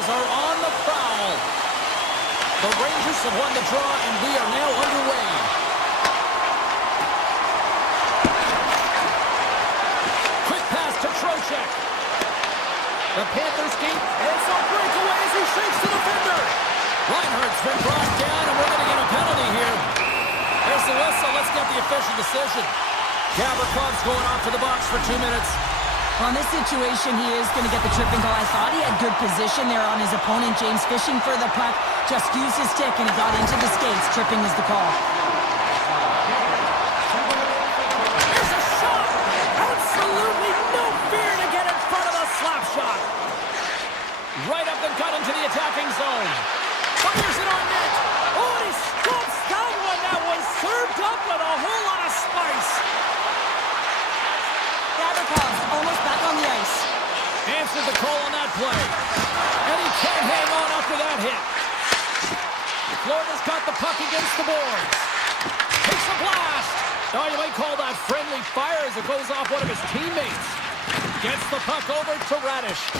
Are on the prowl. The Rangers have won the draw, and we are now underway. Quick pass to Trocheck. The Panthers gain, and so breakaway as he shakes the defender. Reinhardt's been brought down, and we're going to get a penalty here. There's the whistle. Let's get the official decision. Gavrikhov's going off to the box for 2 minutes. Well, in this situation, he is going to get the tripping call. I thought he had good position there on his opponent. James fishing for the puck, just used his stick, and he got into the skates. Tripping is the call. There's a shot! Absolutely no fear to get in front of a slap shot. Right up the gut into the attacking zone. Fires it on net. Oh, he scoops that one. That was served up with a whole lot of spice. Gavrikov's almost back on the ice. Answered the call on that play. And he can't hang on after that hit. Florida's got the puck against the boards. Takes a blast. Now you might call that friendly fire as it goes off one of his teammates. Gets the puck over to Radish.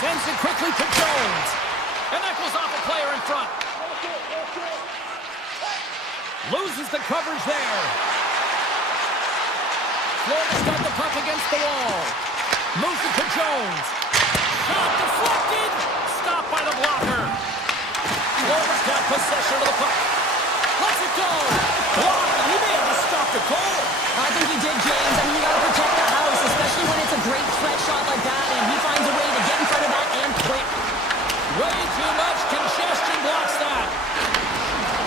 Sends it quickly to Jones. And that goes off a player in front. Loses the coverage there. Florida's got the puck against the wall. Moves it to Jones. Shot deflected. Stopped by the blocker. Florida's got possession of the puck. Lets it go. Blocked. He may have to stop the goal. I think he did, James. I mean, you got to protect the house, especially when it's a great threat shot like that, and he finds a way to get in front of that and quick. Way too much congestion blocks that.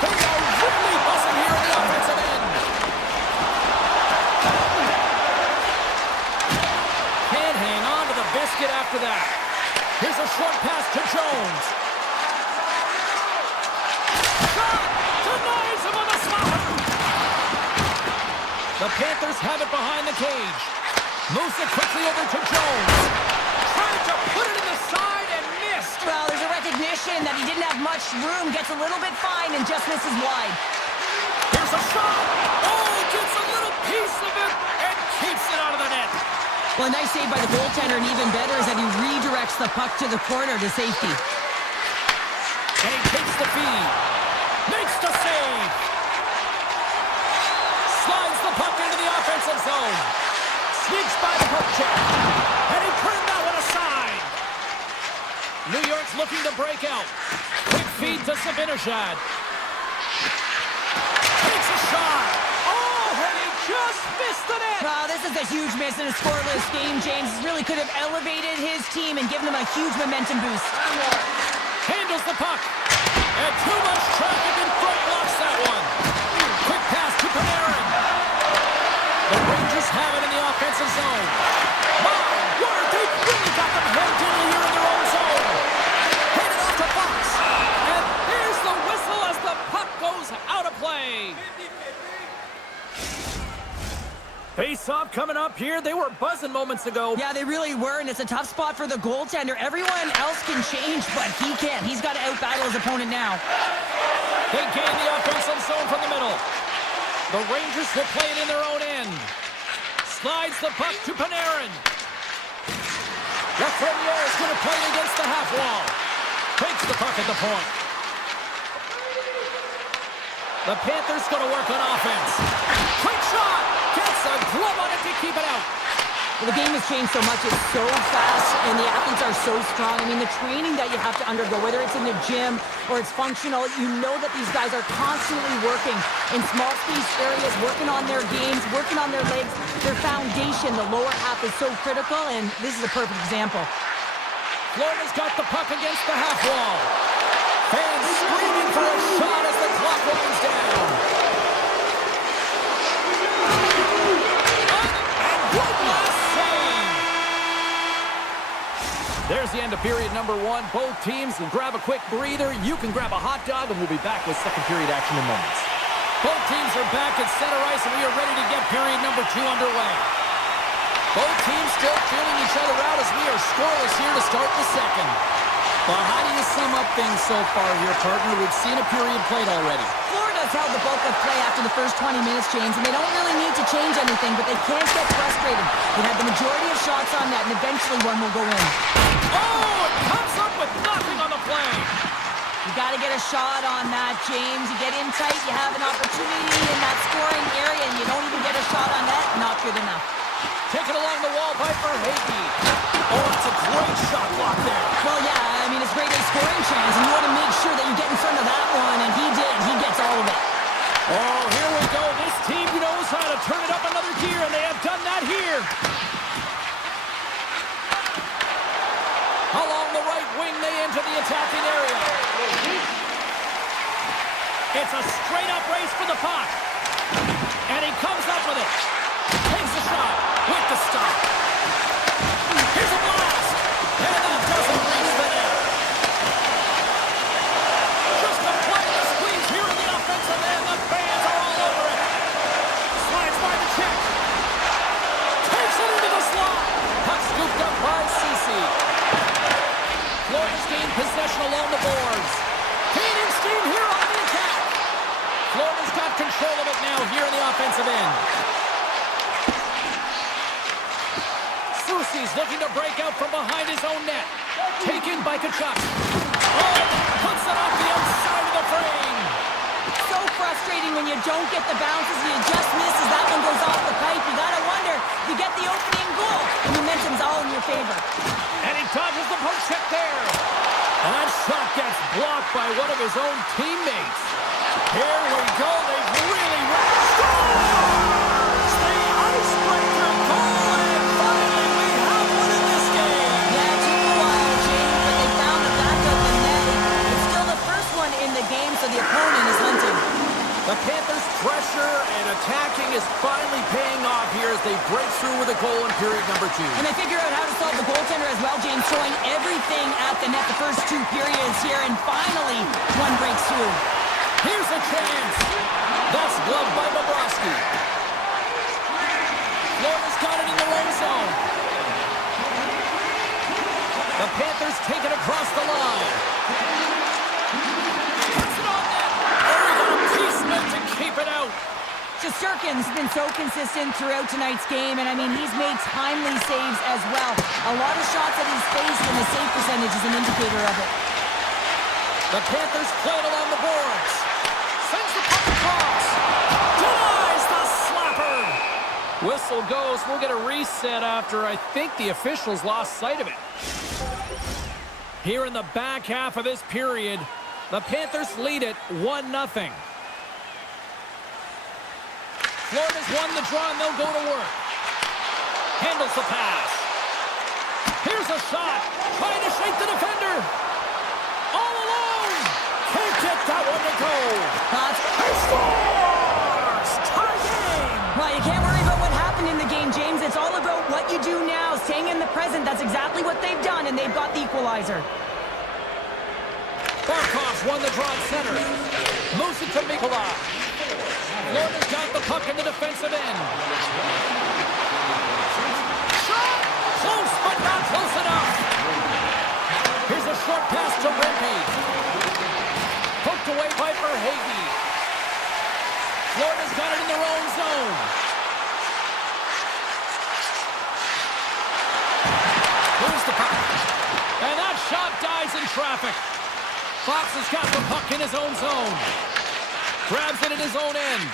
They are really buzzing here in the offensive end. Can't hang on to the biscuit after that. Here's a short pass to Jones. Shot! Denies him on the slapper. The Panthers have it behind the cage. Moves it quickly over to Jones. Tried to put it in the side and missed. Well, there's a recognition that he didn't have much room, gets a little bit fine, and just misses wide. Here's a shot. Oh, gets a little piece of it and keeps it out of the net. Well, a nice save by the goaltender, and even better is that he redirects the puck to the corner to safety. And he takes the feed. Makes the save. Slides the puck into the offensive zone. Sneaks by the poke check. And he turned that one aside. New York's looking to break out. Quick feed to Sabinishad. Takes a shot. Oh, and he just missed the net. Wow, this is a huge miss in a scoreless game. James really could have elevated his team and given them a huge momentum boost. Handles the puck. And too much traffic in front blocks that one. Quick pass to Panarin. The Rangers have it in the offensive zone. My word, they really got them hemmed in here in their own zone. Handed off to Fox. And here's the whistle as the puck goes out of play. Face-off coming up here. They were buzzing moments ago. Yeah, they really were, and it's a tough spot for the goaltender. Everyone else can change, but he can't. He's got to out-battle his opponent now. They gain the offensive zone from the middle. The Rangers will play it in their own end. Slides the puck to Panarin. Lafreniere is going to play it against the half wall. Takes the puck at the point. The Panthers going to work on offense. Quick shot! Gets a glove on it to keep it out. Well, the game has changed so much. It's so fast, and the athletes are so strong. I mean, the training that you have to undergo, whether it's in the gym or it's functional, you know that these guys are constantly working in small space areas, working on their games, working on their legs. Their foundation, the lower half, is so critical, and this is a perfect example. Florida's got the puck against the half wall. Fans screaming for a shot as the clock winds down. There's the end of period number one. Both teams can grab a quick breather. You can grab a hot dog, and we'll be back with second period action in moments. Both teams are back at center ice, and we are ready to get period number two underway. Both teams still feeling each other out as we are scoreless here to start the second. Well, how do you sum up things so far here, partner? We've seen a period played already. Florida's held the bulk of play after the first 20 minutes, James, and they don't really need to change anything, but they can't get frustrated. They had the majority of shots on net, and eventually one will go in. Oh, it comes up with with nothing on the play. You got to get a shot on that, James. You get in tight, you have an opportunity in that scoring area, and you don't even get a shot on that. Not good enough. Taken along the wall by Verhage. Oh, that's a great shot block there. Well, yeah, I mean, it's great a scoring chance, and you want to make sure that you get in front of that one, and he did. He gets all of it. Oh, here we go. This team knows how to turn it up another gear, and they have done that here. Along the right wing, they enter the attacking area. It's a straight-up race for the puck. And he comes up with it. Takes the shot with the stop. Here's a blast. And that doesn't reach the net. Just a play of the squeeze here in the offensive end. The fans are all over it. Slides by the check. Takes it into the slot. Puck scooped up by Cece. Florida's gained possession along the boards. Gaining steam here on the attack. Florida's got control of it now here in the offensive end. Soucy's looking to break out from behind his own net. Taken by Tkachuk. Oh, puts it off the outside of the frame. So frustrating when you don't get the bounces and you just miss as that one goes off the pipe. You got to wonder if you get the opening goal. The momentum's all in your favor. And he dodges the poke check there. And that shot gets blocked by one of his own teammates. Here we go. They've really scores! The icebreaker goal, and finally we have one in this game. Yeah, it took a while, James, but they found the back of the net. It's still the first one in the game, so the opponent is hunting. The Panthers' pressure and attacking is finally paying off here as they break through with a goal in period number 2. And they figure out how to solve the goaltender as well, James, throwing everything at the net the first 2 periods here, and finally one breaks through. Here's a chance. That's gloved by Bobrovsky. Florida's got it in their own zone. The Panthers take it across the line. Puts it on net. Oh, we got a piece meant to keep it out. Shesterkin's been so consistent throughout tonight's game, and I mean, he's made timely saves as well. A lot of shots that he's faced, and the save percentage is an indicator of it. The Panthers play it along the boards. Sends the puck across. Denies the slapper. Whistle goes. We'll get a reset after I think the officials lost sight of it. Here in the back half of this period, the Panthers lead it 1-0. Florida's won the draw, and they'll go to work. Handles the pass. Here's a shot. Trying to shake the defender. All alone. Can't get that one to go. He scores! Tie game! Well, you can't worry about what happened in the game, James. It's all about what you do now, staying in the present. That's exactly what they've done, and they've got the equalizer. Barkov's won the draw at center. Moves it to Mikola. Florida's got the puck in the defensive end. Shot! Close, but not close enough. Here's a short pass to Rempe. Poked away by Verhage. Florida's got it in their own zone. Moves the puck. And that shot dies in traffic. Fox has got the puck in his own zone. Grabs it at his own end.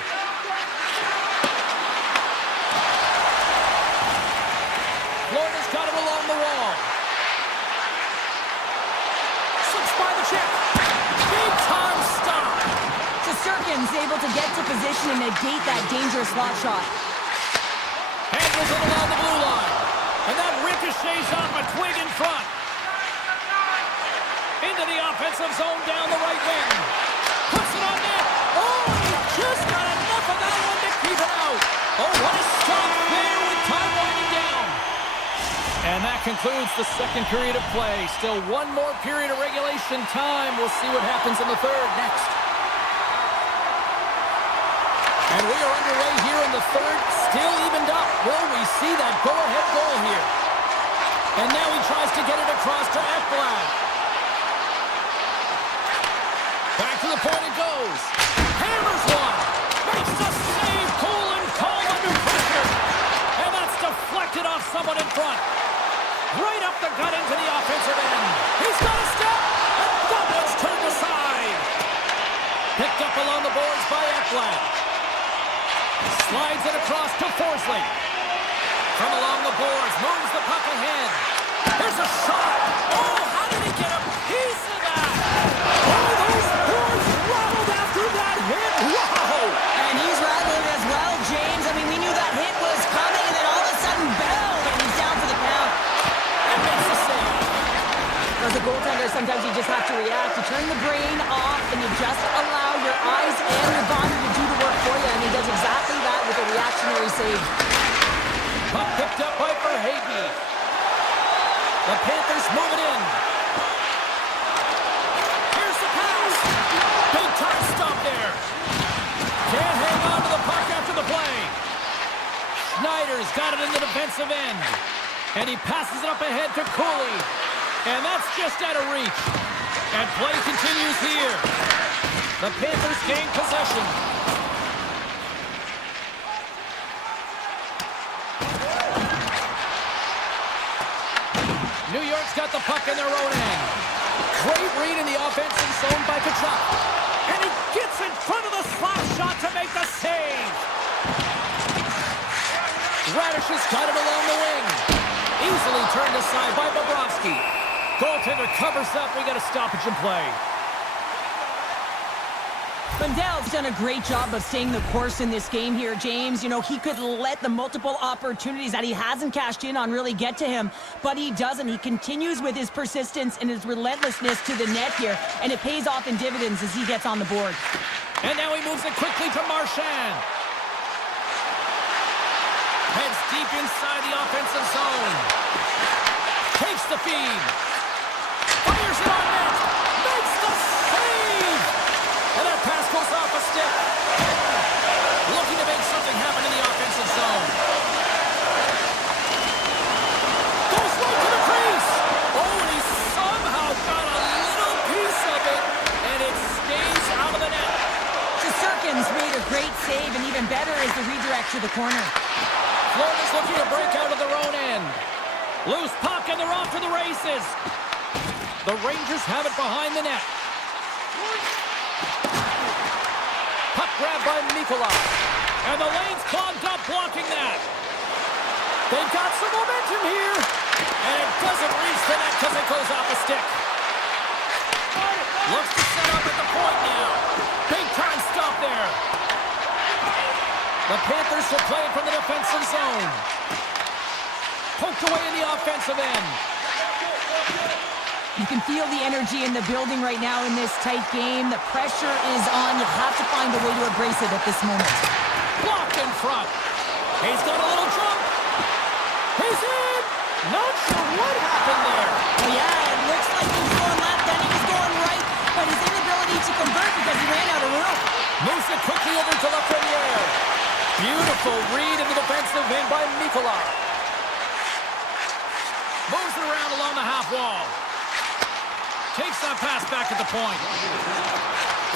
Florida's got it along the wall. Slips by the check. Big time stop. Shesterkin's able to get to position and negate that dangerous slot shot. Handles it along the blue line. And that ricochets off a twig in front. Into the offensive zone down the right wing. Puts it on net. Oh, he just got enough of that one to keep it out. Oh, what a stop there with time winding down. And that concludes the second period of play. Still one more period of regulation time. We'll see what happens in the third next. And we are underway here in the third. Still evened up. Will we see that go-ahead goal here? And now he tries to get it across to Ekblad. Back to the point it goes. Hammers one. Makes the save. Cool and calm under pressure. And that's deflected off someone in front. Right up the gut into the offensive end. He's got a step. Slides it across to Forsley. From along the boards, moves the puck ahead. Here's a shot. Oh, how did he get a piece of that? Oh, those boards rattled after that hit. Wow! And he's rattling as well, James. I mean, we knew that hit was coming, and then all of a sudden, bell, and he's down for the count. And makes a save. As a goaltender, sometimes you just have to react. You turn the brain off, and you just allow your eyes and your body to do the work for you, and he does exactly that with a reactionary save. Puck picked up by Verhaeghe. The Panthers move it in. Here's the pass. Big time stop there. Can't hang on to the puck after the play. Schneider's got it in the defensive end. And he passes it up ahead to Cooley. And that's just out of reach. And play continues here. The Panthers gain possession. New York's got the puck in their own end. Great read in the offensive zone by Kachuk. And he gets in front of the slap shot to make the save. Radish has got it along the wing. Easily turned aside by Bobrovsky. Goaltender covers up. We got a stoppage in play. Lundell's done a great job of staying the course in this game here, James. You know, he could let the multiple opportunities that he hasn't cashed in on really get to him, but he doesn't. He continues with his persistence and his relentlessness to the net here, and it pays off in dividends as he gets on the board. And now he moves it quickly to Marchand. Heads deep inside the offensive zone. Takes the feed. Fires it on net. Makes the save. And that pass goes off a stick. Looking to make something happen in the offensive zone. Goes right to the crease. Oh, and he somehow got a little piece of it. And it stays out of the net. Shesterkin's made a great save, and even better is the redirect to the corner. Florida's looking to break out of their own end. Loose puck, and they're off to the races. The Rangers have it behind the net. Puck grabbed by Mikola. And the lane's clogged up, blocking that. They've got some momentum here. And it doesn't reach the net because it goes off a stick. Looks to set up at the point now. Big time stop there. The Panthers will play it from the defensive zone. Poked away in the offensive end. You can feel the energy in the building right now in this tight game. The pressure is on. You have to find a way to embrace it at this moment. Blocked in front. He's got a little jump. He's in. Not sure what happened there. Oh, yeah, it looks like he was going left, then he was going right. But his inability to convert because he ran out of room. Moves it quickly over to Lafreniere. Beautiful read in the defensive end by Mikola. Moves it around along the half wall. Takes that pass back at the point.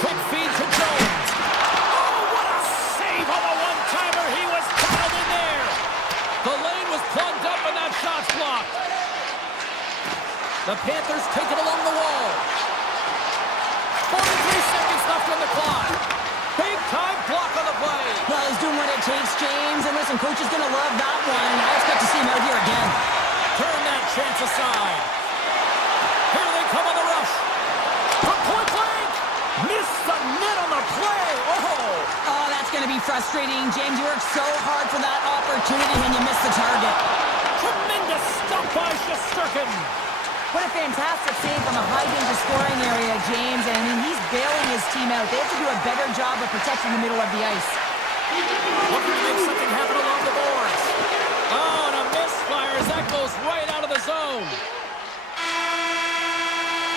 Quick feed to Jones. Oh, what a save on the one-timer. He was fouled in there. The lane was plugged up and that shot's blocked. The Panthers take it along the wall. 43 seconds left on the clock. Big time block on the play. Well, he's doing what it takes, James. And listen, coach is going to love that one. I expect to see him out here again. Turn that chance aside. Here they come on the rush. From point blank. Missed the net on the play. Oh, that's going to be frustrating. James, you worked so hard for that opportunity and you missed the target. Tremendous stop by Shesterkin. What a fantastic save from a high-danger scoring area, James. And I mean, he's bailing his team out. They have to do a better job of protecting the middle of the ice. Looking to make something happen along the boards. Oh, and a misfire as that goes right out of the zone.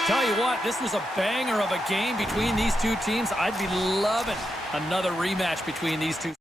Tell you what, this was a banger of a game between these two teams. I'd be loving another rematch between these two.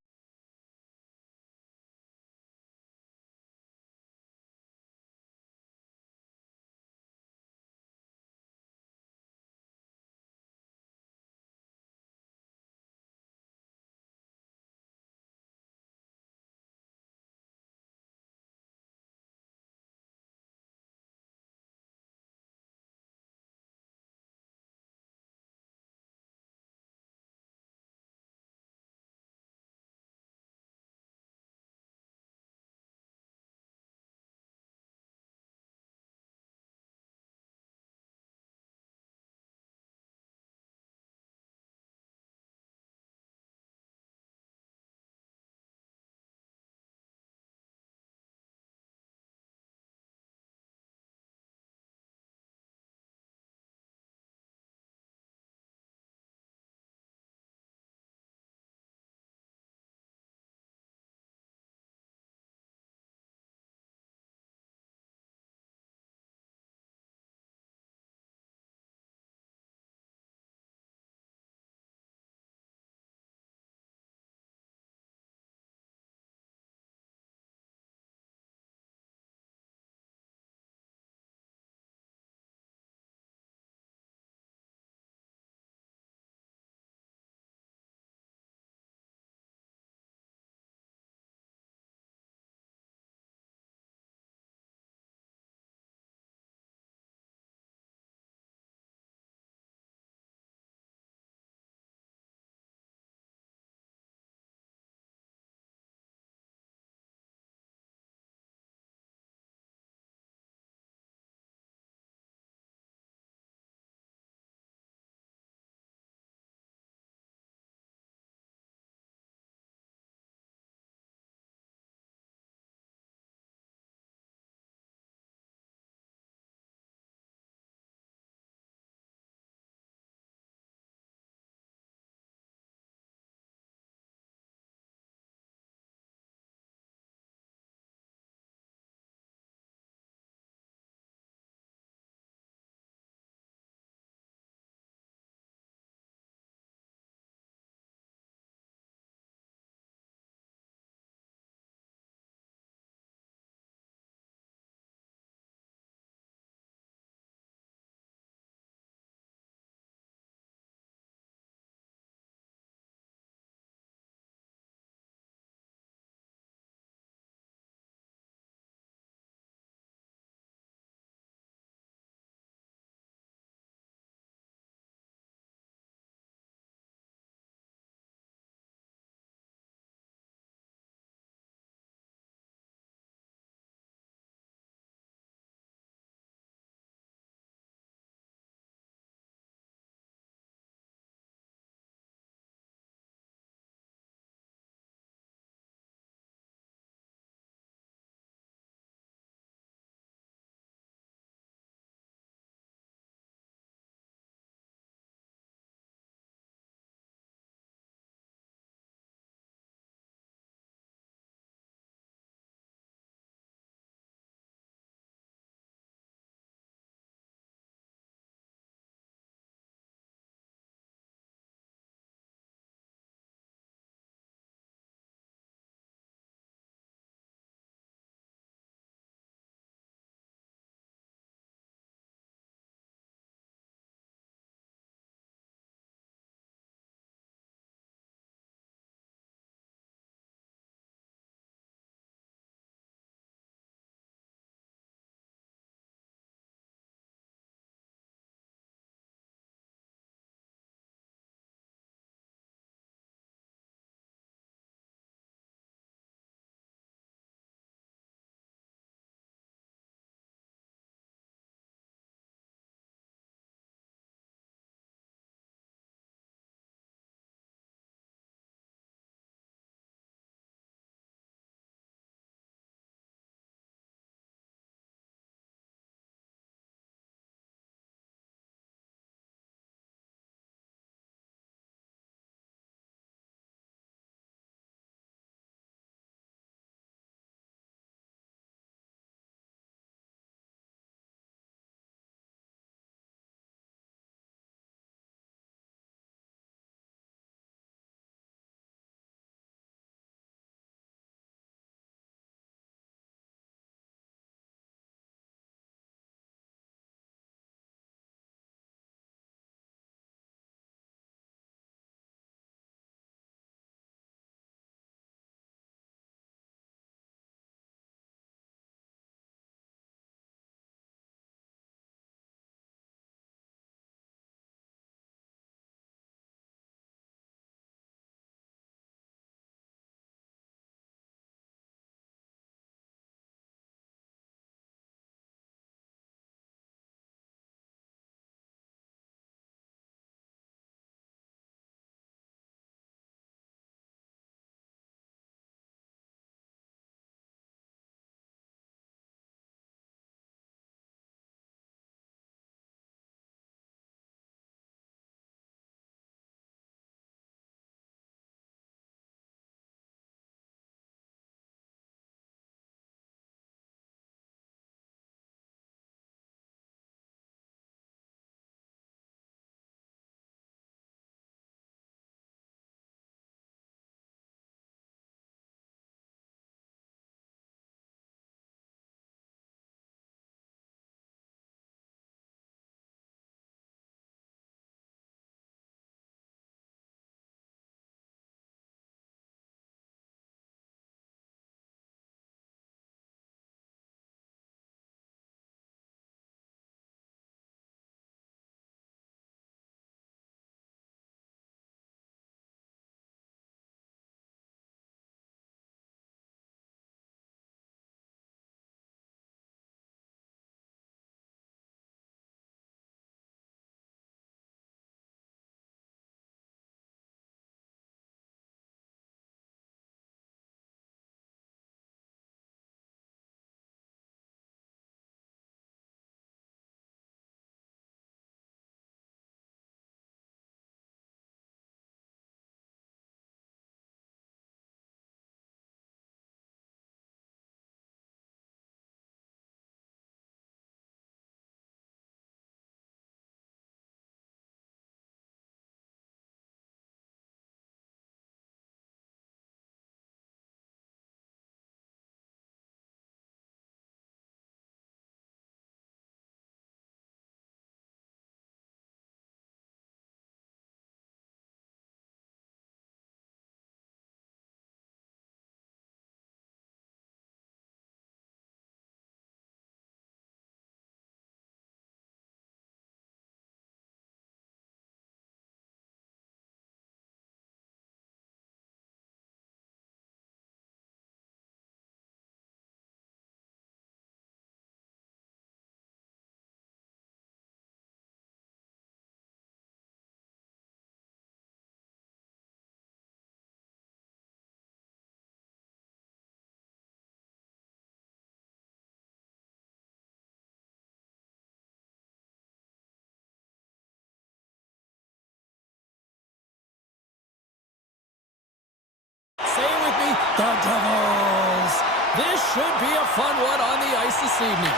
The Devils! This should be a fun one on the ice this evening.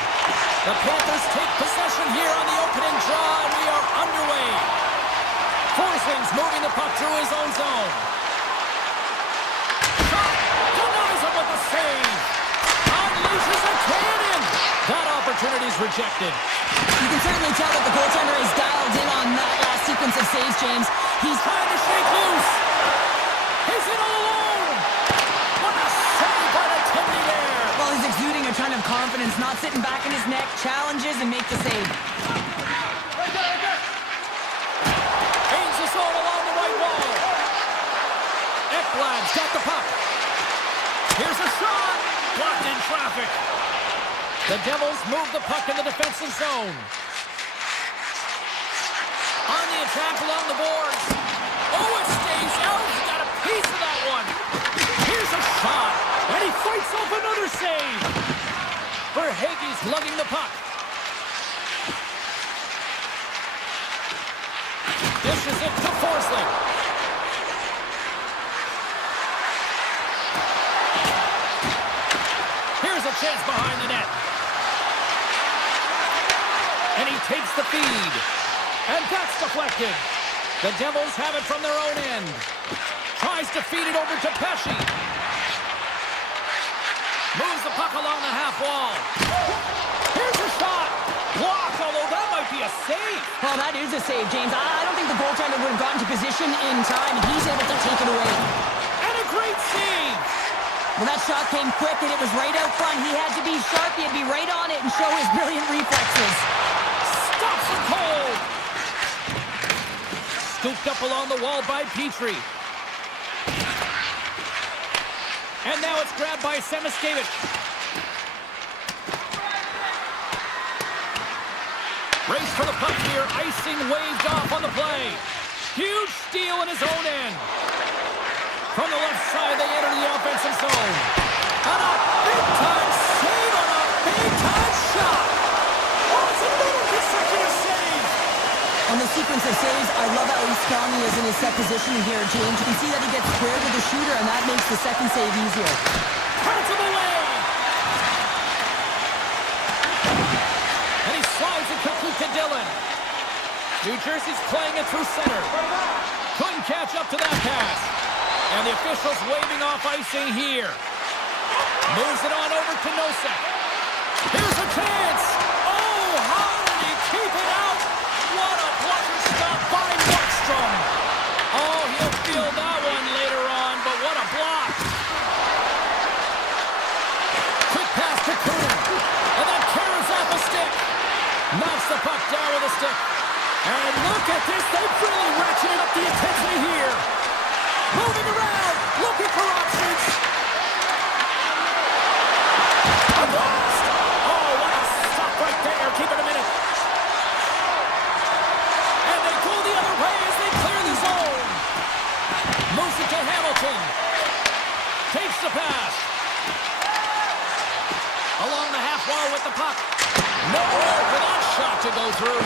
The Panthers take possession here on the opening draw, and we are underway. Forsing's moving the puck through his own zone. Shot! Denies him with the save! Unleashes a cannon! That opportunity's rejected. You can certainly tell that the goaltender is dialed in on that last sequence of saves, James. He's trying to shake loose. He's in all alone. What a save by the Timmy there. Well, he's exuding a ton of confidence, not sitting back in his neck, challenges and make the save. Aims the zone along the right wall. Ekblad's got the puck. Here's a shot. Blocked in traffic. The Devils move the puck in the defensive zone. On the attack along the boards. Oh, it stays out. He got a piece of that one. Here's a shot. And he fights off another save. Verhaeghe's lugging the puck. Dishes it to Forsling. Here's a chance behind the net. And he takes the feed. And that's deflected. The Devils have it from their own end. Tries to feed it over to Pesce. Moves the puck along the half wall. Here's a shot. Blocked, although that might be a save. Well, that is a save, James. I don't think the goaltender would have gotten to position in time, and he's able to take it away. And a great save. Well, that shot came quick, and it was right out front. He had to be sharp. He had to be right on it and show his brilliant reflexes. Stops it cold. Scooped up along the wall by Petrie. And now it's grabbed by Semiskevich. Race for the puck here. Icing waved off on the play. Huge steal in his own end. From the left side, they enter the offensive zone. And a big-time save on a big-time shot. Oh, it's another consecutive save. On the sequence of saves, I love how Skelny is in his set position here, James. You can see that he gets square to the shooter, and that makes the second save easier. Cuts him away. And he slides it quickly to Dillon. New Jersey's playing it through center. Couldn't catch up to that pass. And the officials waving off icing here. Moves it on over to Nosek. Here's a chance. Oh, how did he keep it out? What a blocker stop by Markstrom. Oh, he'll feel that one later on, but what a block. Quick pass to Kuhn. And then carries off a stick. Knocks the puck down with a stick. And look at this. They've really ratcheted up the intensity here. Moving around, looking for options. A blast! Oh, what a stop right there. Keep it a minute. And they go the other way as they clear the zone. Moves it to Hamilton. Takes the pass. Along the half wall with the puck. Nowhere for that shot to go through.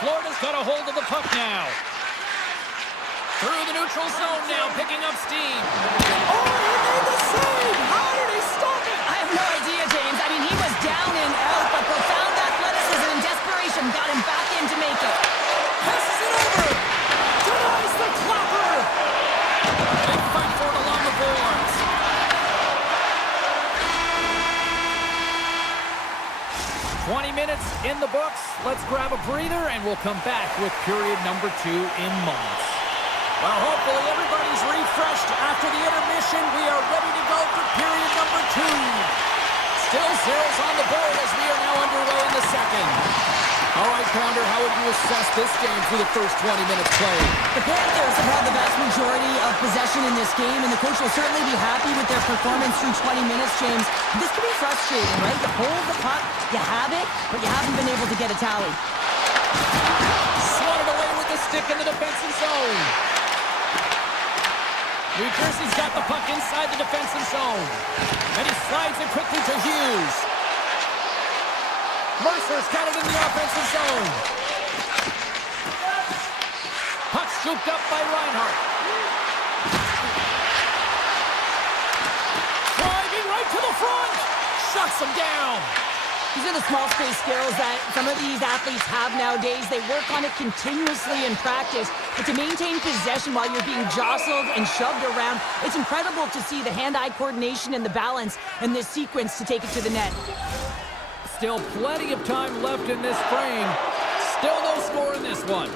Florida's got a hold of the puck now. Through the neutral zone now, picking up steam. Oh, he made the save! How did he stop it? I have no idea, James. I mean, he was down and out, but profound athleticism and desperation got him back in to make it. Passes it over! Denies the clapper! Big fight for it along the boards. Minutes in the books. Let's grab a breather, and we'll come back with period number 2 in moments. Well, hopefully everybody's refreshed after the intermission. We are ready to go for period number 2. Still zeros on the board as we are now underway in the second. All right, Pounder, how would you assess this game through the first 20 minutes played? The Panthers have had the vast majority of possession in this game, and the coach will certainly be happy with their performance through 20 minutes, James. This can be frustrating, right? You hold the puck, you have it, but you haven't been able to get a tally. Swatted away with the stick in the defensive zone. New Jersey's got the puck inside the defensive zone. And he slides it quickly to Hughes. Mercer's got it in the offensive zone. Puck scooped up by Reinhart. front! Shuts him down! These are the small space skills that some of these athletes have nowadays. They work on it continuously in practice. But to maintain possession while you're being jostled and shoved around, it's incredible to see the hand-eye coordination and the balance in this sequence to take it to the net. Still plenty of time left in this frame. Still no score in this one.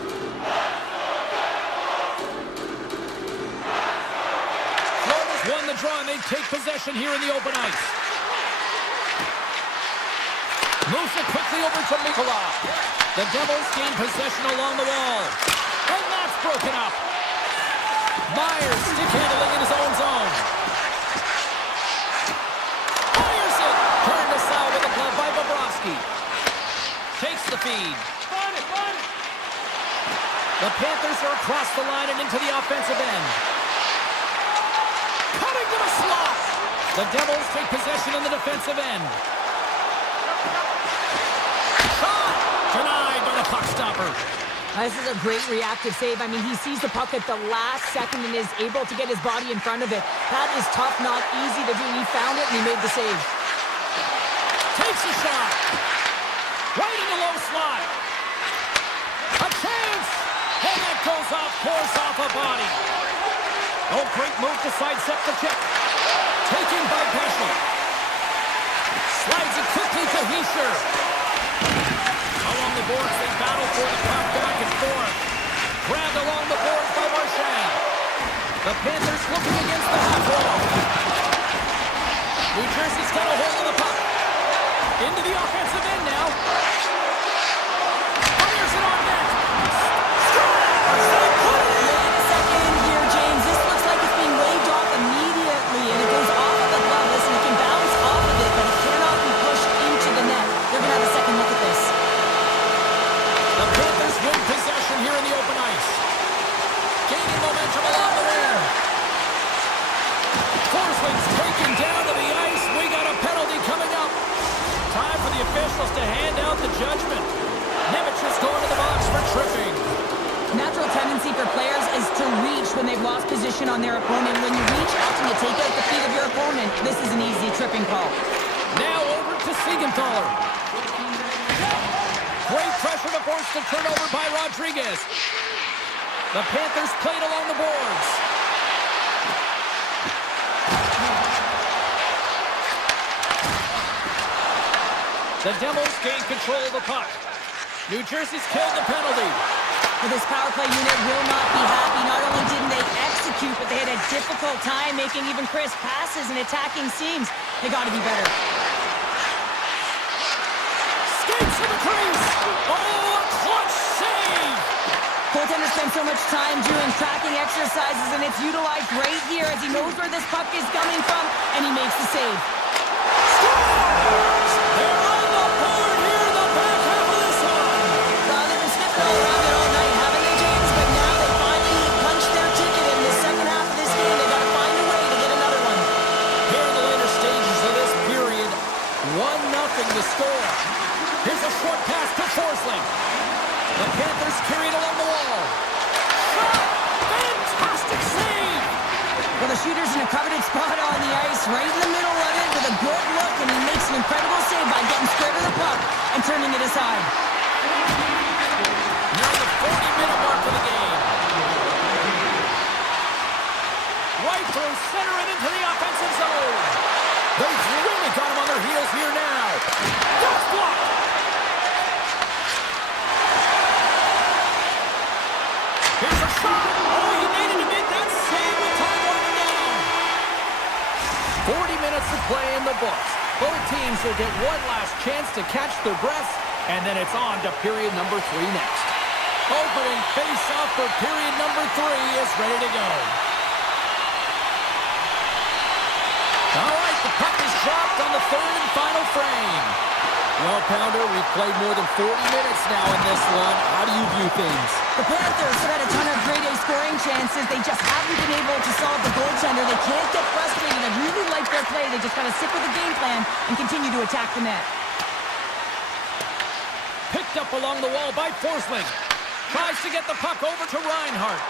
Florida's won the draw and they take possession here in the open ice. Moves it quickly over to Mikola. The Devils gain possession along the wall. And that's broken up. Myers stick handling in his own zone. Fires it. Turned aside with a glove by Bobrovsky. Takes the feed. The Panthers are across the line and into the offensive end. Cutting to the slot. The Devils take possession in the defensive end. Denied by the puck stopper. This is a great reactive save. I mean, he sees the puck at the last second and is able to get his body in front of it. That is tough, not easy to do. He found it and he made the save. Takes a shot. Right in the low slot. A chance. And that goes off course off a body. Oh, great move to sidestep the check. Taken by Pesci. Slides it quickly to Hischer. Along the boards, they battle for the puck back and forth. Grabbed along the boards by Marchand. The Panthers looking against the half wall. New Jersey's got a hold of the puck. Into the offensive end now. Fires it on net. Scores! They put it in! Wait a second here, James. This looks like it's being waved off immediately, and it goes off of the glove. Listen, it can bounce off of it, but it cannot be pushed into the net. They're going to have a second look at this. The Panthers win possession here in the open ice. Gaining momentum along the wing. Forsling's taken down to the ice. We got a penalty coming up. Time for the officials to hand out the judgment. Nemec is going to the box for tripping. Natural tendency for players is to reach when they've lost position on their opponent. When you reach out and you take out the feet of your opponent, this is an easy tripping call. Now over to Siegenthaler. Great pressure to force the turnover by Rodriguez. The Panthers played along the boards. The Devils gain control of the puck. New Jersey's killed the penalty. Well, this power play unit will not be happy. Not only didn't they execute, but they had a difficult time making even crisp passes and attacking seams. They got to be better. Skates to the crease. Oh, a clutch save. Goaltender spends so much time doing tracking exercises, and it's utilized right here as he knows where this puck is coming from, and he makes the save. Scores! They're on the board here in the back half of this one. Well, they've been sniffing all around it all night, haven't they, James? But now they finally punched their ticket in the second half of this game. They got to find a way to get another one. Here in the later stages of this period, 1-0 to score. Here's a short pass to Forsling. The Panthers carried along the wall. Shot! Fantastic save! Well, the shooter's in a coveted spot on the ice, right in the middle of it with a good look, and he makes an incredible save by getting square to the puck and turning it aside. Near the 40-minute mark of the game. Right through center and into the offensive zone. They've really got them on their heels here now. That's blocked. Here's a shot. Oh, he needed to make that save with time winding down. 40 minutes to play in the books. Both teams will get one last chance to catch their breaths, and then it's on to period number 3 next. Opening face-off for period number 3 is ready to go. All right, the puck is dropped on the third and final frame. Well, Pounder, we've played more than 40 minutes now in this one. How do you view things? The Panthers have had a ton of grade A scoring chances. They just haven't been able to solve the goaltender. They can't get frustrated. I really like their play. They just got to stick with the game plan and continue to attack the net. Picked up along the wall by Forsling. Tries to get the puck over to Reinhart.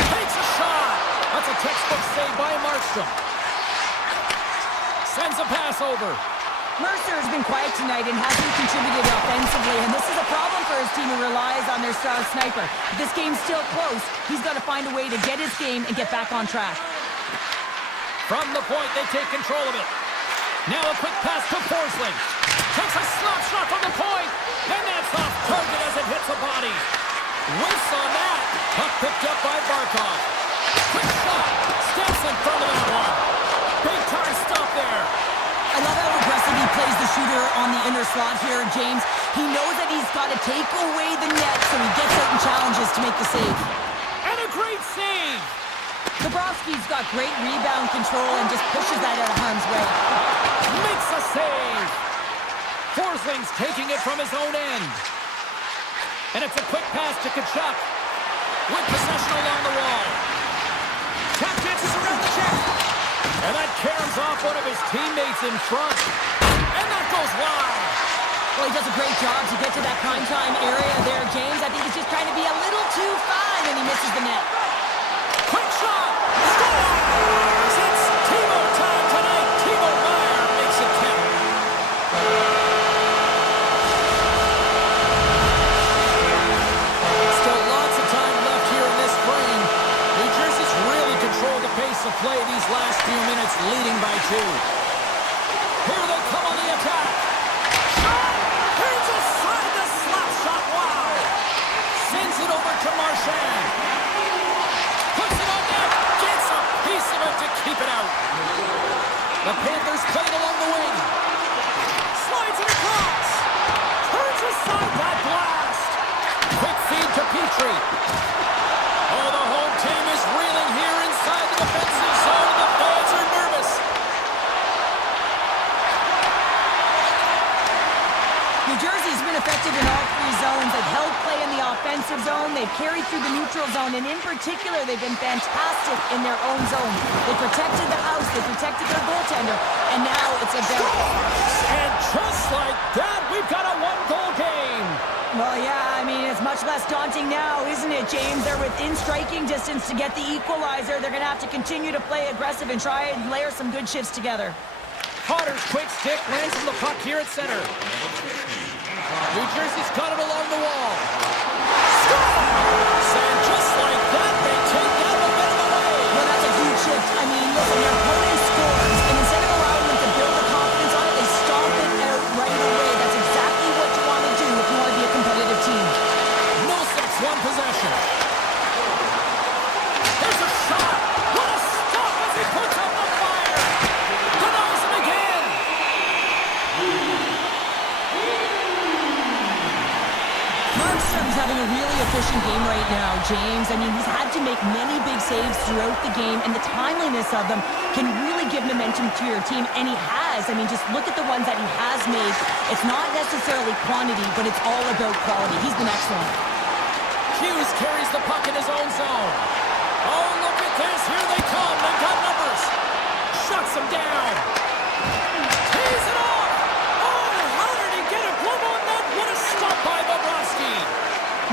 Takes a shot. That's a textbook save by Markstrom. Sends a pass over. Mercer has been quiet tonight and hasn't contributed offensively, and this is a problem for his team who relies on their star sniper. If this game's still close, he's got to find a way to get his game and get back on track. From the point, they take control of it. Now a quick pass to Forsling. Takes a slap shot from the point, and that's off target as it hits a body. Whiffs on that. Puck picked up by Barkov. Quick shot. Steps in front of that one. Big time stop there. I love how aggressive he plays the shooter on the inner slot here, James. He knows that he's got to take away the net, so he gets out in challenges to make the save. And a great save. Bobrovsky's got great rebound control and just pushes that out of harm's way. Makes a save. Forsling's taking it from his own end. And it's a quick pass to Kachuk. With possession along the wall. Tap dances around the check. And that caroms off one of his teammates in front. And that goes wide. Well, he does a great job to get to that prime time area there, James. I think he's just trying to be a little too fine, and he misses the net. Quick shot. Scores! It's Timo time tonight. Timo Meyer makes it count. Still lots of time left here in this frame. New Jersey's really controlled the pace of play these last few minutes, leading by 2. Here they come on the attack. Shot! Turns aside the slap shot. Wow! Sends it over to Marchand. Puts it on net. Gets a piece of it to keep it out. The Panthers play it along the wing. Slides it across. Turns aside that blast. Quick feed to Petrie. Oh, the home team is reeling here inside the defensive zone. The fans are nervous. New Jersey's been effective in all 3 zones. They've held play in the offensive zone. They've carried through the neutral zone. And in particular, they've been fantastic in their own zone. They protected the house. They protected their goaltender. And now it's about... And just like that, we've got a 1-goal game. Well, yeah, I mean, it's much less daunting now, isn't it, James? They're within striking distance to get the equalizer. They're going to have to continue to play aggressive and try and layer some good shifts together. Potter's quick stick lands on the puck here at center. New Jersey's got it along the wall. Scores! And just like that, they take that momentum away. Well, that's a huge shift. I mean, listen, their opponent scores, and instead of allowing them to build the confidence on it, they stomp it out right away. That's exactly what you want to do if you want to be a competitive team. No 6-1 possession. There's a shot. What a stop as he puts up the fire. Denies him again. Markstrom's having a really efficient game right now, James. I mean, he's had to make many big saves throughout the game, and the timeliness of them can really give momentum to your team, and he has. I mean, just look at the ones that he has made. It's not necessarily quantity, but it's all about quality. He's been excellent. Hughes carries the puck in his own zone. Oh, look at this. Here they come. They've got numbers. Shuts him down. Tees it off. Oh, how did he get a glove on that? What a stop by Bobrovsky.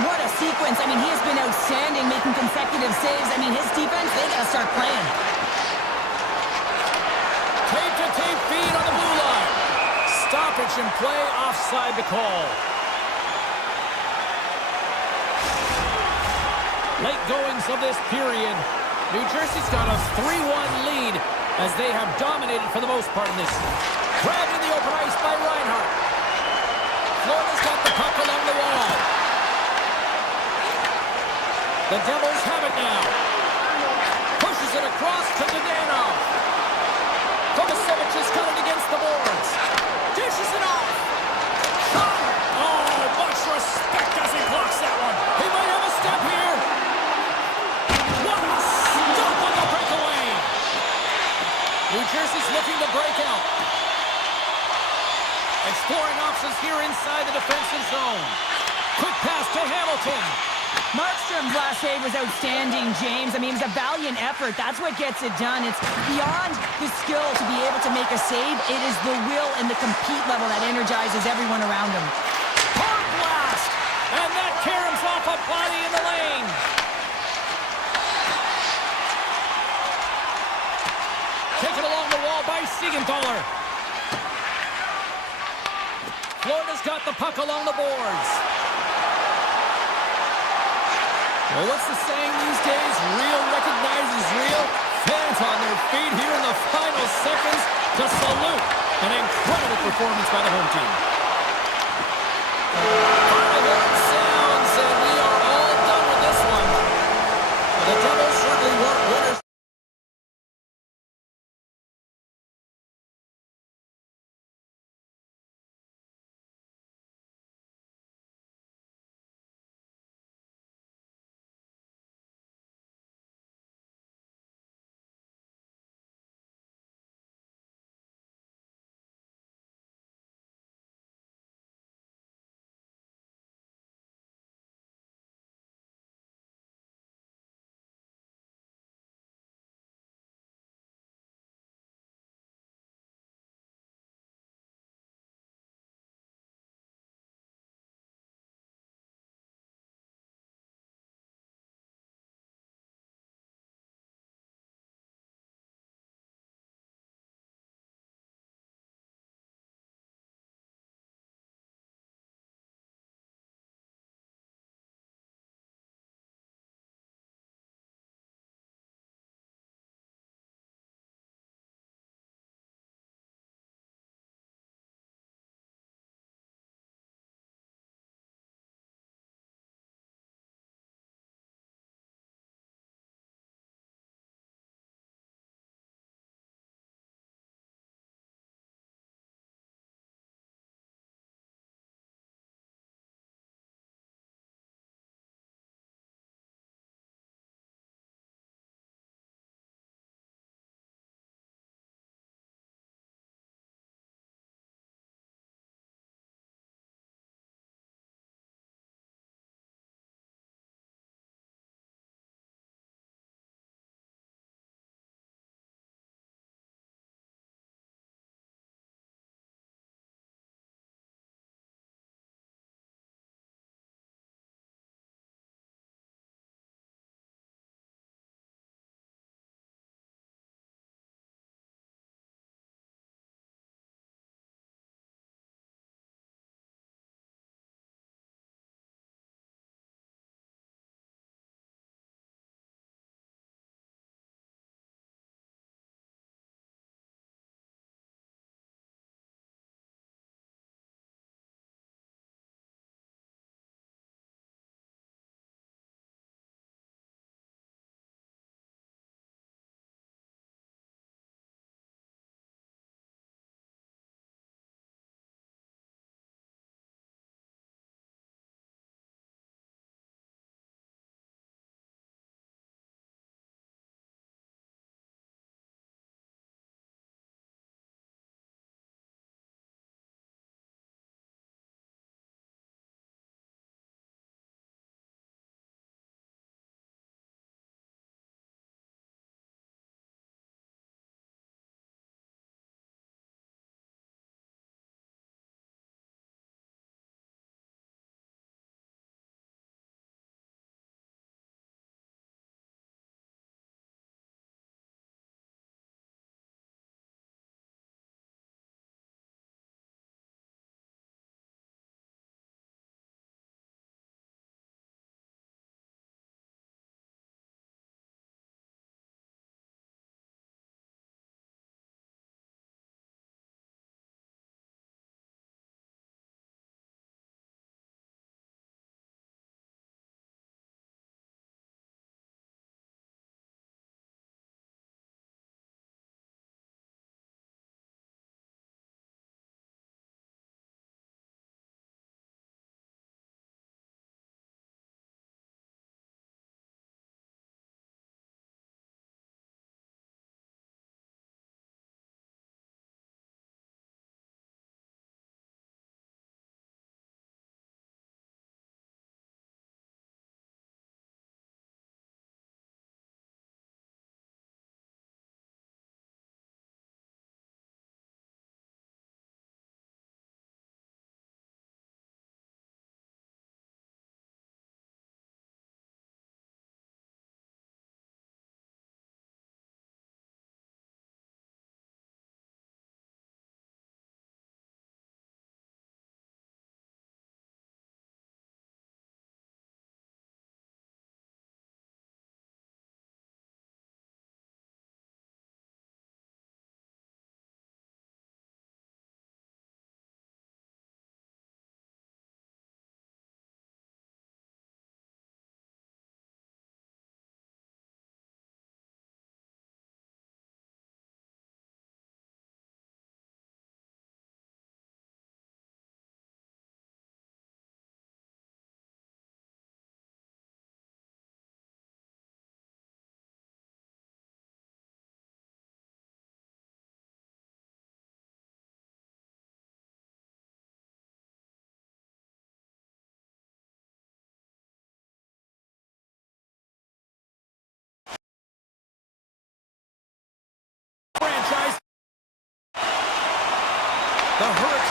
What a sequence. I mean, he has been outstanding, making consecutive saves. I mean, his defense, they got to start playing. Tape-to-tape feed on the blue line. Stoppage in play, offside to call. Late goings of this period. New Jersey's got a 3-1 lead as they have dominated for the most part in this. Grabbed in the open ice by Reinhart. Florida's got the puck along the wall. The Devils have it now. Pushes it across to Dadonov. Kovacevic has got it against the boards. Dishes it off. Shot. Oh, much respect as he blocks that one. He might have a step here. What a stop on the breakaway. New Jersey's looking to break out. Exploring options here inside the defensive zone. Quick pass to Hamilton. Markstrom's last save was outstanding, James. I mean, it was a valiant effort. That's what gets it done. It's beyond the skill to be able to make a save. It is the will and the compete level that energizes everyone around him. Hard blast! And that caroms off a body in the lane. Taken along the wall now by Siegenthaler. Florida's got the puck along the boards. Well, what's the saying these days? Real recognizes real. Fans on their feet here in the final seconds to salute an incredible performance by the home team. Final horn sounds, and we are all done with this one. The Devils certainly weren't winners.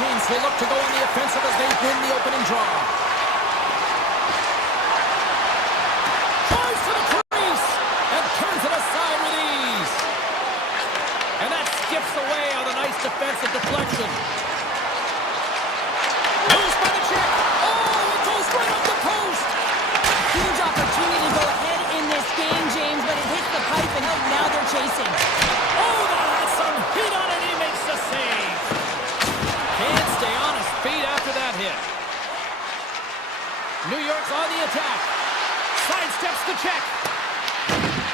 Hurricanes, they look to go on the offensive as they win the opening draw. Tries to the crease and turns it aside with ease. And that skips away on a nice defensive deflection. Loose by the check. Oh, it goes right up the post. Huge opportunity to go ahead in this game, James, but it hits the pipe and out. Now they're chasing. Oh, that has some heat on it. He makes the save. Can't stay on his feet after that hit. New York's on the attack. Sidesteps the check.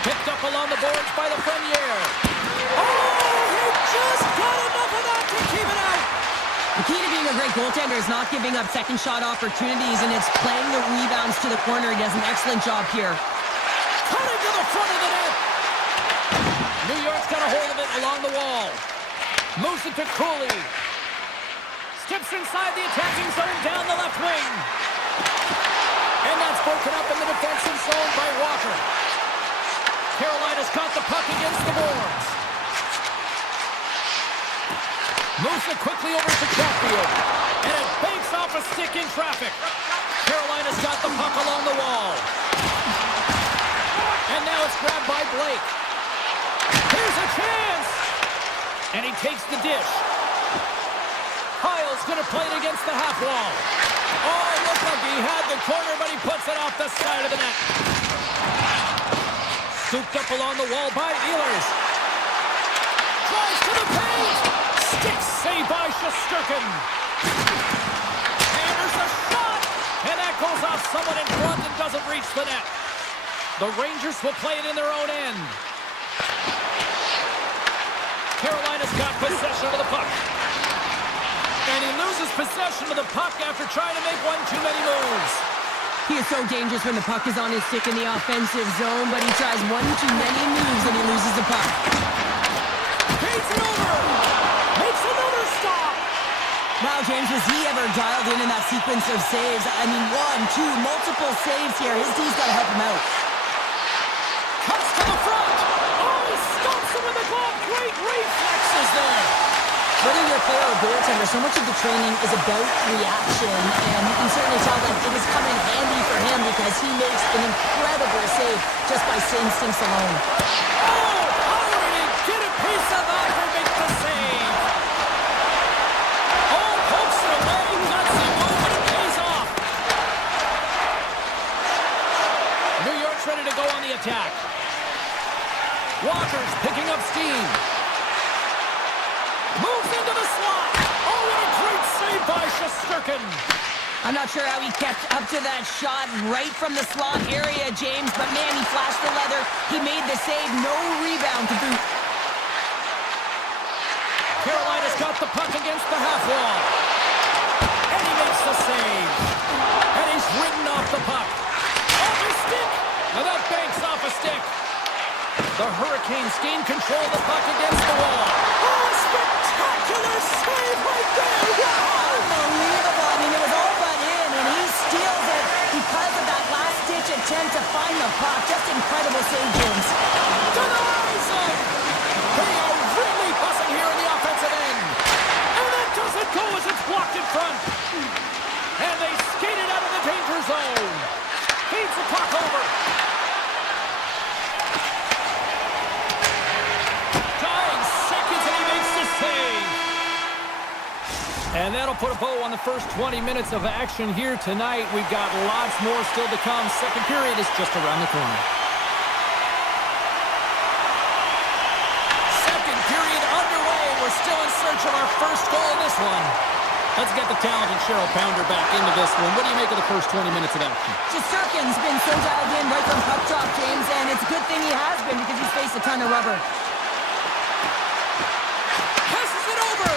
Picked up along the boards by the Frenier. Oh, he just got enough of that to keep it out. The key to being a great goaltender is not giving up second shot opportunities, and it's playing the rebounds to the corner. He does an excellent job here. Cutting to the front of the net. New York's got a hold of it along the wall. Moves it to Cooley. Steps inside the attacking zone down the left wing. And that's broken up in the defensive zone by Walker. Carolina's got the puck against the boards. Moves it quickly over to Chatfield. And it banks off a stick in traffic. Carolina's got the puck along the wall. And now it's grabbed by Blake. Here's a chance! And he takes the dish. Kyle's going to play it against the half wall. Oh, it looked like he had the corner, but he puts it off the side of the net. Scooped up along the wall by Ehlers. Drives to the paint! Stick save by Shesterkin. And there's a shot! And that goes off someone in front and doesn't reach the net. The Rangers will play it in their own end. Carolina's got possession of the puck. And he loses possession of the puck after trying to make one too many moves. He is so dangerous when the puck is on his stick in the offensive zone, but he tries one too many moves and he loses the puck. Paints it over! Makes another stop! Wow, James, was he ever dialed in that sequence of saves? I mean, one, two, multiple saves here. His D's got to help him out. Cuts to the front! Oh, he stops him with the glove! Great reflexes there! Whether you're a player or a goaltender, so much of the training is about reaction, and you can certainly tell that it was coming handy for him because he makes an incredible save just by instincts alone. Oh, how did he get a piece of that to make the save? Oh, pokes it away, gutsy move, and it pays off. New York's ready to go on the attack. Walker's picking up steam. Moves into the slot. Oh, what a great save by Shesterkin. I'm not sure how he kept up to that shot right from the slot area, James, but man, he flashed the leather. He made the save, no rebound to boot. Carolina's got the puck against the half wall. And he makes the save. And he's ridden off the puck. Off his stick. And that banks off a stick. The Hurricanes gain control of the puck against the wall. Oh, spectacular save right there! Wow! Unbelievable. I mean, it was all but in, and he steals it because of that last-ditch attempt to find the puck. Just incredible save, James. Denies him! They are really buzzing here in the offensive end. And that doesn't go as it's blocked in front. And they skate it out of the danger zone. Feeds the puck over. And that'll put a bow on the first 20 minutes of action here tonight. We've got lots more still to come. Second period is just around the corner. Second period underway. We're still in search of our first goal in this one. Let's get the talented Cheryl Pounder back into this one. What do you make of the first 20 minutes of action? Shesterkin's been so dialed in right from puck drop, James, and it's a good thing he has been because he's faced a ton of rubber. Passes it over!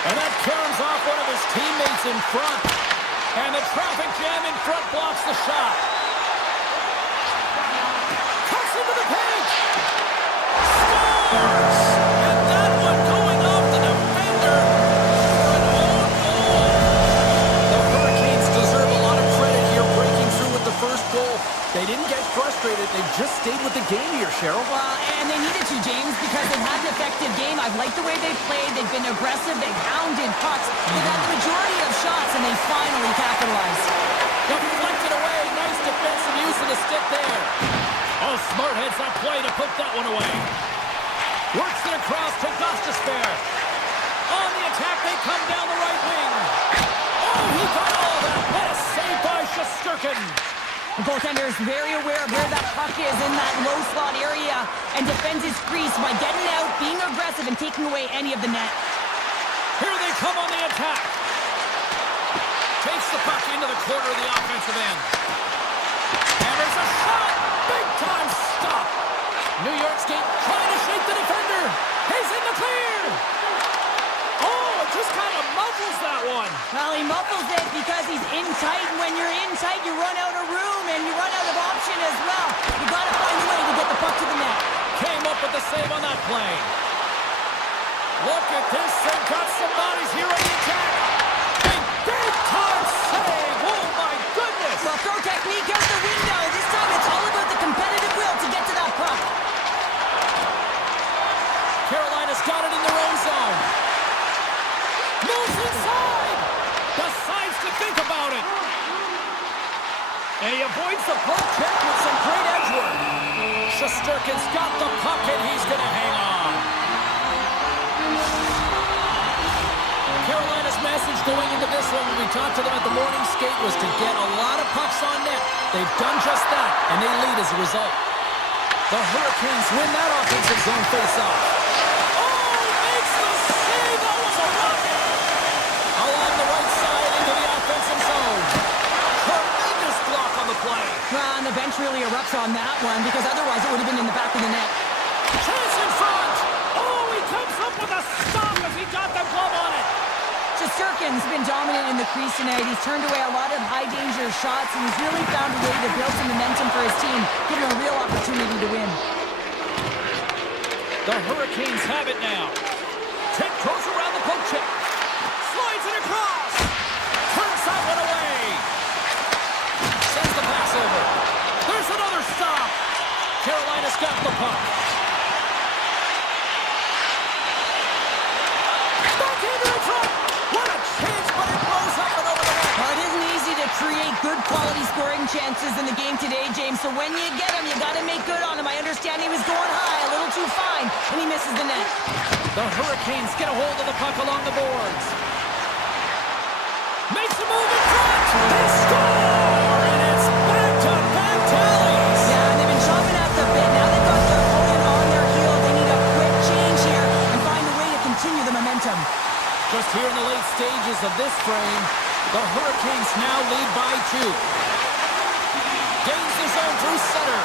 And that caroms off one of his teammates in front. And the traffic jam in front blocks the shot. Cuts into the paint! Scores! And that one going off the defender for an own goal. The Hurricanes deserve a lot of credit here breaking through with the first goal. They didn't get frustrated. They just stayed with the game here, Cheryl. Well, and they needed to, James, because they've had an effective game. game. I've liked the way they've played. They've been aggressive. They've hounded pucks. They've had the majority of shots, and they finally capitalized. Deflected away. Nice defensive use of the stick there. Oh, smart heads that play to put that one away. Works it across to Gostisbehere. On the attack, they come down the right wing. Oh, he got all that. What a save by Shesterkin. The goaltender is very aware of where that puck is in that low slot area and defends his crease by getting out, being aggressive, and taking away any of the net. Here they come on the attack. Takes the puck into the corner of the offensive end. And there's a shot. Big time stop. New York Skate trying to shake the defender. He's in the clear. Oh, it just kind of muffles that one. Well, he muffles it because he's in tight, and when you're in tight, you run out of room, and you run out of option as well. You got to find a way to get the puck to the net. Came up with the save on that play. Look at this. They've got some bodies here on the attack. Big time save. Oh, my goodness. Well, throw technique out the window. This time it's all about the competitive will to get to that puck. Carolina's got it in their own zone. Moves inside. Decides to think about it. And he avoids the poke check with some great edge work. Shesterkin's got the puck and he's going to hang on. Carolina's message going into this one when we talked to them at the morning skate was to get a lot of pucks on net. They've done just that, and they lead as a result. The Hurricanes win that offensive zone face-off. Oh, makes the save! That was a rocket! Along the right side into the offensive zone. Tremendous block on the play. Well, and the bench really erupts on that one because otherwise it would have been in the back of the net. Chance in front! Oh, he comes up with a stop as he got the glove on it. Shesterkin's been dominant in the crease tonight. He's turned away a lot of high-danger shots, and he's really found a way to build some momentum for his team, giving him a real opportunity to win. The Hurricanes have it now. Tick goes around the poke check. Slides it across. Turns that one away. Sends the pass over. There's another stop. Carolina's got the puck. Backhander in front. What a chance, but it blows up and over the net. Well, it isn't easy to create good quality scoring chances in the game today, James. So when you get them, you got to make good on them. I understand he was going high, a little too fine, and he misses the net. The Hurricanes get a hold of the puck along the boards. Makes a move in front. They score, and it's back-to-back tallies. Yeah, and they've been chopping at the bit. Now they've got their opponent on their heel. They need a quick change here and find a way to continue the momentum. Just here in the late stages of this frame, the Hurricanes now lead by 2. Gains the zone through center.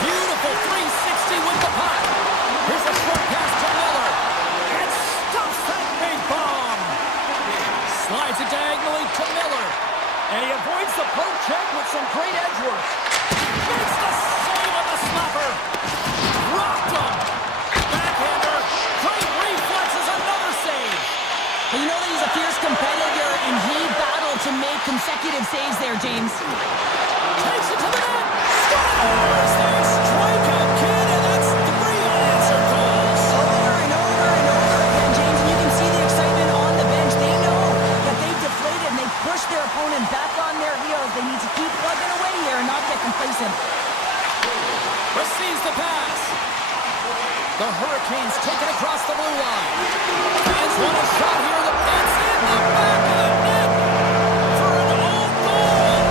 Beautiful 360 with the puck. Here's a short pass to Miller. And stuffs that big bomb. Slides it diagonally to Miller. And he avoids the poke check with some great edge work. Makes the save on the slapper. Rocked him. Backhander. Great reflexes. Another save. Well, you know that he's a fierce competitor, and he battled to make consecutive saves there, James. Takes it to the net. Scores! They strike again, and that's 3 unanswered goals. Over and over and over again, James, and you can see the excitement on the bench. They know that they deflated and they pushed their opponent back on their heels. They need to keep plugging away here and not get complacent. Receives the pass. The Hurricanes take it across the blue line. Fans want a shot here. It's in the back of the net for an own goal.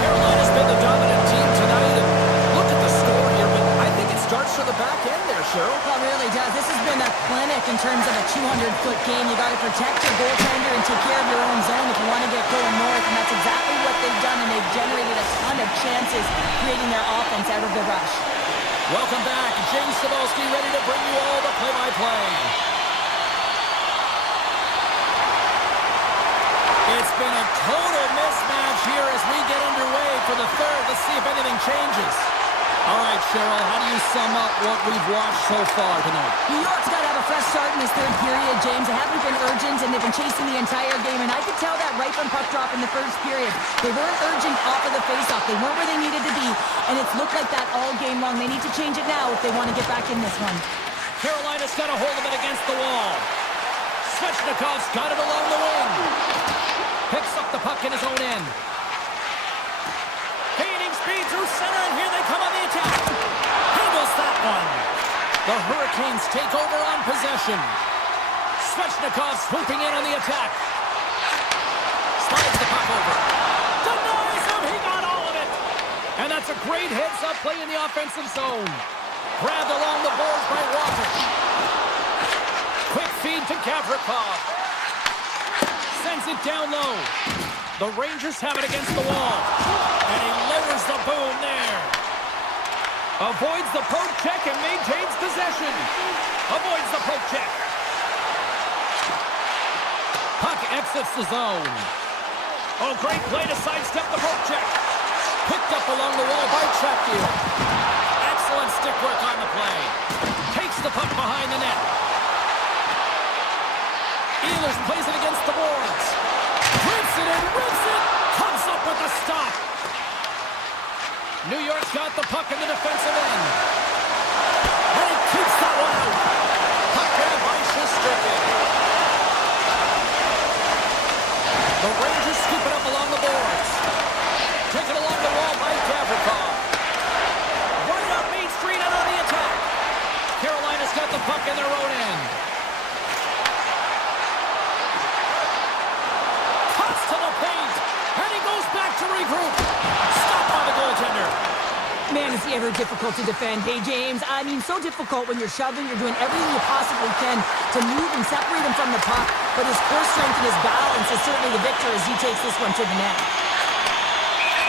Carolina's been the dominant team tonight. And look at the score here, but I think it starts from the back end there, Cheryl. Well, it really does. This has been a clinic in terms of a 200-foot game. You got to protect your goaltender and take care of your own zone if you want to get going north, and that's exactly what they've done, and they've generated a ton of chances creating their offense out of the rush. Welcome back. James Cebulski ready to bring you all the play-by-play. It's been a total mismatch here as we get underway for the third. Let's see if anything changes. All right, Cheryl, how do you sum up what we've watched so far tonight? New York's got to have a fresh start in this third period, James. They haven't been urgent, and they've been chasing the entire game, and I could tell that right from puck drop in the first period. They weren't urgent off of the faceoff. They weren't where they needed to be, and it's looked like that all game long. They need to change it now if they want to get back in this one. Carolina's got a hold of it against the wall. Svechnikov's got it along the wing. Picks up the puck in his own end. Gaining speed through center, and here they come on the attack. Handles that one. The Hurricanes take over on possession. Svechnikov swooping in on the attack. Slides the puck over. Denies him. He got all of it. And that's a great heads-up play in the offensive zone. Grabbed along the boards by Walker. Quick feed to Gavrikov. Sends it down low. The Rangers have it against the wall. And he lowers the boom there. Avoids the poke check and maintains possession. Avoids the poke check. Puck exits the zone. Oh, great play to sidestep the poke check. Picked up along the wall by Chatfield. Excellent stick work on the play. Takes the puck behind the net. Ehlers plays it against the boards. Rips it and rips it. Comes up with the stop. New York's got the puck in the defensive end. And he keeps that one out. Puck grab by Shesterkin. The Rangers scoop it up along the boards. Taken along the wall by Gavrikov. Right up Main Street and on the attack. Carolina's got the puck in their own end. Cuts to the paint. And he goes back to regroup. Stopped by the goaltender. Man, is he ever difficult to defend. Hey, James, I mean, so difficult when you're shoving. You're doing everything you possibly can to move and separate him from the puck. But his core strength and his balance is certainly the victor as he takes this one to the net.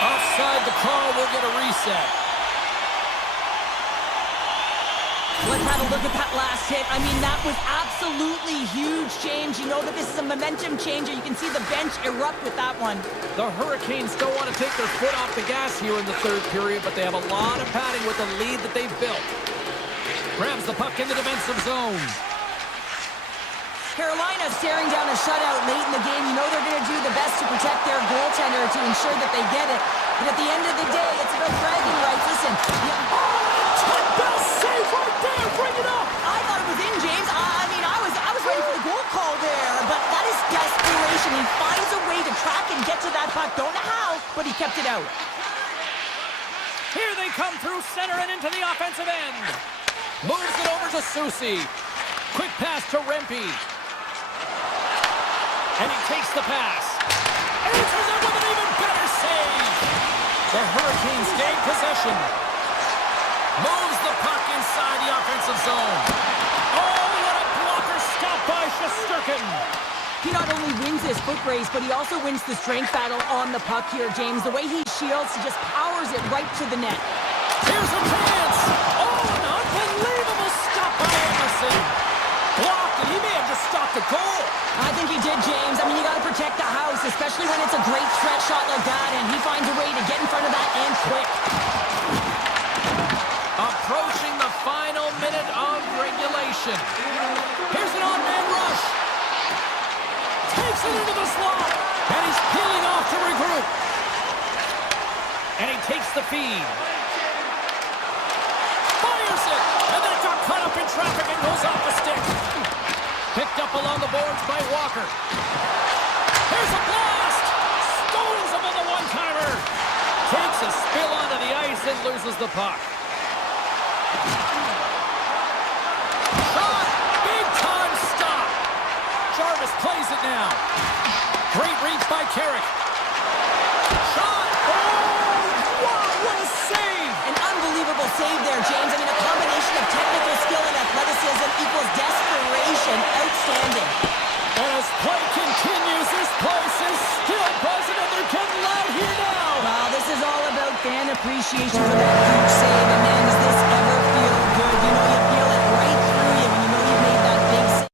Offside, the call will get a reset. Let's have a look at that last hit. I mean, that was absolutely huge change. You know that this is a momentum changer. You can see the bench erupt with that one. The Hurricanes don't want to take their foot off the gas here in the third period, but they have a lot of padding with the lead that they've built. Grabs the puck in the defensive zone. Carolina staring down a shutout late in the game. You know they're going to do the best to protect their goaltender to ensure that they get it. But at the end of the day, it's about bragging rights. Listen. Bell save right there. Bring it up. I thought it was in, James. I mean, I was ready for the goal call there. But that is desperation. He finds a way to track and get to that puck. Don't know how, but he kept it out. Here they come through center and into the offensive end. Moves it over to Susi. Quick pass to Rempe. And he takes the pass. Answers it with an even better save. The Hurricanes gain possession. Moves the puck inside the offensive zone. Oh, what a blocker stop by Shesterkin. He not only wins this foot race, but he also wins the strength battle on the puck here, James. The way he shields, he just powers it right to the net. Here's a chance. Oh, an unbelievable stop by Emerson. Blocked, and he may have just stopped a goal. I think he did, James. I mean, you got to protect the house, especially when it's a great stretch shot like that, and he finds a way to get in front of that and quick. Approaching the final minute of regulation. Here's an on-man rush. Takes it into the slot, and he's peeling off to regroup. And he takes the feed. Fires it, and then it got caught up in traffic and goes off the stick. Picked up along the boards by Walker. Here's a blast! Stones him on the one-timer. Takes a spill onto the ice and loses the puck. Shot! Big-time stop! Jarvis plays it now. Great reach by Carrick. Shot! Oh! Wow, what a save! An unbelievable save there, James. I mean, a combination of technical skill and athleticism equals desperation. Outstanding. And as play continues, this place is still buzzing, and they're getting loud here now. Well, this is all about fan appreciation for that huge save. And man, does this ever feel good. You know, you feel it right through you when you know you've made that big save.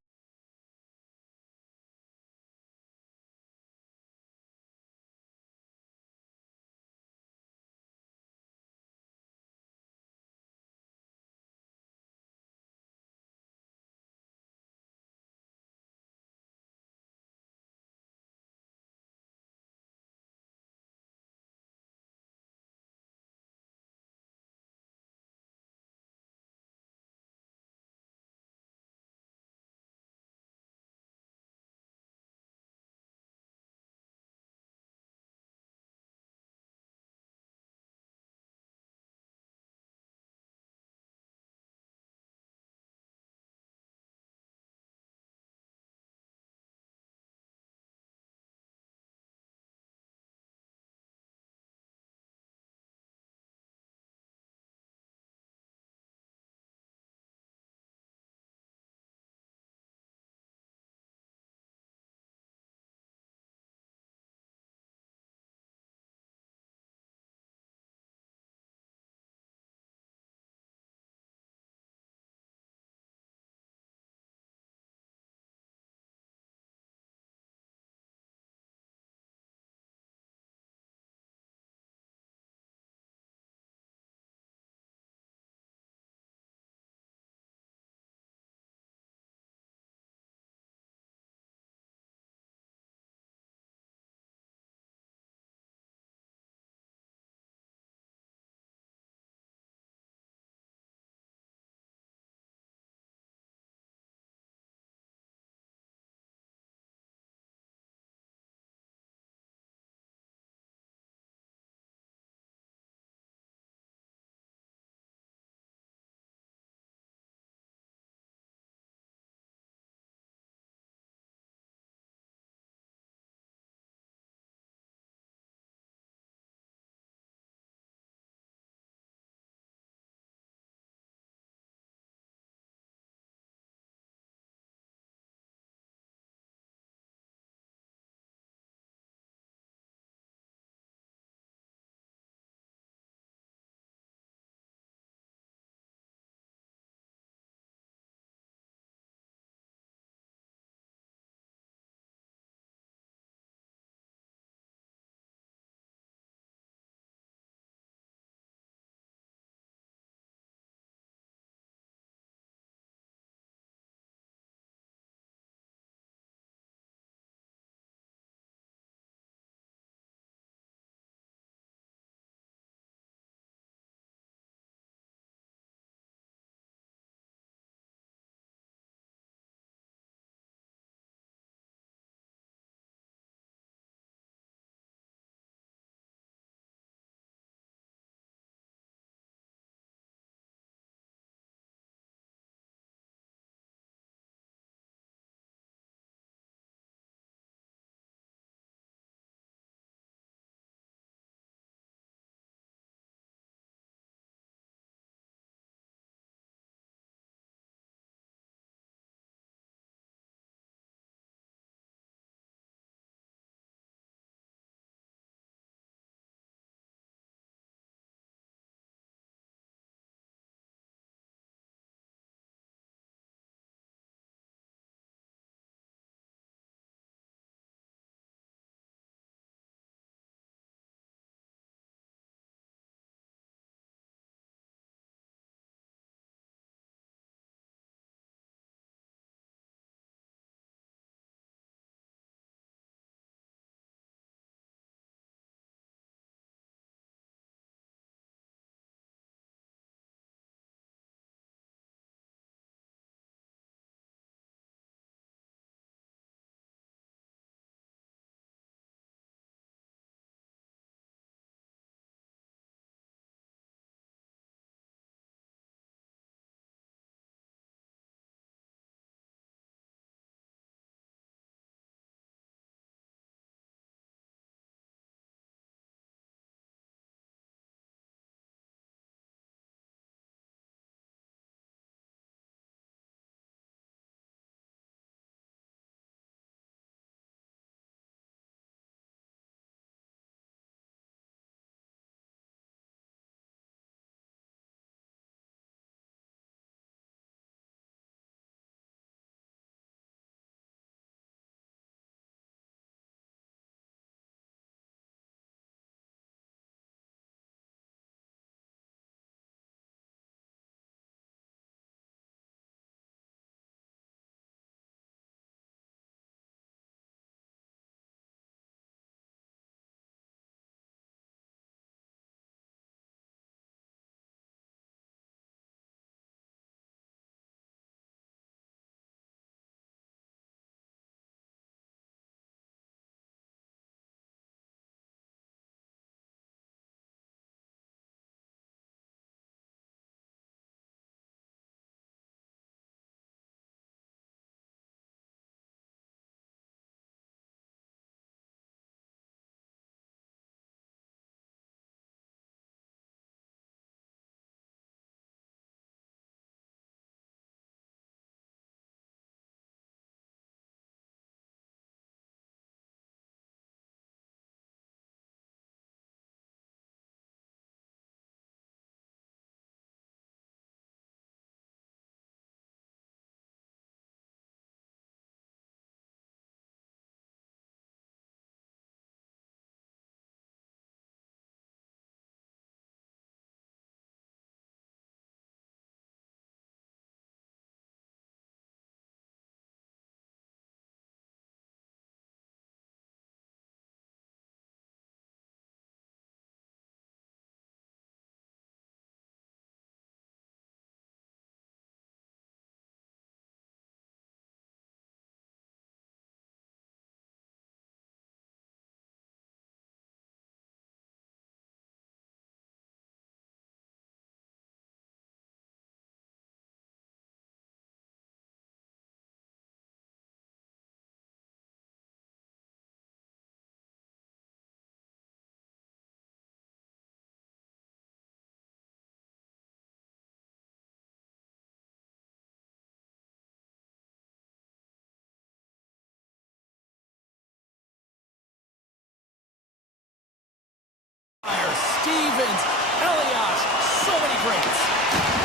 Stevens, Elias, so many greats.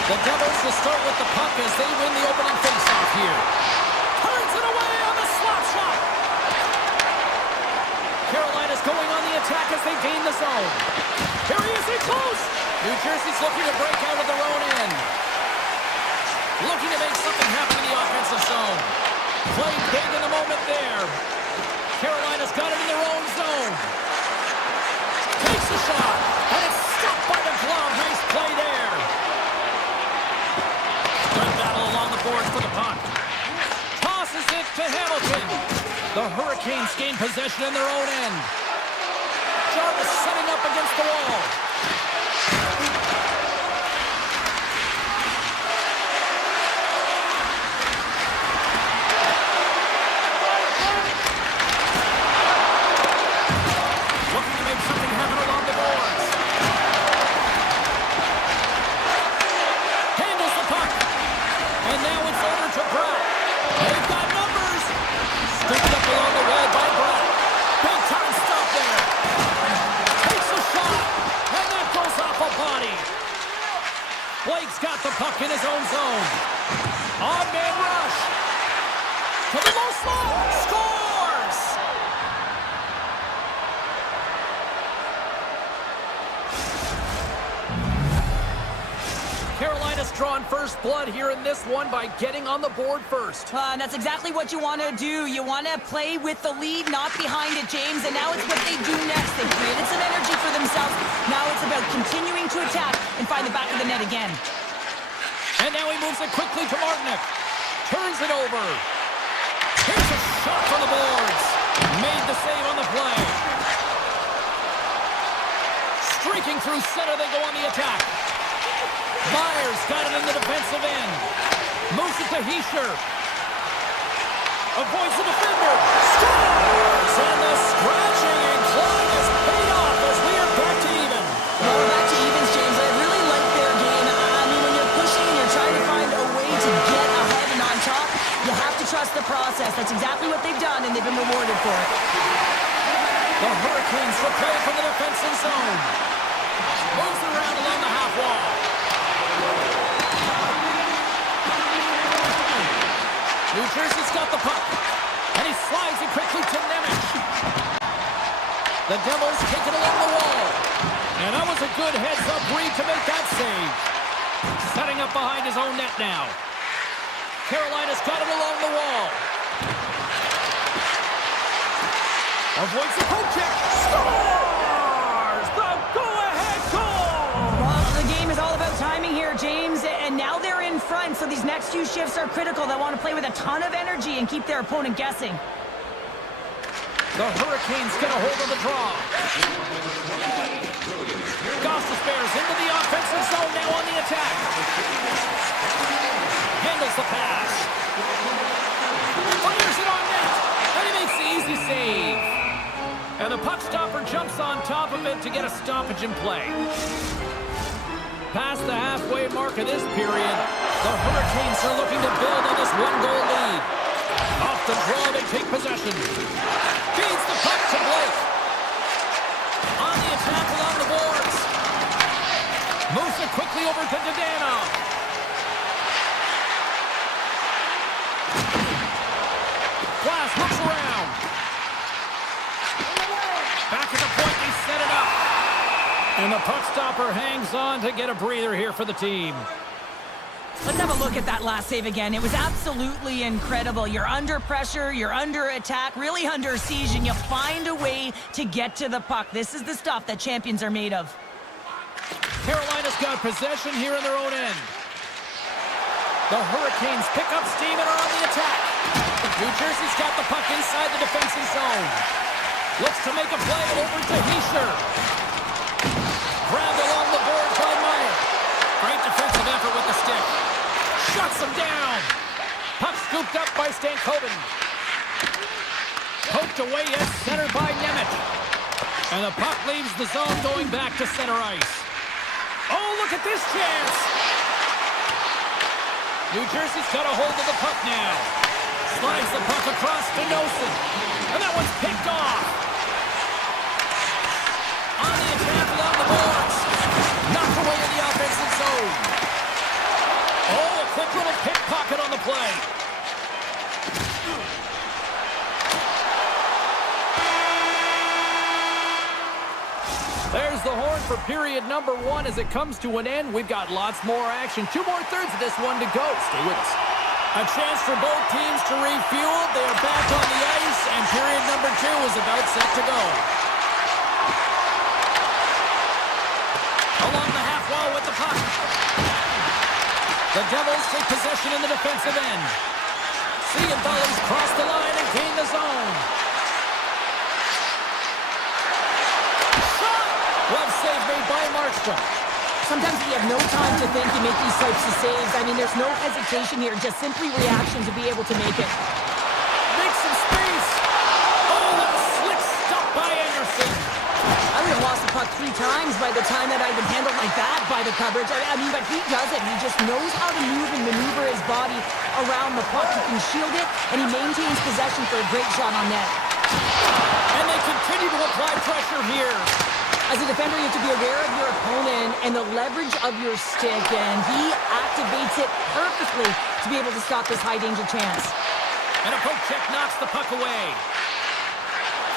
The Devils will start with the puck as they win the opening faceoff here. Turns it away on the slap shot. Carolina's going on the attack as they gain the zone. Here he is in close. New Jersey's looking to break out of their own end. Looking to make something happen in the offensive zone. Played big in the moment there. Carolina's got it in their own zone. Takes a shot, and it's stopped by the glove. Nice play there. Good battle along the boards for the puck. Tosses it to Hamilton. The Hurricanes gain possession in their own end. Jarvis setting up against the wall. Looking to make something happen along the boards. Handles the puck. And now it's over to Brown. They've got numbers. Scooped up along the wall by Brown. Big time stop there. Takes a shot. And that goes off a body. Blake's got the puck in his own zone. On-man rush. To the low slot. Scores! Carolina's drawn first blood here in this one by getting on the board first. And that's exactly what you want to do. You want to play with the lead, not behind it, James. And now it's what they do next. They've created some energy for themselves. Now it's about continuing to attack and find the back of the net again. And now he moves it quickly to Martinick. Turns it over. Here's a shot from the boards. Made the save on the play. Streaking through center, they go on the attack. Myers got it in the defensive end. Moves it to Heischer. Avoids the defender. Scores! And the scratching and clawing is paid off as we are back to even. Well, we're back to evens, James. I really like their game. I mean, when you're pushing and you're trying to find a way to get ahead and on top, you have to trust the process. That's exactly what they've done, and they've been rewarded for it. The Hurricanes will play from the defensive zone. Moves around along the half wall. New Jersey's got the puck, and he slides it quickly to Nemec. The Devils take it along the wall, and that was a good heads-up read to make that save. Setting up behind his own net now. Carolina's got it along the wall. Avoids the poke check. Scores! The go-ahead goal! Well, the game is all about timing here, James, and now they're in front, so these next few shifts are critical. They want to play with a ton of energy and keep their opponent guessing. The Hurricanes get a hold of the draw. Gostis bears into the offensive zone now on the attack. Handles the pass. Fires it on net, and he makes the easy save. And the puck stopper jumps on top of it to get a stoppage in play. Past the halfway mark of this period, the Hurricanes are looking to build on this one-goal lead. Off the draw, they take possession. Feeds the puck to Blake. On the attack along the boards. Moves it quickly over to Dodano. Glass looks around. Back at the point, they set it up. And the puck stopper hangs on to get a breather here for the team. Let's have a look at that last save again. It was absolutely incredible. You're under pressure, you're under attack, really under siege, and you find a way to get to the puck. This is the stuff that champions are made of. Carolina's got possession here in their own end. The Hurricanes pick up steam and are on the attack. New Jersey's got the puck inside the defensive zone. Looks to make a play over to Heischer. Grabbed along the boards by Meyer. Great defensive effort with the stick. Shuts him down. Puck scooped up by Stankoven. Poked away at center by Nemec. And the puck leaves the zone going back to center ice. Oh, look at this chance. New Jersey's got a hold of the puck now. Slides the puck across to Nosen. And that one's picked off. On the attack along the boards. zone. Oh, a quick little pickpocket on the play. There's the horn for period number 1 as it comes to an end. We've got lots more action. 2 more thirds of this one to go. Stay with us. A chance for both teams to refuel. They're back on the ice, and period number 2 is about set to go. Along the half wall with the puck. The Devils take possession in the defensive end. Volleys cross the line and gain the zone. Shot! Glove save made by Markstrom. Sometimes you have no time to think and make these types of saves. I mean, there's no hesitation here, just simply reaction to be able to make it. Make some space. Oh, a slick stop by Anderson. I would have lost the puck 3 times by the time that I'd been handled like that by the coverage. I mean, but he does it. He just knows how to move and maneuver his body around the puck. He can shield it, and he maintains possession for a great shot on net. And they continue to apply pressure here. As a defender, you have to be aware of your opponent and the leverage of your stick, and he activates it perfectly to be able to stop this high-danger chance. And a poke check knocks the puck away.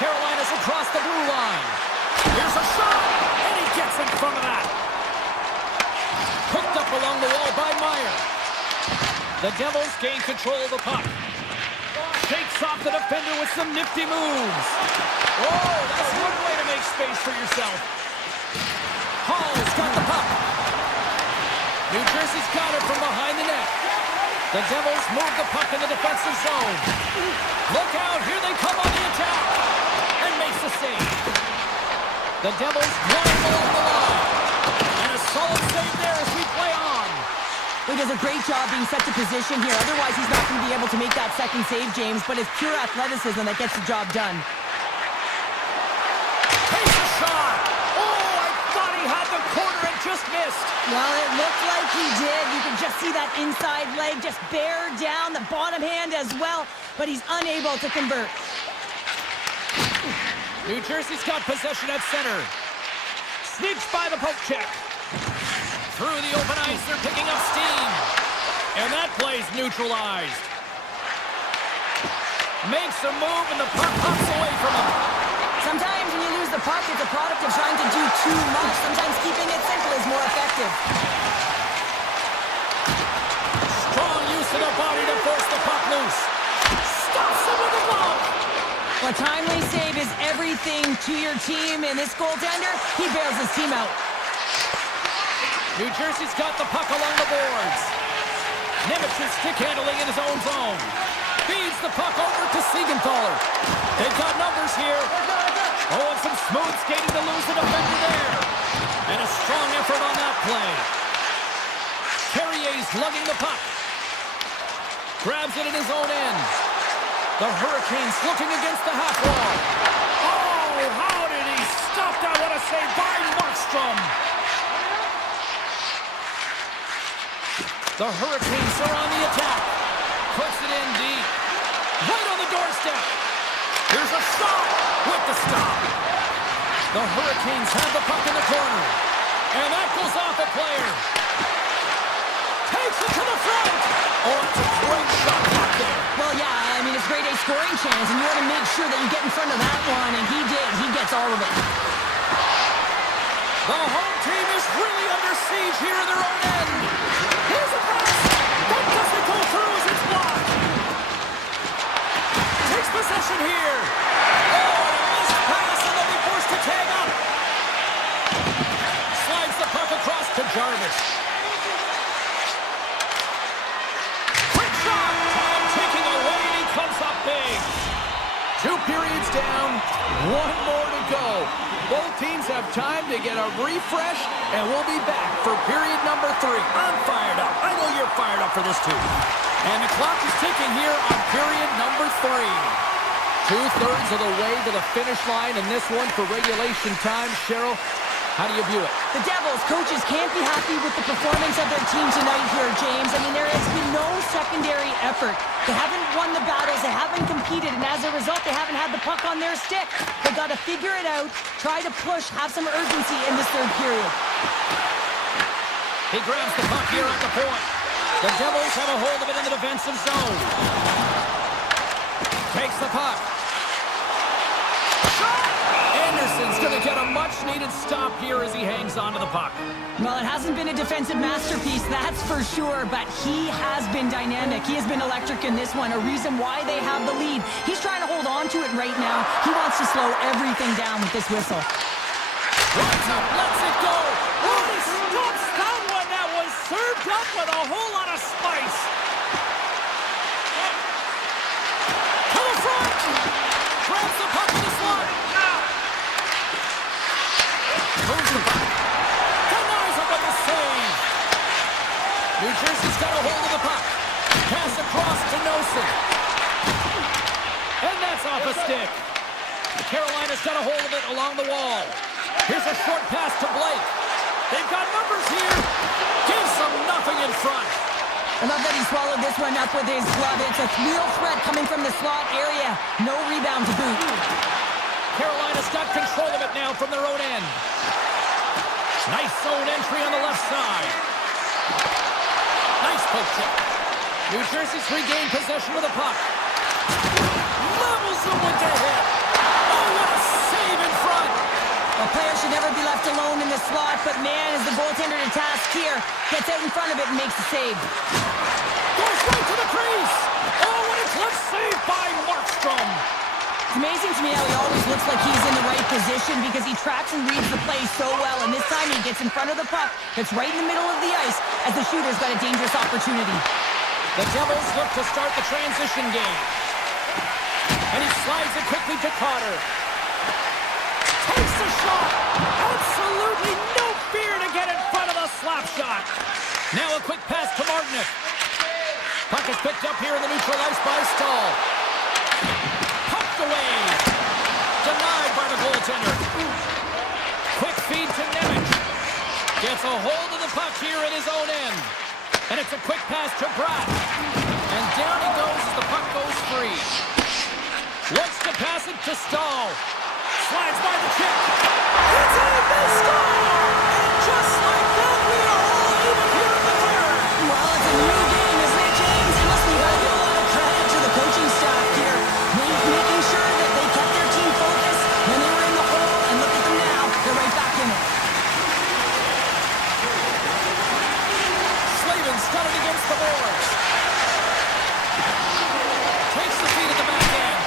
Carolina's across the blue line. Here's a shot, and he gets in front of that. Hooked up along the wall by Meyer. The Devils gain control of the puck. Shakes off the defender with some nifty moves. Oh, that's one way to make space for yourself. Hall's got the puck. New Jersey's got it from behind the net. The Devils move the puck in the defensive zone. Look out, here they come on the attack. And makes the save. The Devils climb along the line. And a solid save there as we play on. He does a great job being set to position here. Otherwise, he's not going to be able to make that second save, James. But it's pure athleticism that gets the job done. Takes a shot. Oh, I thought he had the corner and just missed. Well, it looked like he did. You can just see that inside leg just bear down, the bottom hand as well. But he's unable to convert. New Jersey's got possession at center. Sneaks by the poke check. Through the open ice, they're picking up steam. And that play's neutralized. Makes a move, and the puck hops away from him. Sometimes when you lose the puck, it's a product of trying to do too much. Sometimes keeping it simple is more effective. Strong use of the body to force the puck loose. Stops him with a glove. A timely save is everything to your team, and this goaltender, he bails his team out. New Jersey's got the puck along the boards. Nemitz's stick handling in his own zone. Feeds the puck over to Siegenthaler. They've got numbers here. Oh, and some smooth skating to lose the defender there. And a strong effort on that play. Carrier's lugging the puck. Grabs it in his own end. The Hurricanes looking against the half wall. Oh, how did he stop that? What a save by Markstrom. The Hurricanes are on the attack. Puts it in deep. Right on the doorstep. Here's a shot with the stop. The Hurricanes have the puck in the corner. And that goes off a player. Takes it to the front. Oh, it's a great shot back there. Well, yeah, I mean, it's grade A scoring chance, and you want to make sure that you get in front of that one, and he did. He gets all of it. The home team is really under siege here in their own end. Here's a pass. That doesn't go through as it's blocked. Takes possession here. Oh, a missed pass, and they'll be forced to tag up. Slides the puck across to Jarvis. Quick shot. Time taking away, and he comes up big. 2 periods down, 1 more to go. Both teams have time to get a refresh, and we'll be back for period number 3. I'm fired up. I know you're fired up for this too. And the clock is ticking here on period number 3. 2/3 of the way to the finish line in this one for regulation time. Cheryl, how do you view it? The Devils coaches can't be happy with the performance of their team tonight here, James. I mean, there has been no secondary effort. They haven't won the battles, they haven't competed, and as a result, they haven't had the puck on their stick. They've got to figure it out, try to push, have some urgency in this 3rd period. He grabs the puck here at the point. The Devils have a hold of it in the defensive zone. Takes the puck. Anderson's going to get a much-needed stop here as he hangs onto the puck. Well, it hasn't been a defensive masterpiece, that's for sure, but he has been dynamic. He has been electric in this one, a reason why they have the lead. He's trying to hold on to it right now. He wants to slow everything down with this whistle. Runs up, lets it go. Oh, he stops that one. That was served up with a whole lot of spice. To the front. Grabs the puck in the slot. Moves the puck. Denies him with a save. New Jersey's got a hold of the puck. Pass across to Nosen. And that's off a stick. Carolina's got a hold of it along the wall. Here's a short pass to Blake. They've got numbers here. Gives them nothing in front. I love that he swallowed this one up with his glove. It's a real threat coming from the slot area. No rebound to boot. Carolina's got control of it now from their own end. Nice zone entry on the left side. Nice poke check. New Jersey's regained possession of the puck. Levels them with the hit. Oh, what a save in front. A player should never be left alone in the slot, but man, as the goaltender to task here, gets out in front of it and makes the save. Goes right to the crease. Oh, what a clutch save by Markstrom. It's amazing to me how he always looks like he's in the right position because he tracks and reads the play so well, and this time he gets in front of the puck that's right in the middle of the ice as the shooter's got a dangerous opportunity. The Devils look to start the transition game. And he slides it quickly to Carter. Takes the shot. Absolutely no fear to get in front of the slap shot. Now a quick pass to Martinick. Puck is picked up here in the neutral ice by Stahl. Pucked away. Denied by the goaltender. Quick feed to Nemec. Gets a hold of the puck here at his own end. And it's a quick pass to Bratt. And down he goes as the puck goes free. Looks to pass it to Stahl. Slides by the check. It's in, they score! And just like that, we are all even here in the third. Well, it's a new game, isn't it, James? And listen, you gotta give a lot of credit to the coaching staff here. Making sure that they kept their team focused when they were in the hole, and look at them now. They're right back in it. Slavin's got it against the boards. Takes the feed at the back end.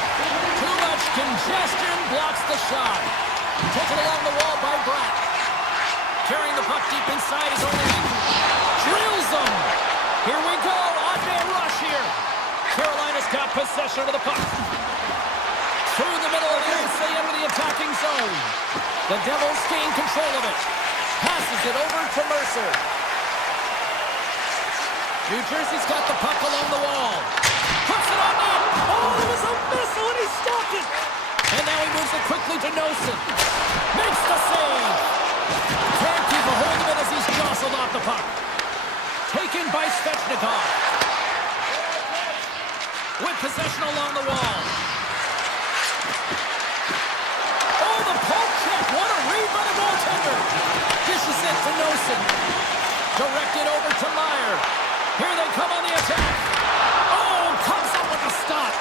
Too much congestion, blocks the shot. Taken along the wall by Bratt. Carrying the puck deep inside his own end. Drills them. Here we go. On-man rush here. Carolina's got possession of the puck. Through the middle of the ice, they enter the attacking zone. The Devils gain control of it. Passes it over to Mercer. New Jersey's got the puck along the wall. Puts it on net. Oh, it was a missile and he stopped it. And now he moves it quickly to Nosen. Makes the save. Can't keep a hold of it as he's jostled off the puck. Taken by Svechnikov. With possession along the wall. Oh, the poke check. What a read by the goaltender. Dishes it to Nosen. Directed over to Meyer. Here they come on the attack. Oh, comes up with the stop.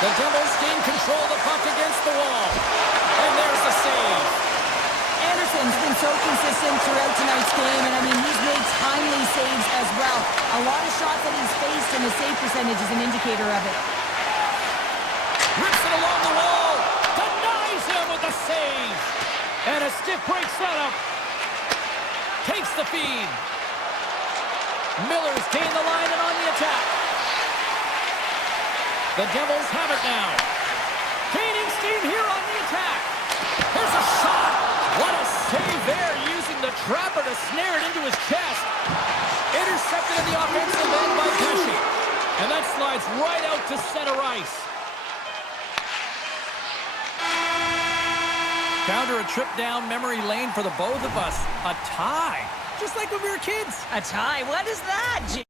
The Devils gain control of the puck against the wall. And there's the save. Anderson's been so consistent throughout tonight's game, and I mean, he's made timely saves as well. A lot of shots that he's faced, and the save percentage is an indicator of it. Rips it along the wall. Denies him with the save. And a stiff break setup. Takes the feed. Miller's gained the line and on the attack. The Devils have it now. Gaining steam here on the attack. There's a shot. What a save there, using the trapper to snare it into his chest. Intercepted in the offensive end by Pesci. And that slides right out to center ice. Found her a trip down memory lane for the both of us. A tie. Just like when we were kids. A tie? What is that?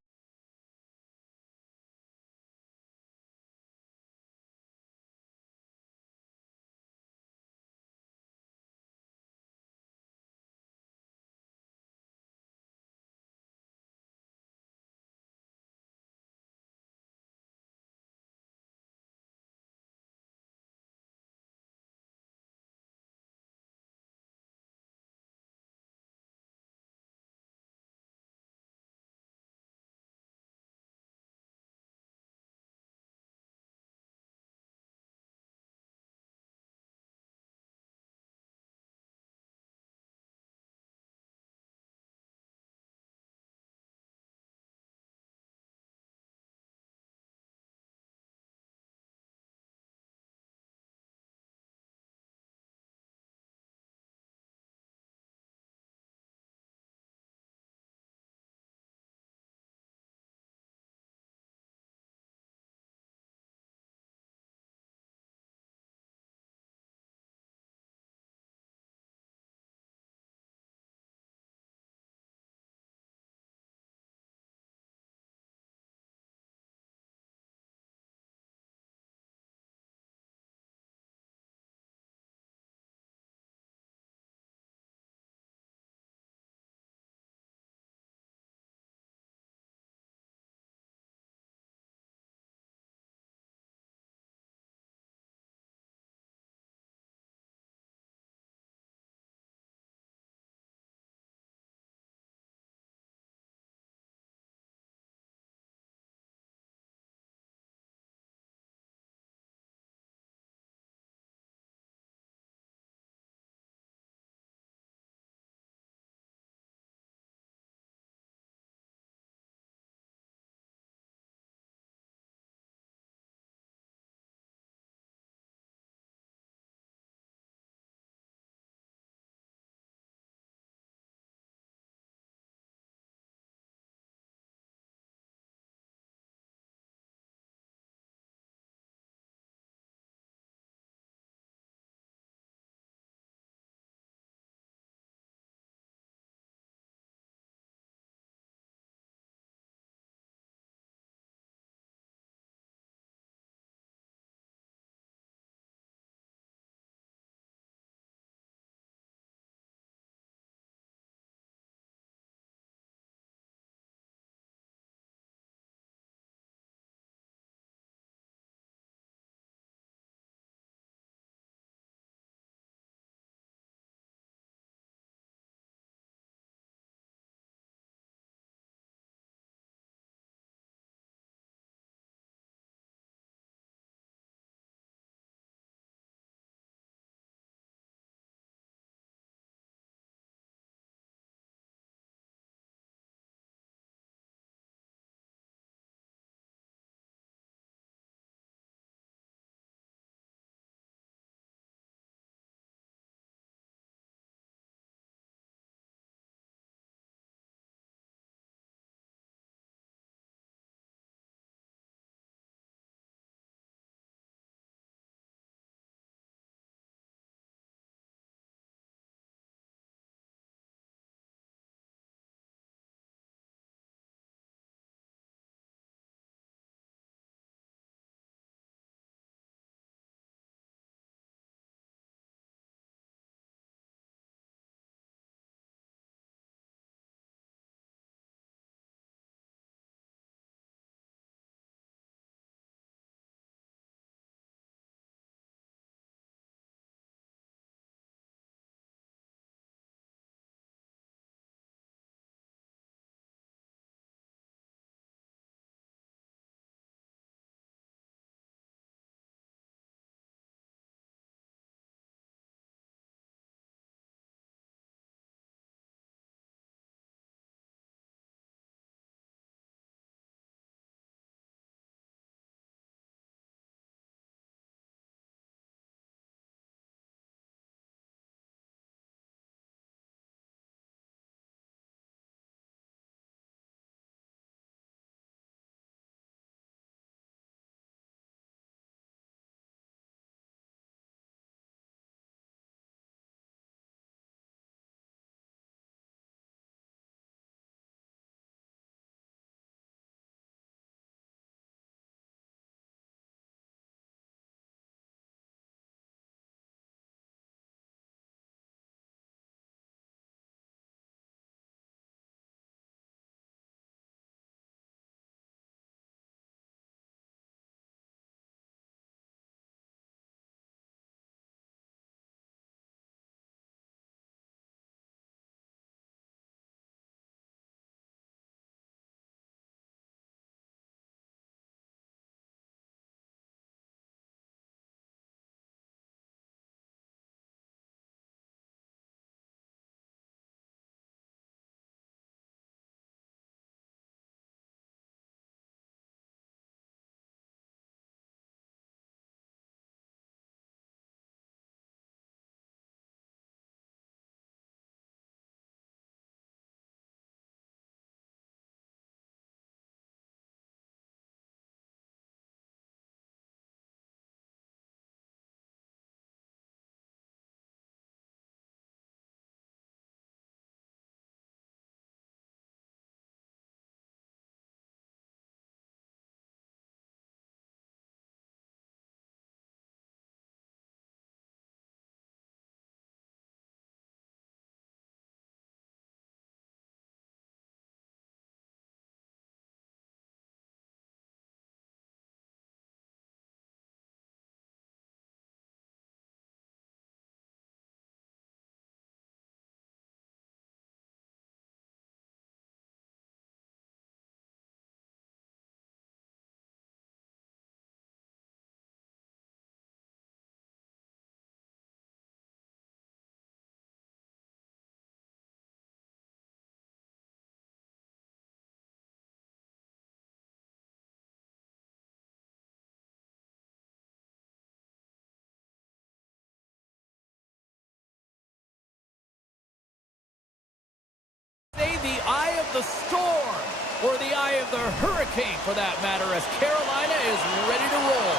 the eye of the storm, or the eye of the hurricane for that matter, as Carolina is ready to roll.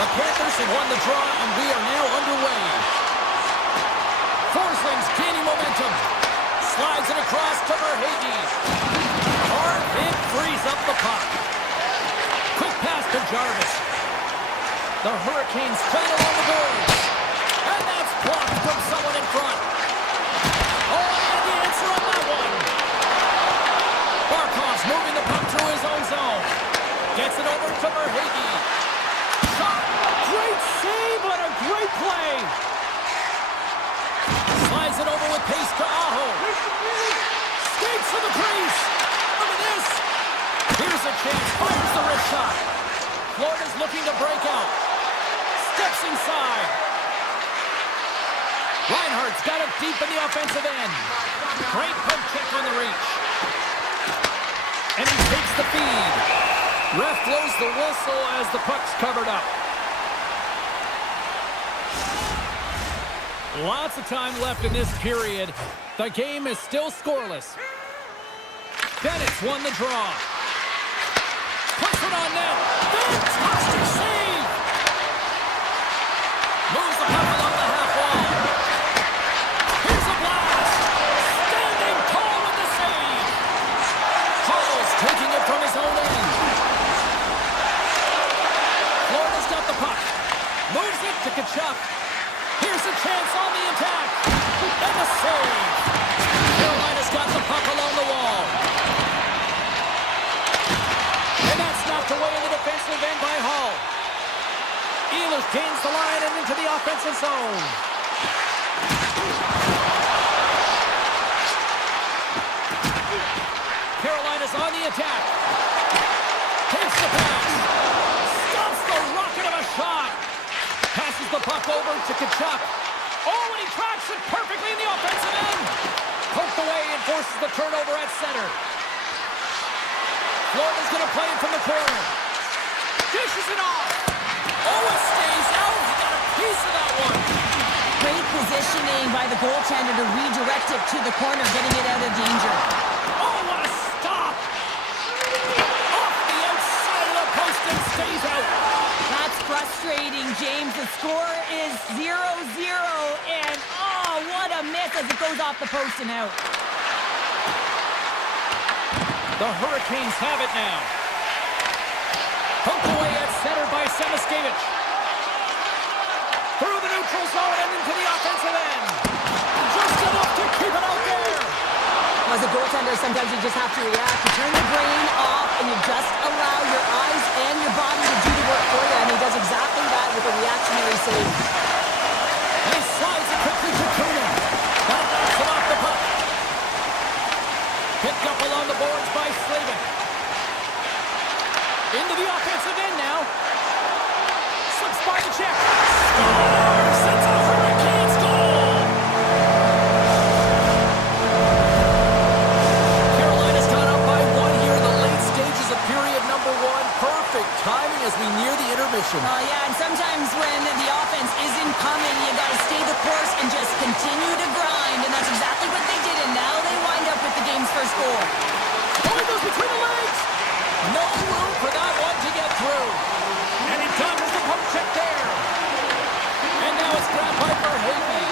The Panthers have won the draw, and we are now underway. Forsling's gaining momentum. Slides it across to Verhaeghe. Hard hit frees up the puck. Quick pass to Jarvis. The Hurricanes fight along the boards. And that's blocked from someone in front. Oh, and the answer on that one. Barkov's moving the puck through his own zone. Gets it over to Verhaeghe. Shot. Great save on a great play. Slides it over with pace to Aho. Skates to the crease. Look at this. Here's a chance. Fires the wrist shot. Florida's looking to break out. Steps inside. Reinhardt's got it deep in the offensive end. Great poke check on the reach. And he takes the feed. Ref blows the whistle as the puck's covered up. Lots of time left in this period. The game is still scoreless. Bennett's won the draw. Puts it on net. Fantastic save! Moves the puck along the half wall. Here's a blast! Standing tall with the save! Hall's taking it from his own end. Florida's got the puck. Moves it to Tkachuk. Here's a chance on the attack. And a save. Carolina's got the puck along the wall. And that's knocked away in the defensive end by Hall. Ehlers gains the line and into the offensive zone. Carolina's on the attack. Takes the pass. Stops the rocket of a shot. Passes the puck over to Tkachuk. Oh, and he tracks it perfectly in the offensive end. Poked away and forces the turnover at center. Florida's going to play it from the corner. Dishes it off. Oh, it stays out. He got a piece of that one. Great positioning by the goaltender to redirect it to the corner, getting it out of danger. Oh, what a stop. Off the outside of the post and stays out. That's frustrating, James. The score is 0-0, and oh, what a miss as it goes off the post and out. The Hurricanes have it now. Poked away at center by Samaskevich. Through the neutral zone and into the offensive end. Just enough to keep it out there. As a goaltender, sometimes you just have to react. You turn your brain off, and you just allow your eyes and your body to do the work for you, and he does exactly that with a reactionary save. And he slides it quickly to Kunin. That knocks him off the puck. Picked up along the boards by Slavin. Into the offensive end now. Slips by the check. Scores! It's a Hurricanes goal! Carolina's got up by one here in the late stages of period number one. Perfect timing as we near the intermission. Yeah, and sometimes when the offense isn't coming, you got to stay the course and just continue to grind, and that's exactly what they did, and now they wind up with the game's first goal. Oh, it goes between the legs! No room for that one to get through. And he dodges the poke check there. And now it's grabbed by Verhaeghe.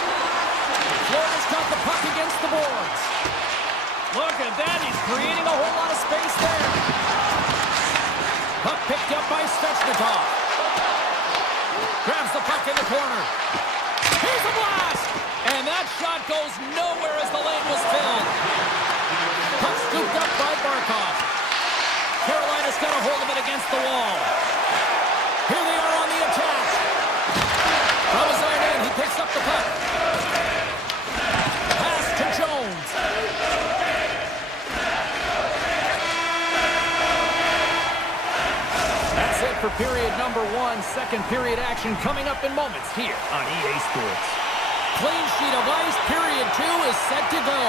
Florida's got the puck against the boards. Look at that, he's creating a whole lot of space there. Puck picked up by Svechnikov. Grabs the puck in the corner. Here's a blast! And that shot goes nowhere as the lane was filled. Puck scooped up by Barkov. Carolina's got a hold of it against the wall. Here they are on the attack. From his own end, he picks up the puck. Pass to Jones. That's it for period number one. Second period action coming up in moments here on EA Sports. Clean sheet of ice. Period two is set to go.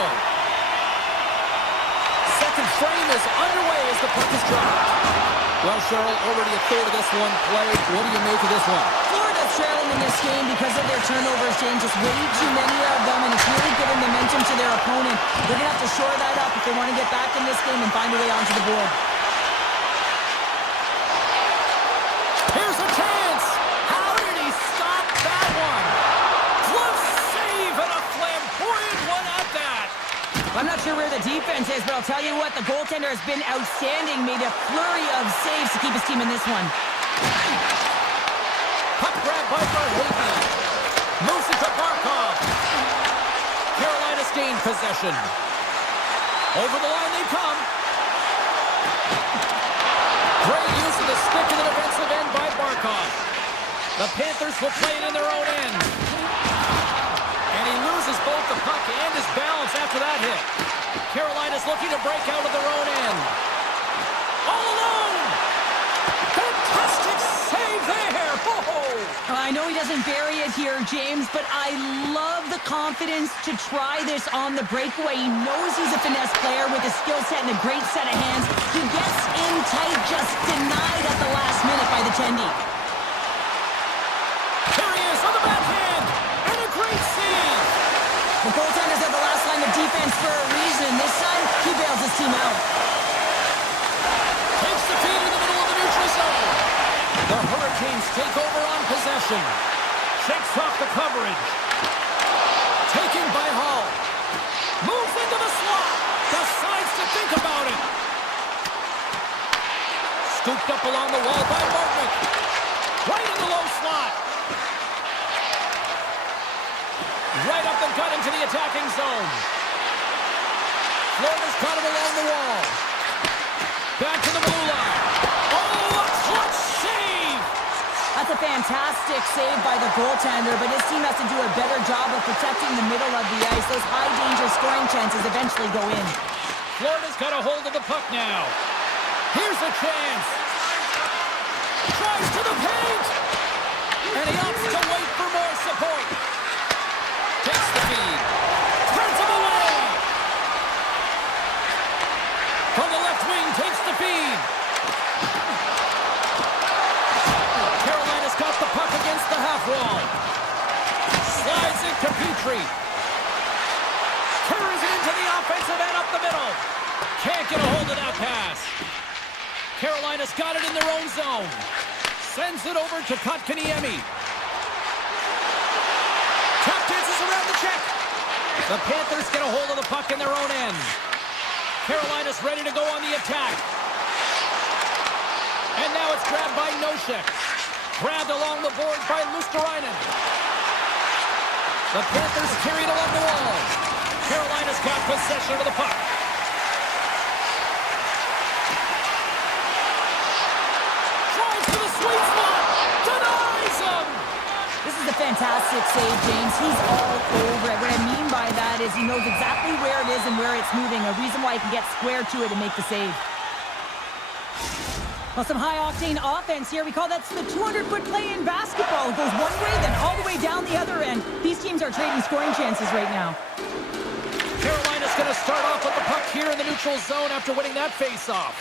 Second frame is underway as the puck is dropped. Well, Cheryl, already a third of this one played. What do you make of this one? Florida's trailing in this game because of their turnovers, James. Just way too many of them, and it's really given momentum to their opponent. They're going to have to shore that up if they want to get back in this game and find a way onto the board. Here's a chance! How did he stop that one? Close save and a flamboyant one at that! I'm not sure where the defense is, but I'll tell you what, the goaltender has been outstanding. Made a flurry of saves to keep his team in this one. Puck grab by Verhaeghe. Moves it to Barkov. Carolina's gained possession. Over the line they come. Great use of the stick in the defensive end by Barkov. The Panthers will play it in their own end. And he loses both the puck and his balance after that hit. Carolina's looking to break out of their own end. All alone! Fantastic save there! Oh! I know he doesn't bury it here, James, but I love the confidence to try this on the breakaway. He knows he's a finesse player with a skill set and a great set of hands. He gets in tight, just denied at the last minute by the Tendy. There he is on the backhand! And a great save! The goaltender's at the last line of defense for a reason. This time, he bails his team out. Takes the feed in the middle of the neutral zone. The Hurricanes take over on possession. Shakes off the coverage. Taken by Hall. Moves into the slot. Decides to think about it. Scooped up along the wall by Martinick. Right in the low slot. Right up the gut into the attacking zone. Florida's got it along the wall. Back to the blue line. Oh, a clutch save! That's a fantastic save by the goaltender, but his team has to do a better job of protecting the middle of the ice. Those high-danger scoring chances eventually go in. Florida's got a hold of the puck now. Here's a chance. Tries to the paint. And he opts to wait for more support. Takes the feed. Turns him away. From the left wing, takes the feed. Carolina's got the puck against the half wall. Slides it to Petrie. Carries it into the offensive end up the middle. Can't get a hold of that pass. Carolina's got it in their own zone. Sends it over to Kotkaniemi. Tap dances around the check. The Panthers get a hold of the puck in their own end. Carolina's ready to go on the attack. And now it's grabbed by Nosek. Grabbed along the board by Luosterainen. The Panthers carry it along the wall. Carolina's got possession of the puck. Tries to the sweet spot. Denies him. This is a fantastic save, James. He's all over it. What I mean by that is he knows exactly where it is and where it's moving, a reason why he can get square to it and make the save. Well, some high-octane offense here. We call that the 200-foot play in basketball. It goes one way, then all the way down the other end. These teams are trading scoring chances right now. Carolina's going to start off with the puck here in the neutral zone after winning that face-off.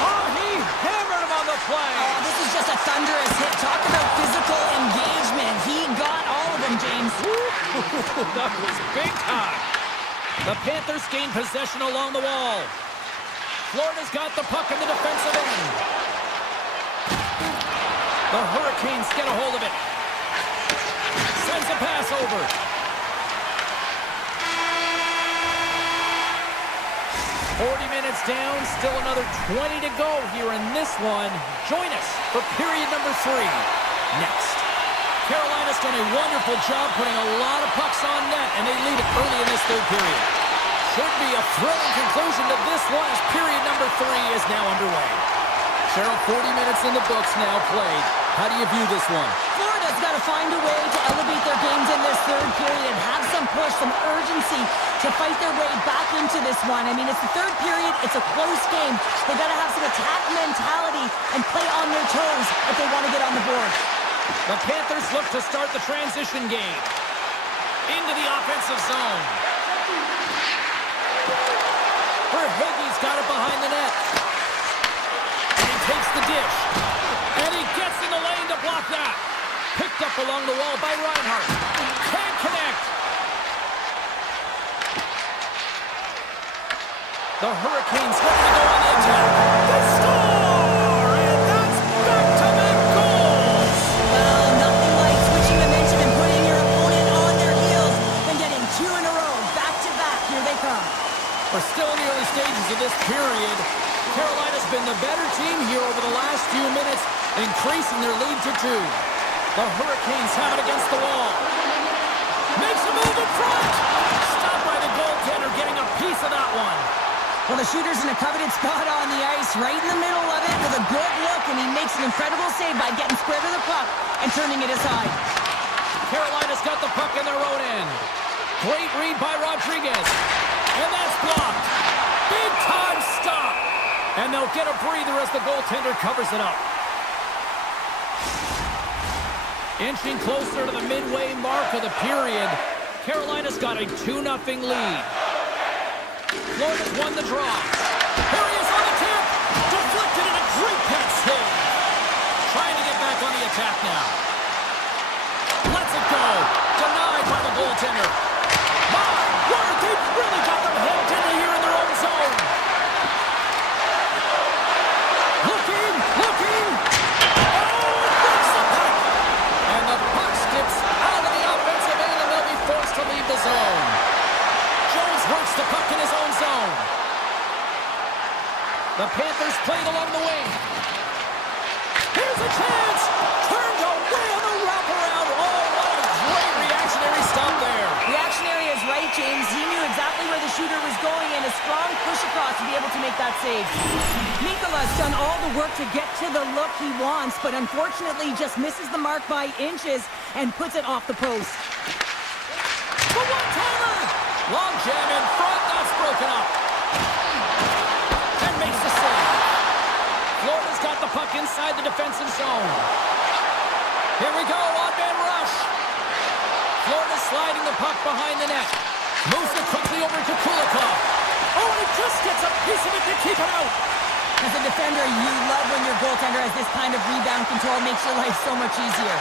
Oh, he hammered him on the play. Oh, this is just a thunderous hit. Talk about physical engagement. He got all of them, James. That was big time. The Panthers gain possession along the wall. Florida's got the puck in the defensive end. The Hurricanes get a hold of it. Sends a pass over. 40 minutes down, still another 20 to go here in this one. Join us for period number 3 next. Carolina's done a wonderful job putting a lot of pucks on net, and they lead it early in this third period. Should be a thrilling conclusion to this one as period number 3 is now underway. Cheryl, 40 minutes in the books now played. How do you view this one? Florida's got to find a way to elevate their games in this third period and have some push, some urgency to fight their way back into this one. I mean, it's the third period. It's a close game. They've got to have some attack mentality and play on their toes if they want to get on the board. The Panthers look to start the transition game. Into the offensive zone. Verhaeghe's got it behind the net. And he takes the dish. And he gets in the lane to block that. along the wall by Reinhardt. Can't connect. The Hurricanes ready to go on the attack. They score! And that's back-to-back goals! Well, nothing like switching momentum and putting your opponent on their heels than getting two in a row, back-to-back. Here they come. We're still in the early stages of this period. Carolina's been the better team here over the last few minutes, increasing their lead to 2. The Hurricanes have it against the wall. Makes a move in front! Stopped by the goaltender, getting a piece of that one. Well, the shooter's in a coveted spot on the ice, right in the middle of it with a good look, and he makes an incredible save by getting square to the puck and turning it aside. Carolina's got the puck in their own end. Great read by Rodriguez. And that's blocked. Big time stop. And they'll get a breather as the goaltender covers it up. Inching closer to the midway mark of the period, Carolina's got a 2-0 lead. Florida's won the draw. Here he is on the tip. Deflected in a great pass save. Trying to get back on the attack now. Lets it go. Denied by the goaltender. My word, they've really got them hemmed in here in their own zone. Looking. Oh, breaks the puck. And the puck skips out of the offensive end, and they'll be forced to leave the zone. Jones works the puck in his own zone. The Panthers played along the wing. Here's a chance. Turned away on the wraparound. Oh, what a great reactionary stop there. Reactionary is right, James. He knew exactly where the shooter was going and a strong push across to be able to make that save. Mikola's done all the work to get to the look he wants, but unfortunately just misses the mark by inches and puts it off the post. The one-timer. Long jam in front. That's broken up. And makes the save. Florida's got the puck inside the defensive zone. Here we go. Odd-man rush. Florida sliding the puck behind the net. Moves it quickly over to Kulikov. Oh, and he just gets a piece of it to keep it out. As a defender, you love when your goaltender has this kind of rebound control. Makes your life so much easier.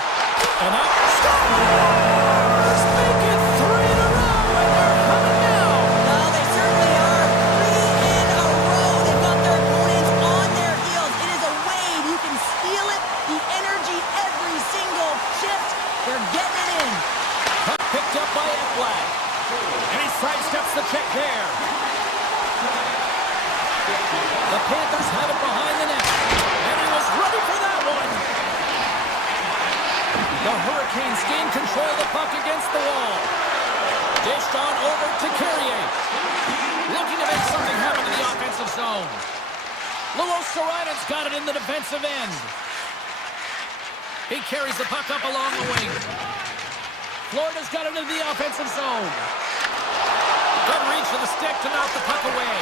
And that scores! Make it 3 in a row, and they're coming now. Well, they certainly are. 3 in a row. They've got their opponents on their heels. It is a wave. You can feel it. The energy every single shift. They're getting it in. Puck picked up by Ekblad. And he sidesteps the check there. The Panthers have it behind the net. And he was ready for that one. The Hurricanes gain control of the puck against the wall. Dished on over to Carrier. Looking to make something happen in the offensive zone. Luos Sorokin's got it in the defensive end. He carries the puck up along the wing. Florida's got it into the offensive zone. Good reach of the stick to knock the puck away.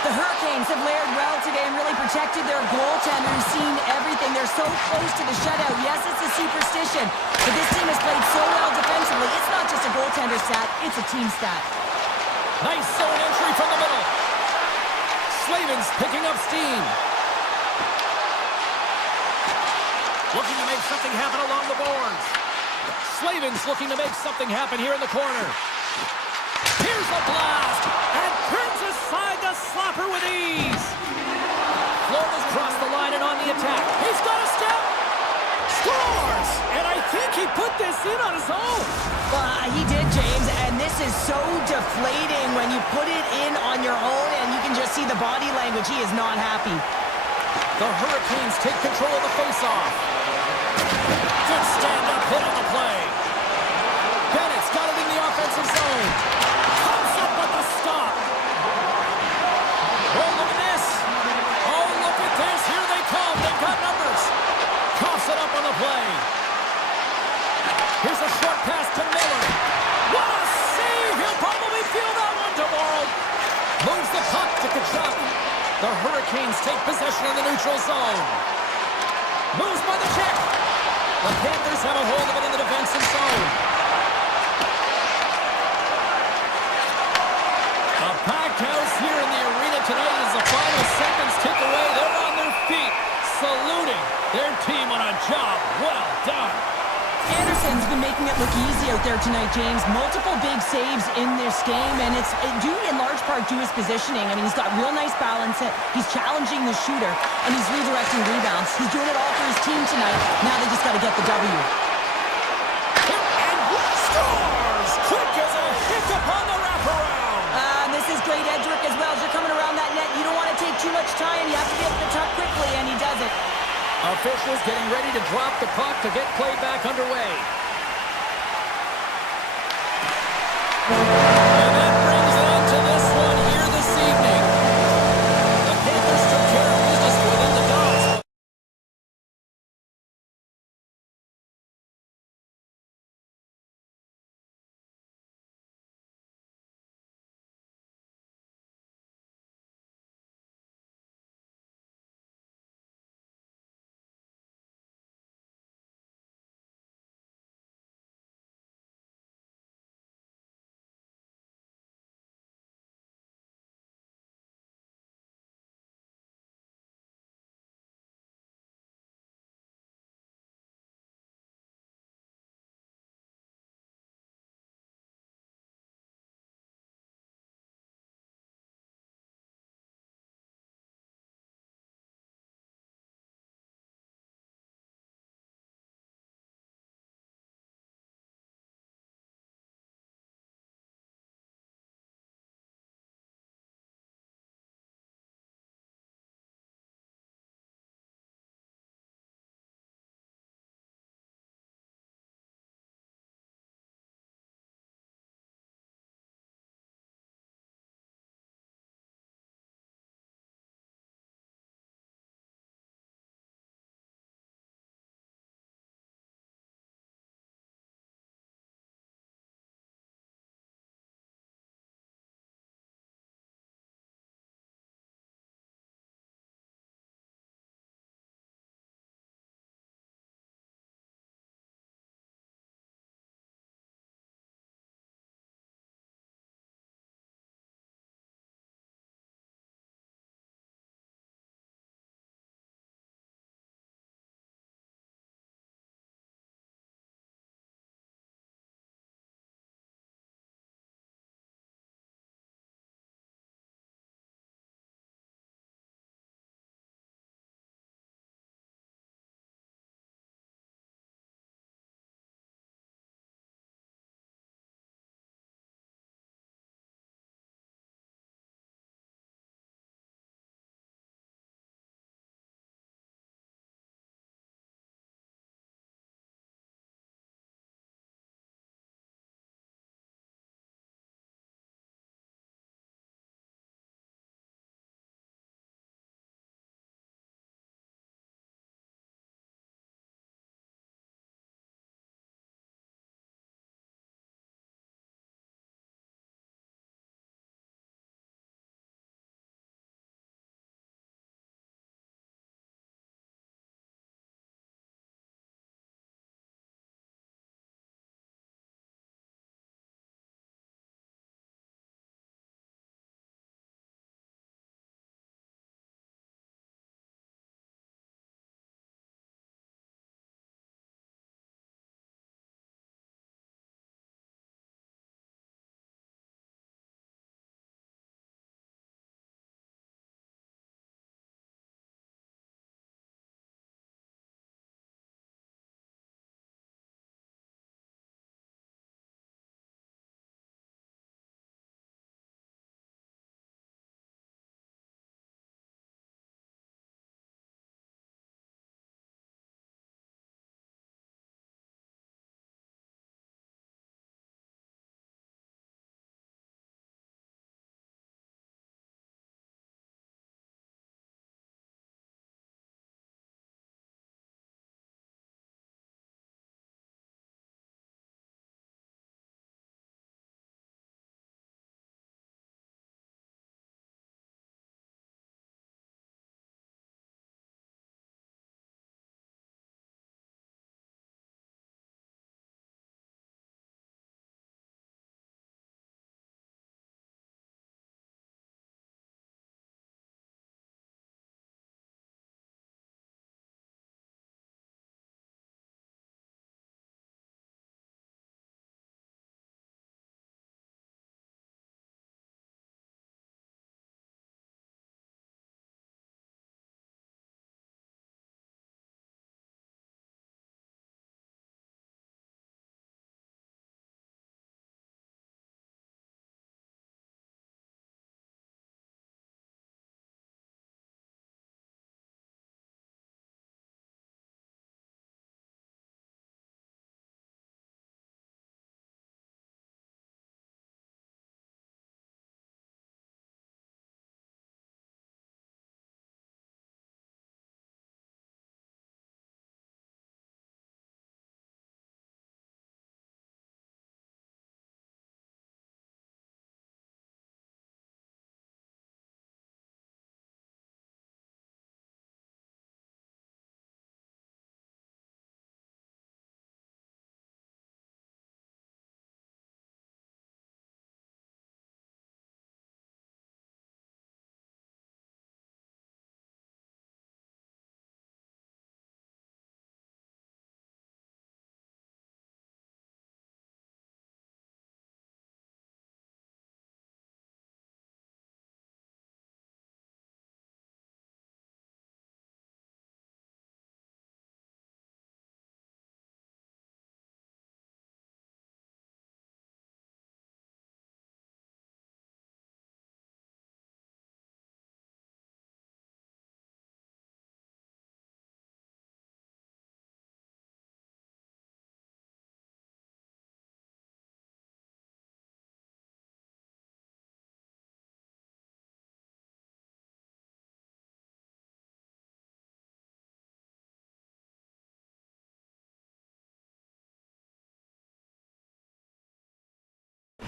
The Hurricanes have layered well today and really protected their goaltender, seen everything. They're so close to the shutout. Yes, it's a superstition, but this team has played so well defensively. It's not just a goaltender stat, it's a team stat. Nice zone entry from the middle. Slavin's picking up steam. Looking to make something happen along the boards. Slavin's looking to make something happen here in the corner. Here's a blast, and turns aside the slapper with ease. Florida's crossed the line and on the attack. He's got a step. Scores! And I think he put this in on his own. He did, James, and this is so deflating when you put it in on your own, and you can just see the body language. He is not happy. The Hurricanes take control of the faceoff. Good stand-up hit on the play. Bennett's got it in the offensive zone. Comes up with the stop. Oh, look at this. Oh, look at this. Here they come. They've got numbers. Coughs it up on the play. Here's a short pass to Miller. What a save. He'll probably feel that one tomorrow. Moves the puck to Kachuk. The Hurricanes take possession of the neutral zone. Moves by the check. The Panthers have a hold of it in the defensive zone. A packed house here in the arena tonight as the final seconds tick away. They're on their feet, saluting their team on a job well done. look easy out there tonight, James. Multiple big saves in this game, and it's due in large part to his positioning. I mean, he's got real nice balance. He's challenging the shooter, and he's redirecting rebounds. He's doing it all for his team tonight. Now they just got to get the W. And scores! Quick as a hiccup on the wraparound. This is great edge work as well. As you're coming around that net, you don't want to take too much time. You have to be able to tuck quickly, and he does it. Officials getting ready to drop the puck to get play back underway. And that brings it on to this one here this evening. The Panthers took care of business within the Dogs.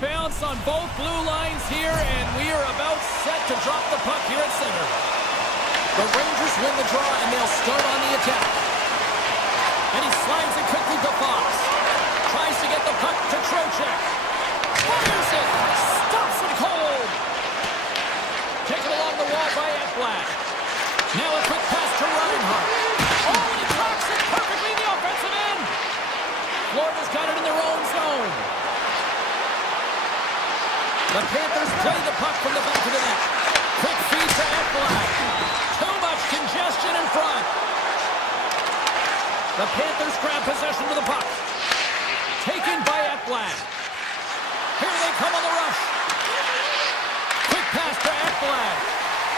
bounce on both blue lines here, and we are about set to drop the puck here at center. The Rangers win the draw, and they'll start on the attack. And he slides it quickly to Fox. Tries to get the puck to Trocheck. Fires it! Stops it cold! Taken along the wall by Ekblad. Now a quick pass to Reinhart. Oh, and he tracks it perfectly in the offensive end! Florida's got it in their own zone. The Panthers play the puck from the back of the net. Quick feed to Ekblad. Too much congestion in front. The Panthers grab possession of the puck. Taken by Ekblad. Here they come on the rush. Quick pass to Ekblad.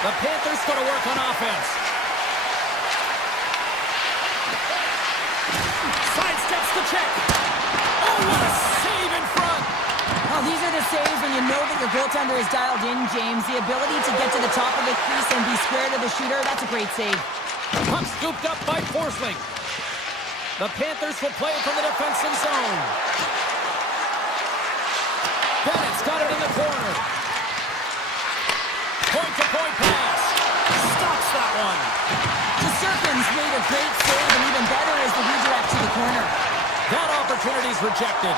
The Panthers go to work on offense. Sidesteps the check. Oh, what a save in front. Oh, these are the saves when you know that your goaltender is dialed in, James. The ability to get to the top of the crease and be square to the shooter, that's a great save. Puck scooped up by Forsling. The Panthers will play it from the defensive zone. Bennett's got it in the corner. Point-to-point pass. Stops that one. Shesterkin's made a great save, and even better is the redirect to the corner. That opportunity's rejected.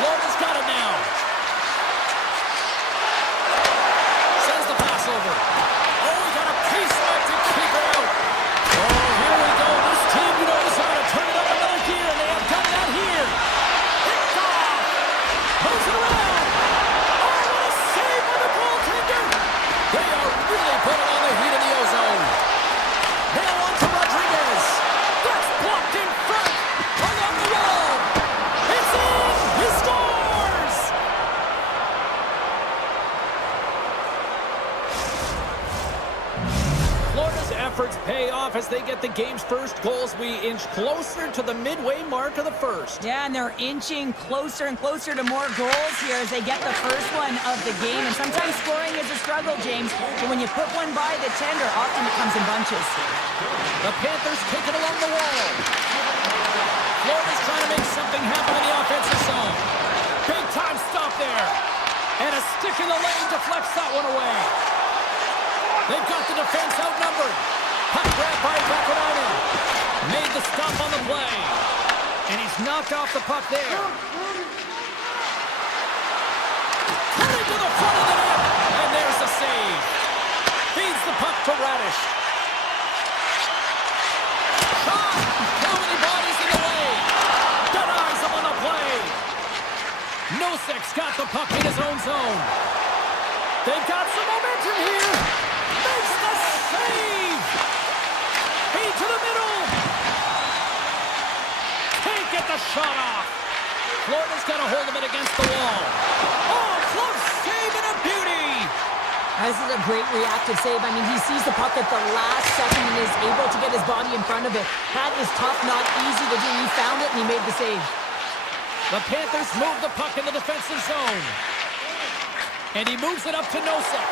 Florida's got it now. Sends the pass over. Oh, he got a piece of it to keep it out. Oh, here we go. This team knows how to turn it up another gear, and they have done that here. It's off. Moves it around. Oh, what a save by the goaltender. They are really putting on the heat in the ozone. Now on to Rodriguez. That's blocked in front. Along the wall. It's in. He scores. Florida's efforts pay off as they get the game's first goals. We inch closer to the midway mark of the first. Yeah, and they're inching closer and closer to more goals here as they get the first one of the game. And sometimes scoring is a struggle, James. But when you put one by the tender, often it comes in bunches. The Panthers take it along the wall. Florida's trying to make something happen in the offensive zone. Big time stop there. And a stick in the lane deflects that one away. They've got the defense outnumbered. Puck grabbed by Vakunainen. Made the stop on the play. And he's knocked off the puck there. Cutting to the front of the net. And there's the save. Feeds the puck to Radish. Shot. Too many bodies in the way. Denies him on the play. Nosek's got the puck in his own zone. They've got some momentum here. Makes the save. Feed to the middle. Can't get the shot off. Florida's got a hold of it against the wall. Oh, close save and a beauty. This is a great reactive save. I mean, he sees the puck at the last second and is able to get his body in front of it. That is tough, not easy to do. He found it and he made the save. The Panthers move the puck in the defensive zone. And he moves it up to Nosek.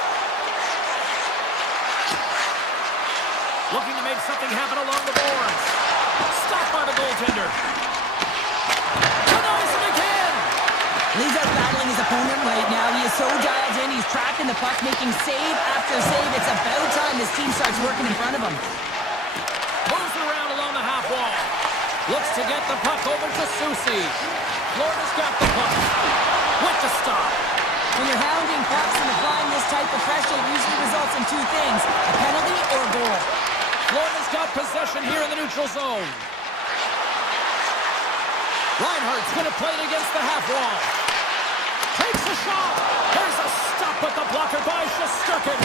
Looking to make something happen along the boards. Stopped by the goaltender. Denies him again. He's out battling his opponent right now. He is so dialed in. He's tracking the puck, making save after save. It's about time this team starts working in front of him. Moves it around along the half wall. Looks to get the puck over to Susi. Florida's got the puck. With the stop. When you're hounding pucks and applying this type of pressure, it usually results in two things, a penalty or a goal. Florida's got possession here in the neutral zone. Reinhart's going to play it against the half wall. Takes a shot. There's a stop with the blocker by Shesterkin.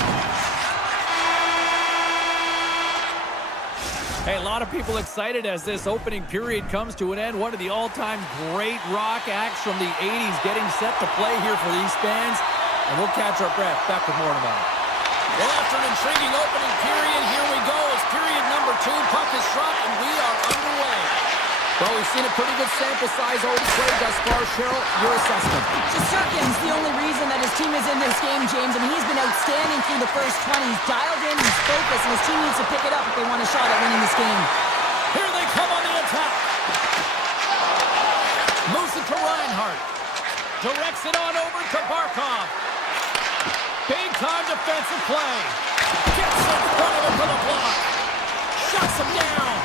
Hey, a lot of people excited as this opening period comes to an end. One of the all-time great rock acts from the 80s getting set to play here for these fans. And we'll catch our breath. Back with more in a moment. Well, after an intriguing opening period, here we go. It's period number 2. Puck is dropped, and we are underway. Well, we've seen a pretty good sample size already played thus far. Cheryl, your assessment. Shesterkin's the only reason that his team is in this game, James. I mean, he's been outstanding through the first 20. He's dialed in, he's focused, and his team needs to pick it up if they want a shot at winning this game. Here they come on the attack. Moves it to Reinhart. Directs it on over to Barkov. Big-time defensive play. Gets in front of him for the block. Shuts him down.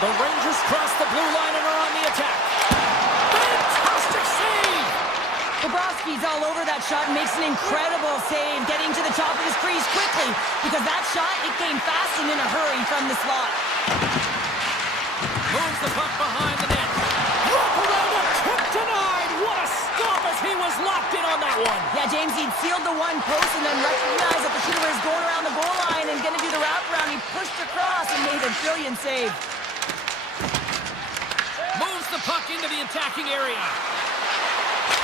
The Rangers cross the blue line and are on the attack. Fantastic save! Bobrovsky's all over that shot and makes an incredible save, getting to the top of his crease quickly, because that shot, it came fast and in a hurry from the slot. Moves the puck behind the net. Wrap around a tip denied. What a stop as he was locked in on that one. Yeah, James, he'd sealed the one post and then recognized that the shooter was going around the goal line and going to do the wraparound. He pushed across and made a brilliant save. Moves the puck into the attacking area.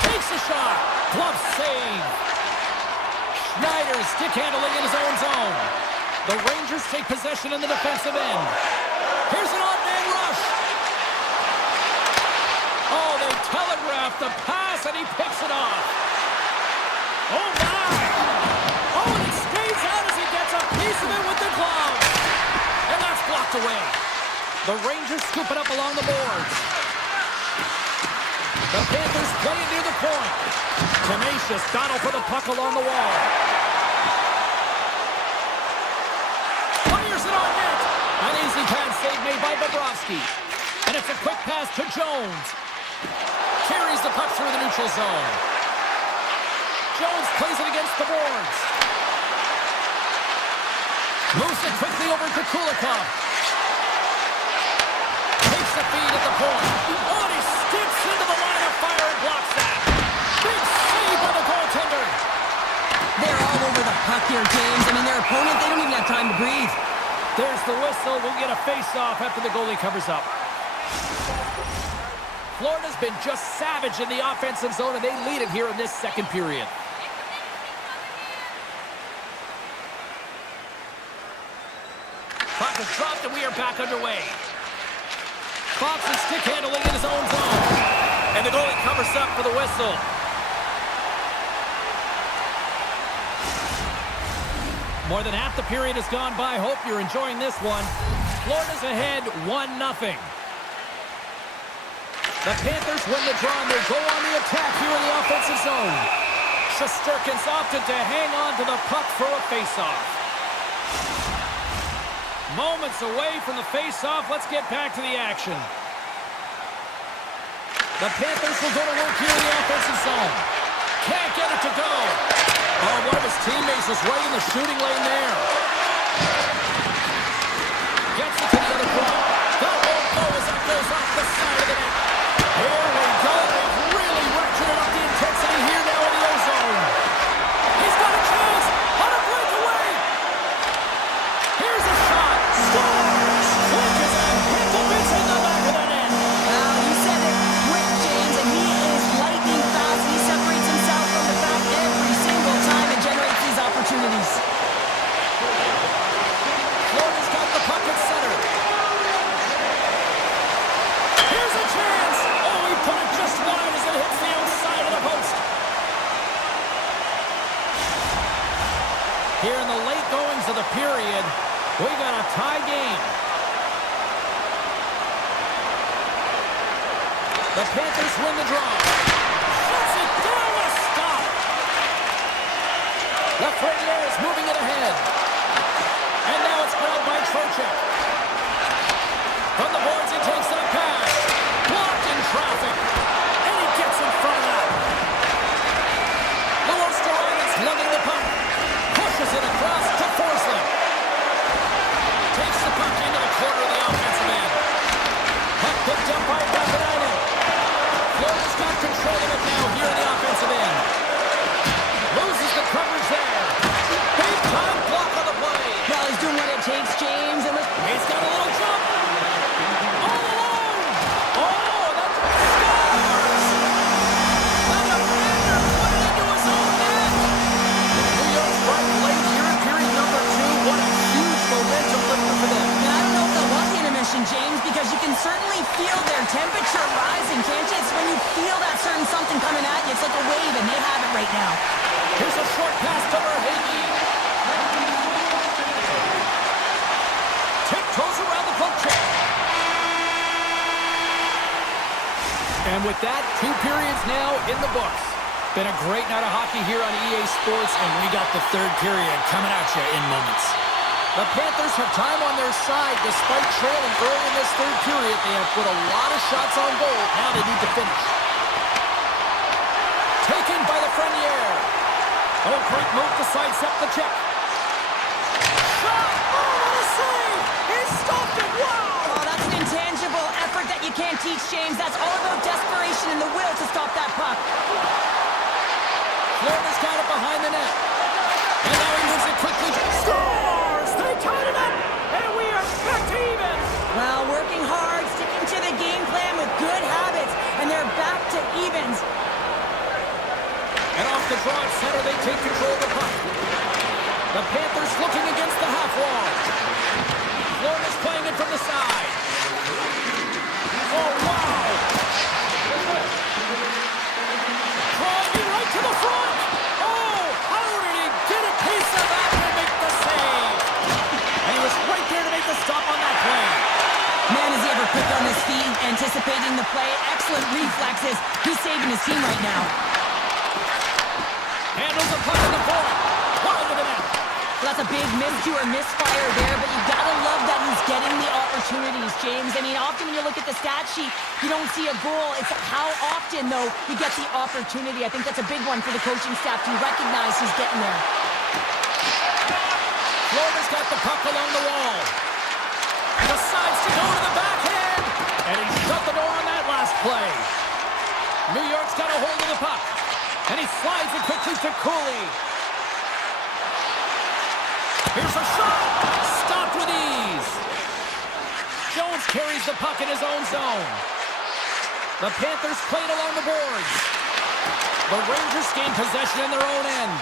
Takes a shot. Glove save. Schneider stick handling in his own zone. The Rangers take possession in the defensive end. Here's an odd-man rush. Oh, they telegraph the pass, and he picks it off. Oh, my. Oh, and he stays out as he gets a piece of it with the glove. And that's blocked away. The Rangers scoop it up along the boards. The Panthers play it near the point. Tenacious battle for the puck along the wall. Fires it on net. An easy pass save made by Bobrovsky. And it's a quick pass to Jones. Carries the puck through the neutral zone. Jones plays it against the boards. Moves it quickly over to Kulikov. Takes the feed at the point. Oh, and he skips into the line of fire and blocks that. Big save by the goaltender. They're all over the puck here, James. I mean, their opponent, they don't even have time to breathe. There's the whistle. We'll get a face-off after the goalie covers up. Florida's been just savage in the offensive zone, and they lead it here in this second period. Puck is dropped, and we are back underway. Fox is stick handling in his own zone. And the goalie covers up for the whistle. More than half the period has gone by. Hope you're enjoying this one. Florida's ahead 1-0. The Panthers win the draw, and they go on the attack here in the offensive zone. Shesterkin's opted to hang on to the puck for a face-off. Moments away from the face-off. Let's get back to the action. The Panthers will go to work here in the offensive zone. Can't get it to go. Oh, one of his teammates was right in the shooting lane there. Gets it to the other block. That won't go as that goes off the side of the net. Here we go. They've really ratcheted up the intensity here now in the O-zone. He's got a chance on a breakaway. Here's a shot. Scores! Quick as a hit to miss in the back of the net. Well, you said it quick, James, and he is lightning fast. He separates himself from the back every single time and generates these opportunities. Florida's got the puck at center. Here's a chance. Oh, he put it just wide as it hits the outside of the post. Here in the late goings of the period, we got a tie game. The Panthers win the draw. Shuts it down with a stop. Lafreniere is moving it ahead. And now it's grabbed by Trocheck. From the boards, he takes that pass. Blocked in traffic. And he gets in front of that. Luostarinen lugging the puck. Pushes it across to Forsling. Takes the puck into the corner of the offensive end. Puck picked up by Lafreniere. Florida's got control of it now here in the offensive end. Loses the coverage there. Big time block on the play. Well, he's doing what it takes, James. And He's got a little jump. All alone. Oh, that's scores. The defender put it into his own net. New York's right late here in period number 2. What a huge momentum lifter for them. I don't know if they'll want the intermission, James, because you can certainly feel their temperature rising, can't you? It's when you feel that certain something coming at you. It's like a wave, and they have it right now. Here's a short pass to Verhaeghe. Tiptoes around the puck And with that, 2 periods now in the books. Been a great night of hockey here on EA Sports, and we got the 3rd period coming at you in moments. The Panthers have time on their side despite trailing early in this 3rd period. They have put a lot of shots on goal. Now they need to finish. Taken by the Frenier. Oh, great move to sidestep the check. Shot! Oh, what a save! He stopped it! Wow! Oh, that's an intangible effort that you can't teach, James. That's all about desperation and the will to stop that puck. Florida's got it behind the net. And now he moves it quickly. Scores! They tied it up! And we are back to even! Well, working hard, sticking to the game plan with good habits, and they're back to evens. And off the draw at center, they take control of the puck. The Panthers looking against the half wall. Florida's playing it from the side. Oh, wow! Crosby right to the front! Oh, how did he get a piece of that to make the save? And he was right there to make the stop on that play. Man, is he ever quick on his feet, anticipating the play. Excellent reflexes. He's saving his team right now. Handles the puck in the point. Wide of the net. Well, that's a big miscue or misfire there, but you gotta love that he's getting the opportunities, James. I mean, often when you look at the stat sheet, you don't see a goal. It's how often, though, he gets the opportunity. I think that's a big one for the coaching staff to recognize he's getting there. Florida's got the puck along the wall. Decides to go to the backhand. And he shut the door on that last play. New York's got a hold of the puck. And he slides it quickly to Cooley. Here's a shot. Stopped with ease. Jones carries the puck in his own zone. The Panthers played along the boards. The Rangers gain possession in their own end.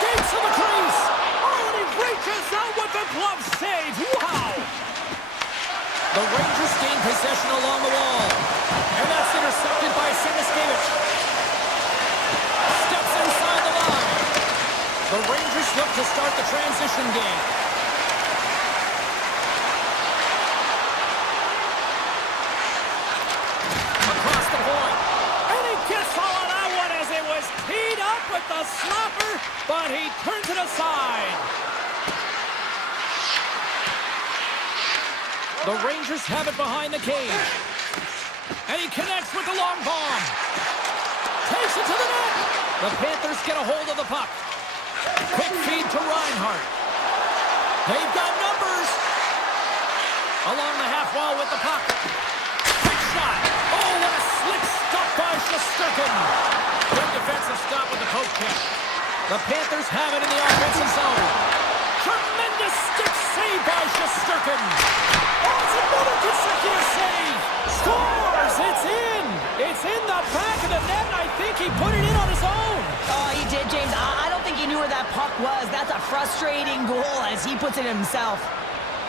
Skates to the crease. Oh, and he reaches out with the glove save. Wow. The Rangers gain possession along the wall. And that's intercepted by Siniskevich. Steps inside the line. The Rangers look to start the transition game. Across the point. And he gets all of that one as it was teed up with the slapper, but he turns it aside. The Rangers have it behind the cage. And he connects with the long bomb. Takes it to the net. The Panthers get a hold of the puck. Quick feed to Reinhart. They've got numbers. Along the half wall with the puck. Quick shot. Oh, what a slick stop by Shesterkin. Good defensive stop with the poke check. The Panthers have it in the offensive zone. Tremendous stick save by Shesterkin. Oh, it's another consecutive save. Scores! It's in! It's in the back of the net, and I think he put it in on his own. Oh, he did, James. I don't think he knew where that puck was. That's a frustrating goal as he puts it in himself.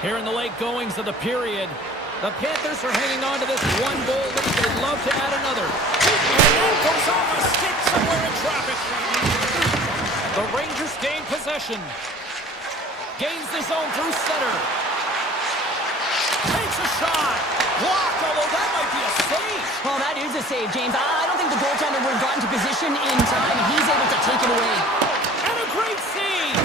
Here in the late goings of the period, the Panthers are hanging on to this 1-goal lead. They'd love to add another. And that goes off a stick somewhere in traffic. The Rangers gain possession. Gains the zone through center. Takes a shot. Blocked, although that might be a save. Well, that is a save, James. I don't think the goaltender would have gotten to position in time. He's able to take it away. And a great save.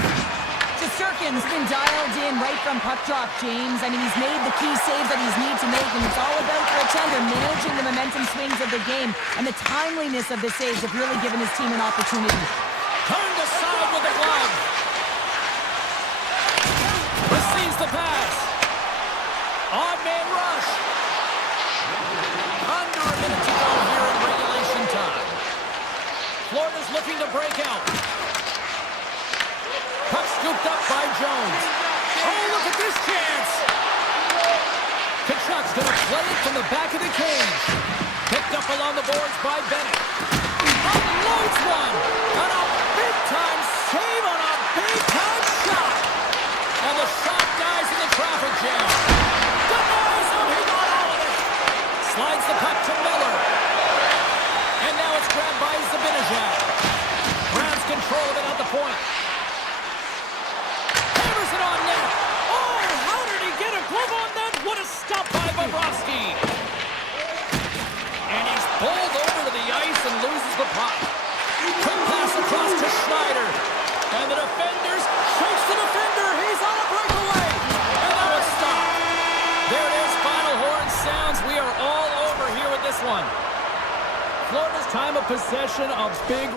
Shesterkin's been dialed in right from puck drop, James. I mean, he's made the key saves that he's needed to make, and it's all about for a tender managing the momentum swings of the game, and the timeliness of the saves have really given his team an opportunity. Turned aside with the glove. Receives the pass. Odd man rush. Under a minute to go here in regulation time. Florida's looking to break out. Puck scooped up by Jones. Oh, look at this chance. Kachuk's going to play it from the back of the cage. Picked up along the boards by Bennett. Unloads one. And a big-time save on a big-time shot. And the shot dies in the traffic jam. Denies him. He got all of it. Slides the puck to Miller. And now it's grabbed by Zibanejad. Grabs control of it at the point. Hammers it on net. Oh, how did he get a glove on that? What a stop by Bobrovsky. possession of big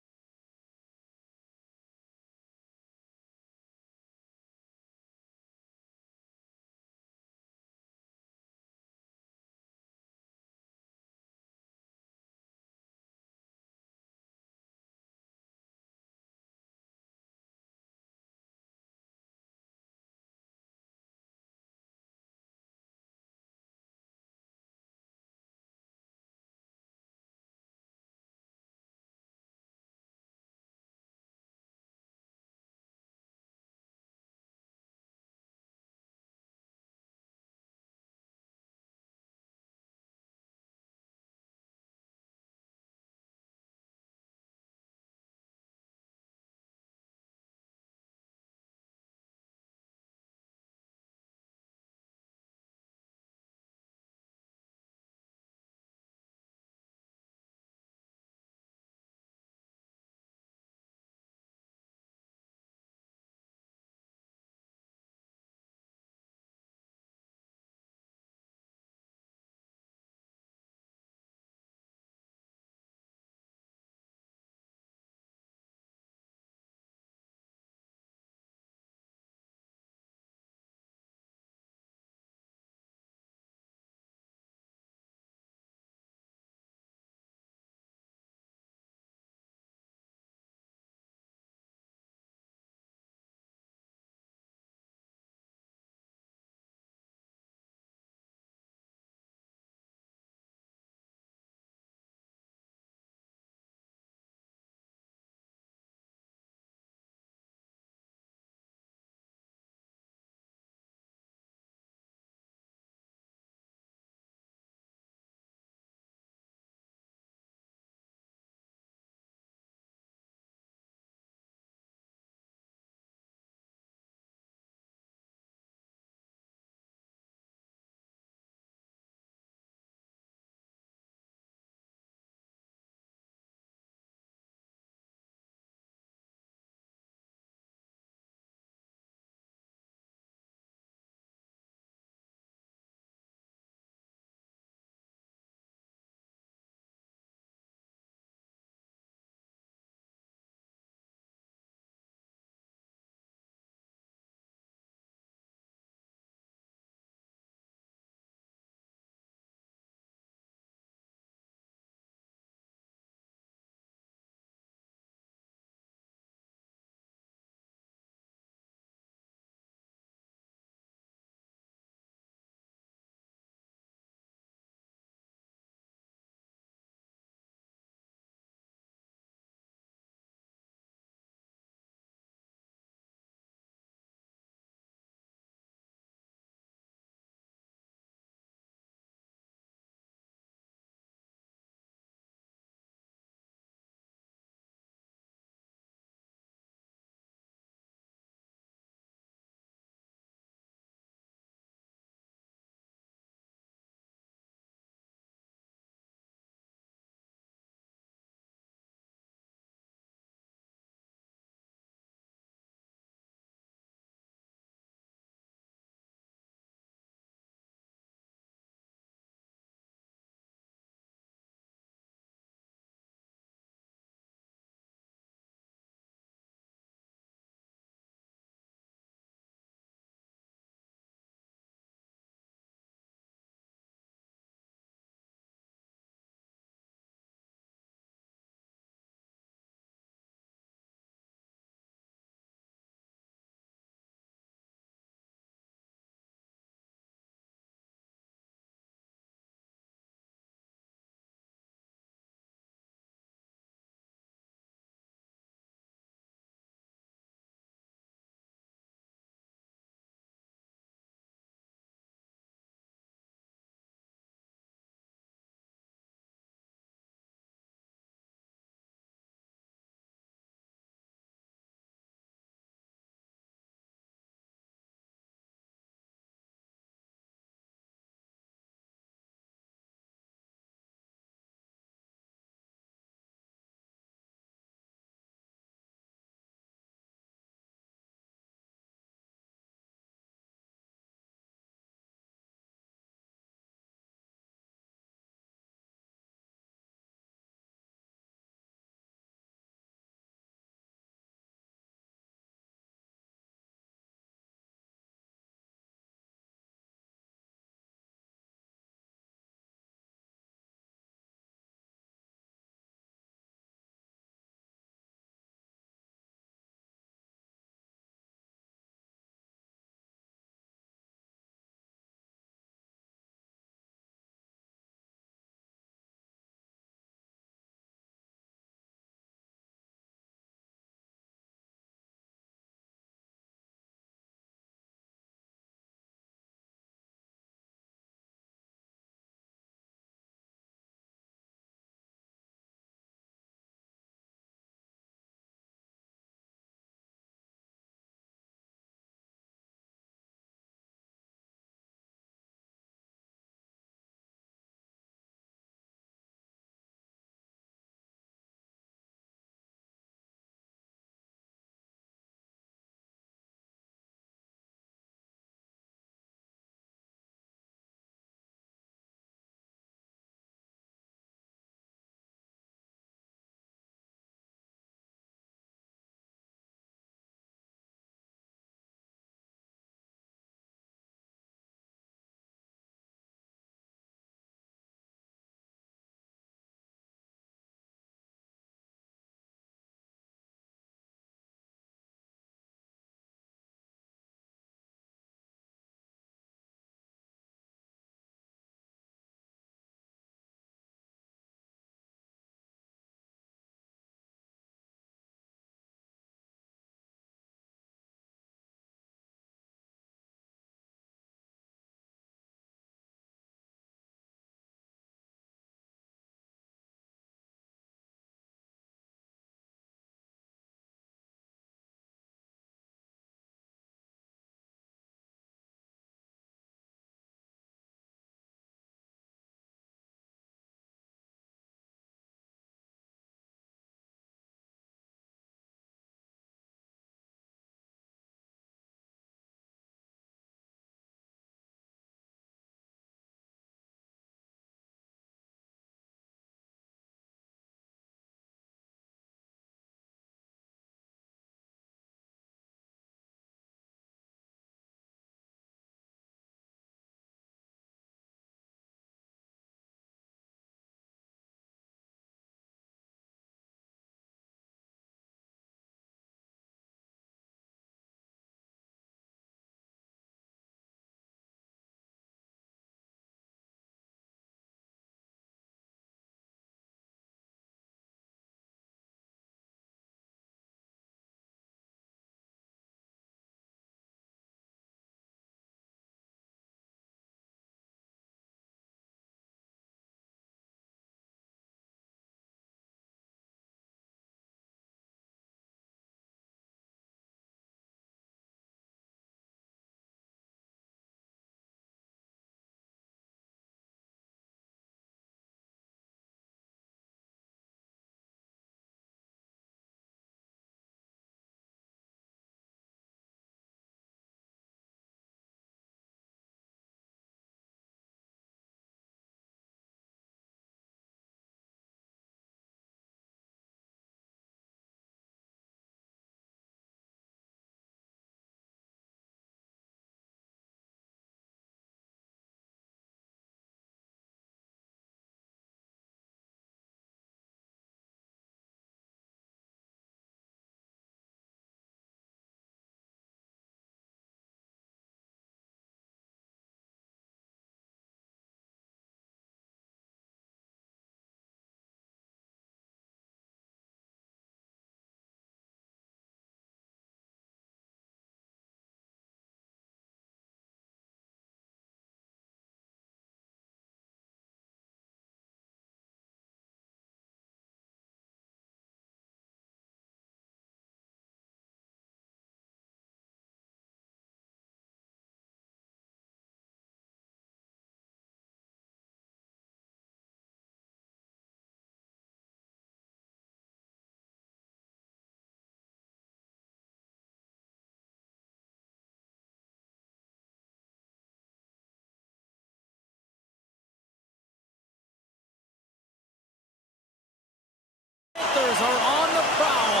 Panthers are on the prowl.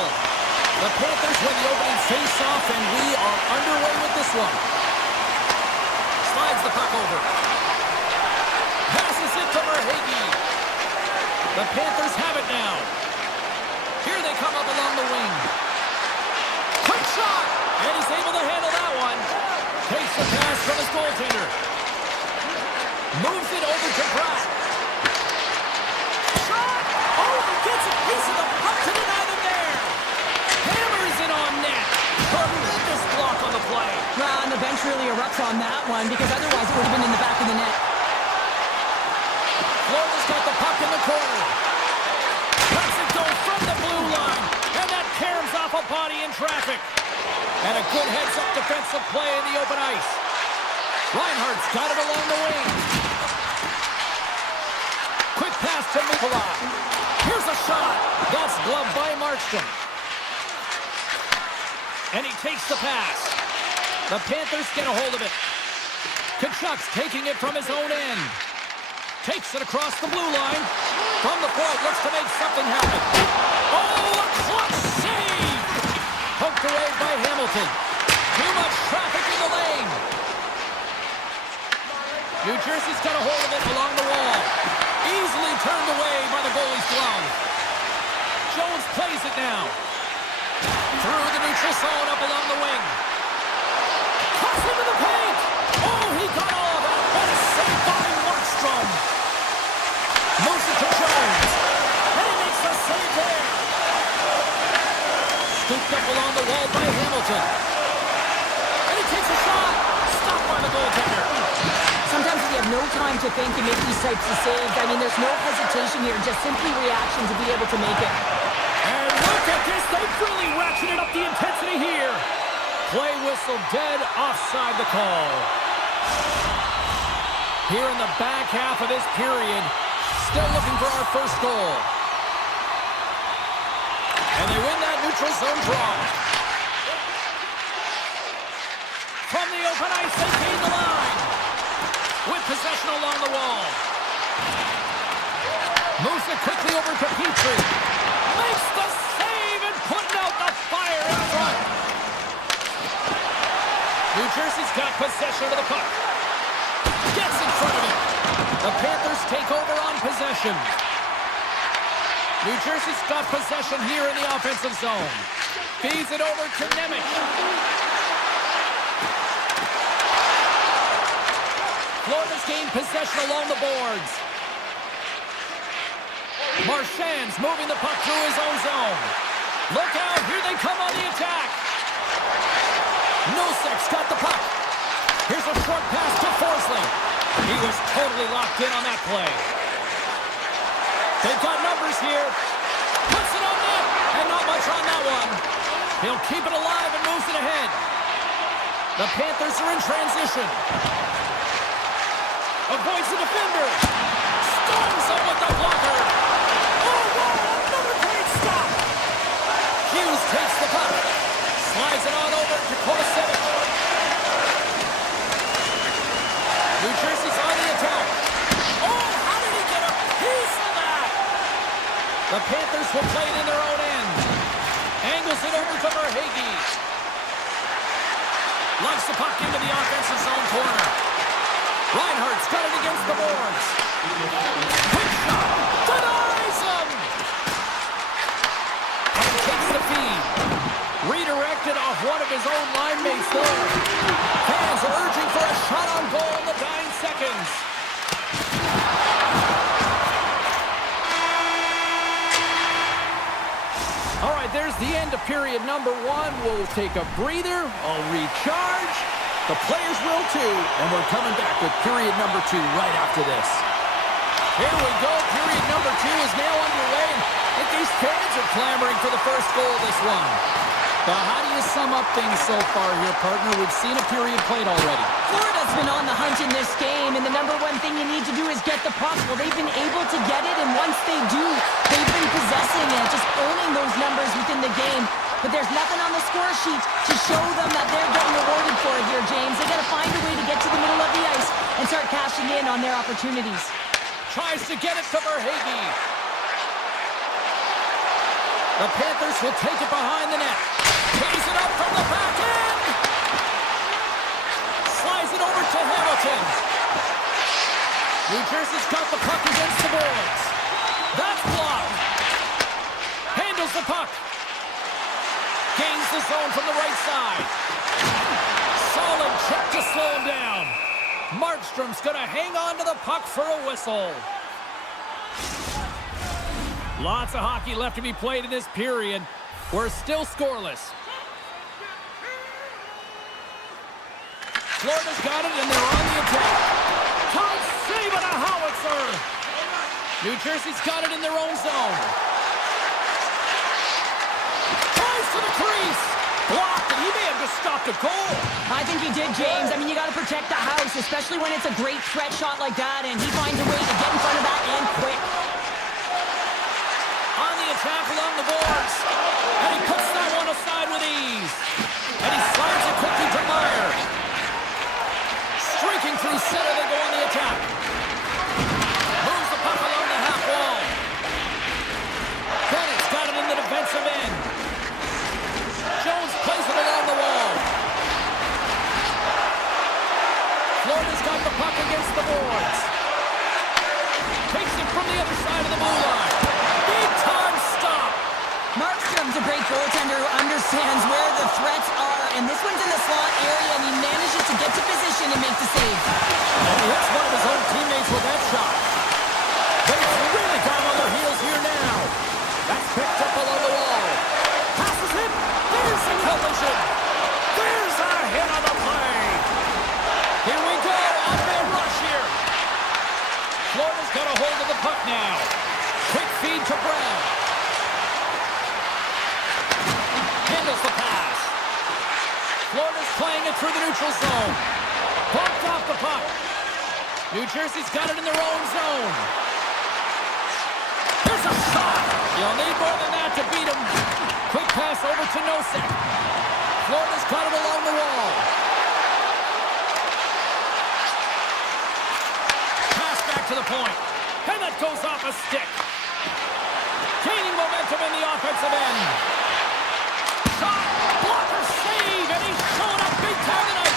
The Panthers win the opening face-off, and we are underway with this one. Slides the puck over. Passes it to Verhaeghe. The Panthers have it now. Here they come up along the wing. Quick shot! And he's able to handle that one. Takes the pass from his goaltender. Moves it over to Pratt. Shot! Oh, he gets a piece of the puck to deny them there. Hammers it on net. Tremendous block on the play. Well, and the bench really erupts on that one because otherwise it would have been in the back of the net. Florida's got the puck in the corner. Lets it go from the blue line. And that caroms off a body in traffic. And a good heads-up defensive play in the open ice. Reinhardt's got it along the wing. Quick pass to Nikolai. Here's a shot. That's gloved by Markstrom. And he takes the pass. The Panthers get a hold of it. Tkachuk's taking it from his own end. Takes it across the blue line. From the point, looks to make something happen. Oh, a clutch save! Poked away by Hamilton. Too much traffic in the lane. New Jersey's got a hold of it along the wall. Easily turned away by the goalie's glove. Jones plays it now. Through the neutral zone up along the wing. Cuts into the paint. Oh, he got all of it. What a save by Markstrom. Moves it to Jones. And he makes the save there. Scooped up along the wall by Hamilton. And he takes a shot. Stopped by the goaltender. Sometimes if you have no time to think and make these types of saves, I mean, there's no hesitation here, just simply reaction to be able to make it. And look at this. They've really ratcheted up the intensity here. Play whistle dead offside the call. Here in the back half of this period, still looking for our first goal. And they win that neutral zone draw. From the open ice, they gain the line. With possession along the wall. Moves it quickly over to Petrie. Makes the save and putting out the fire in front. New Jersey's got possession of the puck. Gets in front of it. The Panthers take over on possession. New Jersey's got possession here in the offensive zone. Feeds it over to Nemec. Florida's gained possession along the boards. Marchand's moving the puck through his own zone. Look out, here they come on the attack. Nosek's got the puck. Here's a short pass to Forsling. He was totally locked in on that play. They've got numbers here. Puts it on net, and not much on that one. He'll keep it alive and moves it ahead. The Panthers are in transition. Avoids the defender. Stuns him with the blocker. Oh, wow, another great stop. Hughes takes the puck. Slides it on over to Kovacevic. New Jersey's on the attack. Oh, how did he get a piece of that? The Panthers will play it in their own end. Angles it over to Verhaeghe. Lugs the puck into the offensive zone corner. Reinhardt's got it against the boards. Quick shot. Denies him. And takes the feed. Redirected off one of his own line mates there. Fans are urging for a shot on goal in the dying seconds. All right, there's the end of period number one. We'll take a breather. I'll recharge. The players will too, and we're coming back with period number two right after this. Here we go. Period number two is now underway. I think these fans are clamoring for the first goal of this one. But how do you sum up things so far here, partner? We've seen a period played already. Florida's been on the hunt in this game, and the number one thing you need to do is get the puck. Well, they've been able to get it, and once they do, they've been possessing it, just owning those numbers within the game. But there's nothing on the score sheet to show them that they're getting rewarded for it here, James. They got to find a way to get to the middle of the ice and start cashing in on their opportunities. Tries to get it to Verhaeghe. The Panthers will take it behind the net. Pays it up from the back end. Slides it over to Hamilton. New Jersey's got the puck against the boards. That's blocked. Handles the puck. Gains the zone from the right side. Solid check to slow him down. Markstrom's going to hang on to the puck for a whistle. Lots of hockey left to be played in this period. We're still scoreless. Florida's got it, and they're on the attack. Tom save on a howitzer. New Jersey's got it in their own zone. Tries to the crease. Blocked, and he may have just stopped a goal. I think he did, James. I mean, you got to protect the house, especially when it's a great threat shot like that, and he finds a way to get in front of that and quick. On the attack along the boards, and he puts that one aside with ease. And he slides it quickly to Meyer. Streaking through center, they go on the attack. Moves the puck along the half wall. Bennett's got it in the defensive end. Jones plays it along the wall. Florida's got the puck against the boards. Takes it from the other side of the blue line. Big time stop. Markstrom's a great goaltender who understands where the threats are, and this one's in the slot area, and he manages to get to position and make the save. And he hits one of his own teammates with that shot. They've really got him on their heels here now. That's picked up along the wall. Passes it. There's a collision. There's a hit on the play. Here we go. Up-man rush here. Florida's got a hold of the puck now. Quick feed to Brown. Handles the pass. Florida's playing it through the neutral zone. Bumped off the puck. New Jersey's got it in their own zone. There's a shot. You'll need more than that to beat him. Quick pass over to Nosek. Florida's got it along the wall. Pass back to the point. And that goes off a stick. Gaining momentum in the offensive end. Shot. Blocker save. And he's showing up big time tonight.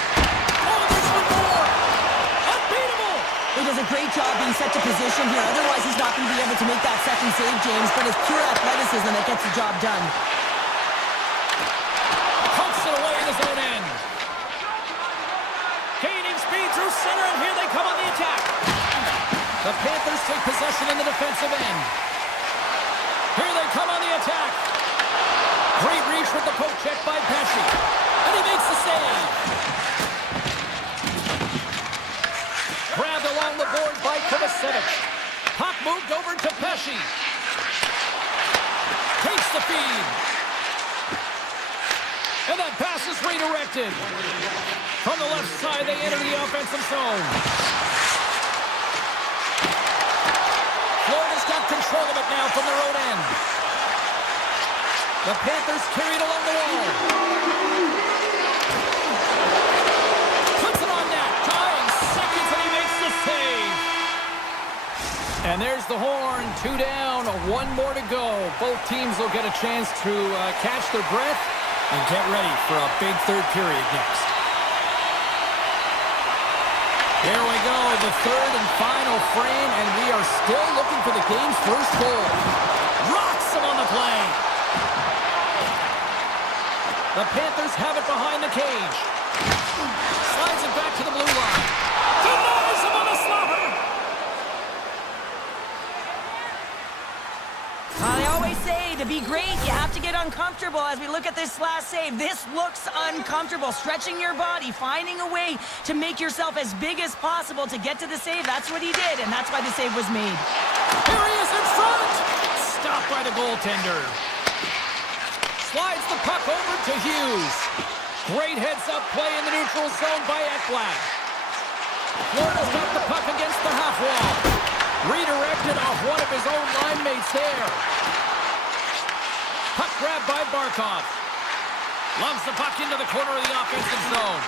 Oh, there's one more. Unbeatable. He does a great job being set to position here. Otherwise, he's not going to be able to make that second save, James. But it's pure athleticism that gets the job done. Pumps it away in his own end. Gaining speed through center, and here they come on the attack. The Panthers take possession in the defensive end. Here they come on the attack. Great reach with the poke check by Pesci. And he makes the save. Grabbed along the board by Kovacevic. Puck moved over to Pesci. Takes the feed. And that pass is redirected. From the left side, they enter the offensive zone. Florida's got control of it now from their own end. The Panthers carry it along the wall. Puts it on net. Tying seconds, and he makes the save. And there's the horn. 2 down, 1 more to go. Both teams will get a chance to catch their breath and get ready for a big third period next. Here we go, the third and final frame, and we are still looking for the game's first goal. Rocks him on the play. The Panthers have it behind the cage. Slides it back to the blue line. Denies him on the slobber. They always say to be great, you have to get uncomfortable. As we look at this last save, this looks uncomfortable. Stretching your body, finding a way to make yourself as big as possible to get to the save. That's what he did, and that's why the save was made. Here he is in front. Stopped by the goaltender. Slides the puck over to Hughes. Great heads-up play in the neutral zone by Ekblad. Florida's got the puck against the half wall. Redirected off one of his own line mates there. Puck grabbed by Barkov. Loves the puck into the corner of the offensive zone.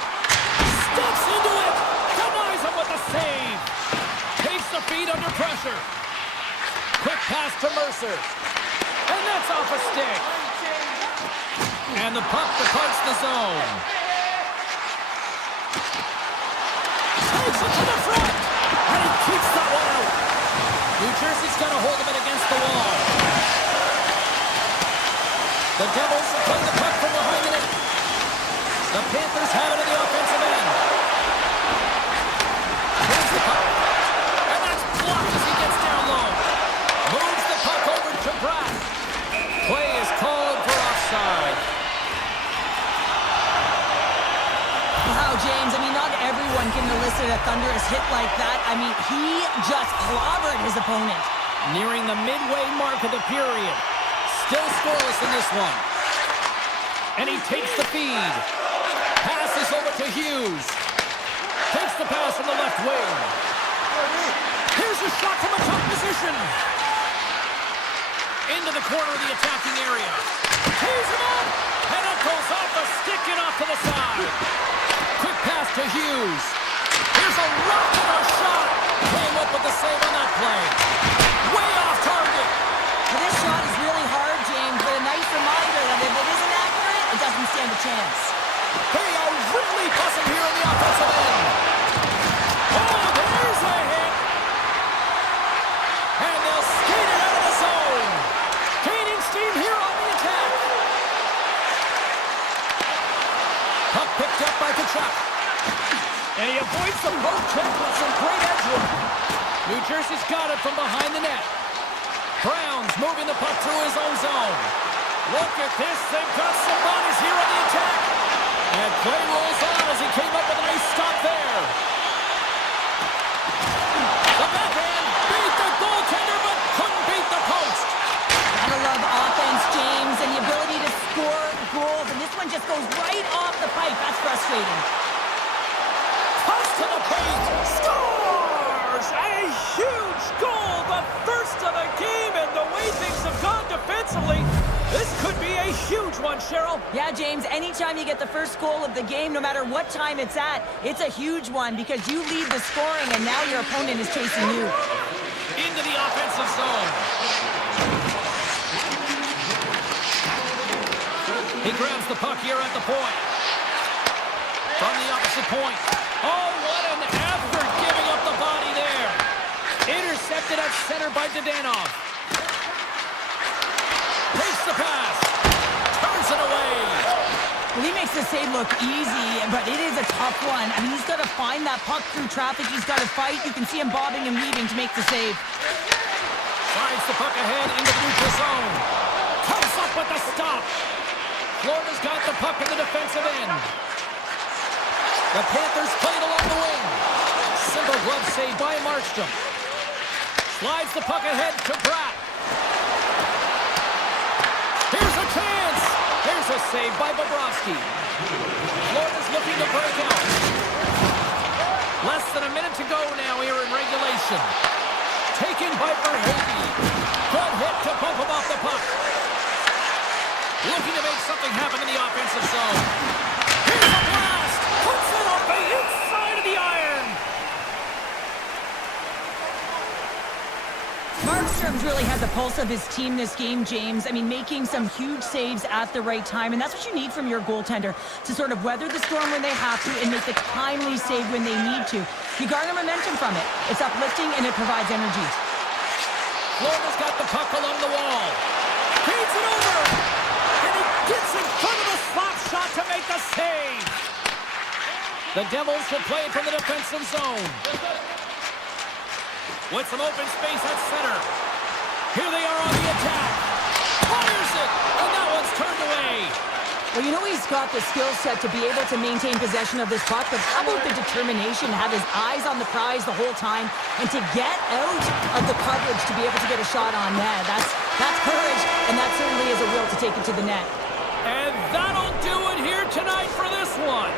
Steps into it. Denies him with the save. Takes the feed under pressure. Quick pass to Mercer. And That's off a stick. And the puck departs the zone. Takes it to the front. And he keeps that one out. New Jersey's got a hold of it against the wall. The Devils play the puck from behind the net. The Panthers have it at the offensive end. Here's the puck. And that's blocked as he gets down low. Moves the puck over to Pratt. Play is called for offside. Wow, James, I mean, not everyone can elicit a thunderous hit like that. I mean, he just clobbered his opponent. Nearing the midway mark of the period. Still scoreless in this one. And he takes the feed. Passes over to Hughes. Takes the pass from the left wing. Here's a shot from a tough position. Into the corner of the attacking area. Tees him up. And it goes off a stick and off to the side. Quick pass to Hughes. Here's a rocket of a shot. Came up with the save on that play. Way off target. Well, this shot is really hard, James, but a nice reminder that if it isn't accurate, it doesn't stand a chance. They are really buzzing here on the offensive end. Oh, there's a hit. And they'll skate it out of the zone. Gaining steam here on the attack. Puck picked up by Kachuk. And he avoids the poke check with some great edge work. New Jersey's got it from behind the net. Brown's moving the puck through his own zone. Look at this. They've got some bodies here on the attack. And play rolls on as he came up with a nice stop there. The backhand beat the goaltender but couldn't beat the post. Gotta love offense, James, and the ability to score goals. And this one just goes right off the pipe. That's frustrating. Pass to the paint. Scores! A huge goal. The first of the game. And the way things have gone defensively, this could be a huge one, Cheryl. Yeah, James, anytime you get the first goal of the game, no matter what time it's at, it's a huge one because you lead the scoring and now your opponent is chasing you. Into the offensive zone. He grabs the puck here at the point. From the opposite point. Oh, what an effort giving up the body there. Intercepted at center by Zhdanov. Takes the pass. Turns it away. Well, he makes the save look easy, but it is a tough one. I mean, he's got to find that puck through traffic. He's got to fight. You can see him bobbing and weaving to make the save. Finds the puck ahead into the neutral zone. Comes up with the stop. Florida's got the puck in the defensive end. The Panthers play it along the wing. Simple glove save by Markstrom. Slides the puck ahead to Pratt. Here's a chance. Here's a save by Bobrovsky. Florida's looking to break out. Less than a minute to go now here in regulation. Taken by Verhage. Good hit to bump him off the puck. Looking to make something happen in the offensive zone. Here's a blast. Puts it off the inside of the iron. Markstrom's really had the pulse of his team this game, James. I mean, making some huge saves at the right time, and that's what you need from your goaltender, to sort of weather the storm when they have to and make the timely save when they need to. You garner momentum from it. It's uplifting and it provides energy. Florida's got the puck along the wall. Feeds it over. And he gets in front of the slap shot to make the save. The Devils will play it from the defensive zone. With some open space at center. Here they are on the attack. Fires it, and that one's turned away. Well, you know he's got the skill set to be able to maintain possession of this puck, but how about the determination to have his eyes on the prize the whole time and to get out of the coverage to be able to get a shot on net? That's courage, and that certainly is a will to take it to the net. And that'll do it here tonight for this one.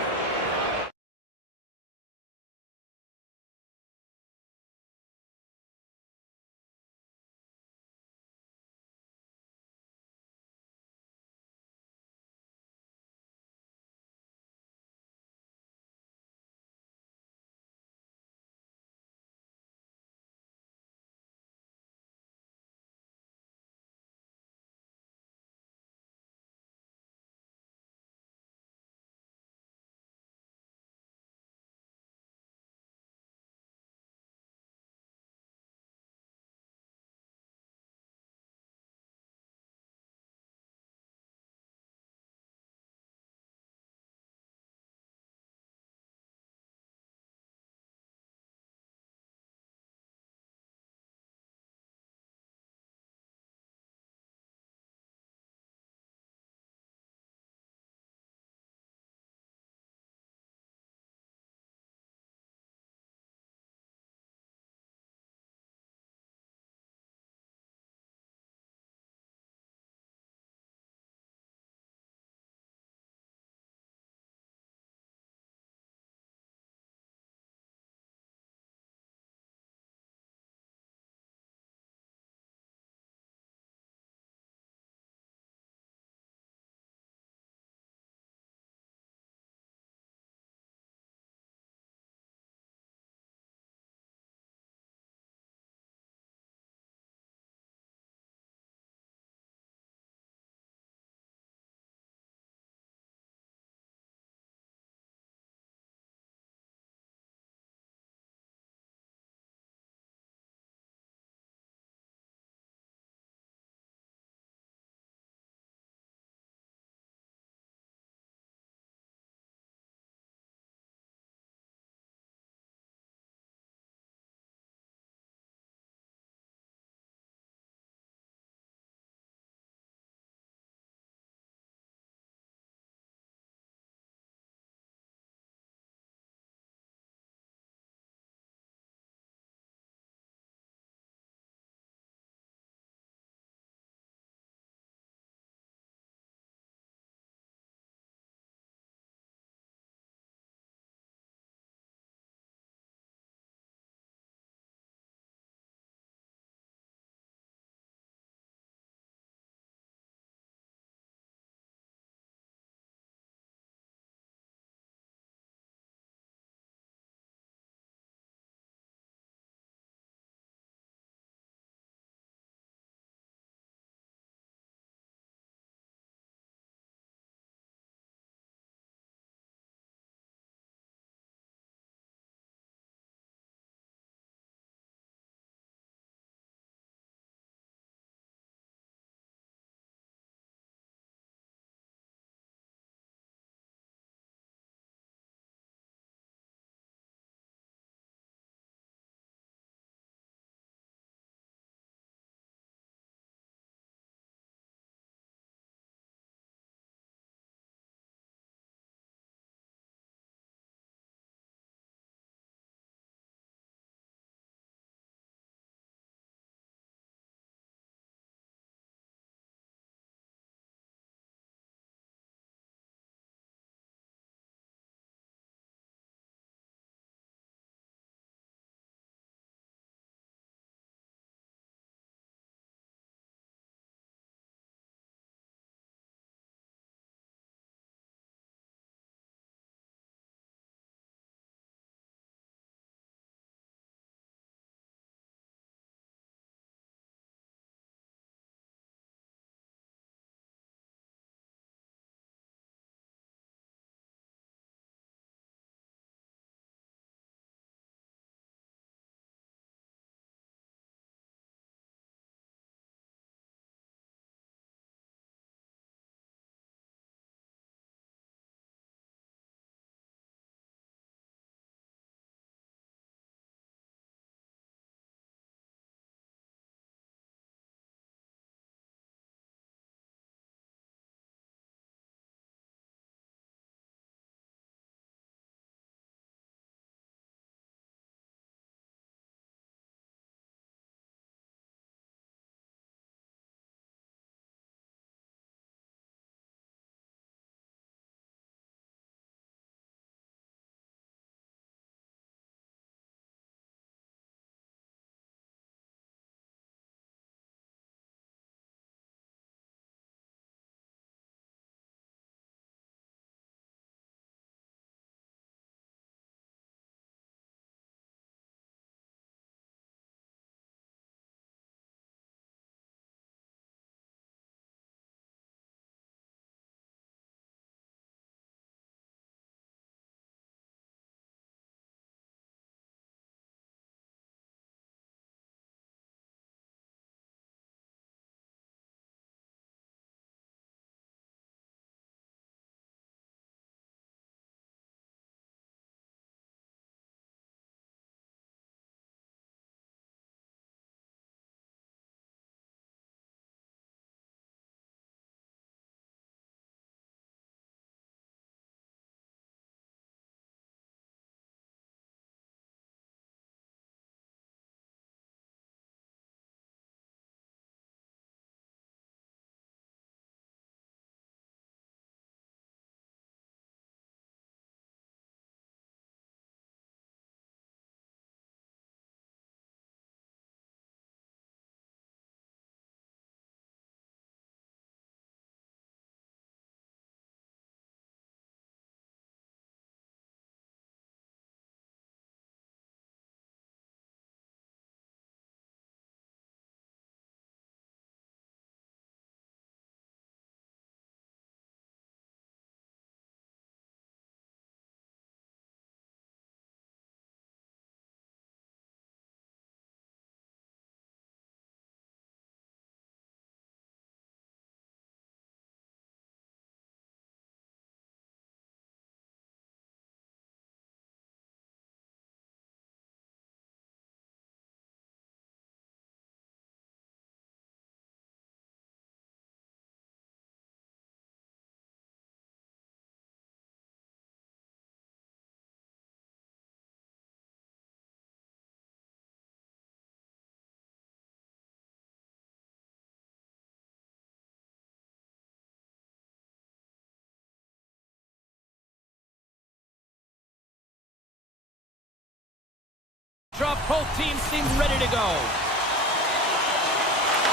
Drop, both teams seem ready to go.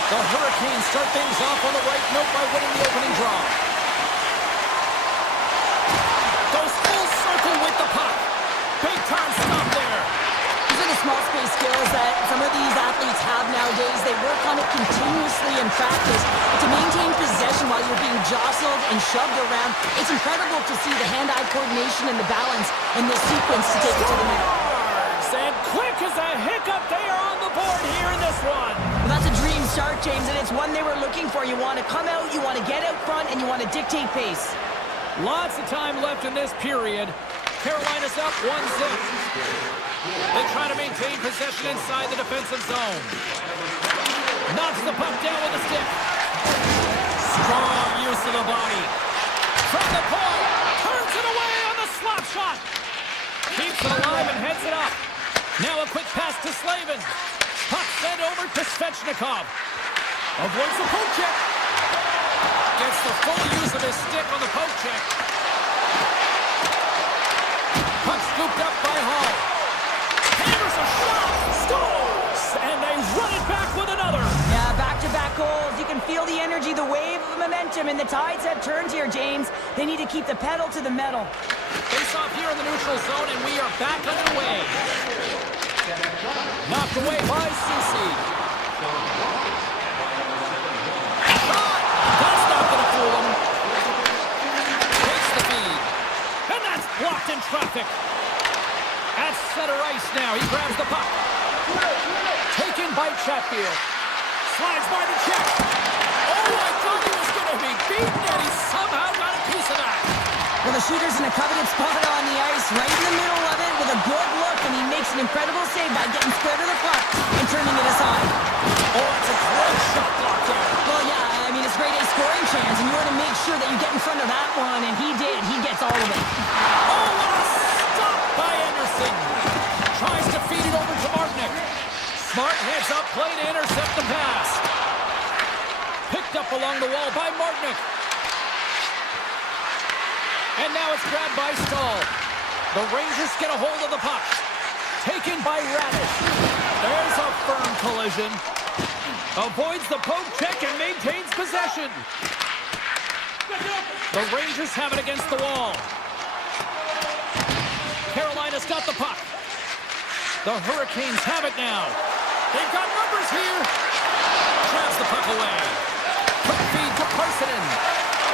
The Hurricanes start things off on the right note by winning the opening draw. Goes full circle with the puck. Big time stop there. These are the small space skills that some of these athletes have nowadays. They work on it continuously in practice. But to maintain possession while you're being jostled and shoved around, it's incredible to see the hand-eye coordination and the balance in this sequence to take it to the net. And quick as a hiccup, they are on the board here in this one. Well, that's a dream start, James, and it's one they were looking for. You want to come out, you want to get out front, and you want to dictate pace. Lots of time left in this period. Carolina's up 1-0. They try to maintain possession inside the defensive zone. Knocks the puck down with a stick. Strong use of the body. From the point, turns it away on the slap shot. Keeps it alive and heads it up. Now a quick pass to Slavin. Puck sent over to Svechnikov. Avoids the poke check. Gets the full use of his stick on the poke check. Puck scooped up by Hall. Hammers a shot. Scores! And they run it back with another. Yeah, back-to-back goals. You can feel the energy, the wave of momentum, and the tides have turned here, James. They need to keep the pedal to the metal. Face off here in the neutral zone, and we are back underway. Knocked away by Susi. Shot! That's not going to fool him. Takes the feed. And that's blocked in traffic. At center ice now, he grabs the puck. Taken by Chatfield. Slides by the check. Oh, I thought he was going to be beaten, and he somehow got a piece of that. Well, the shooter's in a coveted spot on the ice, right in the middle of it, with a good look, and he makes an incredible save by getting square to the puck and turning it aside. Oh, it's a great shot blocked out. Well, yeah, I mean, it's grade A scoring chance, and you want to make sure that you get in front of that one, and he did. He gets all of it. Oh, what a stop by Anderson. Tries to feed it over to Martinick. Smart heads up, play to intercept the pass. Picked up along the wall by Martinick. And now it's grabbed by Stahl. The Rangers get a hold of the puck. Taken by Radish. There's a firm collision. Avoids the poke check and maintains possession. The Rangers have it against the wall. Carolina's got the puck. The Hurricanes have it now. They've got numbers here. Grabs the puck away. Quick feed to Parsonen.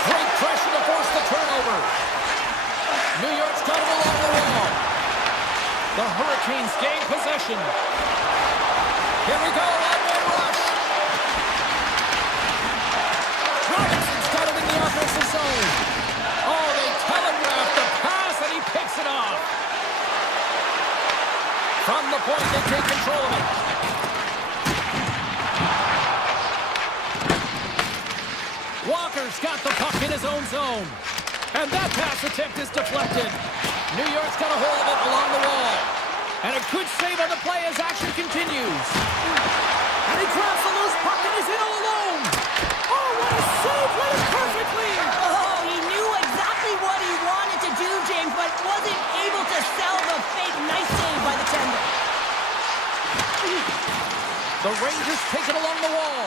Great pressure to force the turnover. New York's got it along the wall. The Hurricanes gain possession. Here we go, one-man rush. Robinson's got it in the offensive zone. Oh, they telegraph the pass, and he picks it off. From the point, they take control of it. Walker's got the puck in his own zone. And that pass attempt is deflected. New York's got a hold of it along the wall. And a good save on the play as action continues. And he grabs the loose puck and he's in all alone. Oh, what a save! Read it perfectly! Oh, he knew exactly what he wanted to do, James, but wasn't able to sell the fake. Nice save by the tender. The Rangers take it along the wall.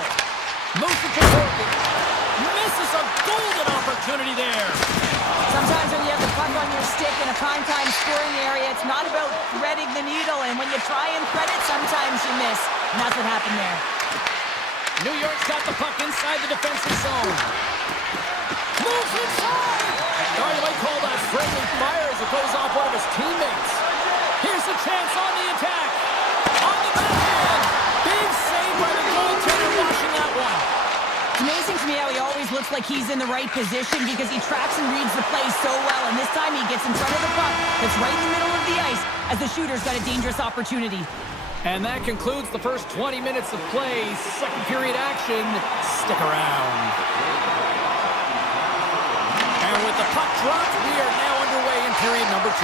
Moves it to Corky. Misses a golden opportunity there. Sometimes when you have the puck on your stick in a primetime scoring area, it's not about threading the needle, and when you try and thread it, sometimes you miss. And that's what happened there. New York's got the puck inside the defensive zone. Moves inside! Guard might call that friendly fire as it goes off one of his teammates. Here's a chance on the attack. On the backhand. Big save by the goaltender washing that one. It's amazing to me how he always looks like he's in the right position because he tracks and reads the play so well, and this time he gets in front of the puck that's right in the middle of the ice as the shooter's got a dangerous opportunity. And that concludes the first 20 minutes of play. Second period action. Stick around. And with the puck dropped, we are now underway in period number 2.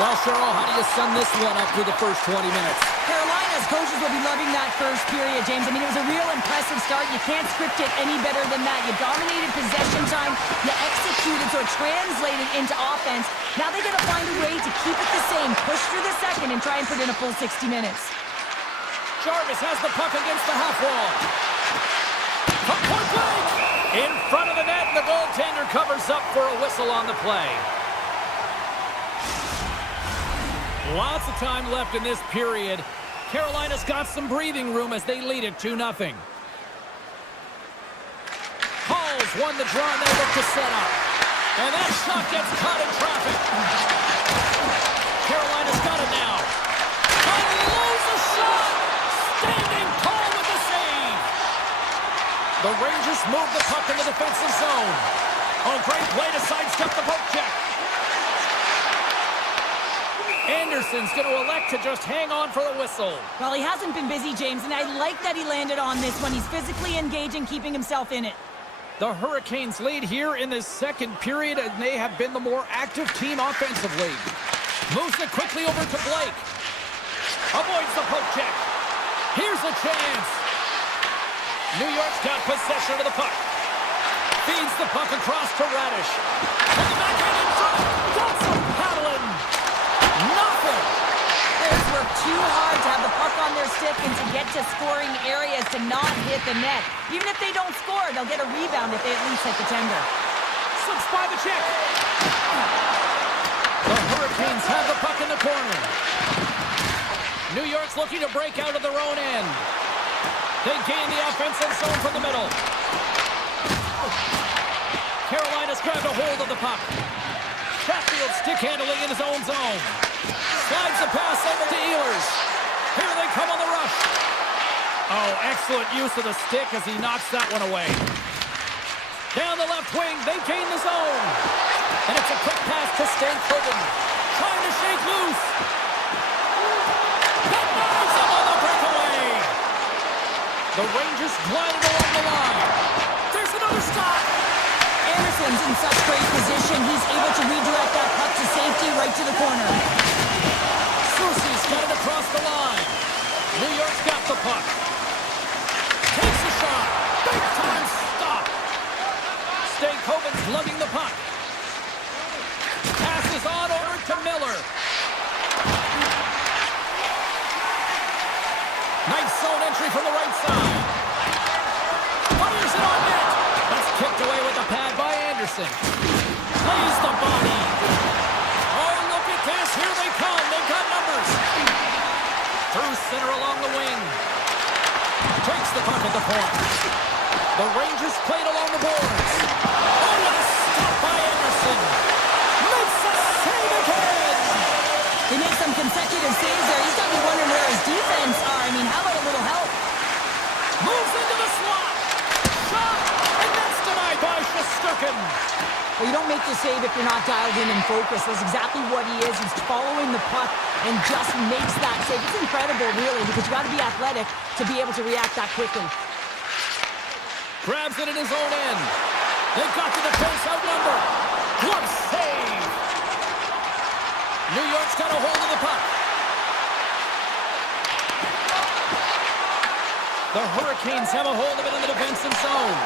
Well, Cheryl, how do you sum this one up through the first 20 minutes? Carolina's coaches will be loving that first period, James. I mean, it was a real impressive start. You can't script it any better than that. You dominated possession time. You executed, so it translated into offense. Now they got to find a way to keep it the same, push through the second, and try and put in a full 60 minutes. Jarvis has the puck against the half wall. Puck point blank! In front of the net, and the goaltender covers up for a whistle on the play. Lots of time left in this period. Carolina's got some breathing room as they lead it 2-0. Halls won the draw, and they look to set up. And that shot gets caught in traffic. Carolina's got it now. Unloads the shot! Standing tall with the save! The Rangers move the puck in the defensive zone. Oh, great play to sidestep the poke check. Anderson's going to elect to just hang on for the whistle. Well, he hasn't been busy, James, and I like that he landed on this one. He's physically engaging, keeping himself in it. The Hurricanes lead here in this second period, and they have been the more active team offensively. Moves it quickly over to Blake. Avoids the poke check. Here's a chance. New York's got possession of the puck. Feeds the puck across to Radish. And the backhand in front. Got some paddling. Nothing. Players work too hard to have the puck on their stick and to get to scoring areas to not hit the net. Even if they don't score, they'll get a rebound if they at least hit the tender. Slips by the check. The Hurricanes have the puck in the corner. New York's looking to break out of their own end. They gain the offensive zone from the middle. Carolina's grabbed a hold of the puck. Chatfield stick handling in his own zone. Slides the pass over to Ehlers. Here they come on the rush. Oh, excellent use of the stick as he knocks that one away. Down the left wing, they gain the zone. And it's a quick pass to Stankoven. Trying to shake loose. That knocks him on the breakaway. The Rangers glided along the line. There's another stop. Anderson's in such great position, he's able to redirect that puck to safety right to the corner. Soucy's got it across the line. New York's got the puck. Takes a shot. Big time stop. Stankoven's lugging the puck. Passes on over to Miller. Nice zone entry from the right side. Fires it on net. That's kicked away with the pad by Anderson. Plays the body. Oh, look at this. Here they come. They've got numbers. Through center along the wing. Takes the puck at the point. The Rangers played along the boards. Oh, what a stop by Anderson. Makes the save again. They make some consecutive saves there. He's got me wondering where his defense are. I mean, how about a little help? Moves into the slot. Shot. And that's denied by Shesterkin. Well, you don't make the save if you're not dialed in and focused. That's exactly what he is. He's following the puck and just makes that save. It's incredible, really, because you got to be athletic to be able to react that quickly. Grabs it in his own end. They've got the defense outnumbered. Glove save. New York's got a hold of the puck. The Hurricanes have a hold of it in the defensive zone.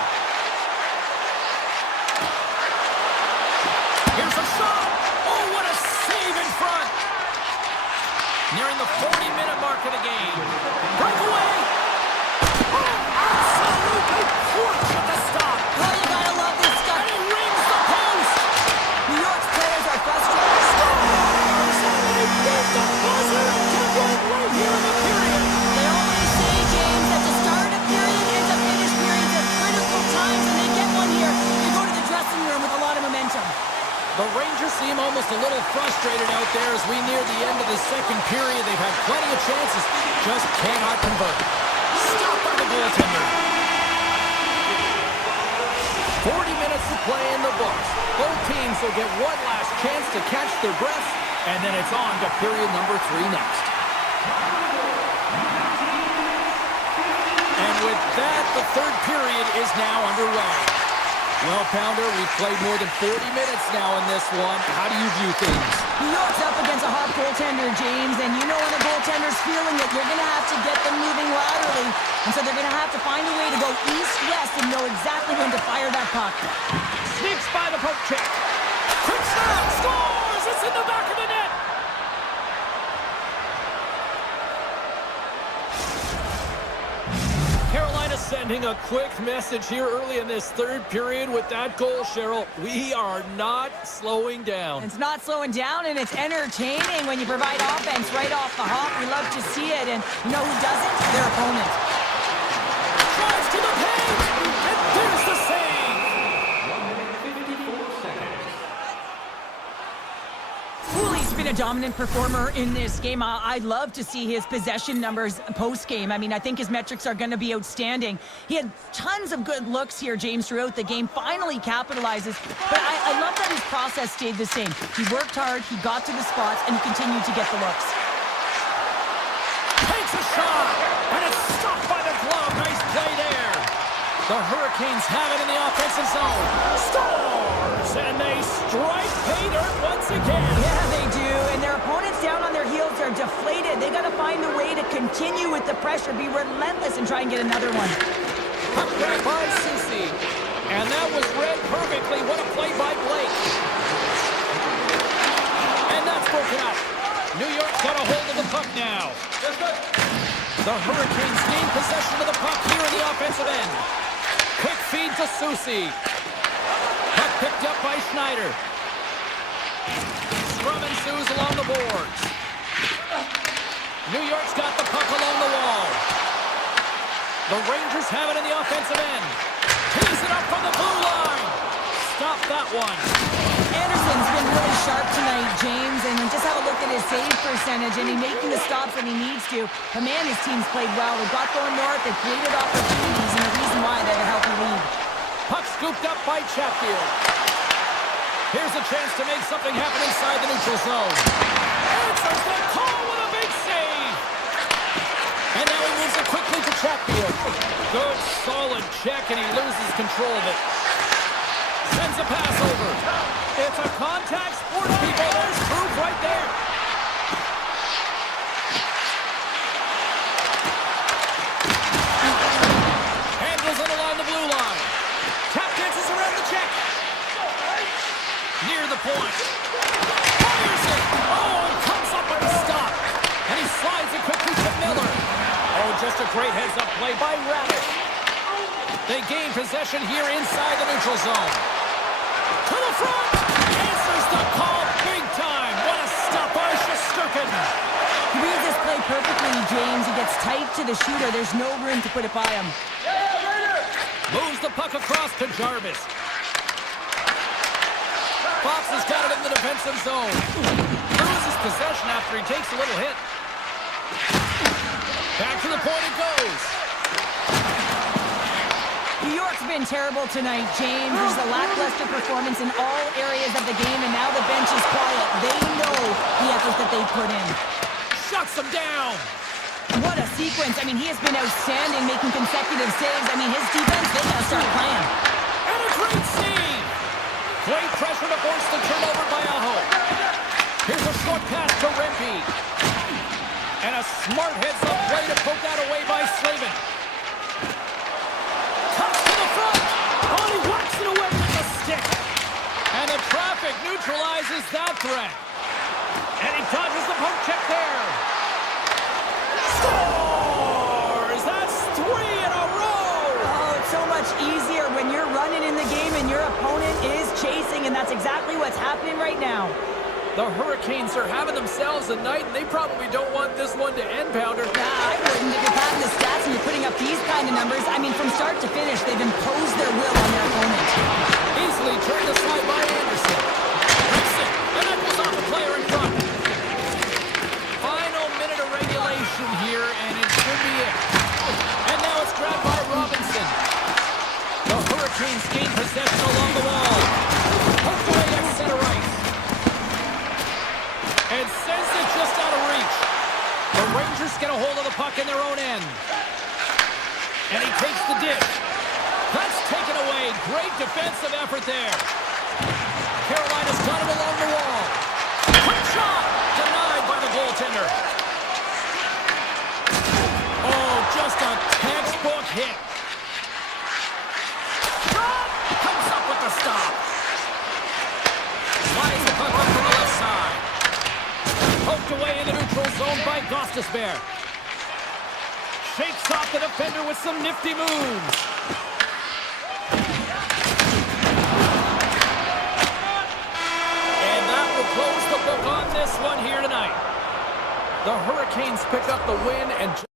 Here's a shot. Oh, what a save in front. Nearing the 40-minute mark of the game. Breakaway. Oh, absolutely crushed at the stop. Oh, you gotta love this stuff. And it rings the post. New York's players are frustrated. Scores! And they get the buzzer and get one right here in the period. They always say, James, that the start of period and the finish periods are critical times, and they get one here. They go to the dressing room with a lot of momentum. The Rangers seem almost a little frustrated out there as we near the end of the second period. They've had plenty of chances, just cannot convert. Stop by the goaltender. 40 minutes to play in the books. Both teams will get one last chance to catch their breath, and then it's on to period number 3 next. And with that, the third period is now underway. Well, Pounder, we've played more than 40 minutes now in this one. How do you view things? New York's up against a hot goaltender, James, and you know when a goaltender's feeling it, you're going to have to get them moving laterally. And so they're going to have to find a way to go east-west and know exactly when to fire that puck. Sneaks by the poke check. Quick shot! Scores! It's in the back of the net! Carolina sending a quick message here early in this third period with that goal, Cheryl. We are not slowing down. It's not slowing down, and it's entertaining when you provide offense right off the hop. We love to see it, and you know who doesn't? Their opponent. Drives to the paint, and there's the save. He's been a dominant performer in this game. I'd love to see his possession numbers post-game. I mean, I think his metrics are going to be outstanding. He had tons of good looks here, James, throughout the game. Finally capitalizes. But I love that his process stayed the same. He worked hard, he got to the spots, and he continued to get the looks. Takes a shot, and it's stopped by the glove. Nice play there. The Hurricanes have it in the offensive zone. Scores! And they strike pay dirt once again. Yeah, they do. And their opponents down on their heels are deflated. They got to find a way to continue with the pressure, be relentless, and try and get another one. Puck back by Susie. And that was read perfectly. What a play by Blake. And that's broken up. New York's got a hold of the puck now. The Hurricanes gain possession of the puck here in the offensive end. Quick feed to Susie. Puck picked up by Schneider. Scrum ensues along the boards. New York's got the puck along the wall. The Rangers have it in the offensive end. Tees it up from the blue line. Stop that one. Anderson's been really sharp tonight, James, and just have a look at his save percentage, and he's making the stops when he needs to. But man, his team's played well. They've got going north, they've created opportunities, and the reason why they have a healthy lead. Puck scooped up by Chatfield. Here's a chance to make something happen inside the neutral zone. Answers the call with a big save. And now he moves it quickly to Chatfield. Good, solid check, and he loses control of it. Sends a pass over. It's a contact sport, people. There's proof right there. Handles it along the blue line. Tap dances around the check. Near the point. Fires it. Oh, comes up with a stop. And he slides it quickly to Miller. Oh, just a great heads-up play by Radish. They gain possession here inside the neutral zone. To the front. Answers the call big time. What a stop by Shesterkin. He reads this play perfectly, James. He gets tight to the shooter. There's no room to put it by him. Moves the puck across to Jarvis. Fox has got it in the defensive zone. Loses possession after he takes a little hit. Back to the point it goes. New York's been terrible tonight, James. There's a lackluster performance in all areas of the game, and now the bench is quiet. They know the effort that they put in. Shuts them down. What a sequence. I mean, he has been outstanding, making consecutive saves. I mean, his defense, they gotta start playing. And a great save. Great pressure to force the turnover by Aho. Here's a short pass to Rempe. And a smart heads-up play to poke that away by Slavin. Comes to the front. Oh, he whacks it away with the stick. And the traffic neutralizes that threat. And he dodges the poke check there. Scores! That's 3 in a row! Oh, it's so much easier when you're running in the game and your opponent is chasing, and that's exactly what's happening right now. The Hurricanes are having themselves a night, and they probably don't want this one to end, Pounder. Nah, I wouldn't. If you're having the stats and you're putting up these kind of numbers, I mean, from start to finish, they've imposed their will on their opponent. Easily turned aside by Anderson. Rips it, and that goes off the player in front. Final minute of regulation here, and it should be it. And now it's grabbed by Robinson. The Hurricanes gain possession along the wall. Poked away at center ice. And sends it just out of reach. The Rangers get a hold of the puck in their own end. And he takes the dish. That's taken away. Great defensive effort there. Carolina's got it along the wall. Quick corner. Oh, just a textbook hit. Comes up with the stop. Slides the puck up from the left side. Poked away in the neutral zone by Gostisbehere. Shakes off the defender with some nifty moves. And that will close the book on this one here tonight. The Hurricanes pick up the win and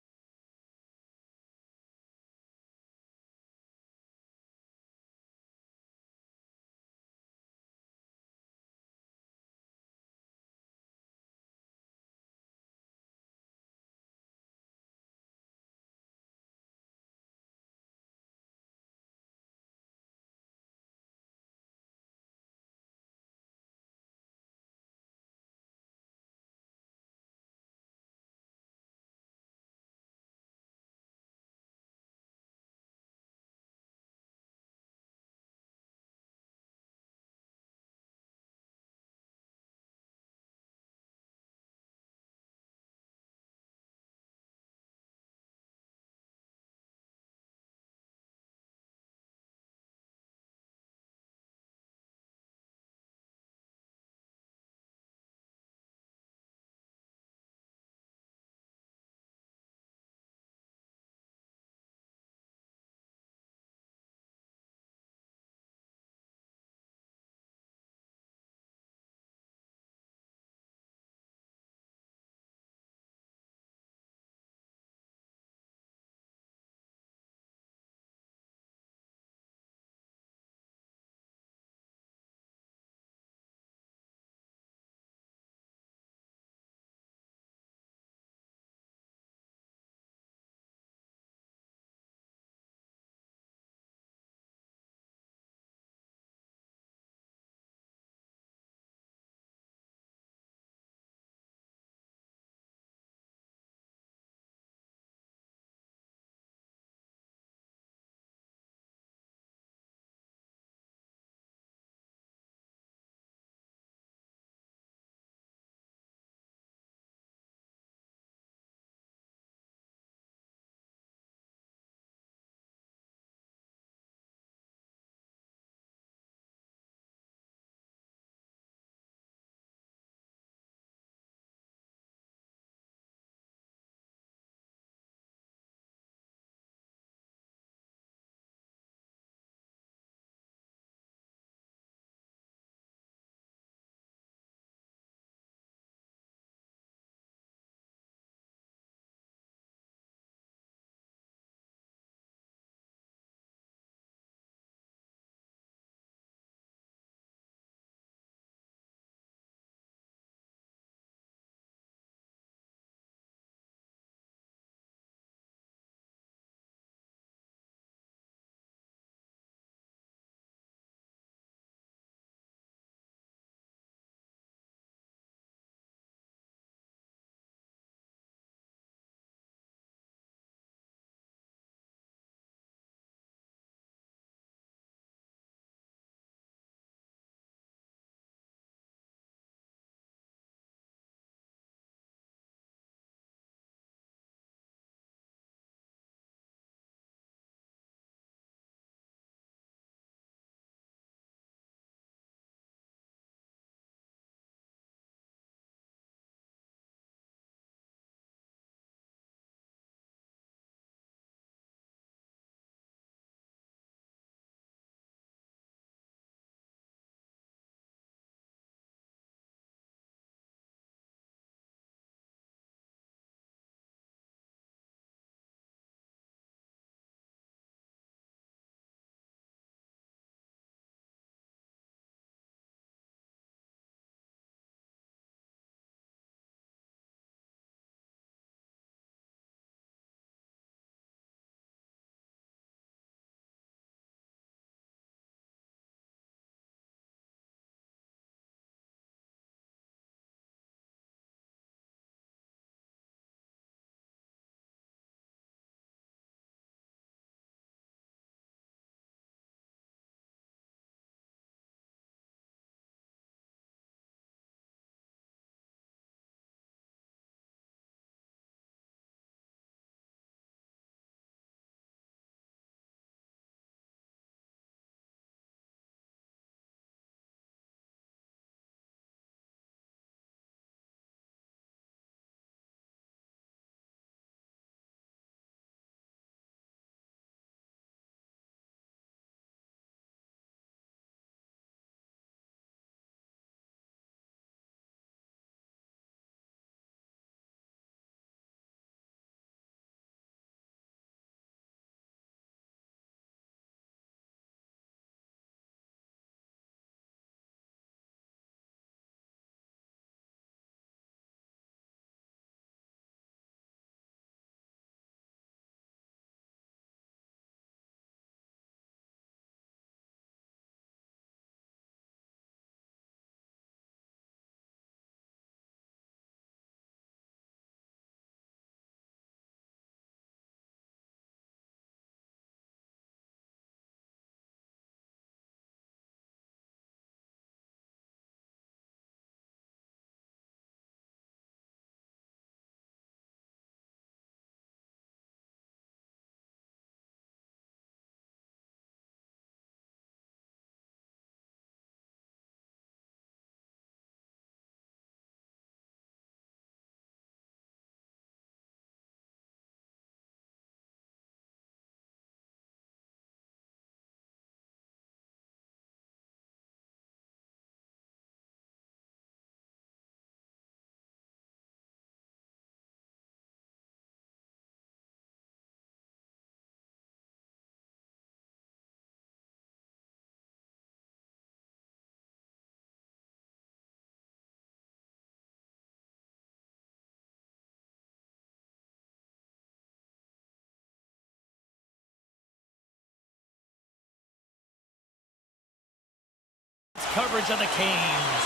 Coverage of the Canes.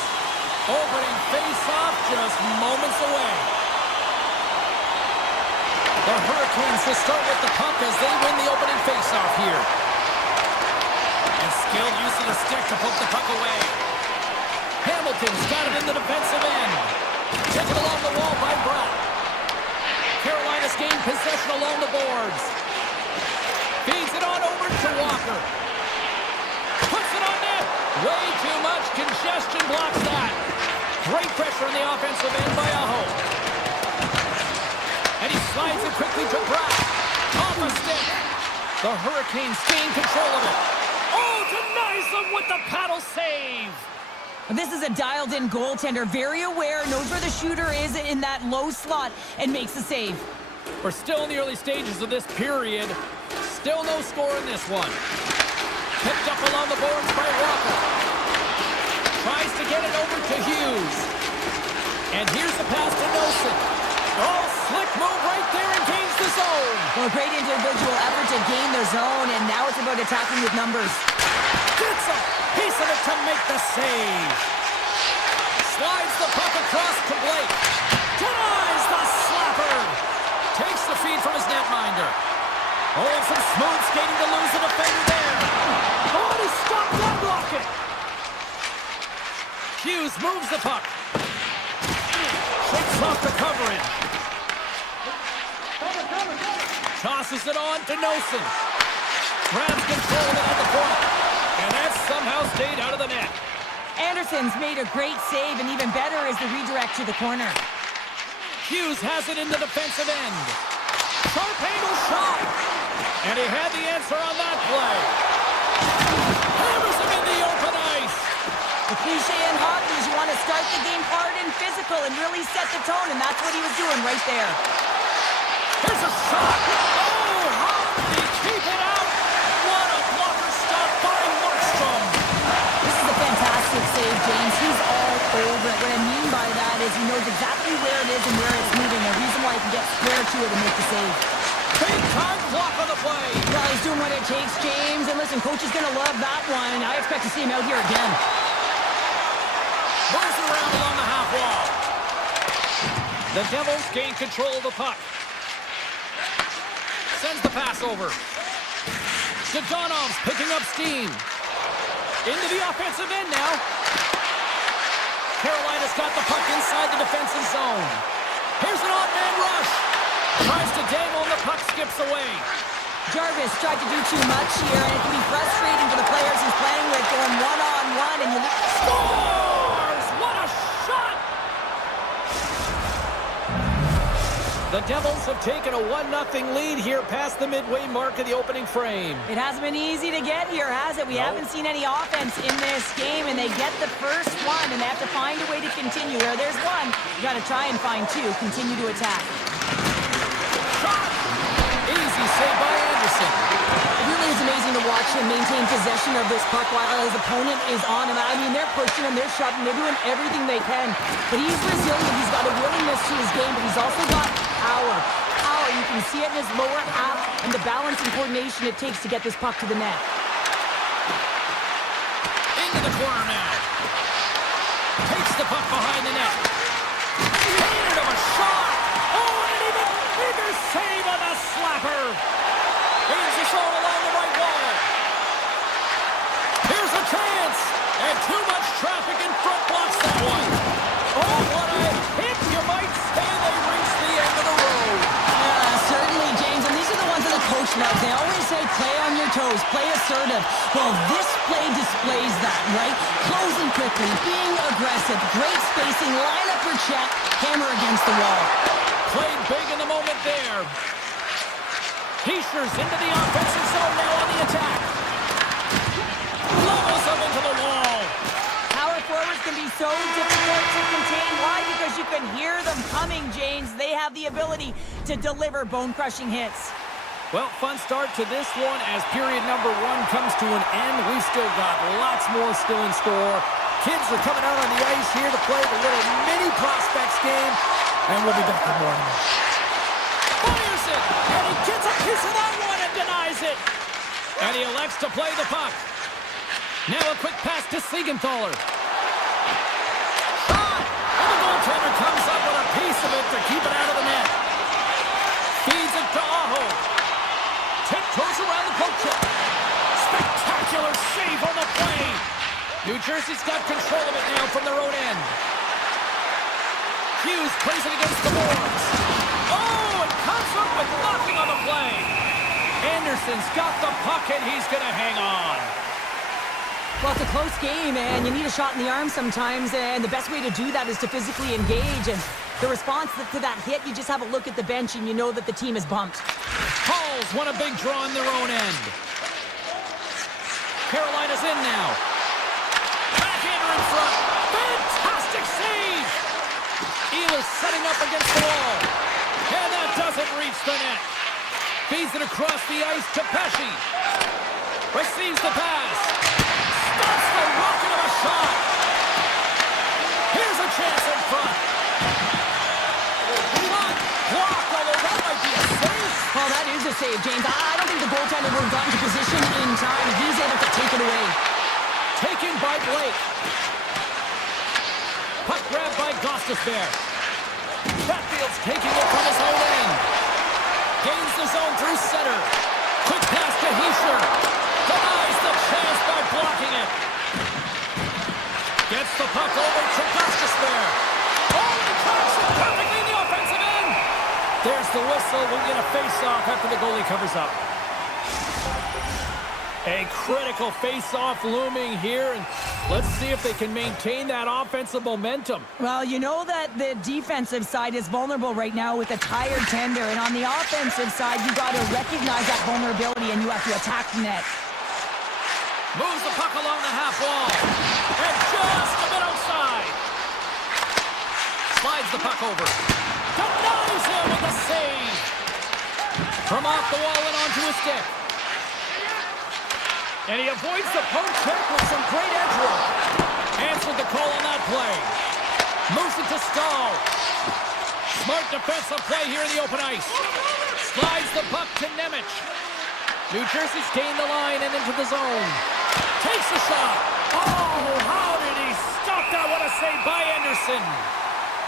Opening face-off just moments away. The Hurricanes will start with the puck as they win the opening face-off here. And skilled use of the stick to poke the puck away. Hamilton's got it in the defensive end. Taken along the wall by Brown. Carolina's gained possession along the boards. Feeds it on over to Walker. Puts it on net. Way too much congestion blocks that. Great pressure on the offensive end by Aho. And he slides it quickly to Brown. Off a stick. The Hurricanes gain control of it. Oh, denies them with the paddle save. This is a dialed-in goaltender, very aware, knows where the shooter is in that low slot, and makes the save. We're still in the early stages of this period. Still no score in this one. Picked up along the boards by Walker. Tries to get it over to Hughes. And here's the pass to Nelson. Oh, slick move right there and gains the zone. Well, great individual effort to gain the zone, and now it's about attacking with numbers. Gets a piece of it to make the save. Slides the puck across to Blake. Denies the slapper. Takes the feed from his netminder. Oh, and some smooth skating to lose the defender there. Oh, and he stopped that rocket. Hughes moves the puck. Shakes off the coverage. Tosses it on to Nelson. Grabs control of it on the point. And that somehow stayed out of the net. Anderson's made a great save, and even better is the redirect to the corner. Hughes has it in the defensive end. Sharp angle shot. And he had the answer on that play. Hammers him in the open ice. The cliche in hockey is you want to start the game hard and physical and really set the tone, and that's what he was doing right there. Here's a shot. Oh, how did he keep it out? What a blocker stop by Markstrom. This is a fantastic save, James. He's all over it. What I mean by that is he knows exactly where it is and where it's moving. A reason why he can get square to it and make the save. Big time block on the play. Well, he's doing what it takes, James. And listen, coach is going to love that one. I expect to see him out here again. Moves around along the half wall. The Devils gain control of the puck. Sends the pass over. Dodonov's picking up steam. Into the offensive end now. Carolina's got the puck inside the defensive zone. Here's an odd-man rush. Tries to dangle and the puck skips away. Jarvis tried to do too much here, and it can be frustrating for the players he's playing with going one-on-one, and you scores! What a shot! The Devils have taken a 1-0 lead here past the midway mark of the opening frame. It hasn't been easy to get here, has it? We haven't seen any offense in this game, and they get the first one, and they have to find a way to continue. Where there's one, you got to try and find two. Continue to attack. Shot! Easy save by Anderson. It really is amazing to watch him maintain possession of this puck while his opponent is on him. I mean, they're pushing him, they're shoving, they're doing everything they can. But he's resilient, he's got a willingness to his game, but he's also got power. Power, you can see it in his lower half and the balance and coordination it takes to get this puck to the net. Into the corner now. Takes the puck behind the net. Painted him a shot. Oh, and an even bigger save on the slapper. Gains the zone along the right wall. Here's a chance. And too much traffic in front blocks that one. Oh, what a hit. You might say they reached the end of the road. Certainly, James, and these are the ones that the coach loves. They always say, play on your toes, play assertive. Well, this play displays that, right? Closing quickly, being aggressive, great spacing, line up for check, hammer against the wall. Played big in the moment there. Heischer's into the offensive zone now on the attack. Levels him into the wall. Power forwards can be so difficult to contain. Why? Because you can hear them coming, James. They have the ability to deliver bone-crushing hits. Well, fun start to this one as period number 1 comes to an end. We've still got lots more still in store. Kids are coming out on the ice here to play the little mini prospects game, and we'll be back with more in a minute. Fires it, and he gets a piece of that one and denies it. And he elects to play the puck. Now a quick pass to Siegenthaler. Shot! And the goaltender comes up with a piece of it to keep it out of the net. Feeds it to Aho. Tiptoes around the poke check. Spectacular save on the play. New Jersey's got control of it now from their own end. Hughes plays it against the boards. Oh, it comes up with nothing on the play. Anderson's got the puck and he's going to hang on. Well, it's a close game, and you need a shot in the arm sometimes, and the best way to do that is to physically engage. And the response to that hit, you just have a look at the bench, and you know that the team is bumped. Halls won a big draw on their own end. Carolina's in now. Backhander in front. Fantastic save! Ehlers setting up against the wall. And that doesn't reach the net. Feeds it across the ice to Pesci. Receives the pass. Stops the rocket of a shot. Here's a chance in front. Shot blocked, although that might be a save. Well, that is a save, James. I don't think the goaltender would have gotten to position in time. He's able to take it away. Taken by Blake. Puck grabbed by Gostisbehere. Hatfield's taking it from his own end. Gains the zone through center. Quick pass to Hischier. Denies the chance by blocking it. Gets the puck over to Gostisbehere. Oh, and cracks it perfectly in the offensive end. There's the whistle. We'll get a face-off after the goalie covers up. A critical face-off looming here, and let's see if they can maintain that offensive momentum. Well, you know that the defensive side is vulnerable right now with a tired tender, and on the offensive side, you got to recognize that vulnerability, and you have to attack the net. Moves the puck along the half wall, and just a bit outside. Slides the puck over. Denies him with the save. From off the wall and onto his stick. And he avoids the poke check with some great edge work. Answered the call on that play. Moves it to Stahl. Smart defensive play here in the open ice. Slides the puck to Nemec. New Jersey's gained the line and into the zone. Takes a shot. Oh, how did he stop that? What a save by Anderson.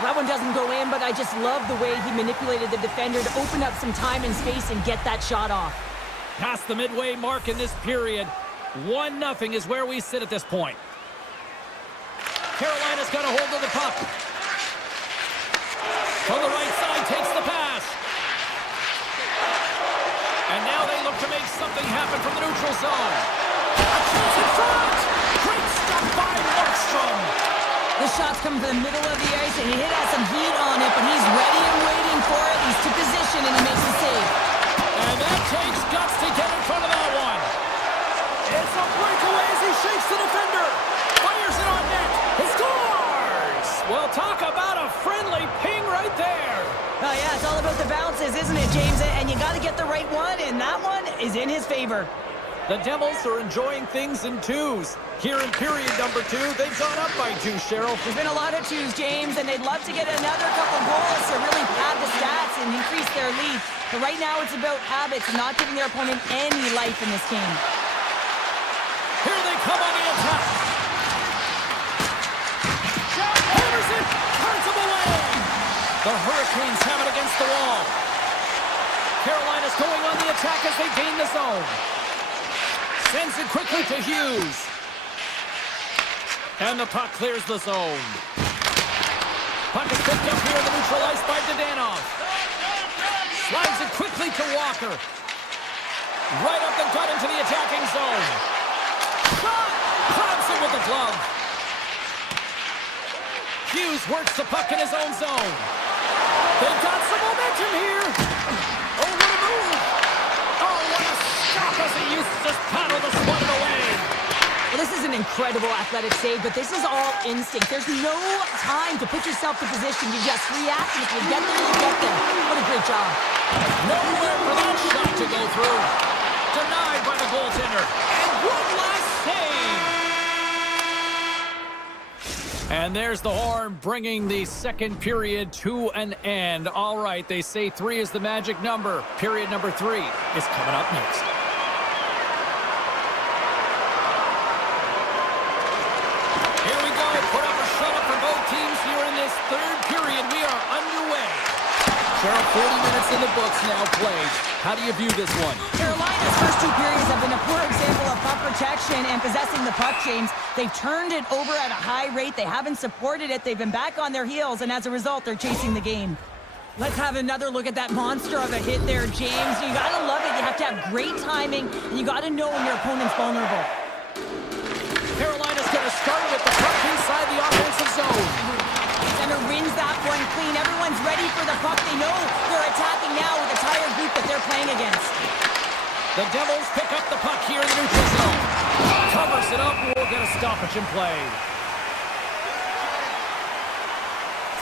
That one doesn't go in, but I just love the way he manipulated the defender to open up some time and space and get that shot off. Past the midway mark in this period. 1-0 is where we sit at this point. Carolina's got a hold of the puck. From the right side, takes the pass. And now they look to make something happen from the neutral zone. A chance in front! Great stuff by Markstrom. The shot's coming from the middle of the ice, and it has some heat on it, but he's ready and waiting for it. He's to position, and he makes the save. And that takes guts to get in front of that one. It's a breakaway as he shakes the defender. Fires it on net. He scores! Well, talk about a friendly ping right there. Oh, yeah, it's all about the bounces, isn't it, James? And you got to get the right one, and that one is in his favor. The Devils are enjoying things in twos. Here in period number 2, they've gone up by 2, Cheryl. There's been a lot of twos, James, and they'd love to get another couple goals to really pad the stats and increase their lead. But right now, it's about habits, not giving their opponent any life in this game. Here they come on the attack. Henderson turns him away. The Hurricanes have it against the wall. Carolina's going on the attack as they gain the zone. Sends it quickly to Hughes. And the puck clears the zone. Puck is picked up here in the neutral ice by Dadonov. Slides it quickly to Walker. Right up the gut into the attacking zone. Shot! Grabs it with the glove. Hughes works the puck in his own zone. They've got some momentum here. Oh, what a move. Oh, what a stop as he used to just paddle the spot away. Well, this is an incredible athletic save, but this is all instinct. There's no time to put yourself to position. You just react, and if you get there, you get there. What a great job. Nowhere for that shot to go through. Denied by the goaltender. And one last save. And there's the horn, bringing the second period to an end. All right, they say 3 is the magic number. Period number 3 is coming up next. Cheryl, 40 minutes in the books now played. How do you view this one? Carolina's first two periods have been a poor example of puck protection and possessing the puck, James. They've turned it over at a high rate. They haven't supported it. They've been back on their heels, and as a result, they're chasing the game. Let's have another look at that monster of a hit there, James. You gotta love it. You have to have great timing, and you gotta know when your opponent's vulnerable. Carolina's gonna start with the puck inside the offensive zone. Center wins that one clean. Everyone's ready for the puck. They know they're attacking now with a tired group that they're playing against. The Devils pick up the puck here in the neutral zone. Covers it up. We'll get a stoppage in play.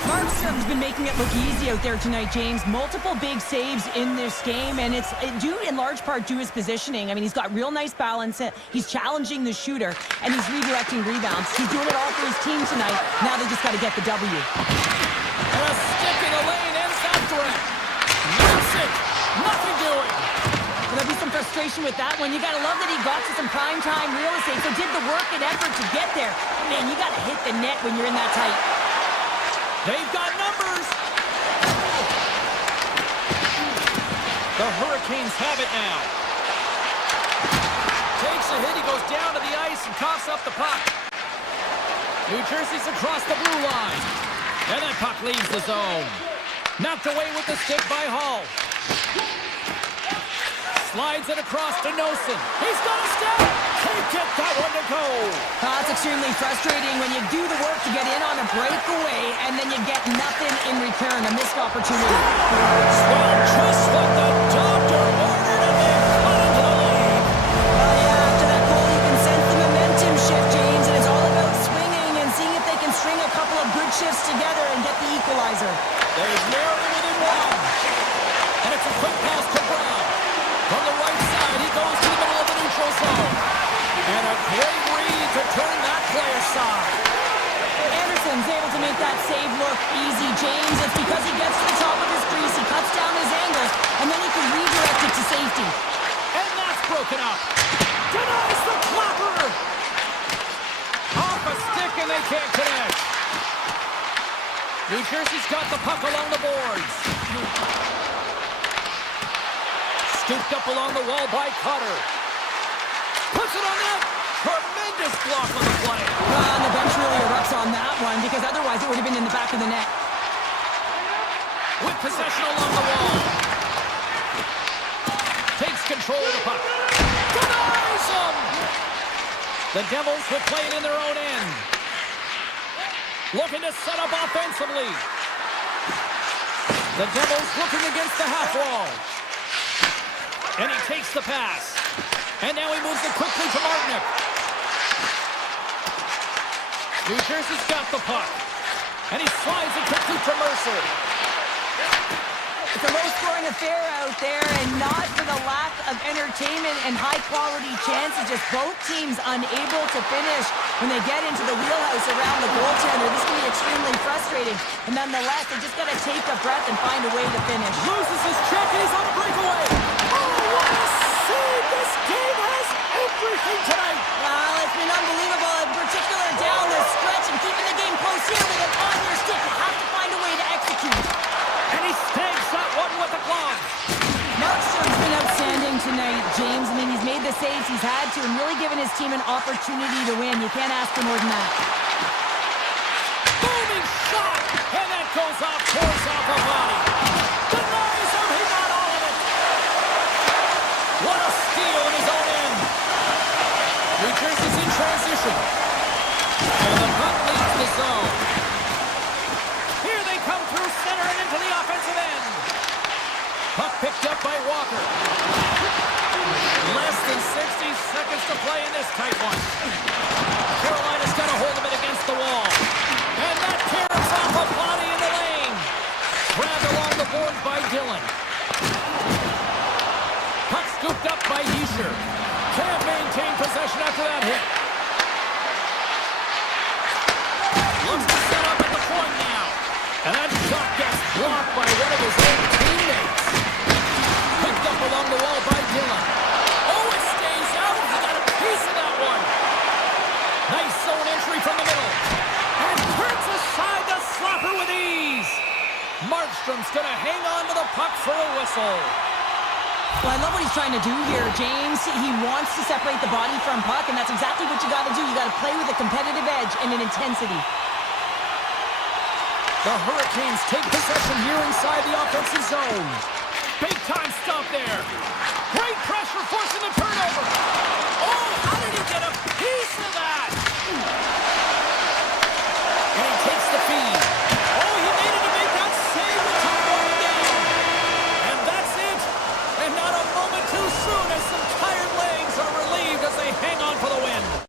Markstrom's been making it look easy out there tonight, James. Multiple big saves in this game, and it's due in large part to his positioning. I mean, he's got real nice balance. He's challenging the shooter, and he's redirecting rebounds. He's doing it all for his team tonight. Now they just got to get the W. And a stick in the lane ends that threat. Rips it. Nothing doing. There'll be some frustration with that one. You got to love that he got to some primetime real estate, so did the work and effort to get there. Man, you got to hit the net when you're in that tight. They've got numbers. The Hurricanes have it now. Takes a hit. He goes down to the ice and coughs up the puck. New Jersey's across the blue line. And that puck leaves the zone. Knocked away with the stick by Hall. Slides it across to Nosen. He's got a step. Can't get that one to go. It's extremely frustrating when you do the work to get in on a breakaway and then you get nothing in return, a missed opportunity. Well, just what the doctor ordered and they cut into the lead. Yeah, after that goal you can sense the momentum shift, James, and it's all about swinging and seeing if they can string a couple of good shifts together and get the equalizer. There's narrowly within one. And it's a quick pass to Brown. From the right side, he goes to the middle of the neutral zone. And a great read to turn that play aside. Anderson's able to make that save look easy, James. It's because he gets to the top of his crease, he cuts down his angles, and then he can redirect it to safety. And that's broken up. Denies the clapper. Off a stick and they can't connect. New Jersey's got the puck along the boards. Scooped up along the wall by Cutter. Puts it on net. Tremendous block on the play. And the bench really erupts on that one because otherwise it would have been in the back of the net. With possession along the wall. Takes control of the puck. Denies him. The Devils will play it in their own end. Looking to set up offensively. The Devils looking against the half wall. And he takes the pass. And now he moves it quickly to Martinick. New Jersey's got the puck. And he slides it quickly to Mercer. It's a low-scoring affair out there, and not for the lack of entertainment and high-quality chances. Just both teams unable to finish when they get into the wheelhouse around the goaltender. This can be extremely frustrating. And nonetheless, they just got to take a breath and find a way to finish. Loses his check, and he's on a breakaway. Oh, what a save! This game has everything tonight. Well, it's been unbelievable, in particular down the stretch, and keeping the game close here with it on your stick. You have to find a way to execute. And he snags that one with the glove. Markstrom's been outstanding tonight, James. I mean, he's made the saves he's had to and really given his team an opportunity to win. You can't ask for more than that. Booming shot! And that goes off, pours off a body. Denies him, he got all of it. What a steal in his own end. New Jersey's in transition. And the puck leaves the zone. Here they come through center and into the offensive end. Puck picked up by Walker. Less than 60 seconds to play in this tight one. Carolina's got a hold of it against the wall. And that tears off a body in the lane. Grabbed along the board by Dillon. Puck scooped up by Heischer. Can't maintain possession after that hit. Looks to set up at the point now. And that shot gets blocked by one of his own teammates. Picked up along the wall by Dillon. Oh, it stays out. He got a piece of that one. Nice zone entry from the middle. And turns aside the slapper with ease. Markstrom's going to hang on to Well, I love what he's trying to do here, James. He wants to separate the body from puck, and that's exactly what you got to do. You got to play with a competitive edge and an intensity. The Hurricanes take possession here inside the offensive zone. Big time stop there. Great pressure forcing the turnover. Oh, how did he get a piece of that? And he takes the feed. Oh, he needed to make that save to tie the game. And that's it. And not a moment too soon as some tired legs are relieved as they hang on for the win.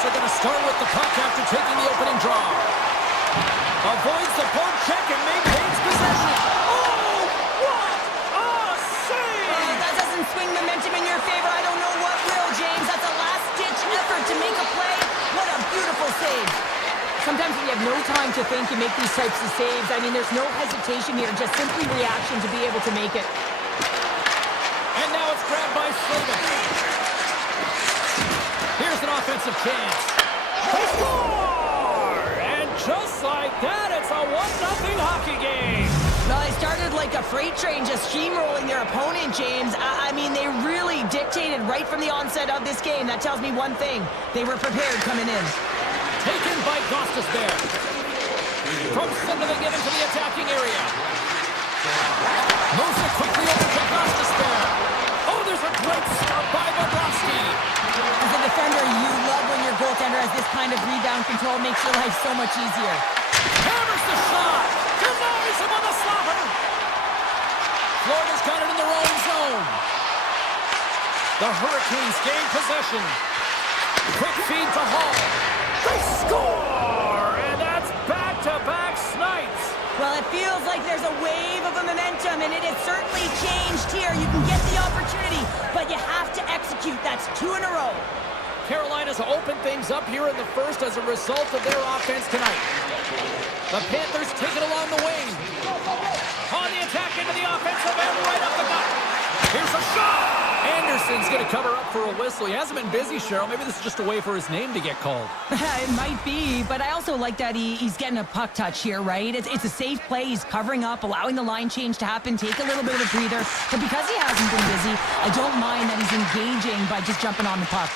Panthers are going to start with the puck after taking the opening draw. Avoids the poke check and maintains possession. Oh, what a save! That doesn't swing momentum in your favor. I don't know what will, James. That's a last-ditch effort to make a play. What a beautiful save. Sometimes when you have no time to think, you make these types of saves. I mean, there's no hesitation here, just simply reaction to be able to make it. And now it's grabbed by Slavin. Here's an offensive chance. They score! And just like that, it's a 1-0 hockey game. Well, they started like a freight train, just steamrolling their opponent, James. I mean, they really dictated right from the onset of this game. That tells me one thing. They were prepared coming in. Taken by Gostisbehere. From center they get into the attacking area. Moves it quickly over to Gostisbehere. Oh, there's a great stop by Bobrovsky. As a defender, you love when your goaltender has this kind of rebound control. Makes your life so much easier. Hammers the shot. Denies him on the slapper. Florida's got it in their own zone. The Hurricanes gain possession. Quick feed to Hall. They score! And that's back-to-back snipes. Well, it feels like there's a wave of a momentum, and it has certainly changed here. You can get the opportunity, but you have to execute. That's 2 in a row. Carolina's opened things up here in the first as a result of their offense tonight. The Panthers take it along the wing. On the attack into the offensive end, right up the gut. Here's a shot! Anderson's going to cover up for a whistle. He hasn't been busy, Cheryl. Maybe this is just a way for his name to get called. It might be, but I also like that he's getting a puck touch here, right? It's a safe play. He's covering up, allowing the line change to happen, take a little bit of a breather. But because he hasn't been busy, I don't mind that he's engaging by just jumping on the puck.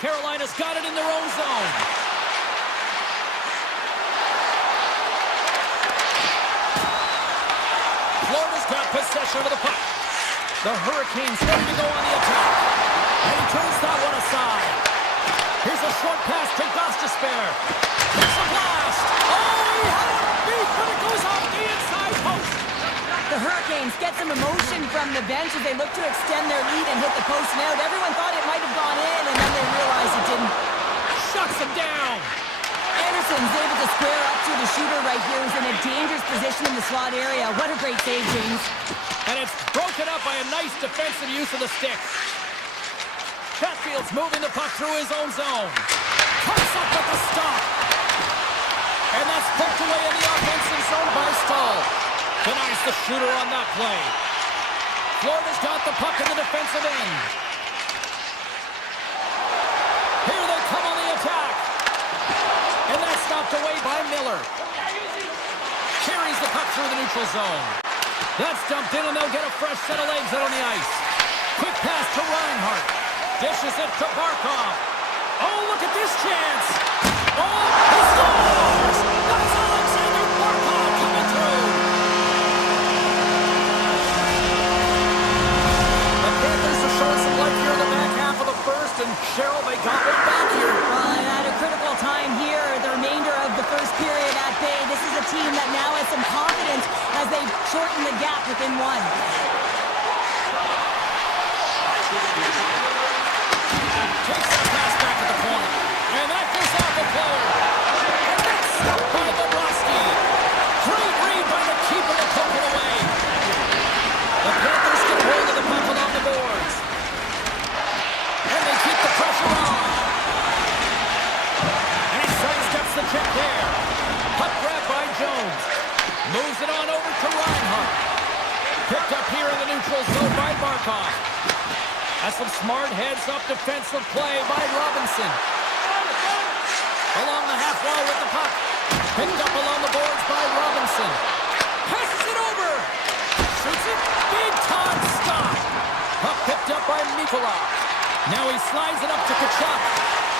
Carolina's got it in their own zone. Florida's got possession of the puck. The Hurricanes ready to go on the attack. And he turns that one aside. Here's a short pass to Gostisbehere. It's a blast. Oh, he had it beat, but it goes off the inside post. The Hurricanes get some emotion from the bench as they look to extend their lead and hit the post and out. Everyone thought it might have gone in, and then they realized it didn't. Shuts him down. Anderson's able to square up to the shooter right here, who's in a dangerous position in the slot area. What a great save, James. And it's broken up by a nice defensive use of the stick. Chatfield's moving the puck through his own zone. Comes up with the stop. And that's poked away in the offensive zone by Stahl. Denies the shooter on that play. Florida's got the puck in the defensive end. Here they come on the attack. And that's stopped away by Miller. Carries the puck through the neutral zone. That's dumped in, and they'll get a fresh set of legs out on the ice. Quick pass to Reinhart. Dishes it to Barkov. Oh, look at this chance. Oh, he scores! That's Alexander Barkov coming through. The Panthers are showing some life here in the back half of the first, and Cheryl, they got one back here. Well, and at a critical time here, the remainder of the first period at bay. This is a team that now has some confidence as they shorten the gap within one. Takes that pass back at the point. And that goes off the player. And that's stopped by Bobrovsky. Great read by the keeper to poke it away. The Panthers get hold of the puck along the boards. And they keep the pressure on. And he sidesteps the check there. Puck grab by Jones. Moves it on over to Reinhart. Picked up here in the neutral zone by Barkov. That's some smart heads-up defensive play by Robinson. Along the half wall with the puck. Picked up along the boards by Robinson. Passes it over. Shoots it. Big time stop. Puck picked up by Nikolai. Now he slides it up to Kachuk.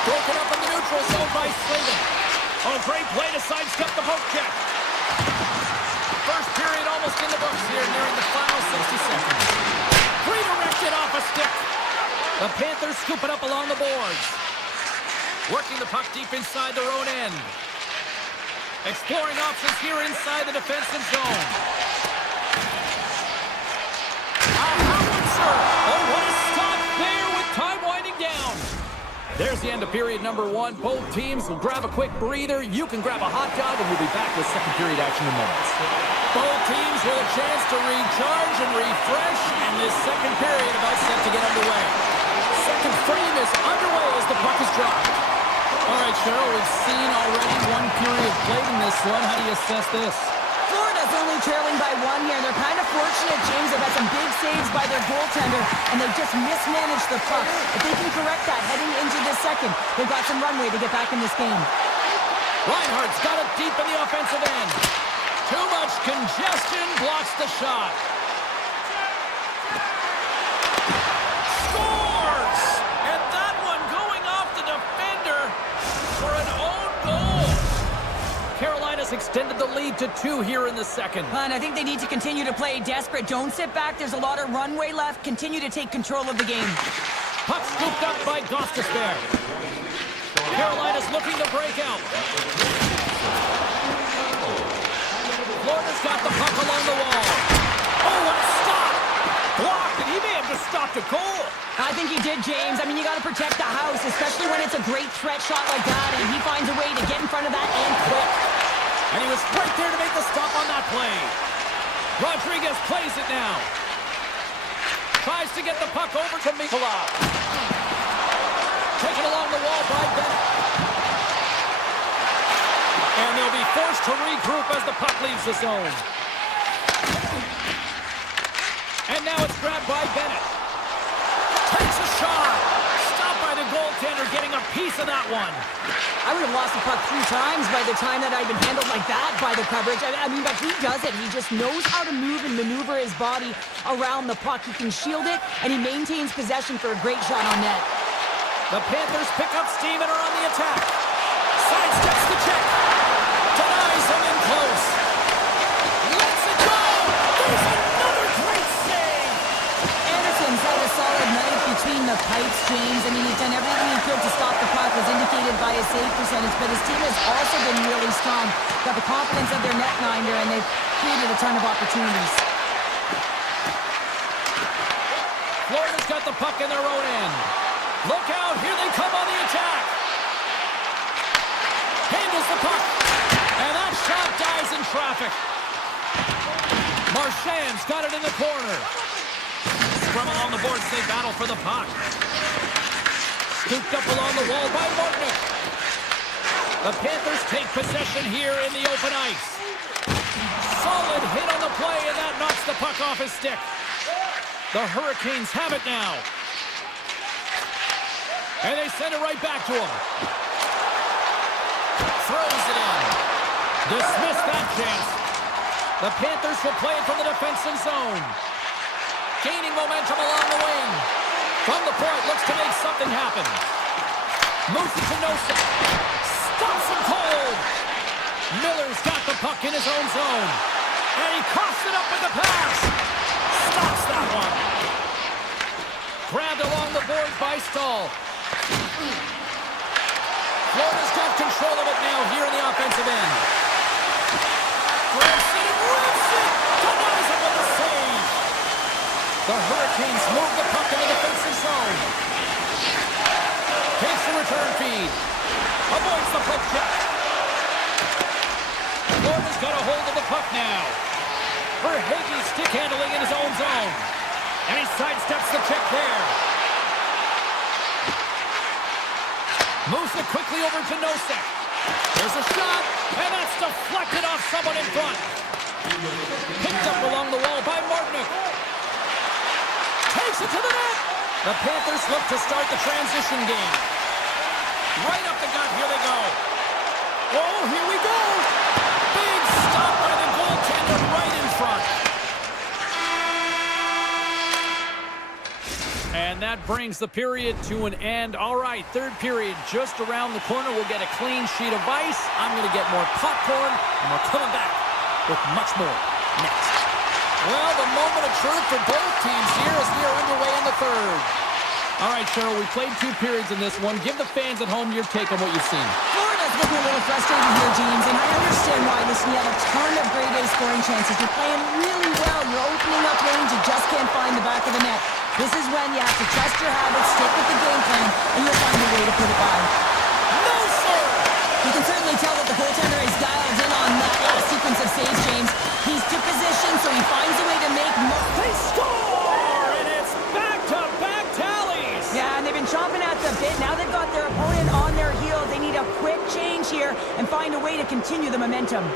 Broken up in the neutral zone by Slavin. Oh, great play to sidestep the poke check. First period almost in the books here, nearing the final 60 seconds. Redirected off a stick. The Panthers scoop it up along the boards. Working the puck deep inside their own end. Exploring options here inside the defensive zone. A howitzer! Oh, what a stop there with time winding down. There's the end of period number one. Both teams will grab a quick breather. You can grab a hot dog, and we'll be back with second period action in moments. Both teams with a chance to recharge and refresh, and this second period about set to get underway. Second frame is underway as the puck is dropped. All right, Cheryl, we've seen already one period played in this one. How do you assess this? Florida's only trailing by one here. They're kind of fortunate, James. They've had some big saves by their goaltender, and they've just mismanaged the puck. If they can correct that heading into this second, they've got some runway to get back in this game. Reinhardt's got it deep in the offensive end. Too much congestion blocks the shot. Scores! And that one going off the defender for an own goal. Carolina's extended the lead to 2 here in the second. And I think they need to continue to play desperate. Don't sit back. There's a lot of runway left. Continue to take control of the game. Puck scooped up by Gostisbehere. Carolina's looking to break out. Florida's got the puck along the wall. Oh, what a stop! Blocked, and he may have just stopped a goal. I think he did, James. I mean, you got to protect the house, especially when it's a great threat shot like that, and he finds a way to get in front of that and quick. And he was right there to make the stop on that play. Rodriguez plays it now. Tries to get the puck over to Mikolov. Taken along the wall by Bennett. And they'll be forced to regroup as the puck leaves the zone. And now it's grabbed by Bennett. Takes a shot. Stopped by the goaltender, getting a piece of that one. I would have lost the puck 3 times by the time that I'd been handled like that by the coverage. I mean, but he does it. He just knows how to move and maneuver his body around the puck. He can shield it, and he maintains possession for a great shot on net. The Panthers pick up steam and are on the attack. Sidesteps the check. Denies him in close. Lets it go. There's another great save. Anderson's had a solid night between the pipes, James. I mean, he's done everything he could to stop the puck, as indicated by his save percentage, but his team has also been really strong. Got the confidence of their netminder, and they've created a ton of opportunities. Florida's got the puck in their own end. Look out, here they come on the attack. Handles the puck, and that shot dies in traffic. Marchand's got it in the corner. Scrum along the boards, they battle for the puck. Scooped up along the wall by Martinick. The Panthers take possession here in the open ice. Solid hit on the play, and that knocks the puck off his stick. The Hurricanes have it now. And they send it right back to him. Throws it in. Dismiss that chance. The Panthers will play it from the defensive zone. Gaining momentum along the wing. From the point, looks to make something happen. Moves it to Nosek. Stops him cold. Miller's got the puck in his own zone. And he coughs it up with the pass. Stops that one. Grabbed along the boards by Stahl. Florida's got control of it now here in the offensive end. Grabs it and rips it. Denies it with a save. The Hurricanes move the puck in the defensive zone. Takes the return feed. Avoids the puck check. Florida's got a hold of the puck now. Verhaeghe stick handling in his own zone. And he sidesteps the check there. Moves it quickly over to Nosek. There's a shot, and that's deflected off someone in front. Picked up along the wall by Martinick. Takes it to the net. The Panthers look to start the transition game. Right up the gut, here they go. Oh, here we go. Big stop by the goaltender right in front. And that brings the period to an end. All right, third period just around the corner. We'll get a clean sheet of ice. I'm going to get more popcorn, and we're coming back with much more next. Well, the moment of truth for both teams here as we are underway in the third. All right, Cheryl, we played 2 periods in this one. Give the fans at home your take on what you've seen. Florida's looking a little frustrated here, James, and I understand why. Listen, you have a ton of grade A scoring chances. You're playing really well. You're opening up range. You just can't find the back of the net. This is when you have to trust your habits, stick with the game plan, and you'll find a way to put it by. No, sir! You can certainly tell that the goaltender is dialed in on that last sequence of saves, James. He's to position, so he finds a way to make more. They score! And it's back-to-back tallies! Yeah, and they've been chomping at the bit. Now they've got their opponent on their heels. They need a quick change here and find a way to continue the momentum.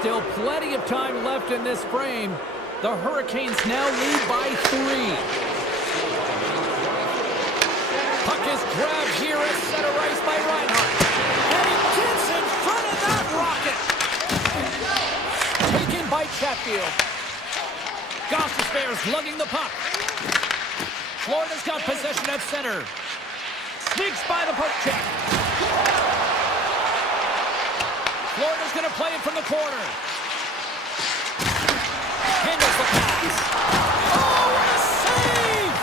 Still plenty of time left in this frame. The Hurricanes now lead by 3. Puck is grabbed here at center ice by Reinhart. And he gets in front of that rocket. Taken by Chatfield. Goss's Bears lugging the puck. Florida's got possession at center. Sneaks by the poke check. Florida's going to play it from the corner. Handles the pass. Oh, what a save!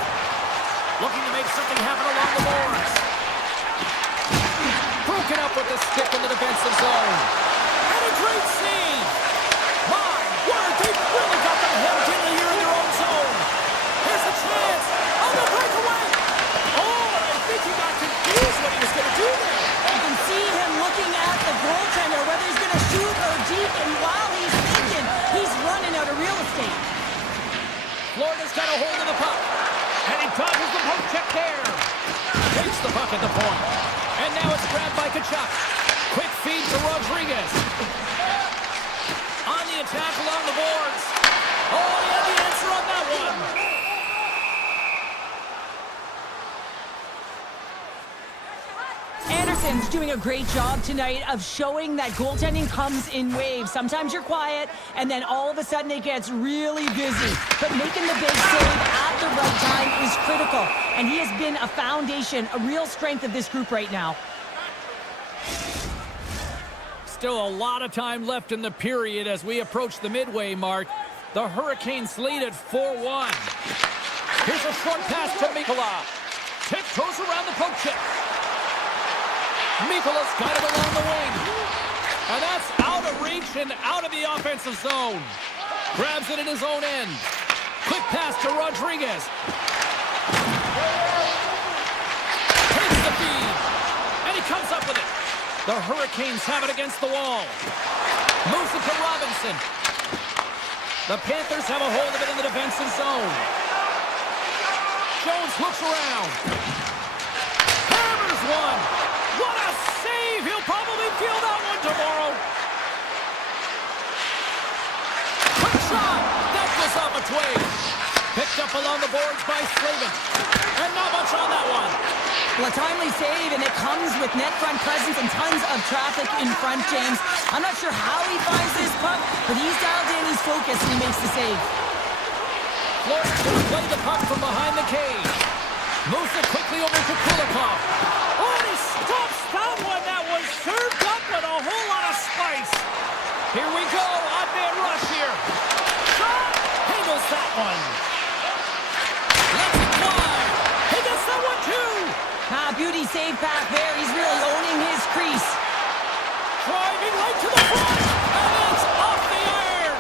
Looking to make something happen along the boards. Broken up with the stick in the defensive zone. And a great save! My word, they've really got them hemmed in here in their own zone. Here's a chance. On the breakaway. Oh, I think he got confused what he was going to do there. You can see him looking at the goaltender, whether he's going to shoot or deep, and while he's thinking, he's running out of real estate. Florida's got a hold of the puck. And he dodges the poke check there. Takes the puck at the point. And now it's grabbed by Kachuk. Quick feed to Rodriguez. On the attack along the boards. Oh, he had the answer on that one. Anderson's doing a great job tonight of showing that goaltending comes in waves. Sometimes you're quiet, and then all of a sudden it gets really busy. But making the big save at the right time is critical, and he has been a foundation, a real strength of this group right now. Still a lot of time left in the period as we approach the midway mark. The Hurricanes lead at 4-1. Here's a short pass to Mikula. Tiptoes around the poke check. Mikula's got it along the wing. And that's out of reach and out of the offensive zone. Grabs it in his own end. Quick pass to Rodriguez. Takes the feed. And he comes up with it. The Hurricanes have it against the wall. Moves it to Robinson. The Panthers have a hold of it in the defensive zone. Jones looks around. Hammers one. What a save! He'll probably feel that one tomorrow. Quick shot! That goes off a twig. Picked up along the boards by Slavin. And not much on that one. Well, a timely save, and it comes with net front presence and tons of traffic in front, James. I'm not sure how he finds this puck, but he's dialed in, he's focused, and he makes the save. Florida's going to play the puck from behind the cage. Moves it quickly over to Kulikov. Oh, and he stops that one. That was served up with a whole lot of spice. Here we go. Odd man rush here. Shot. Handles that one. Lets it fly. He gets that one too. Beauty save back there. He's really owning his crease. Driving right to the front. And it's off the iron.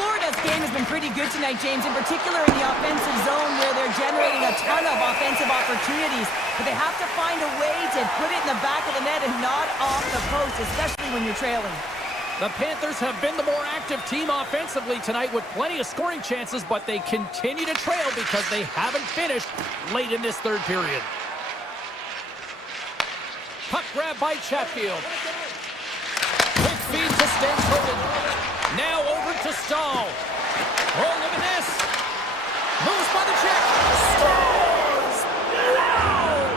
Florida's game has been pretty good tonight, James, in particular in the offensive zone where they're generating a ton of offensive opportunities. But they have to find a way to put it in the back of the net and not off the post, especially when you're trailing. The Panthers have been the more active team offensively tonight with plenty of scoring chances, but they continue to trail because they haven't finished late in this third period. Puck grab by Chatfield. Quick feed to Stankoven. Now over to Stahl. Oh, look at this. Moves by the check. Scores! Wow!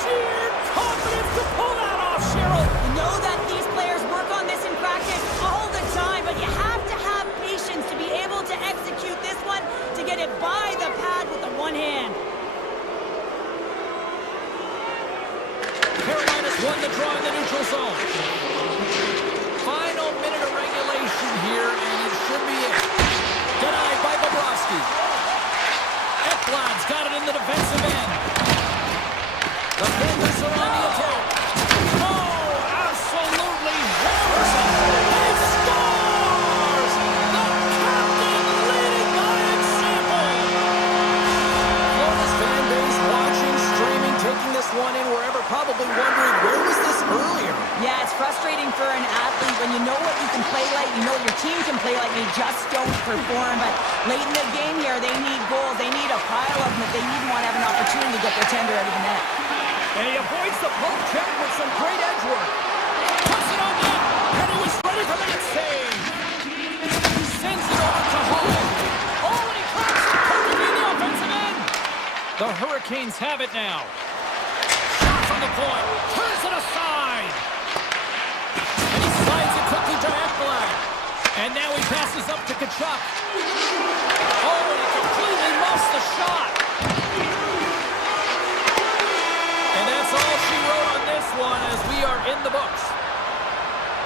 Sheer confidence to pull that off, Cheryl. You know that these players work on this in practice all the time, but you have to have patience to be able to execute this one, to get it by the pad with the one hand. Carolina's won the draw in the neutral zone. Final minute of regulation here, and it should be it. you know what you can play like, you know what your team can play like, they just don't perform. But late in the game here, they need goals. They need a pile of them if they even want to have an opportunity to get their tender out of the net. And he avoids the poke check with some great edge work. Puts it on net, and he was ready for the net save. Sends it over to Hall. Oh, and he cracks it perfectly in the offensive end. The Hurricanes have it now. Shot from the point, turns it aside. And he slides it quickly to Ekblad. And now he passes up to Kachuk. Oh, and he completely muffs the shot. And that's all she wrote on this one as we are in the books.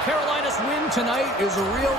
Carolina's win tonight is a real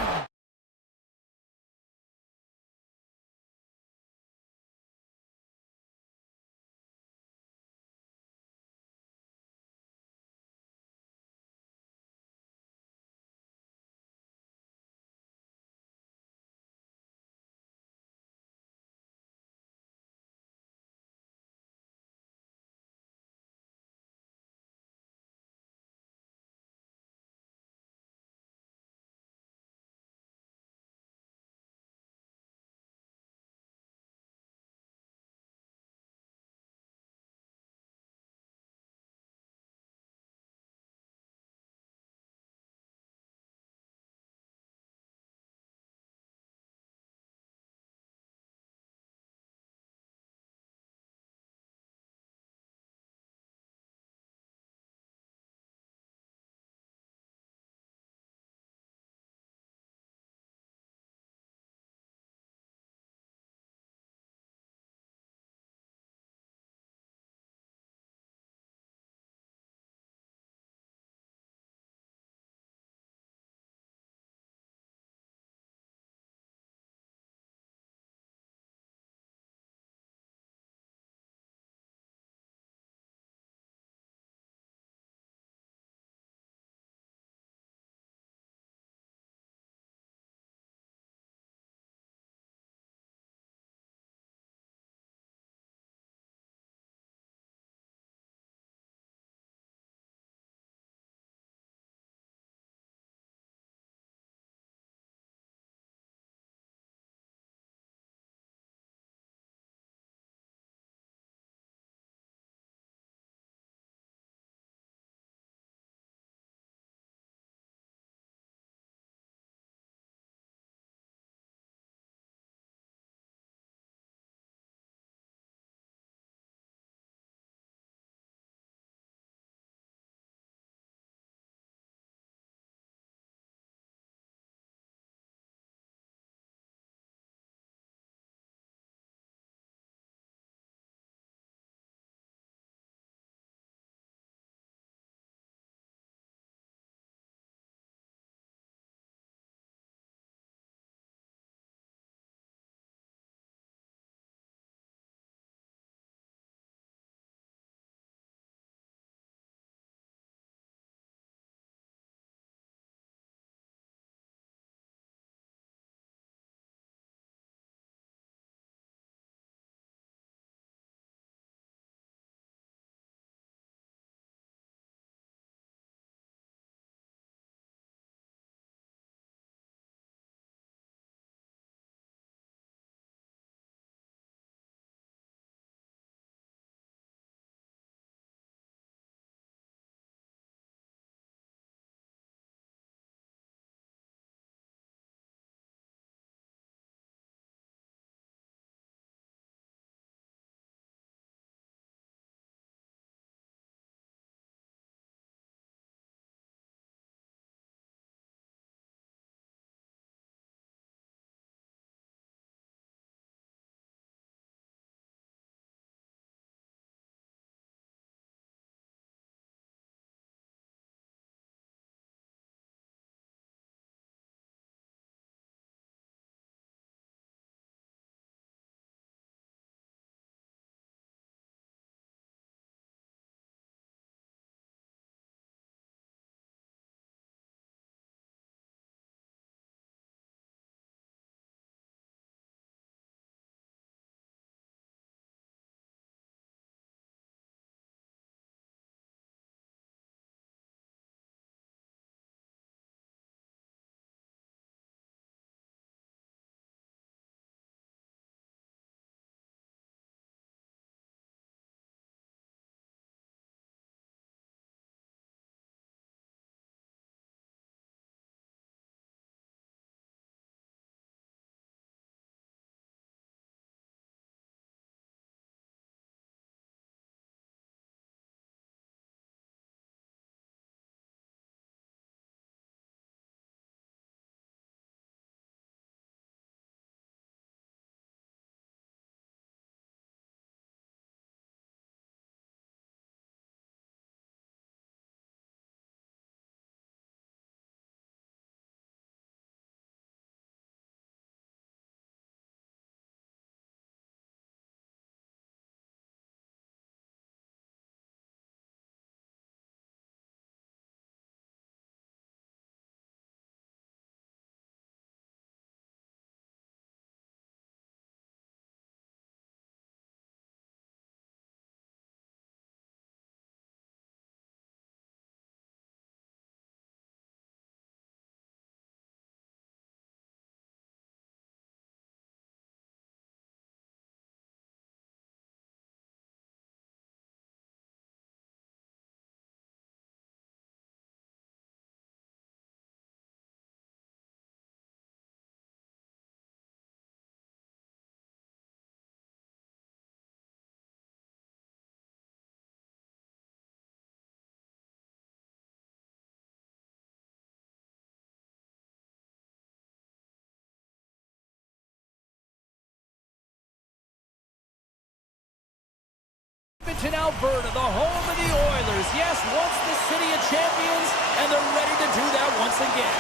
Edmonton, Alberta, the home of the Oilers. Yes, once the city of champions, and they're ready to do that once again.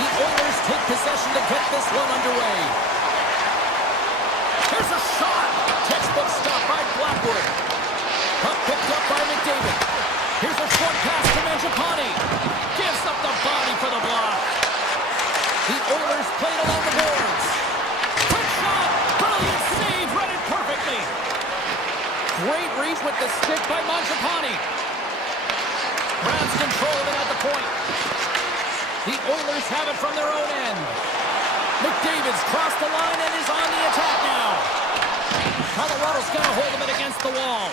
The Oilers take possession to get this one underway. Here's a shot. Textbook stop by Blackwood. Puck picked up by McDavid. Here's a short pass to Mangiapane. Gives up the body for the block. The Oilers played along the boards. Quick shot. Brilliant save. Read it perfectly. Great reach with the stick by Mangiapane. Grabs control of it at the point. The Oilers have it from their own end. McDavid's crossed the line and is on the attack now. Colorado's got a hold of it against the wall.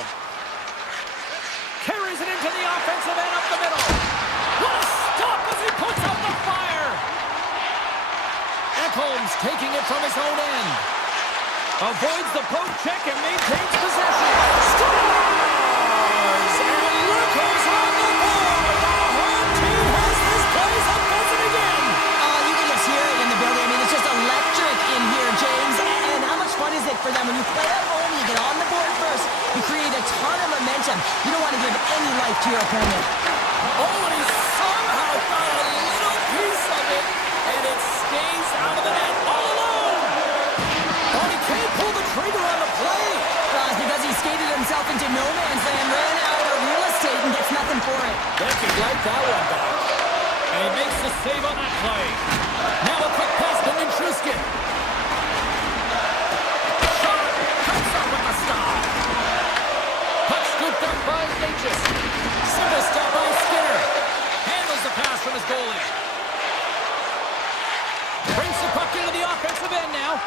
Carries it into the offensive end up the middle. What a stop as he puts out the fire. Ekholm's taking it from his own end. Avoids the poke check and maintains possession. Scores! And look who's on the board! The home team has this place up buzzing again! You can just hear it in the building. I mean, it's just electric in here, James. And how much fun is it for them when you play at home, you get on the board first, you create a ton of momentum. You don't want to give any life to your opponent. Oh, and he somehow got a little piece of it, and it stays out of the net all alone. Oh, he can't pull the trigger on the play. Because he skated himself into no man's land, ran out of real estate, and gets nothing for it. They can like that one back. And he makes the save on that play. Now a quick pass to Nichushkin. Shot. Cuts up with the stop. Puck scooped up by Natchez. Simple stop by Skinner. Handles the pass from his goalie. Brings the puck into the offensive end now.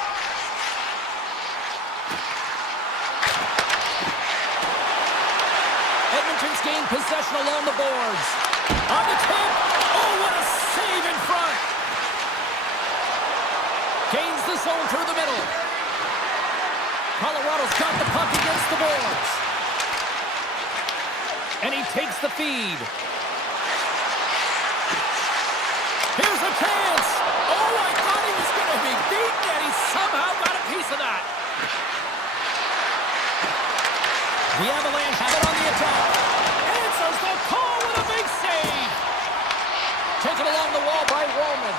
Edmonton's gained possession along the boards. On the tip. Oh, what a save in front. Gains the zone through the middle. Colorado's got the puck against the boards. And he takes the feed. Here's a chance. Oh, I thought he was going to be beaten, and he somehow got a piece of that. The Avalanche have it on the attack. Answers the call with a big save. Taken along the wall by Roman.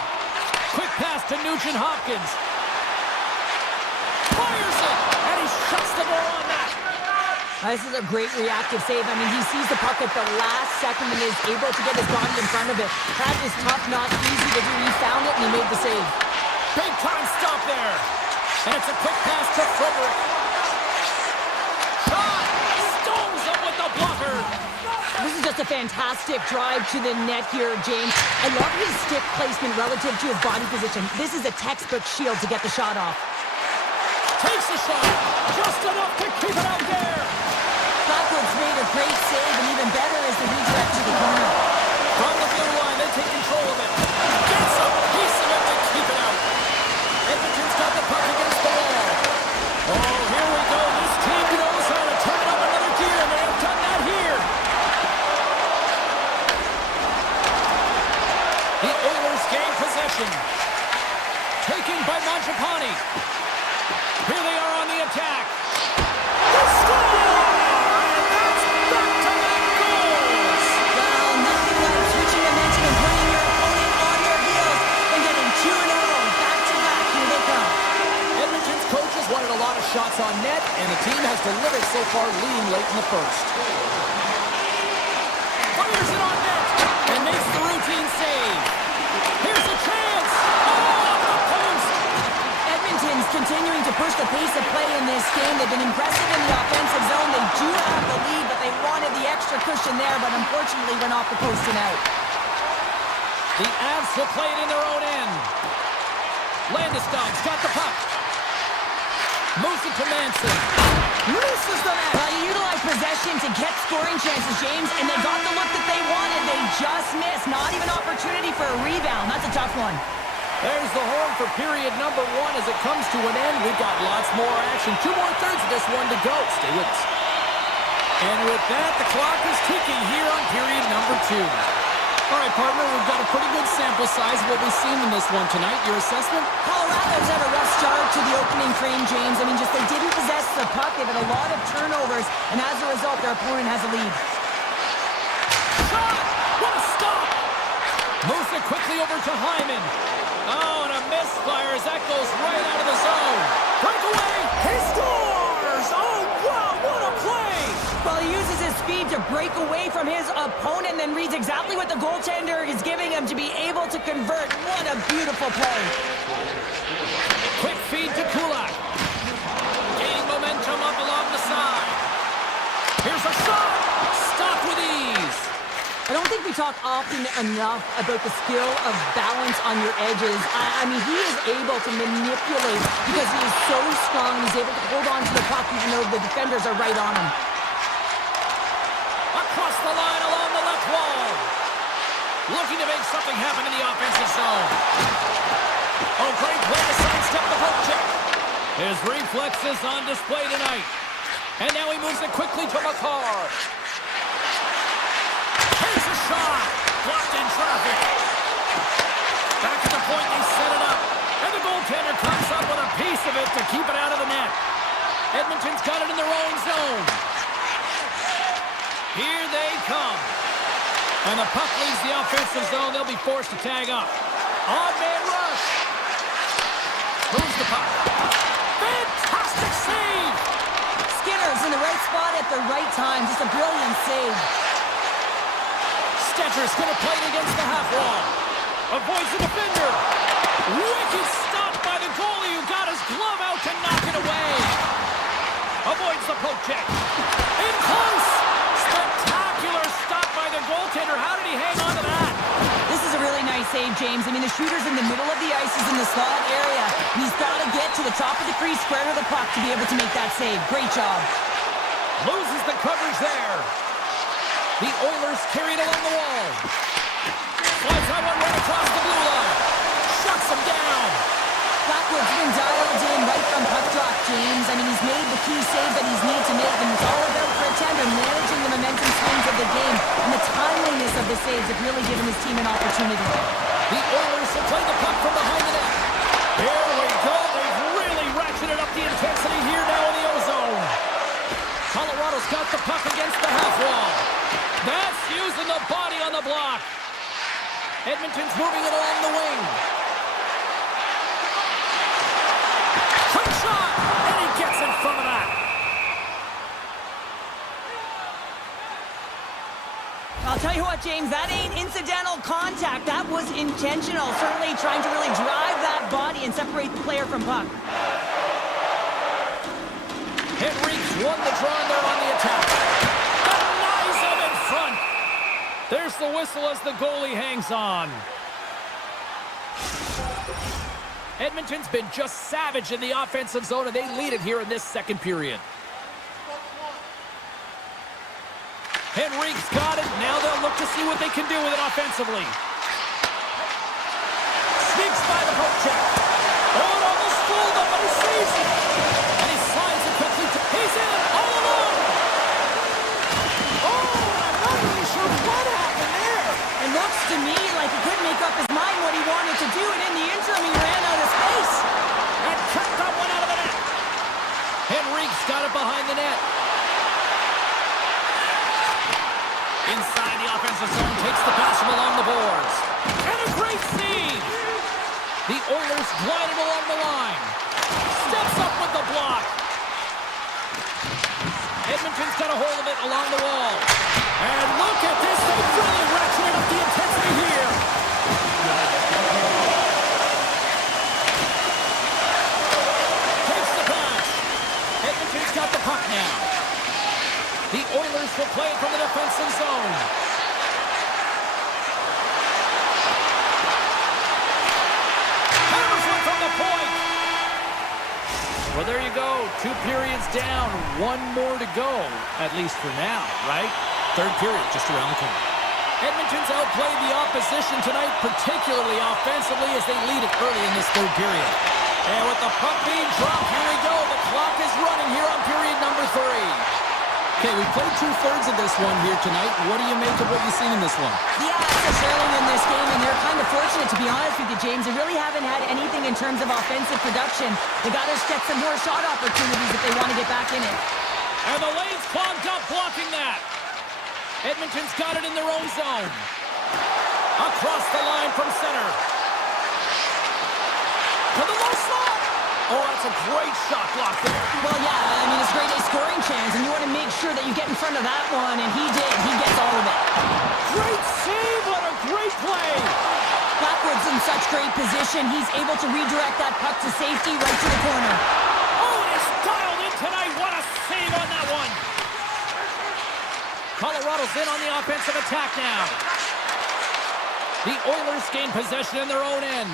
Quick pass to Nugent-Hopkins. Fires it, and he shuts the door on that. This is a great reactive save. I mean, he sees the puck at the last second and is able to get his body in front of it. That is tough, not easy to do. He found it, and he made the save. Big time stop there. And it's a quick pass to Frederick. Shot! Stones up with the blocker. This is just a fantastic drive to the net here, James. I love his stick placement relative to his body position. This is a textbook shield to get the shot off. Takes the shot. Just enough to keep it out there. Blackwood's made a great save, and even better is the redirect to the corner. From the blue line, they take control of it. Gets a piece of it to keep it out. Edmonton's got the puck against the wall. Oh, here we go. This team knows how to turn it up another gear, and they have done that here. The Oilers gain possession. Taken by Mangiapane. Here they are on the attack. The score! And that's back-to-back goals! Well, nothing like switching momentum and putting your opponent on their heels and getting 2 in a row. Back-to-back, here they come. Edmonton's coaches wanted a lot of shots on net, and the team has delivered so far, leading late in the first. Fires it on net and makes the routine save. Here's a chance! Oh, off the post! Edmonton's continuing to push the pace of play in this game. They've been impressive in the offensive zone. They do have the lead, but they wanted the extra cushion there, but unfortunately went off the post and out. The Avs will play it in their own end. Landeskog's got the puck. Moves it to Manson. Misses the net. You utilize possession to get scoring chances, James, and they got the look that they wanted. They just missed. Not even opportunity for a rebound. That's a tough one. There's the horn for period number 1 as it comes to an end. We've got lots more action. 2 more thirds of this one to go. Stay with us. And with that, the clock is ticking here on period number 2. All right, partner, we've got a pretty good sample sample size of what we've seen in this one tonight. Your assessment? Colorado's had a rough start to the opening frame, James. I mean, just they didn't possess the puck. They've had a lot of turnovers, and as a result, their opponent has a lead. Shot! What a stop! Moves it quickly over to Hyman. Oh, and a misfire as that goes right out of the zone. Breakaway! He scores! Oh, wow, what a play! Well, he uses his speed to break away from his opponent and then reads exactly what the goaltender is giving him to be able to convert. What a beautiful play. Quick feed to Kulak. Gaining momentum up along the side. Here's a shot! Stopped with ease. I don't think we talk often enough about the skill of balance on your edges. I mean, he is able to manipulate because he is so strong. He's able to hold on to the puck even though the defenders are right on him. Across the line along the left wall. Looking to make something happen in the offensive zone. Oh, great play to sidestep the poke check. His reflexes on display tonight. And now he moves it quickly to McCarr. Here's a shot. Blocked in traffic. Back to the point, they set it up. And the goaltender comes up with a piece of it to keep it out of the net. Edmonton's got it in their own zone. Here they come. And the puck leaves the offensive zone. They'll be forced to tag up. Odd man rush. Moves the puck. Fantastic save. Skinner's in the right spot at the right time. Just a brilliant save. Stetcher's going to play it against the half wall. Avoids the defender. Wicked stop by the goalie who got his glove out to knock it away. Avoids the poke check. In close. Spectacular stop by the goaltender. How did he hang on to that? This is a really nice save, James. I mean, the shooter's in the middle of the ice. He's in the slot area. And he's got to get to the top of the crease, square to the puck to be able to make that save. Great job. Loses the coverage there. The Oilers carried along the wall. Slides that one right across the blue line. Shuts him down. Blackwood's been dialed in right from puck drop, James. I mean, he's made the key save that he's needed to make, and it's all about for a tender, managing the momentum swings of the game. And the timeliness of the saves have really given his team an opportunity. The Oilers have played the puck from behind the net. Here we go. They've really ratcheted up the intensity here now in the ozone. Colorado's got the puck against the half wall. That's using the body on the block. Edmonton's moving it along the wing. Quick shot, and he gets in front of that. I'll tell you what, James, that ain't incidental contact. That was intentional. Certainly trying to really drive that body and separate the player from puck. Henrique's won the draw and they're on the attack. Denies him in front. There's the whistle as the goalie hangs on. Edmonton's been just savage in the offensive zone, and they lead it here in this second period. Henrique's got it. Now they'll look to see what they can do with it offensively. Sneaks by the poke check. Oh, it almost fooled him, but he saves it. And he slides it quickly. He's in all alone. Oh, I'm not really sure what happened there. It looks to me like he couldn't make up his mind what he wanted to do, and in the interim, he ran out of space. And kept that one out of the net. Henrique's got it behind the net. Inside the offensive zone, takes the pass from along the boards. And a great save. The Oilers gliding along the line. Steps up with the block. Edmonton's got a hold of it along the wall. And look at this. They've really ratcheted up the intensity here. Takes the pass. Edmonton's got the puck now. The Oilers will play it from the defensive zone. Hammers one from the point. Well, there you go. 2 periods down. 1 more to go, at least for now, right? Third period just around the corner. Edmonton's outplayed the opposition tonight, particularly offensively, as they lead it early in this third period. And with the puck being dropped, here we go. The clock is running here on period number 3. Okay, we played 2/3 of this one here tonight. What do you make of what you've seen in this one? The Avs are trailing in this game, and they're kind of fortunate to James. They really haven't had anything in terms of offensive production. They got to get some more shot opportunities if they want to get back in it. And the lane's clogged up blocking that. Edmonton's got it in their own zone. Across the line from center. To the low slot. Oh, that's a great shot block there. Well, yeah, I mean, it's a great A scoring chance, and you want to make sure that you get in front of that one, and he did. He gets all of it. Great save. What a great play. Backwards in such great position. He's able to redirect that puck to safety right to the corner. Oh, it is dialed in tonight. What a save on that one. Colorado's in on the offensive attack now. The Oilers gain possession in their own end.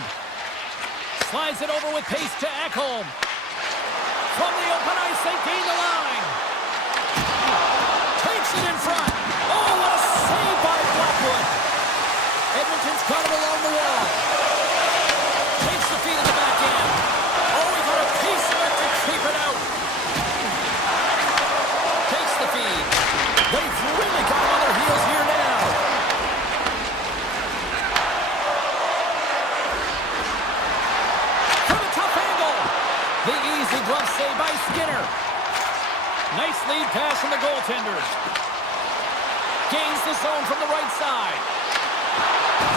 Slides it over with pace to Ekholm. From the open ice, they gain the line. Takes it in front. Oh, what a save by Blackwood. Edmonton's got it along the wall. Takes the feed in the back end. Oh, he got a piece of it to keep it out. Takes the feed. They've really got him on their heels here now. From a tough angle. The easy glove save by Skinner. Nice lead pass from the goaltender. Gains the zone from the right side.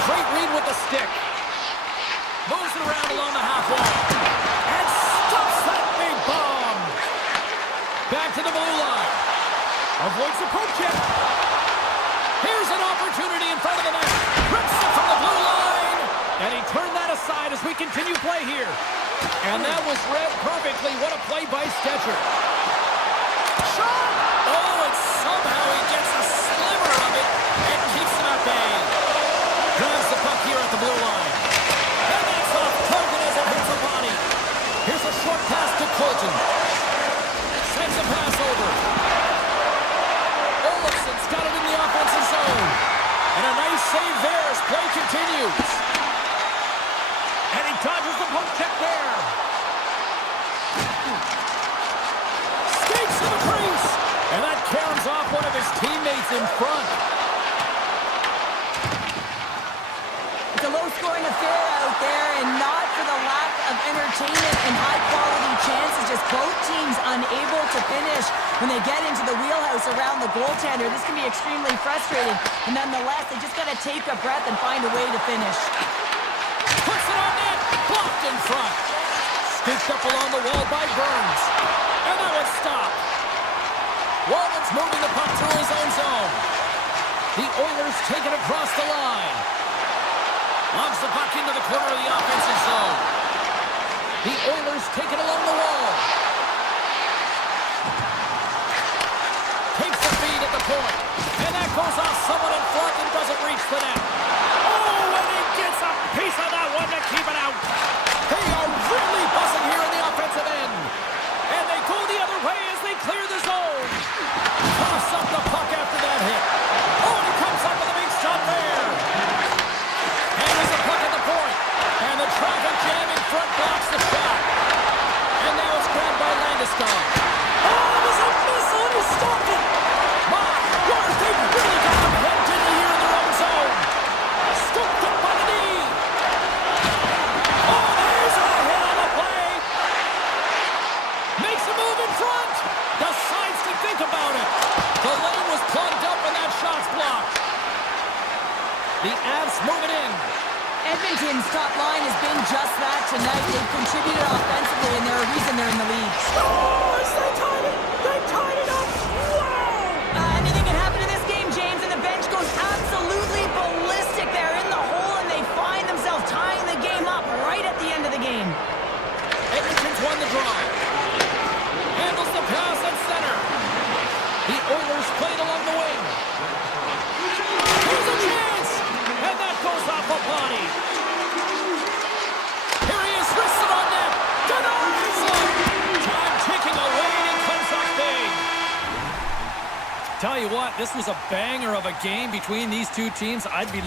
Great read with the stick. Moves it around along the half wall. And stuffs that big bomb. Back to the blue line. Avoids the poke check. Here's an opportunity in front of the net. Rips it from the blue line. And he turned that aside as we continue play here. And that was read perfectly. What a play by Stetcher. Shot! Oh, and somehow he gets a sliver of it and keeps him at bay. Drives the puck here at the blue line. And that's off target as it hits the body. Here's a short pass to Colton. Sends a pass over. Olofsson's got it in the offensive zone. And a nice save there as play continues. And he dodges the poke check there. Skates to the crease. And that caroms off one of his teammates in front. It's a low-scoring affair out there, and not for the lack of entertainment and high-quality chances. Just both teams unable to finish when they get into the wheelhouse around the goaltender. This can be extremely frustrating, and nonetheless, they just got to take a breath and find a way to finish. Puts it on net. Blocked in front. Scooped up along the wall by Burns. And that one's stopped. Walman's moving the puck through his own zone. The Oilers take it across the line. Lobs the puck into the corner of the offensive zone. The Oilers take it along the wall. Takes the feed at the point. And that goes off someone in front and doesn't reach the net. Oh, and he gets a piece of that one to keep it out. They are really buzzing here in the offensive end. And they go the other way as they clear the zone. Toss up the puck after that hit. Oh, and he comes up with a big shot there. And there's a puck at the point. And the traffic jam in front blocks the shot. And now it's grabbed by Landeskog. Oh, it was a missile and he stopped it. My word, they really got them hemmed in here in their own zone. Scooped up by the knee. Oh, there's a hit on the play. Makes a move in front. Decides to think about it. The lane was plugged up and that shot's blocked. The Avs move it in. Edmonton's top line has been just that tonight. They've contributed offensively, and they're a reason they're in the lead. Scores! They tied it! They tied it up! Wow! Anything can happen in this game, James, and the bench goes absolutely ballistic. They're in the hole, and they find themselves tying the game up right at the end of the game. Edmonton's won the draw. Handles the pass at center. The Oilers played along the wing. Here's a chance! And that goes off a body. Here he is, wristed on net. Denies him! Time ticking away, and he comes up big. Tell you what, this was a banger of a game between these two teams. I'd be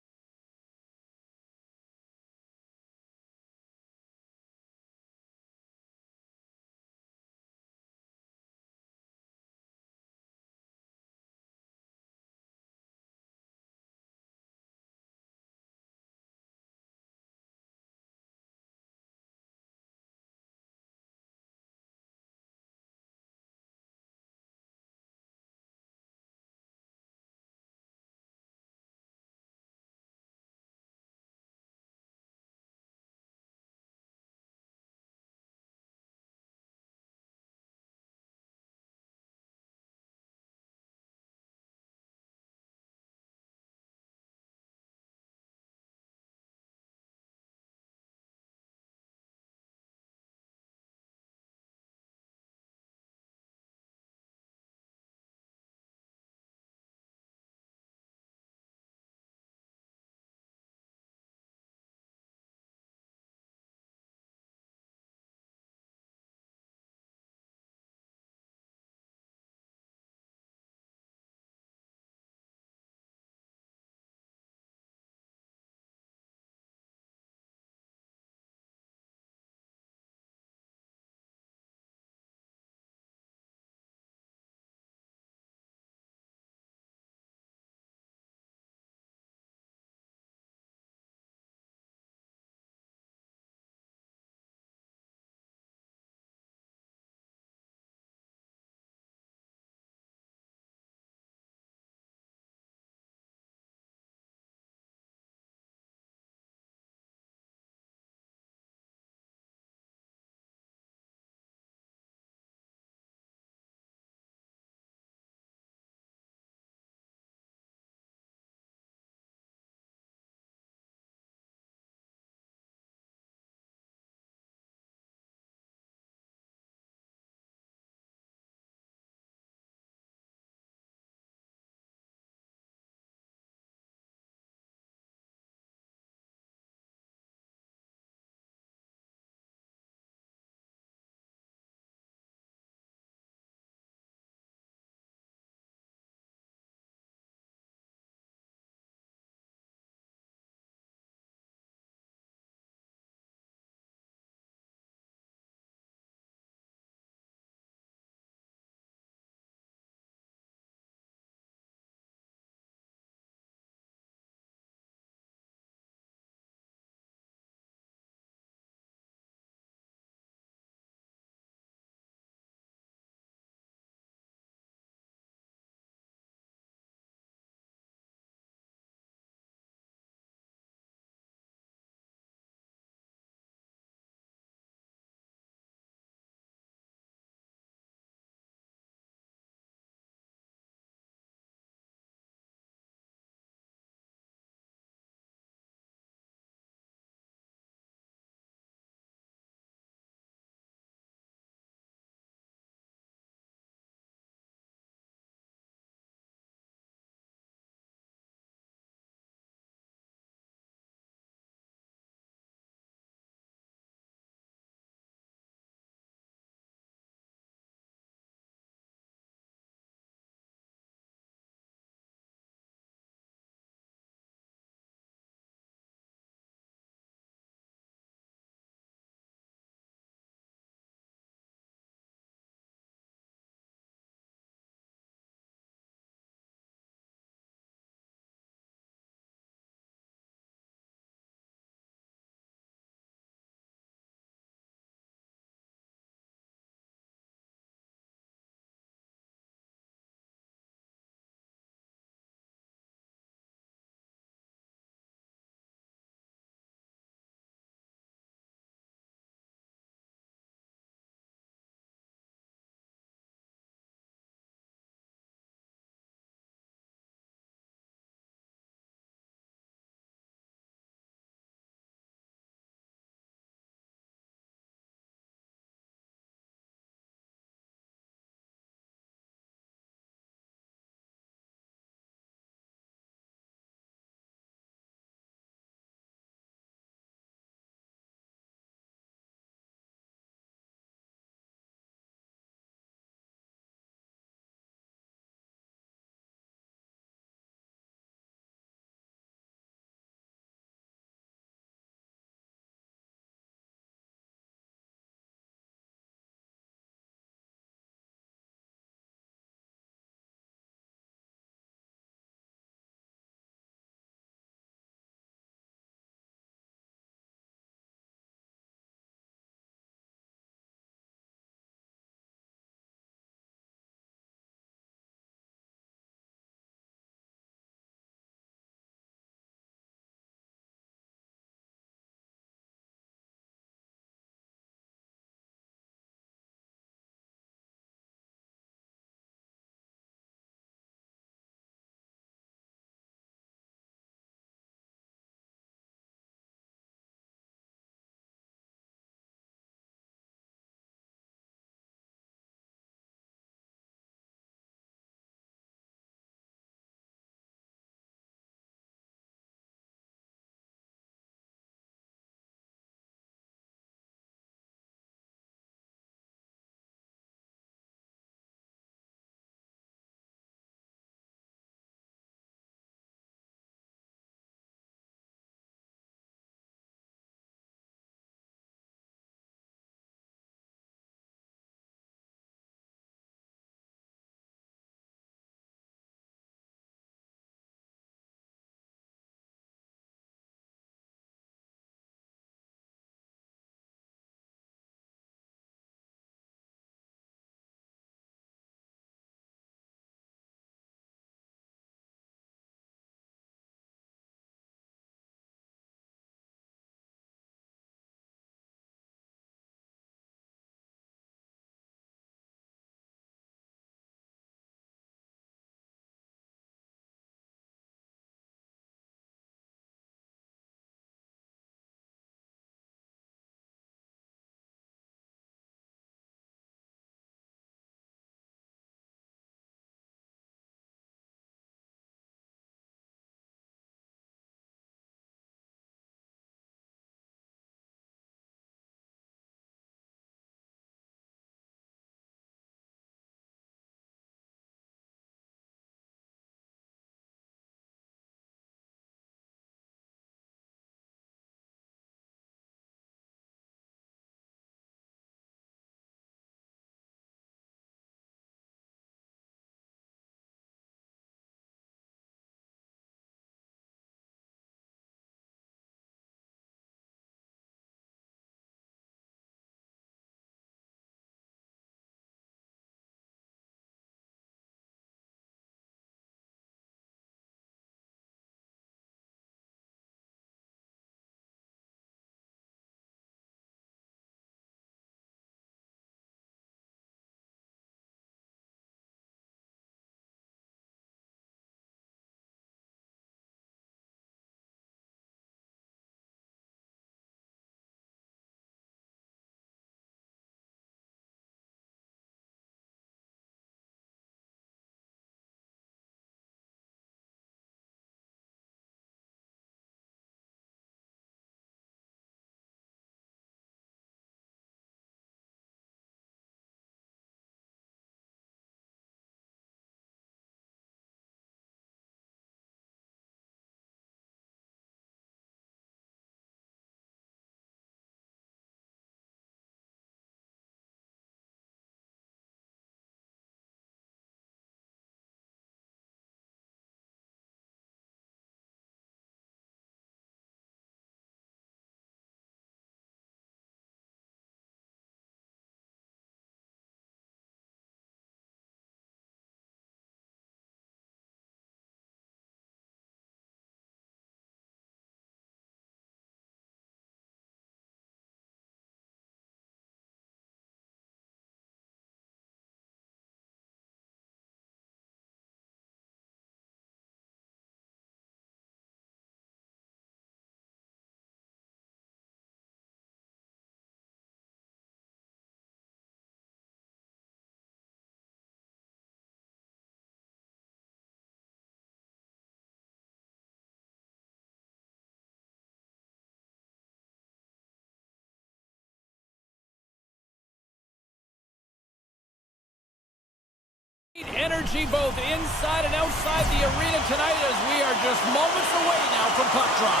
energy both inside and outside the arena tonight as we are just moments away now from puck drop.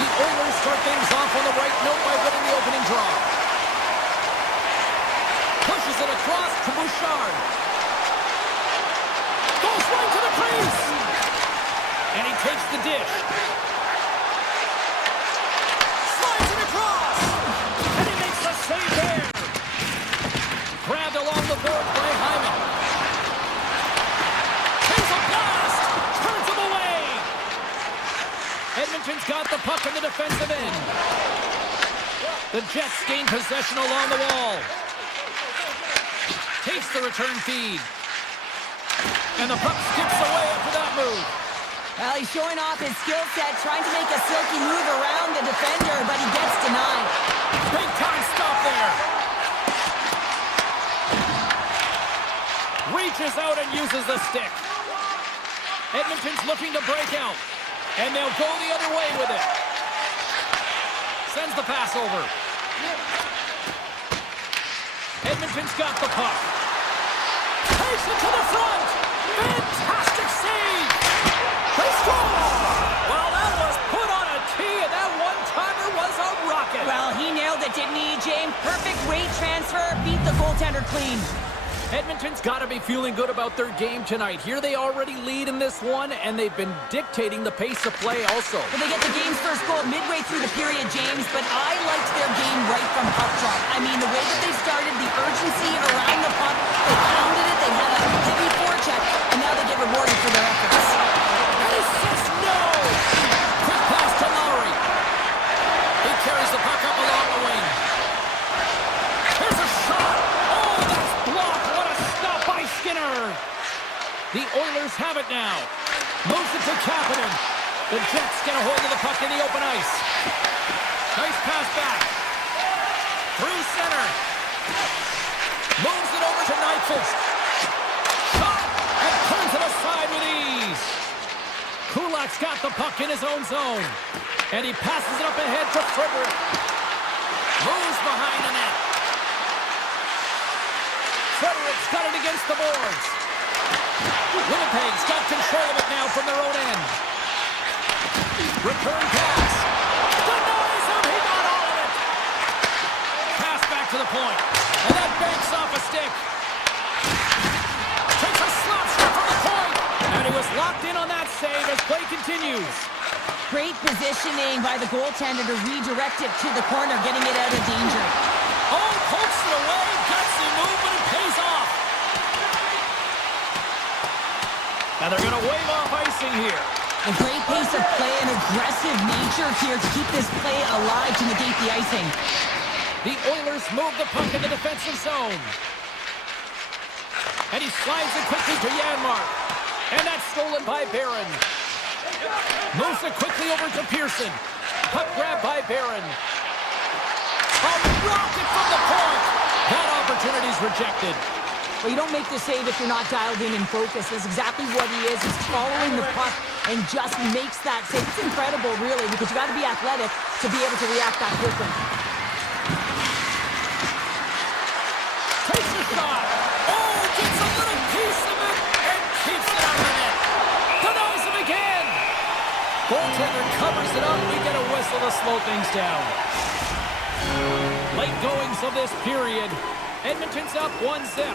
The Oilers start things off on the right note by winning the opening draw. Pushes it across to Bouchard. Goes right to the crease. And he takes the dish. Slides it across. And he makes the save there. Grabbed along the board by Hyman. Takes a blast. Turns him away. Edmonton's got the puck in the defensive end. The Jets gain possession along the wall. Takes the return feed. And the puck skips away after that move. Well, he's showing off his skill set, trying to make a silky move around the defender, but he gets denied. Big time stop there. Reaches out and uses the stick. Edmonton's looking to break out. And they'll go the other way with it. Sends the pass over. Edmonton's got the puck. Takes it to the front. Fantastic save. They score. Well, that was put on a tee, and that one-timer was a rocket. Well, he nailed it, didn't he, James? Perfect weight transfer, beat the goaltender clean. Edmonton's got to be feeling good about their game tonight. Here they already lead in this one, and they've been dictating the pace of play also. Well, they get the game's first goal midway through the period, James, but I liked their game right from puck drop. I mean, the way that they started, the urgency around the puck, they pounded it, they had a heavy forecheck, and now they get rewarded for their efforts. Assist, no! Quick pass to Lowry. He carries the puck up along the wing. Here's a shot. Oh, that's blocked. What a stop by Skinner. The Oilers have it now. Moves it to Kapanen. The Jets get a hold of the puck in the open ice. Nice pass back. Through center. Moves it over to Nyquist. Shot. And turns it aside with ease. Kulak's got the puck in his own zone. And he passes it up ahead to Frederick. Moves behind the net. Frederick's got it against the boards. Winnipeg's got control of it now from their own end. Return pass. Denies him. He got all of it. Pass back to the point. And that banks off a stick. Takes a slap shot from the point. And he was locked in on that save as play continues. Great positioning by the goaltender to redirect it to the corner, getting it out of danger. Oh, pokes it away. Gutsy move, but it pays off. Now they're going to wave off icing here. A great pace of play and aggressive nature here to keep this play alive to negate the icing. The Oilers move the puck in the defensive zone. And he slides it quickly to Janmark. And that's stolen by Barron. Moves it quickly over to Pearson. Puck grab by Barron. A rocket from the point. That opportunity's rejected. Well, you don't make the save if you're not dialed in and focused. That's exactly what he is. He's following the puck and just makes that save. It's incredible, really, because you got to be athletic to be able to react that quickly. Takes the shot. Oh, gets a little piece of it and keeps it out of the net. Denies him again. Goaltender covers it up. We get a whistle to slow things down. Late goings of this period. Edmonton's up 1-0.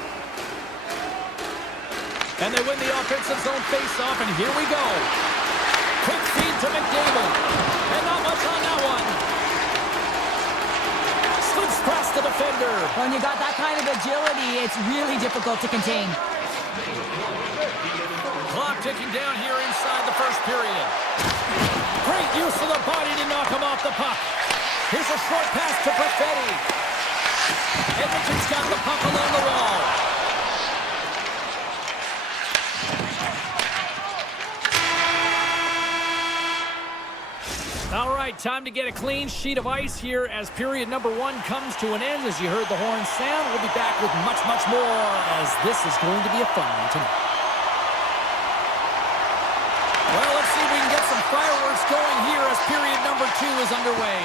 And they win the offensive zone face-off, and here we go. Quick feed to McDavid. And not much on that one. Slips past the defender. When you got that kind of agility, it's really difficult to contain. Clock ticking down here inside the first period. Great use of the body to knock him off the puck. Here's a short pass to Perfetti. Edmonton's got the puck along the wall. All right, time to get a clean sheet of ice here as period number 1 comes to an end. As you heard the horn sound, we'll be back with much, much more as this is going to be a fun one tonight. Well, let's see if we can get some fireworks going here as period number 2 is underway.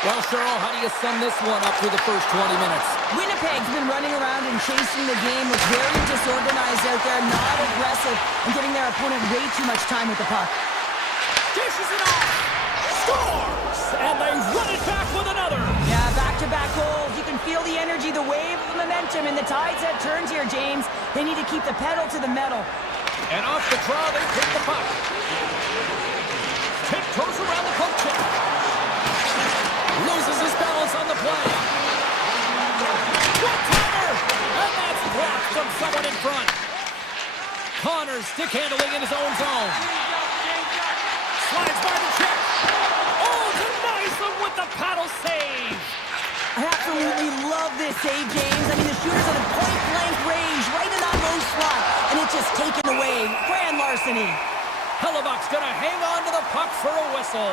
Well, Cheryl, how do you sum this one up through the first 20 minutes? Winnipeg's been running around and chasing the game, was very disorganized out there, not aggressive, and giving their opponent way too much time with the puck. Dishes it off! Scores! And they run it back with another! Yeah, back-to-back goals. You can feel the energy, the wave of momentum, and the tides have turned here, James. They need to keep the pedal to the metal. And off the draw, they pick the puck. Tiptoes around the poke check. Loses his balance on the play. One-timer! And that's blocked from someone in front. Connors stick handling in his own zone. Slides by the check. Oh, denies them with the paddle save. I absolutely love this save, James. I mean, the shooter's at a point-blank range, right in that low slot, and it's just taken away. Grand larceny. Hellebuck's gonna hang on to the puck for a whistle.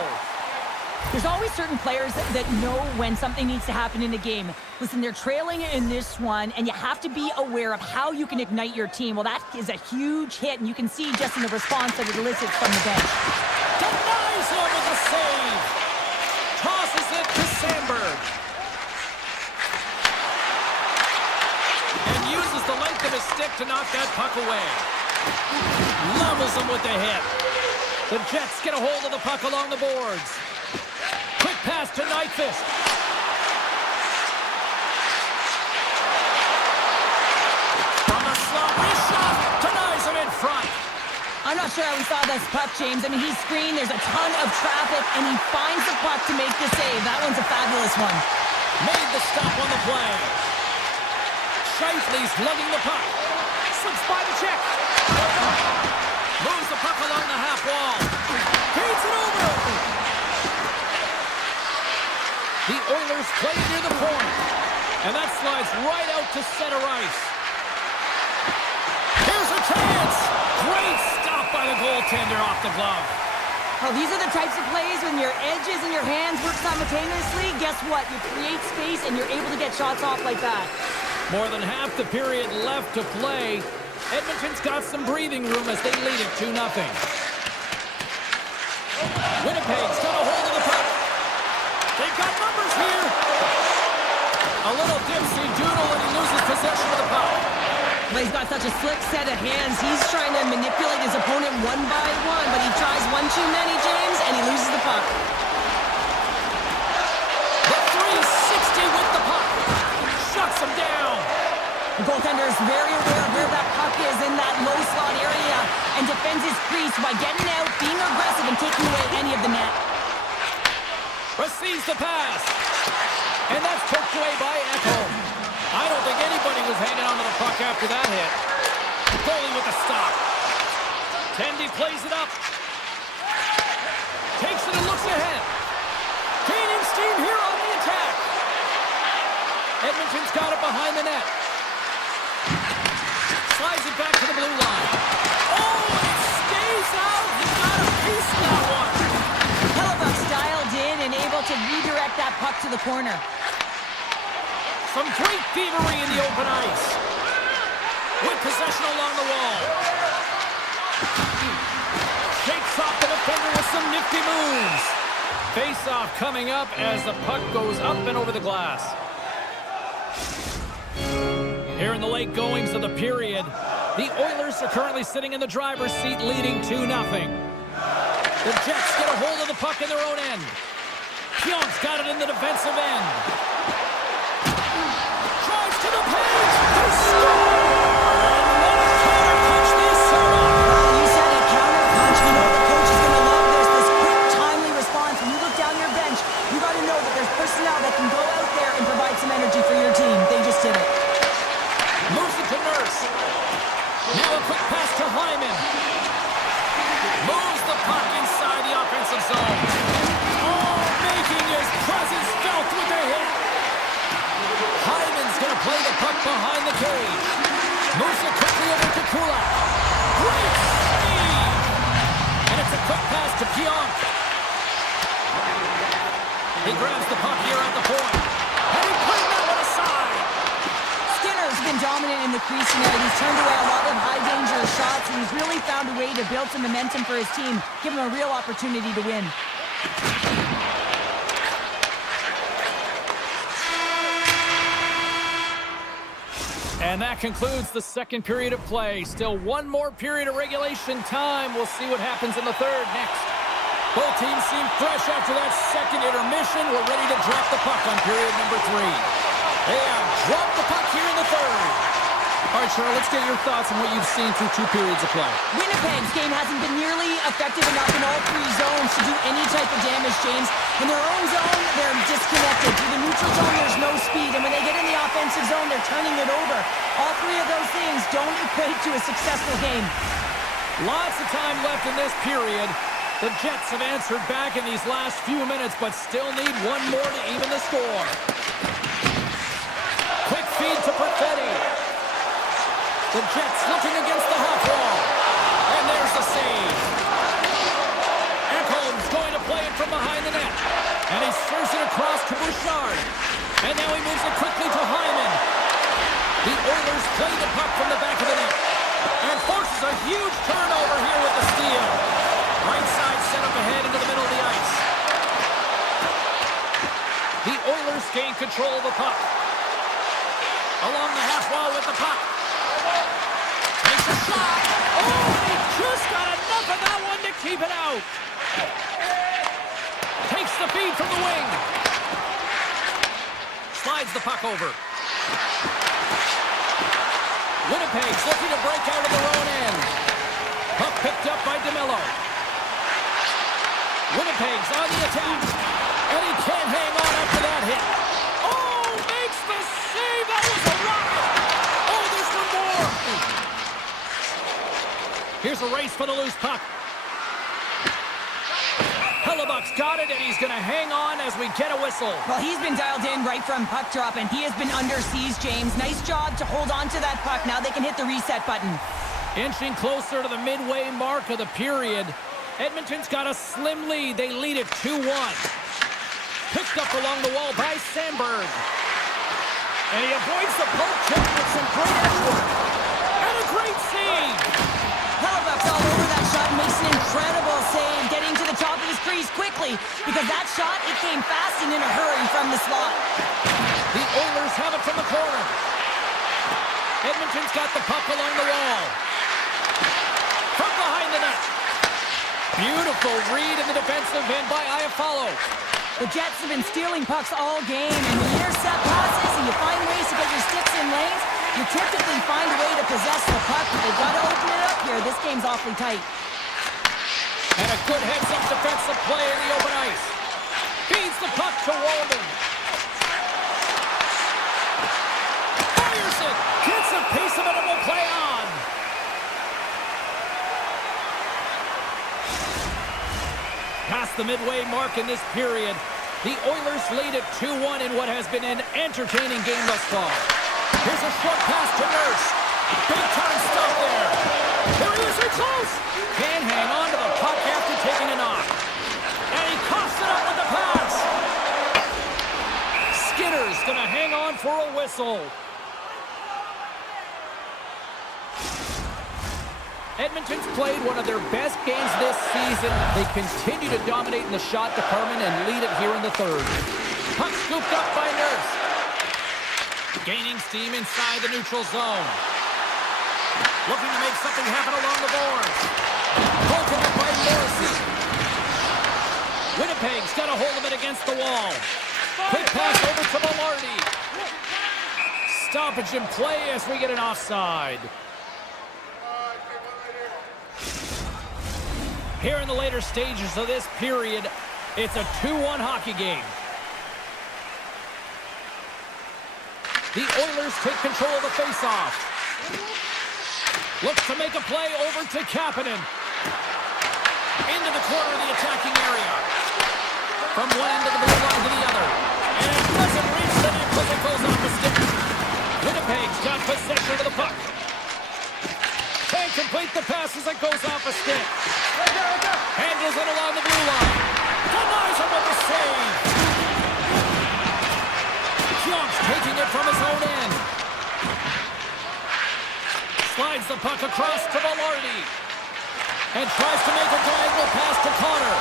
There's always certain players that know when something needs to happen in a game. Listen, they're trailing in this one, and you have to be aware of how you can ignite your team. Well, that is a huge hit, and you can see just in the response that it elicits from the bench. Denies him with a save. Tosses it to Sandberg. And uses the length of his stick to knock that puck away. Levels him with the hit. The Jets get a hold of the puck along the boards. Quick pass to Nyquist. From the slot, his shot denies him in front. I'm not sure how we saw this puck, James. I mean, he's screened, there's a ton of traffic, and he finds the puck to make the save. That one's a fabulous one. Made the stop on the play. Shifley's lugging the puck. Slips by the check. Moves the puck along the half wall. Feeds it over. The Oilers play near the point. And that slides right out to center ice. Here's a chance. Great stop by the goaltender off the glove. Well, these are the types of plays when your edges and your hands work simultaneously. Guess what? You create space and you're able to get shots off like that. More than half the period left to play. Edmonton's got some breathing room as they lead it 2-0. Winnipeg's got a hold of the puck. They've got numbers here. A little dipsy-doodle and he loses possession of the puck. Well, he's got such a slick set of hands. He's trying to manipulate his opponent one by one, but he tries one too many, James, and he loses the puck. The 360 with the puck. Shuts him down. The goaltender is very aware of where that puck is in that low slot area and defends his crease by getting out, being aggressive, and taking away any of the net. Receives the pass. And that's poked away by Echo. I don't think anybody was hanging onto the puck after that hit. Goalie with a stop. Tendy plays it up. Takes it and looks ahead. Gaining steam here on the attack. Edmonton's got it behind the net. Slides it back to the blue line. Oh, it stays out. He got a piece of that one. Hellebuck's dialed in and able to redirect that puck to the corner. Some great thievery in the open ice. With possession along the wall. Shakes off the defender with some nifty moves. Face-off coming up as the puck goes up and over the glass. Here in the late goings of the period, the Oilers are currently sitting in the driver's seat leading 2-0. The Jets get a hold of the puck in their own end. Pionk's got it in the defensive end. Drives to the page. They score! And what a counter-punch they set up. You said it, counter-punch. You know the coach is going to love this quick, timely response. When you look down your bench, you got to know that there's personnel that can go out there and provide some energy for your team. They just did it. Moves it to Nurse. Now a quick pass to Hyman. Moves the puck inside the offensive zone. Oh, making his presence felt with a hit. Hyman's going to play the puck behind the cage. Moves it quickly over to Kulak. Great save! And it's a quick pass to Pionk. He grabs the puck here at the point. And he played that one aside. Skinner's been dominant in the crease tonight. He's turned away a lot of high-danger shots, and he's really found a way to build some momentum for his team, give him a real opportunity to win. And that concludes the second period of play. Still one more period of regulation time. We'll see what happens in the third next. Both teams seem fresh after that second intermission. We're ready to drop the puck on period number 3. They have dropped the puck here in the third. All right, Cheryl, let's get your thoughts on what you've seen through 2 periods of play. Winnipeg's game hasn't been nearly effective enough in all 3 zones to do any type of damage, James. In their own zone, they're disconnected. Through the neutral zone, there's no speed. And when they get in the offensive zone, they're turning it over. All 3 of those things don't equate to a successful game. Lots of time left in this period. The Jets have answered back in these last few minutes, but still need one more to even the score. Quick feed to Perfetti. The Jets looking against the half wall. And there's the save. Ekholm's going to play it from behind the net. And he throws it across to Bouchard. And now he moves it quickly to Hyman. The Oilers play the puck from the back of the net. And forces a huge turnover here with the steal. Right side set up ahead into the middle of the ice. The Oilers gain control of the puck. Along the half wall with the puck. Takes a shot. Oh, he just got enough of that one to keep it out. Takes the feed from the wing. Slides the puck over. Winnipeg's looking to break out of their own end. Puck picked up by DeMello. Winnipeg's on the attack. And he can't hang on after that hit. Oh, makes the save. That was a rocket. Oh, there's one more. Here's a race for the loose puck. Hellebuck's got it, and he's going to hang on as we get a whistle. Well, he's been dialed in right from puck drop, and he has been under siege, James. Nice job to hold on to that puck. Now they can hit the reset button. Inching closer to the midway mark of the period. Edmonton's got a slim lead. They lead it 2-1. Picked up along the wall by Sandberg. And he avoids the poke check with some great edge work. And a great save. Hellebuck's all over that shot and makes an incredible save, getting to the top of his crease quickly, because that shot, it came fast and in a hurry from the slot. The Oilers have it from the corner. Edmonton's got the puck along the wall. From behind the net. Beautiful read in the defensive end by Iafallo. The Jets have been stealing pucks all game, and when you intercept passes and you find ways to get your sticks in lanes, you typically find a way to possess the puck, but they've got to open it up here. This game's awfully tight. And a good heads-up defensive play in the open ice. Feeds the puck to Walden. Fires it. Gets a piece of it and will play on. Past the midway mark in this period, the Oilers lead at 2-1 in what has been an entertaining game thus far. Here's a short pass to Nurse. Big time stuff there. Here he is, so close. Can't hang on to the puck after taking a knock. And he coughs it up with the pass. Skinner's going to hang on for a whistle. Edmonton's played one of their best games this season. They continue to dominate in the shot department and lead it here in the third. Puck scooped up by Nurse. Gaining steam inside the neutral zone. Looking to make something happen along the boards. Broken up by Morrissey. Winnipeg's got a hold of it against the wall. Quick pass over to Velarde. Stoppage in play as we get an offside. Here in the later stages of this period, it's a 2-1 hockey game. The Oilers take control of the faceoff. Looks to make a play over to Kapanen. Into the corner of the attacking area. From one end of the blue line to the other. And it doesn't reach the net because it goes off the stick. Winnipeg's got possession of the puck. Can't complete the pass as it goes off a stick. Handles it along the blue line. Denies him with the save. Jumps, taking it from his own end. Slides the puck across to Velarde. And tries to make a diagonal pass to Connor.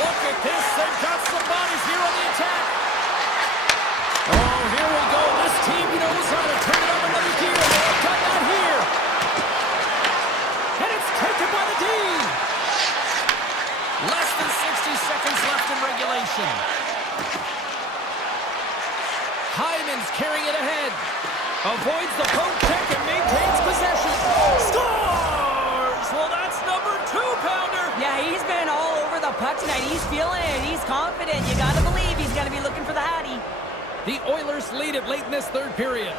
Look at this. They've got some bodies here on the attack. Oh, here we go. This team knows how to turn it up another gear. Oilers lead it late in this third period.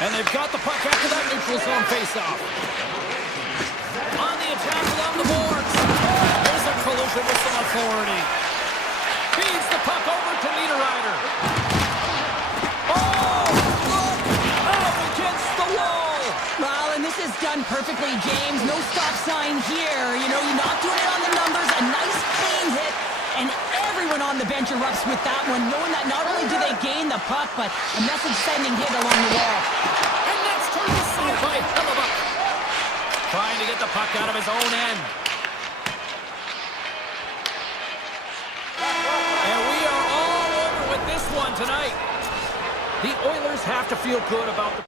And they've got the puck after that neutral zone faceoff. On the attack along the boards. There's a collision with some authority. Feeds the puck over to Niederreiter. Oh, look! Out against the wall! Well, and this is done perfectly, James. No stop sign here. You know, you're not doing it on the numbers. A nice clean hit. And everyone on the bench erupts with that one, knowing that not only do they gain the puck, but a message-sending hit along the wall. And that's turned aside by Hellebuck. Trying to get the puck out of his own end. And we are all over with this one tonight. The Oilers have to feel good about the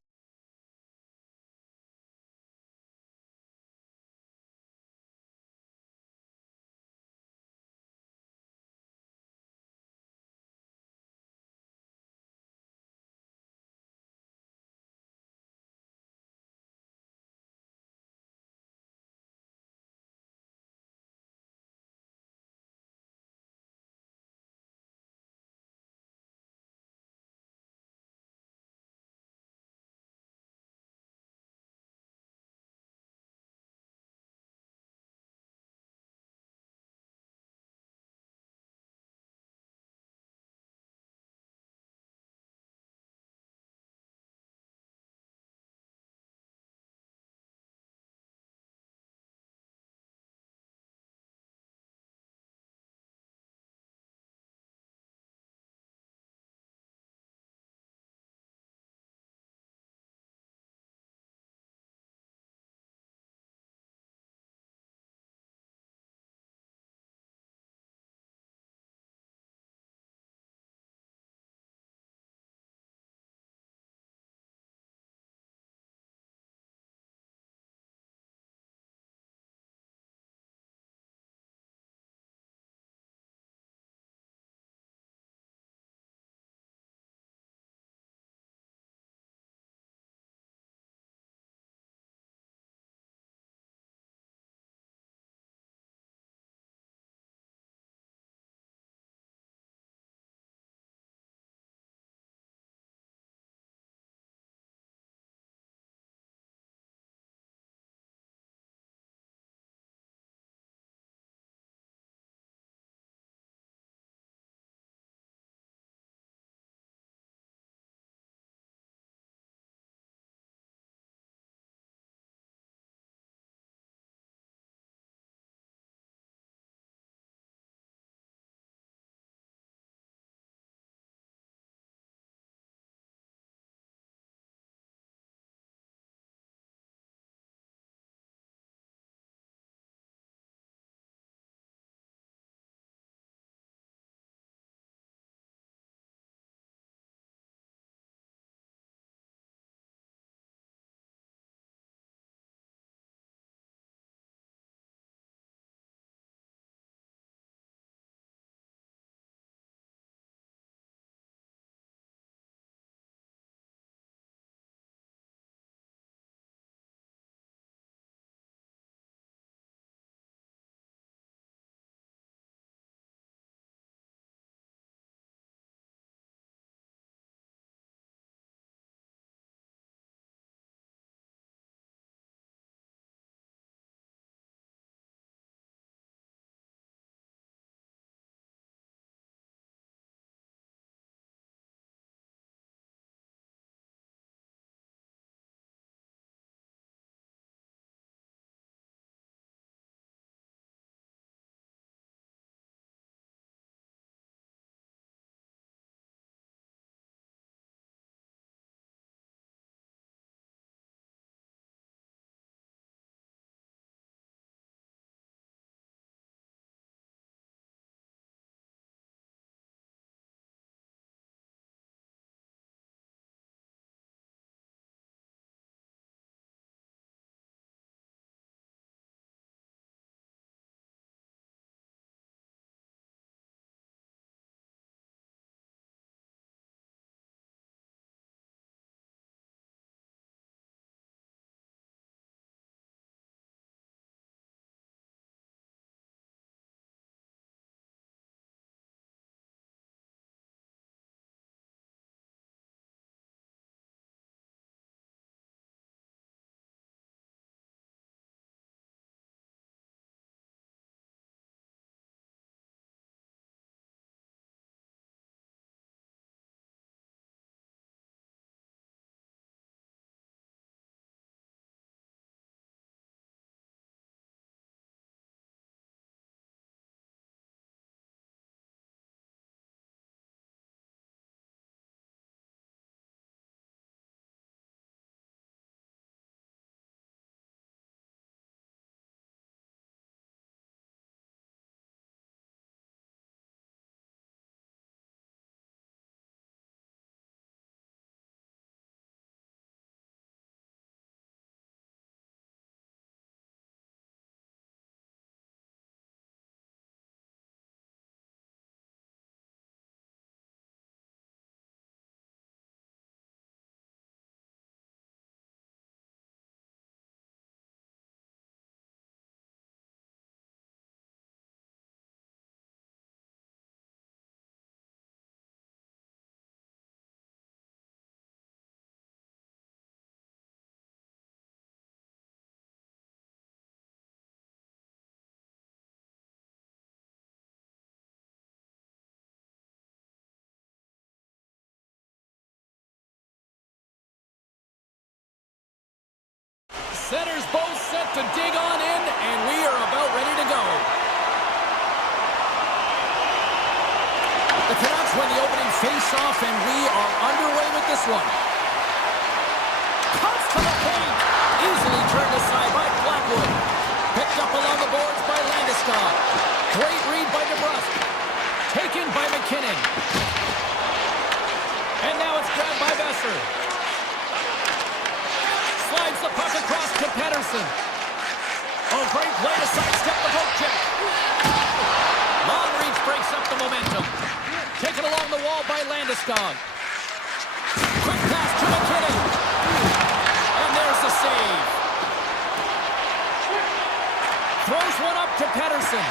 Centers both set to dig on in, and we are about ready to go. The Canucks win the opening face-off, and we are underway with this one. Cuts to the paint. Easily turned aside by Blackwood. Picked up along the boards by Landeskog. Great read by DeBrusque. Taken by McKinnon. And now it's grabbed by Besser. Slides the puck across to Pettersson. Oh, great play to sidestep the poke check. Long reach breaks up the momentum. Taken along the wall by Landeskog. Quick pass to McKinnon. And there's the save. Throws one up to Pettersson.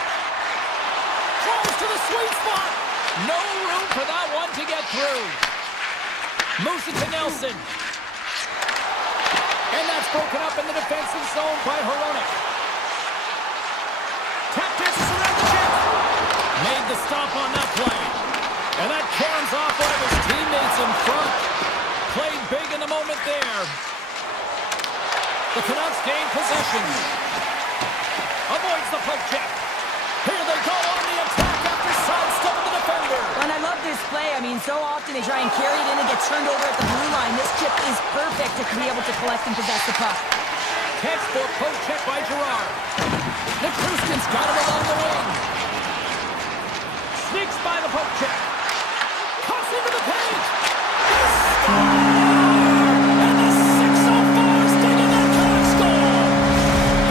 Throws to the sweet spot. No room for that one to get through. Moves it to Nelson. And that's broken up in the defensive zone by Hronek. Tapped in Sreček. Made the stop on that play. And that caroms off one of his teammates in front. Played big in the moment there. The Canucks gain possession. Avoids the poke check. Here they go on the attack after sidestepping the defender. And I love this play. I mean, so often they try and carry it in and get turned over at the blue line. This chip is perfect to be able to collect and possess the puck. Textbook poke check by Girard. Nikruskin's got him along the wing. Sneaks by the poke check. Cuts into the paint. And the 604's taking that Canucks goal.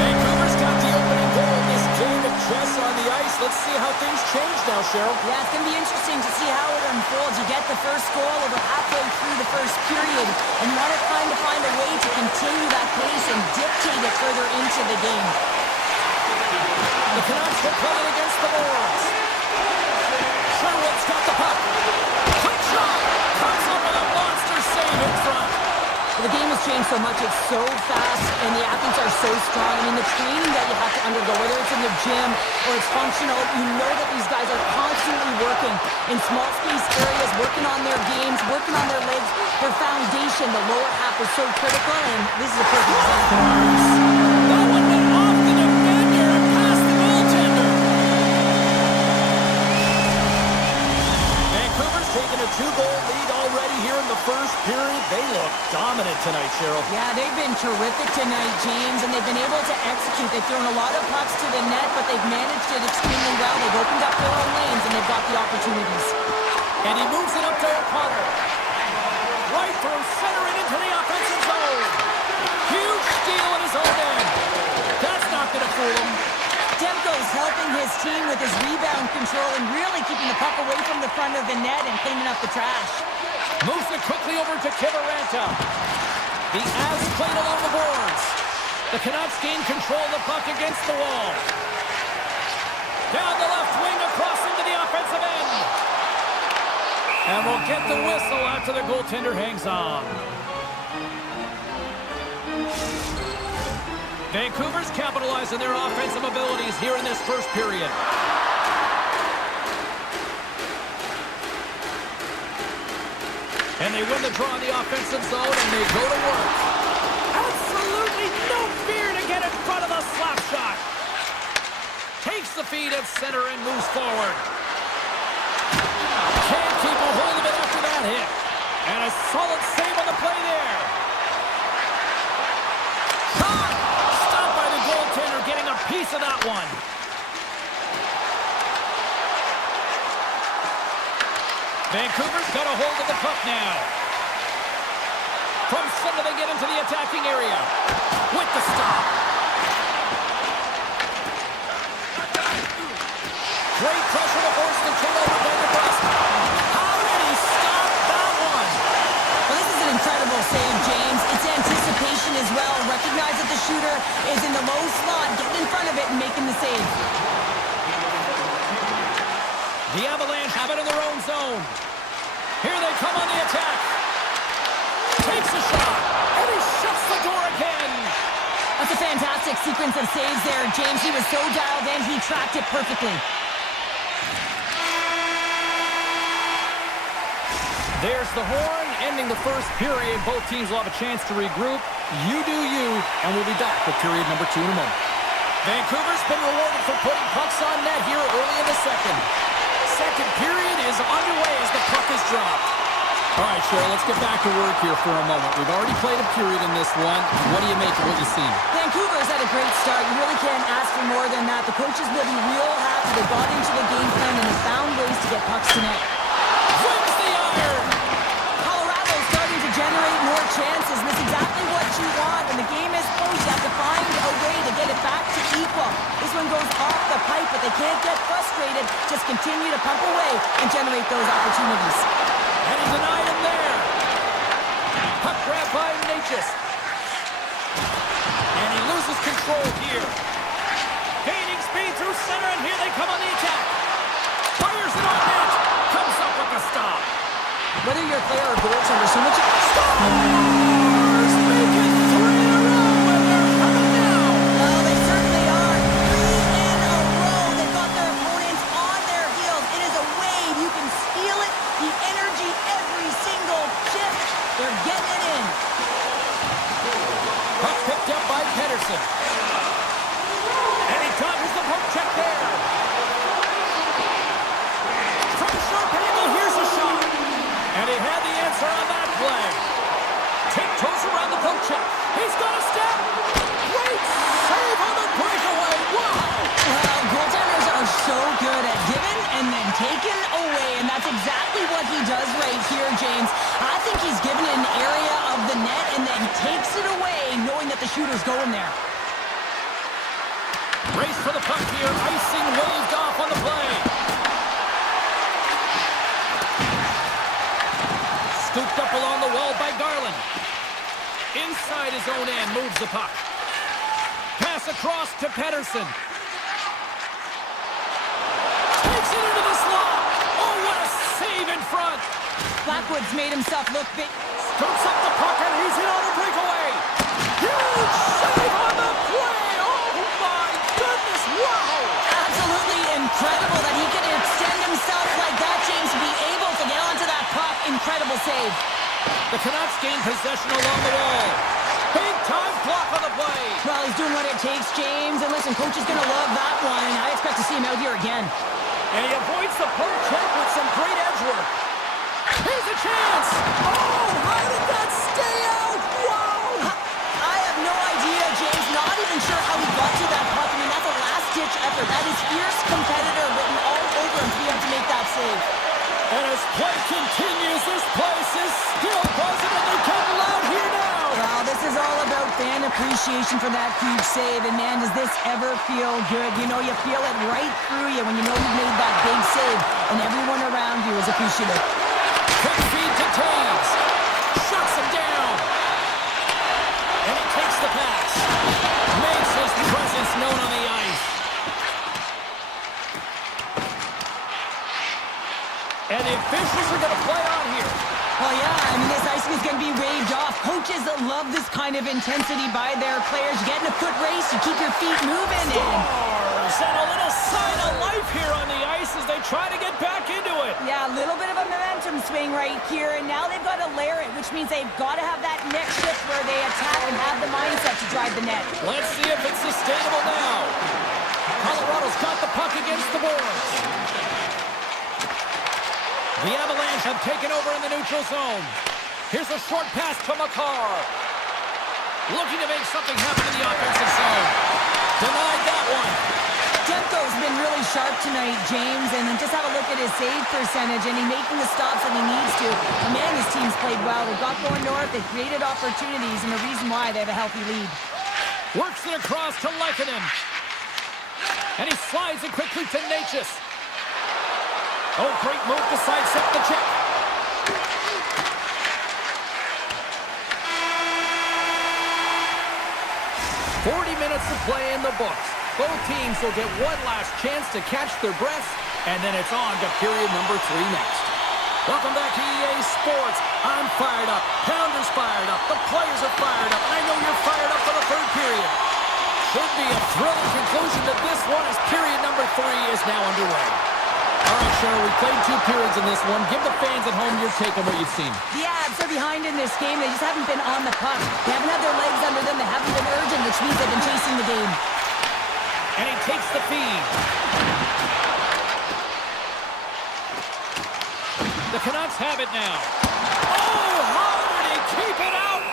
Vancouver's got the opening goal in this game of chess on the ice. Let's see how things change now, Cheryl. Yeah, it's going to be interesting to see how it unfolds. You get the first goal over halfway through the first period, and you want to find a way to continue that pace and dictate it further into the game. The Canucks will play it against the Wolves. Sherwood's got the puck. Quick shot! Comes up with a monster save in front. The game has changed so much. It's so fast, and the athletes are so strong. I mean, the training that you have to undergo, whether it's in the gym or it's functional, you know that these guys are constantly working in small space areas, working on their games, working on their legs. Their foundation, the lower half, is so critical, and this is a perfect example. That one went off the defender and past the goaltender. Vancouver's taken a 2-goal lead already here in the first period. They look dominant tonight, Cheryl. Yeah, they've been terrific tonight, James, and they've been able to execute. They've thrown a lot of pucks to the net, but they've managed it extremely well. They've opened up their own lanes, and they've got the opportunities. And he moves it up to O'Connor. Right through center and into the offensive zone. Huge steal in his own end. That's not going to fool him. Demko's helping his team with his rebound control and really keeping the puck away from the front of the net and cleaning up the trash. Moves it quickly over to Kiberanta. The Avs played along the boards. The Canucks gain control of the puck against the wall. Down the left wing across into the offensive end. And we'll get the whistle after the goaltender hangs on. Vancouver's capitalizing their offensive abilities here in this first period. And they win the draw in the offensive zone, and they go to work. Absolutely no fear to get in front of the slap shot. Takes the feed at center and moves forward. Can't keep a hold of it after that hit. And a solid save on the play there. Shot! Stopped by the goaltender, getting a piece of that one. Vancouver's got a hold of the puck now. From center they get into the attacking area. With the stop. Great pressure to force the turnover by DeBrusque. How did he stop that one? Well, this is an incredible save, James. It's anticipation as well. Recognize that the shooter is in the low slot, getting in front of it and making the save. The Avalanche have it in their own zone. Here they come on the attack. Takes a shot, and he shuts the door again. That's a fantastic sequence of saves there, James. He was so dialed in, he tracked it perfectly. There's the horn, ending the first period. Both teams will have a chance to regroup. You do you, and we'll be back with period number 2 in a moment. Vancouver's been rewarded for putting pucks on net here early in the second. Second period is underway as the puck is dropped. All right, Cheryl, let's get back to work here for a moment. We've already played a period in this one. What do you make of what you've seen? Vancouver's had a great start. You really can't ask for more than that. The coaches will be real happy. They got into the game plan and they found ways to get pucks to net. Wins the iron! Colorado's starting to generate more chances, and that's exactly what you want. When the game is close, you have to find a way to get it back to equal. This one goes off the pipe, but they can't get frustrated. Just continue to pump away and generate those opportunities. And he denied him there. Puck grab by Natchez. And he loses control here. Gaining speed through center, and here they come on the attack. Fires it on net. Comes up with a stop. Whether you're a player or goaltender, so much... Stars! Make it 3 in a row, and they're coming now. Well, they certainly are. 3 in a row. They've got their opponents on their heels. It is a wave. You can feel it. The energy every single shift. They're getting it in. Puck picked up by Pedersen. And he conquers the poke check there. From a short angle, here's a shot. And he had the answer on that play. Tiptoes around the poke check. He's got a step. Great save on the breakaway. Wow. Well, goaltenders are so good at giving and then taking away, and that's exactly what he does right here, James. I think he's given an area of the net and then takes it away, knowing that the shooter's going there. Race for the puck here. Icing waved off on the play. Scooped up along the wall by Garland. Inside his own end, moves the puck. Pass across to Pedersen. Takes it into the slot. Oh, what a save in front. Blackwood's made himself look big. Scoops up the puck and he's in on a breakaway. Huge save on the play. Oh, my goodness. Wow. Absolutely incredible that he can extend himself like that, James, to be able to get onto that puck. Incredible save. The Canucks gain possession along the wall. Big time block on the play. Well, he's doing what it takes, James. And listen, coach is going to love that one. I expect to see him out here again. And he avoids the poke check with some great edge work. Here's a chance. Oh, how did that stay out? Wow. I have no idea, James. Not even sure how he got to that puck. I mean, that's a last-ditch effort. That is fierce competitor written all over him to be able to make that save. And as play continues, this place is still buzzing, and they're getting loud here now. Well, this is all about fan appreciation for that huge save. And, man, does this ever feel good? You know, you feel it right through you when you know you've made that big save, and everyone around you is appreciative. Quick feed to Taves. Shuts him down. And he takes the pass. Makes his presence known on the ice. And the officials are going to play on here. Well, yeah, I mean, this icing is going to be waved off. Coaches love this kind of intensity by their players. You get in a foot race, you keep your feet moving. Stars and a little sign of life here on the ice as they try to get back into it. Yeah, a little bit of a momentum swing right here, and now they've got to layer it, which means they've got to have that next shift where they attack and have the mindset to drive the net. Let's see if it's sustainable now. Colorado's got the puck against the boards. The Avalanche have taken over in the neutral zone. Here's a short pass to Makar. Looking to make something happen in the offensive zone. Denied that one. Demko's been really sharp tonight, James, and just have a look at his save percentage, and he's making the stops that he needs to. And man, this team's played well. They've got going north, they've created opportunities, and the reason why they have a healthy lead. Works it across to Lehkonen. And he slides it quickly to Natchez. Oh, great move to sidestep the check. Minutes to play in the books. Both teams will get one last chance to catch their breaths, and then it's on to period number 3 next. Welcome back to EA Sports. I'm fired up. Pounder's fired up. The players are fired up. And I know you're fired up for the third period. Should be a thrilling conclusion to this one as period number 3 is now underway. All right, Cheryl, we played 2 periods in this one. Give the fans at home your take on what you've seen. The Avs are behind in this game. They just haven't been on the puck. They haven't had their legs under them. They haven't been urgent, which means they've been chasing the game. And he takes the feed. The Canucks have it now. Oh, how did he keep it out?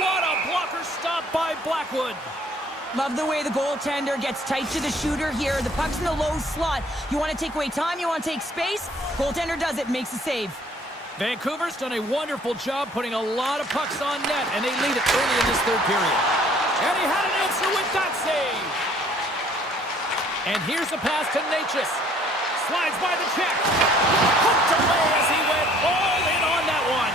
What a blocker stop by Blackwood. Love the way the goaltender gets tight to the shooter here. The puck's in the low slot. You want to take away time, you want to take space. Goaltender does it, makes a save. Vancouver's done a wonderful job putting a lot of pucks on net, and they lead it early in this 3rd period. And he had an answer with that save. And here's the pass to Natchez. Slides by the check. Hooked away as he went all in on that one.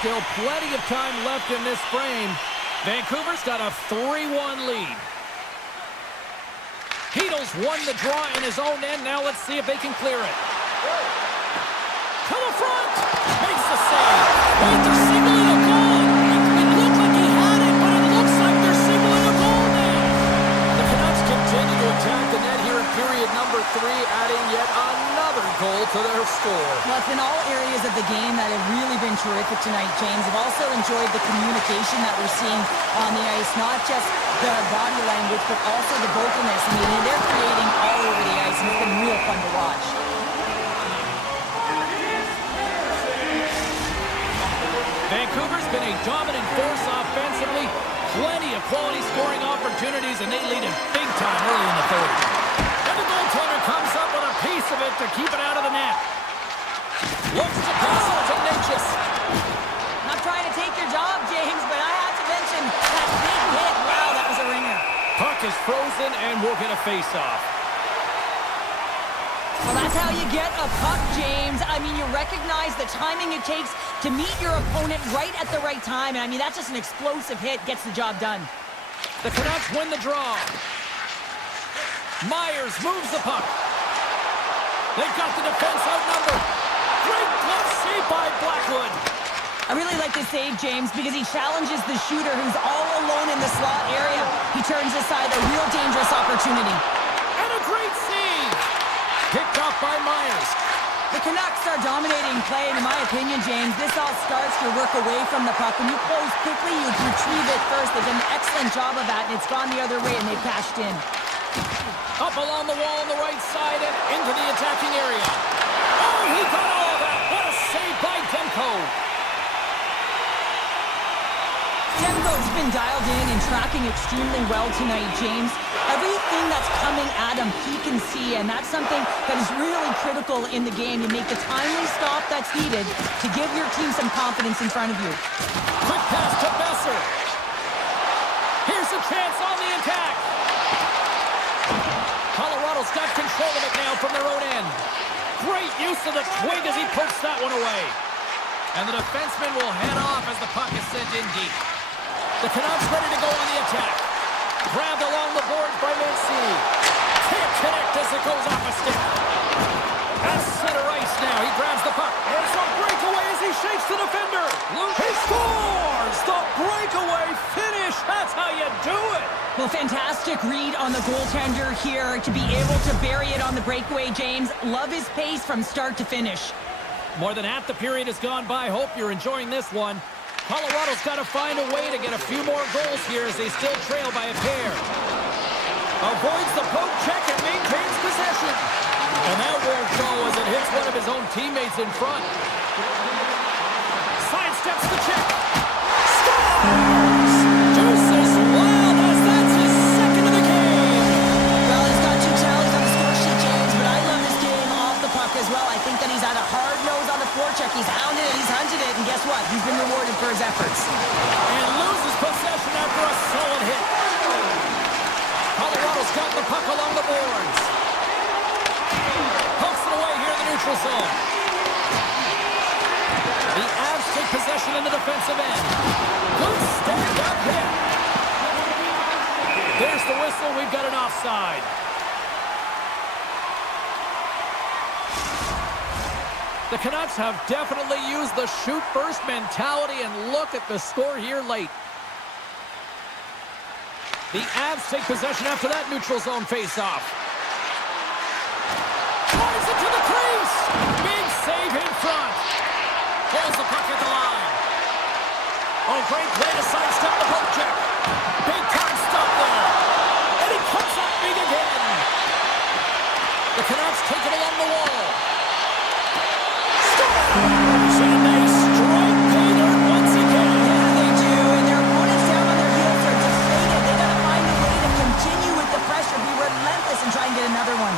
Still plenty of time left in this frame. Vancouver's got a 3-1 lead. Heedle's won the draw in his own end. Now let's see if they can clear it. To the front. Makes the save. Wait, they're signaling a goal. It looked like he had it, but it looks like they're signaling a goal now. The Canucks continue to attack the net here in period number 3, adding yet another goal to their score. Well, it's been all areas of the game that have really been terrific tonight, James. I've also enjoyed the communication that we're seeing on the ice, not just the body language, but also the vocalness. I mean, they're creating all over the ice, and it's been real fun to watch. Vancouver's been a dominant force offensively. Plenty of quality scoring opportunities, and they lead in big time early in the 3rd. And the goaltender comes up with a piece of it to keep it out of the net. Looks to pass it to Natchez. Not trying to take your job, James, but I have to mention that big hit. Wow, that was a ringer. Puck is frozen, and we'll get a face-off. Well, that's how you get a puck, James. I mean, you recognize the timing it takes to meet your opponent right at the right time. And I mean, that's just an explosive hit. Gets the job done. The Canucks win the draw. Myers moves the puck. They've got the defense outnumbered. Great glove save by Blackwood. I really like this save, James, because he challenges the shooter who's all alone in the slot area. He turns aside a real dangerous opportunity. And a great save. Picked off by Myers. The Canucks are dominating play, and in my opinion, James, this all starts your work away from the puck. When you close quickly, you retrieve it first. They've done an excellent job of that, and it's gone the other way, and they've cashed in. Up along the wall on the right side and into the attacking area. Oh, he got all of that. What a save by Demko. Demko's been dialed in and tracking extremely well tonight, James. Everything that's coming at him, he can see, and that's something that is really critical in the game. You make the timely stop that's needed to give your team some confidence in front of you. Quick pass to Besser. Here's a chance on the attack. Colorado's got control of it now from their own end. Great use of the twig as he pokes that one away. And the defenseman will head off as the puck is sent in deep. The Canucks ready to go on the attack. Grabbed along the boards by Mancini. Can't connect as it goes off a stick. At center ice now. He grabs the puck. It's a breakaway as he shakes the defender. He scores! The breakaway finish. That's how you do it. Well, fantastic read on the goaltender here to be able to bury it on the breakaway, James. Love his pace from start to finish. More than half the period has gone by. Hope you're enjoying this one. Colorado's got to find a way to get a few more goals here as they still trail by a pair. Avoids the poke check and maintains possession. And that won't go as it hits one of his own teammates in front. Sidesteps the check. Scores! Deuces wild as that's his second of the game. Well, he's got 2 tallies on the score sheet, James, but I love this game off the puck as well. I think that he's had a hard nose on the forecheck. He's hounded it, he's hunted it, and guess what? He's been rewarded for his efforts. And loses possession after a solid hit. Colorado's got the puck along the boards. Pokes it away here in the neutral zone. The Avs take possession in the defensive end. Good stand-up hit. There's the whistle. We've got an offside. The Canucks have definitely used the shoot-first mentality, and look at the score here late. The Avs take possession after that neutral zone face-off. Drives it to the crease. Big save in front. Pulls the puck at the line. Oh, great play to sidestep the poke check. Big time stop there. And he comes up big again. The Canucks take it along the wall. Scores! And they strike pay dirt once again. Yeah, they do. And their opponents down on their heels are deflated. They got to find a way to continue with the pressure, be relentless, and try and get another one.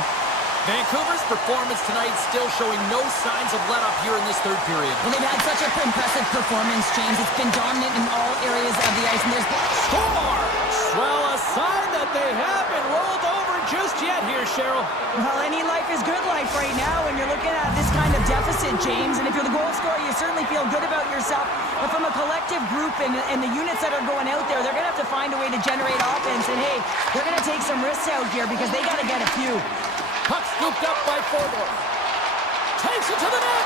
Vancouver's performance tonight still showing no signs of let-up here in this third period. Well, they've had such an impressive performance, James. It's been dominant in all areas of the ice, and there's been... Scores! Well, a sign that they haven't rolled over just yet here, Cheryl. Well, any life is good life right now when you're looking at this kind of deficit, James. And if you're the goal scorer, you certainly feel good about yourself. But from a collective group and the units that are going out there, they're going to have to find a way to generate offense. And, hey, they're going to take some risks out here because they got to get a few. Puck scooped up by Forward. Takes it to the net.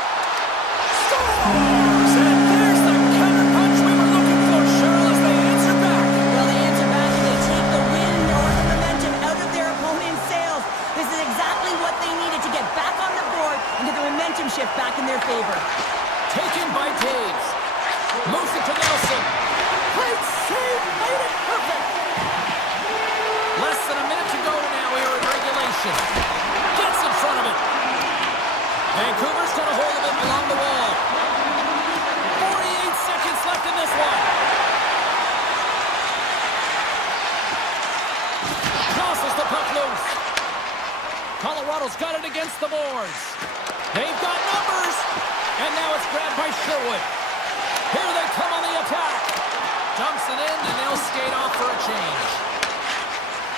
Scores! And there's the counter-punch we were looking for, Cheryl, as they answer back. Well, they answer back and they take the wind or the momentum out of their opponent's sails. This is exactly what they needed to get back on the board and get the momentum shift back in their favor. Taken by Taves. Moves it to Nelson. Great save. Made it perfect. Less than a minute to go now. We are in regulation. Gets in front of it. Vancouver's got a hold of it along the wall. 48 seconds left in this one. Tosses the puck loose. Colorado's got it against the boards. They've got numbers. And now it's grabbed by Sherwood. Here they come on the attack. Dumps it in and they'll skate off for a change.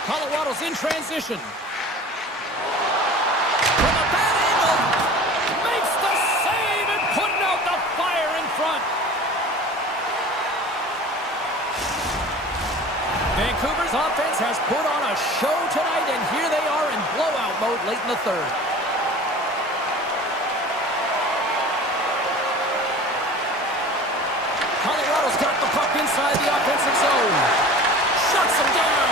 Colorado's in transition. From a bad angle, makes the save and putting out the fire in front. Vancouver's offense has put on a show tonight, and here they are in blowout mode late in the third. Colorado's got the puck inside the offensive zone. Shuts them down.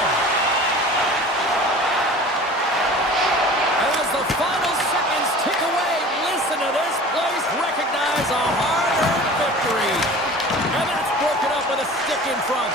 As the final seconds tick away, listen to this place recognize a hard-earned victory. And that's broken up with a stick in front.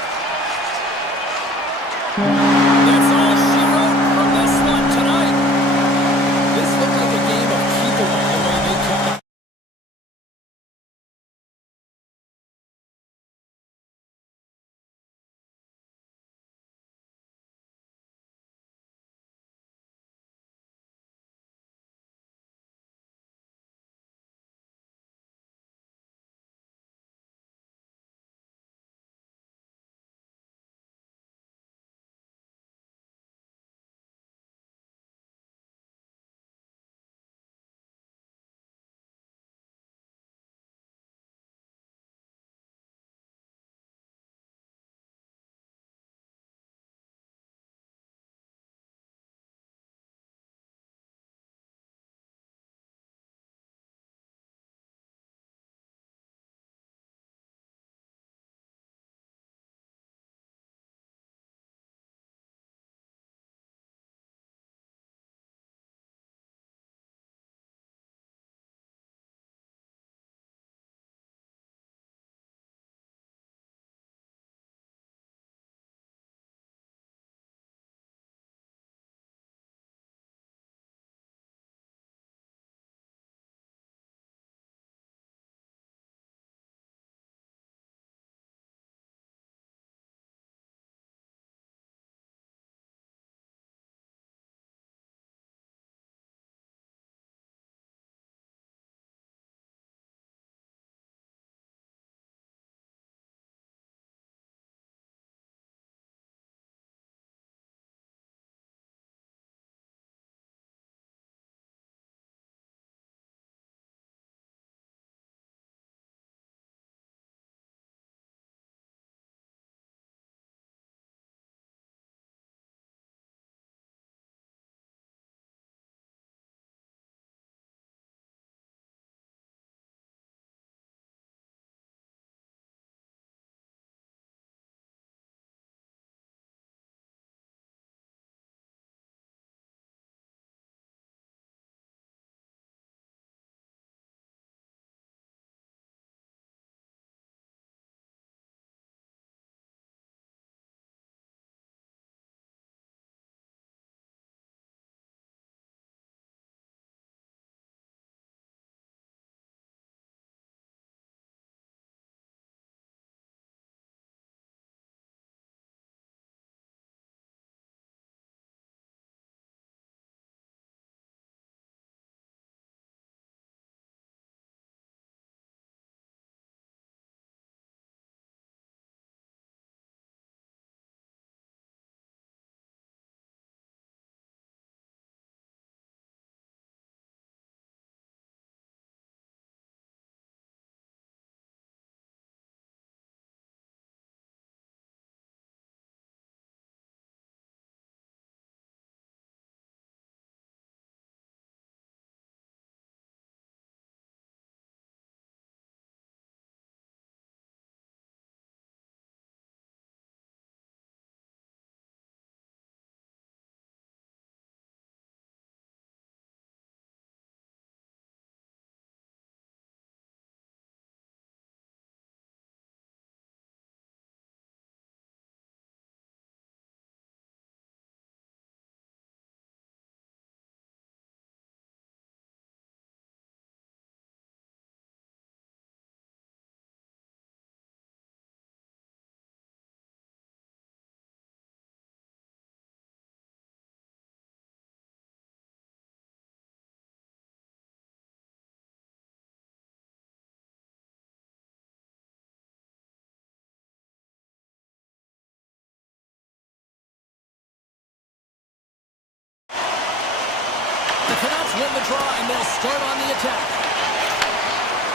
win the draw, and they'll start on the attack.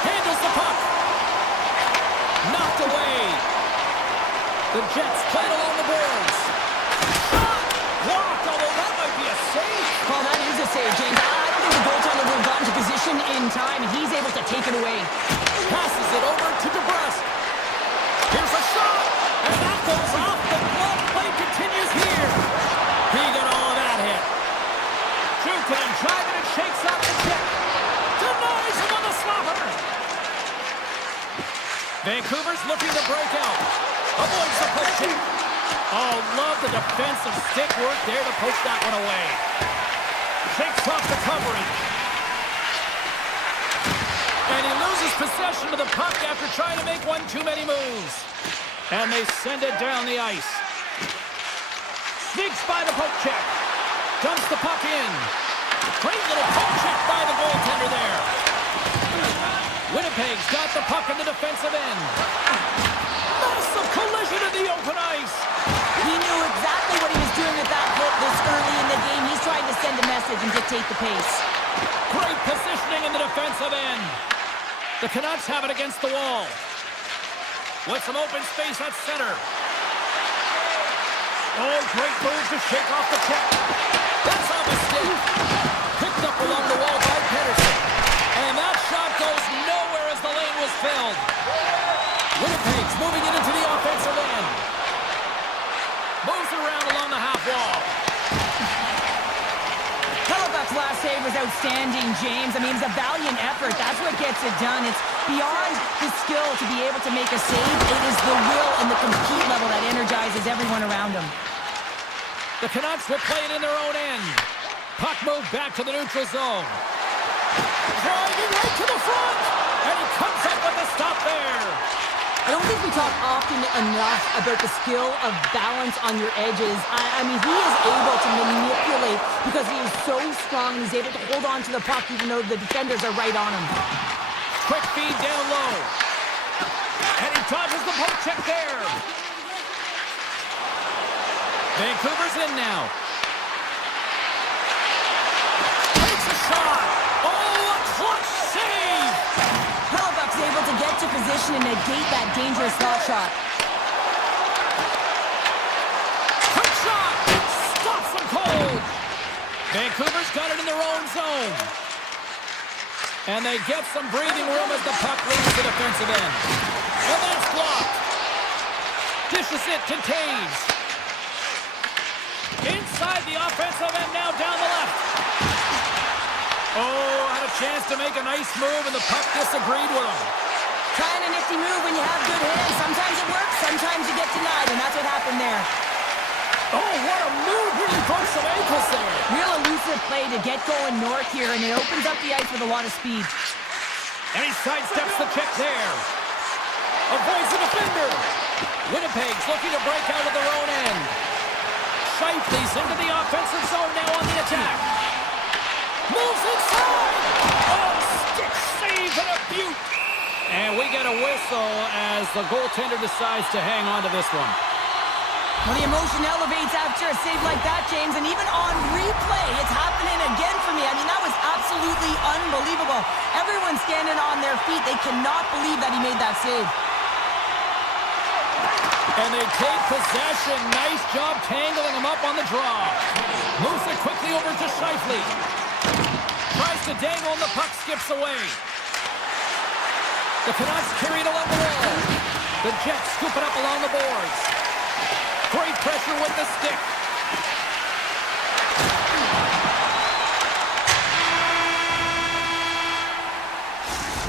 Handles the puck. Knocked away. The Jets played along the boards. Shot! Blocked, although that might be a save. Well, that is a save, James. I don't think the goaltender would have gotten to position in time, and he's able to take it away. Passes it over to DeBrusque. Here's a shot, and that goes off. The glove play continues here. He got all of that hit. Shooting and driving and shakes off the check. Denies him on the slapper. Vancouver's looking to break out. Avoids the poke check. Oh, love the defensive stick work there to poke that one away. Shakes off the coverage. And he loses possession of the puck after trying to make one too many moves. And they send it down the ice. Sneaks by the poke check. Dumps the puck in. Great little poke check by the goaltender there. Winnipeg's got the puck in the defensive end. Massive collision in the open ice. He knew exactly what he was doing with that hit this early in the game. He's trying to send a message and dictate the pace. Great positioning in the defensive end. The Canucks have it against the wall. With some open space at center. Oh, great move to shake off the check. That's off a stick. Picked up along the wall by Pedersen. And that shot goes nowhere as the lane was filled. Winnipeg's moving it into the offensive end. Moves it around along the half wall. Halifax's last save was outstanding, James. I mean, it's a valiant effort. That's what gets it done. It's beyond the skill to be able to make a save. It is the will and the compete level that energizes everyone around him. The Canucks will play it in their own end. Puck moved back to the neutral zone. Driving right to the front. And he comes up with a stop there. I don't think we talk often enough about the skill of balance on your edges. I mean, he is able to manipulate because he is so strong. He's able to hold on to the puck even though the defenders are right on him. Quick feed down low. And he dodges the poke check there. Vancouver's in now. Takes a shot. Oh, a clutch save. Halifax able to get to position and negate that dangerous slot shot. Quick shot. Stops him cold. Vancouver's got it in their own zone. And they get some breathing room as the puck leaves the defensive end. And that's blocked. Dishes it to Taves. Inside the offensive end now down the left. Oh, had a chance to make a nice move and the puck disagreed with him. Trying a nifty move when you have good hands. Sometimes it works, sometimes you get denied, and that's what happened there. Oh, what a move. Really broke some ankles there. Real elusive play to get going north here, and it opens up the ice with a lot of speed. And he sidesteps the check there. Avoids the defender. Winnipeg's looking to break out of their own end. Shifley's into the offensive zone now on the attack. Moves inside. Oh, stick save and a beaut. And we get a whistle as the goaltender decides to hang on to this one. When the emotion elevates after a save like that, James, and even on replay, it's happening again for me. I mean, that was absolutely unbelievable. Everyone's standing on their feet. They cannot believe that he made that save. And they take possession. Nice job tangling him up on the draw. Moves it quickly over to Shifley. Tries to dangle and the puck skips away. The Canucks carry it along the wall. The Jets scoop it up along the boards. Great pressure with the stick.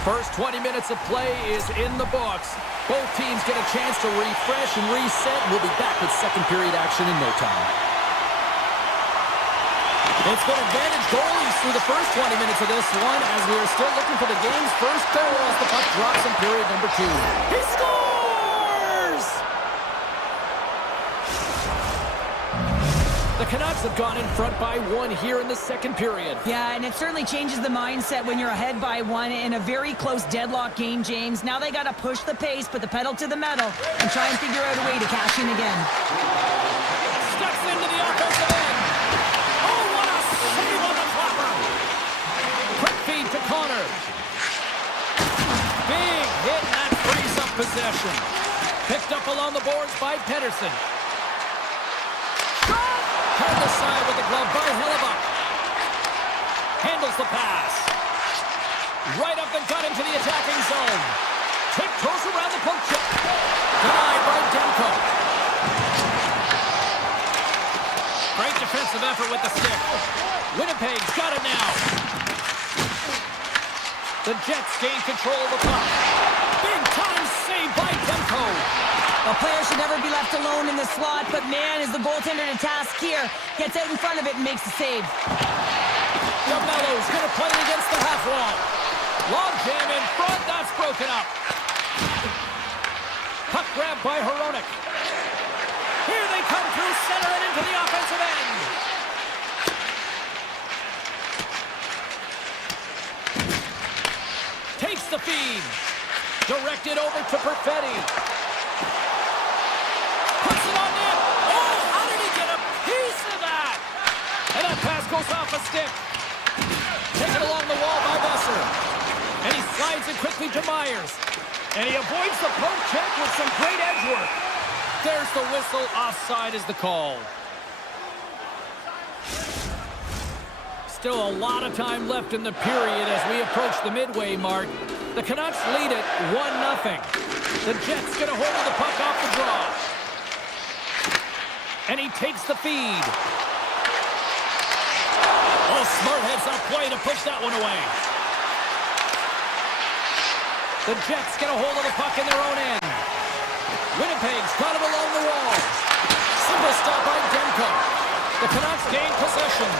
First 20 minutes of play is in the books. Both teams get a chance to refresh and reset. We'll be back with second period action in no time. It's been advantage goalies through the first 20 minutes of this one as we are still looking for the game's first goal as the puck drops in period number 2. He scores! The Canucks have gone in front by 1 here in the second period. Yeah, and it certainly changes the mindset when you're ahead by 1 in a very close deadlock game, James. Now they got to push the pace, put the pedal to the metal, and try and figure out a way to cash in again. Steps into the offensive end. Oh, what a save on the flopper. Connor. Big hit, and that frees up possession. Picked up along the boards by Pedersen. Shot! Turned aside with the glove by Hellebuck. Handles the pass. Right up the gut into the attacking zone. Tiptoes around the poke check. Denied by Demko. Great defensive effort with the stick. Winnipeg's got it now. The Jets gain control of the puck. Big time save by Demko. A player should never be left alone in the slot, but man, is the goaltender to task here. Gets out in front of it and makes the save. DeMello's gonna play it against the half wall. Log jam in front, that's broken up. Puck grab by Hronek. Here they come through center and into the offensive end. Takes the feed. Directed over to Perfetti. Puts it on net. Oh, how did he get a piece of that? And that pass goes off a stick. Taken along the wall by Besser. And he slides it quickly to Myers. And he avoids the poke check with some great edge work. There's the whistle. Offside is the call. Still a lot of time left in the period as we approach the midway mark. The Canucks lead it 1-0. The Jets get a hold of the puck off the draw. And he takes the feed. Oh, smart heads-up play to push that one away. The Jets get a hold of the puck in their own end. Winnipeg's got it along the wall. Simple stop by Demko. The Canucks gain possession.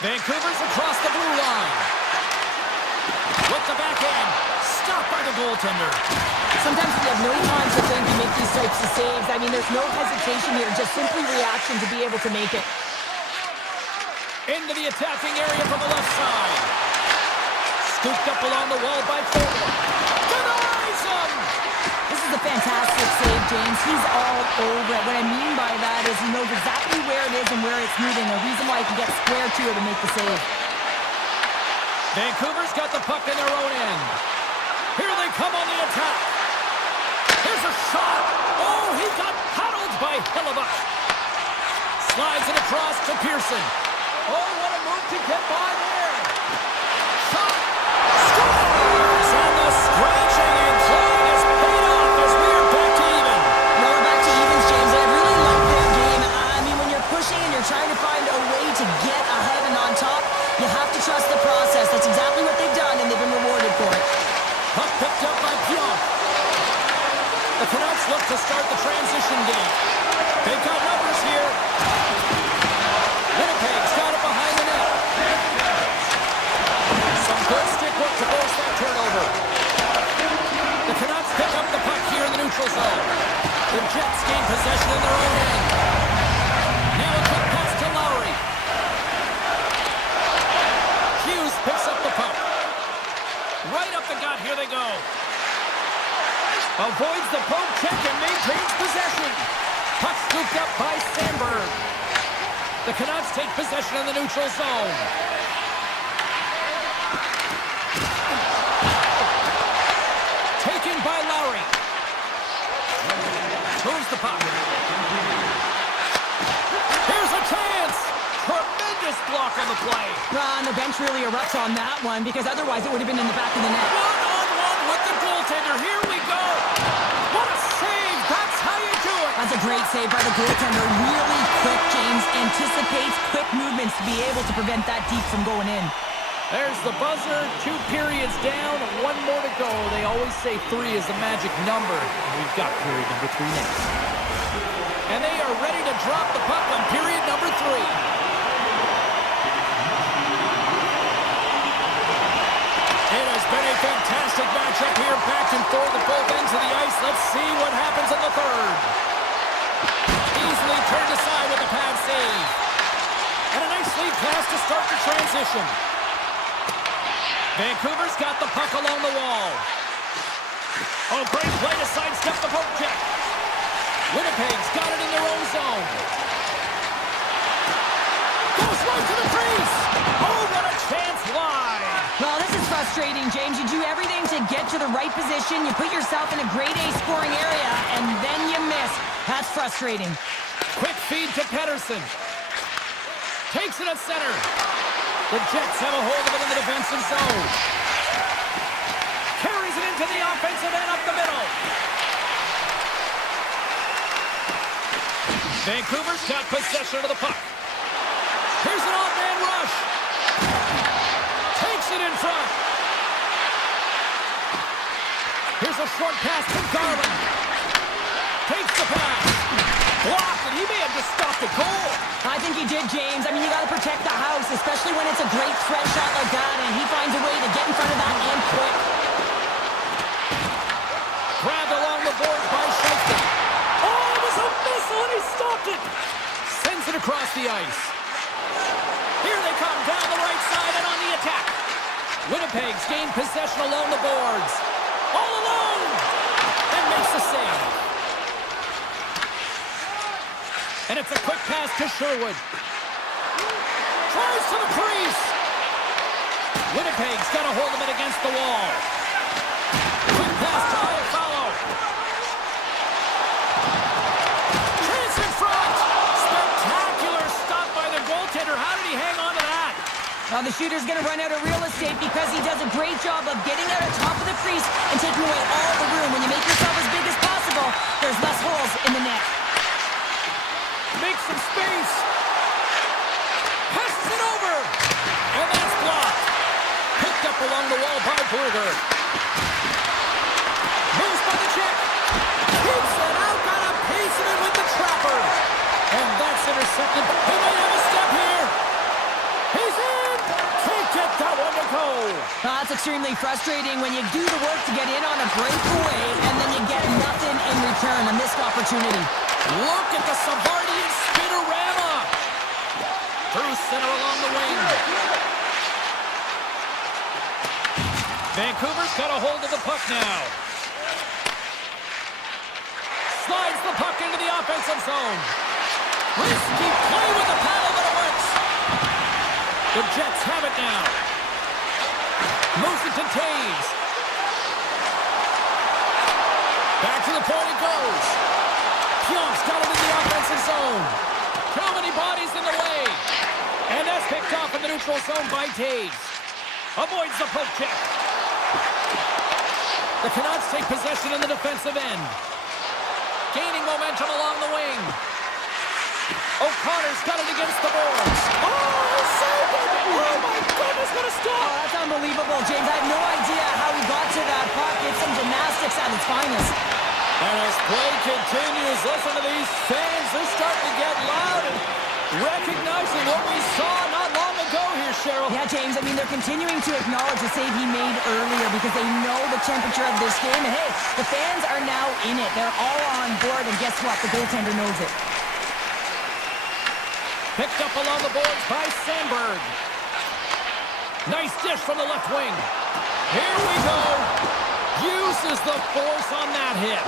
Vancouver's across the blue line. With the backhand. Stopped by the goaltender. Sometimes we have no time to think to make these types of saves. I mean, there's no hesitation here, just simply reaction to be able to make it. Into the attacking area from the left side. Scooped up along the wall by Ford. Denies him! This is a fantastic save, James. He's all over it. What I mean by that is he knows exactly where it is and where it's moving. A reason why he can get square to it and make the save. Vancouver's got the puck in their own end. Here they come on the attack. Here's a shot. Oh, he got paddled by Hellebuck. Slides it across to Pearson. Oh, what a move to get by there. Shot. Scores! And the scratching and clawing is paid off as we are back to even. No, we're back to evens, James. I really like their game. I mean, when you're pushing and you're trying to find a way to get ahead and on top, you have to trust the process. That's exactly what they've done, and they've been rewarded for it. Puck picked up by Pionk. The Canucks look to start the transition game. They've got numbers here. Winnipeg's got it behind the net. Some good stick work to force that turnover. The Canucks pick up the puck here in the neutral zone. The Jets gain possession in their own end. Now a quick pass to Lowry. Hughes picks up the puck. Right up the gut, here they go. Avoids the poke check and maintains possession. Puck scooped up by Sandberg. The Canucks take possession in the neutral zone. Taken by Lowry. Moves the puck. Here's a chance. Tremendous block on the play. And the bench really erupts on that one because otherwise it would have been in the back of the net. One-on-one with the goaltender. Here we go. What a save. That's how you do it. That's a great save by the goaltender. Really quick, James. Anticipates quick movements to be able to prevent that deep from going in. There's the buzzer. 2 periods down. 1 more to go. They always say 3 is the magic number. We've got period number 3 next. And they are ready to drop the puck on period number 3. It has been a fantastic matchup here, back and forth at both ends of the ice. Let's see what happens in the third. Easily turned aside with a pad save. And a nice lead pass to start the transition. Vancouver's got the puck along the wall. Oh, great play to sidestep the poke check. Winnipeg's got it in their own zone. Goes right to the crease. Oh, what a chance live. into the right position, you put yourself in a grade A scoring area, and then you miss. That's frustrating. Quick feed to Pedersen. Takes it at center. The Jets have a hold of it in the defensive zone. Carries it into the offensive end up the middle. Vancouver's got possession of the puck. Here's an off-man rush. Takes it in front. Here's a short pass to Garland. Takes the pass. Blocked, and he may have just stopped a goal. I think he did, James. I mean, you got to protect the house, especially when it's a great threat shot like that, and he finds a way to get in front of that and quick. Grabbed along the boards by Scheifele. Oh, it was a missile, and he stopped it. Sends it across the ice. Here they come down the right side and on the attack. Winnipeg's gained possession along the boards. All alone! And makes the save. And it's a quick pass to Sherwood. Tries to the crease. Winnipeg's got a hold of it against the wall. Quick pass to Iafallo. Chance in front. Spectacular stop by the goaltender. How did he hang on to that? Now the shooter's going to run out of real estate because he does a great job of getting out of top of the crease and taking away all the room. When you make yourself as big as possible, there's less holes in the net. Makes some space. Passes it over. And that's blocked. Picked up along the wall by Burger. Moves by the check. Keeps it out. Got a piece of it with the trapper. And that's intercepted. He might have a step here. He's in. Can't get that one to go. That's extremely frustrating when you do the work to get in on a breakaway and then you get nothing in return. A missed opportunity. Look at the Savardian spinorama. Through center along the wing. Vancouver's got a hold of the puck now. Slides the puck into the offensive zone. Risky play with the paddle, but it works. The Jets have it now. Moves it to Taves. Back to the point it goes. Pionk's got it in the offensive zone. Too many bodies in the way. And that's picked off in the neutral zone by Taves. Avoids the poke check. The Canucks take possession in the defensive end. Gaining momentum along the wing. O'Connor's got it against the boards. Oh, saved it! Oh my goodness, what a stop! Oh, that's unbelievable, James. I have no idea how he got to that puck. It's some gymnastics at its finest. And as play continues, listen to these fans. They're starting to get loud and recognizing what we saw not long ago here, Cheryl. Yeah, James, I mean, they're continuing to acknowledge the save he made earlier because they know the temperature of this game. And hey, the fans are now in it. They're all on board, and guess what? The goaltender knows it. Picked up along the boards by Sandberg. Nice dish from the left wing. Here we go. Uses the force on that hit.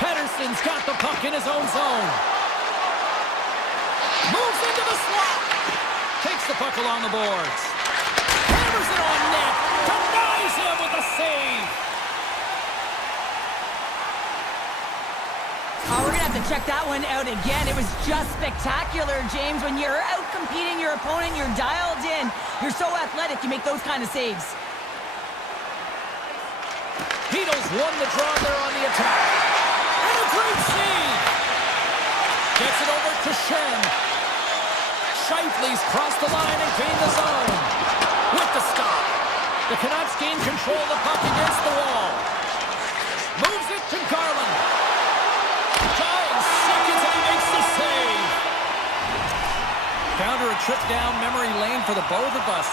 Pedersen's got the puck in his own zone. Moves into the slot. Takes the puck along the boards. Hammers it on net. Denies him with a save. Oh, we're going to have to check that one out again. It was just spectacular, James. When you're out competing your opponent, you're dialed in. You're so athletic, you make those kind of saves. Beatles won the draw there on the attack. And a great save. Gets it over to Shen. Scheifele's crossed the line and gained the zone. With the stop. The Canucks gain control of the puck against the wall. Moves it to Garland. 5 seconds and he makes the save. Found her a trip down memory lane for the both of us.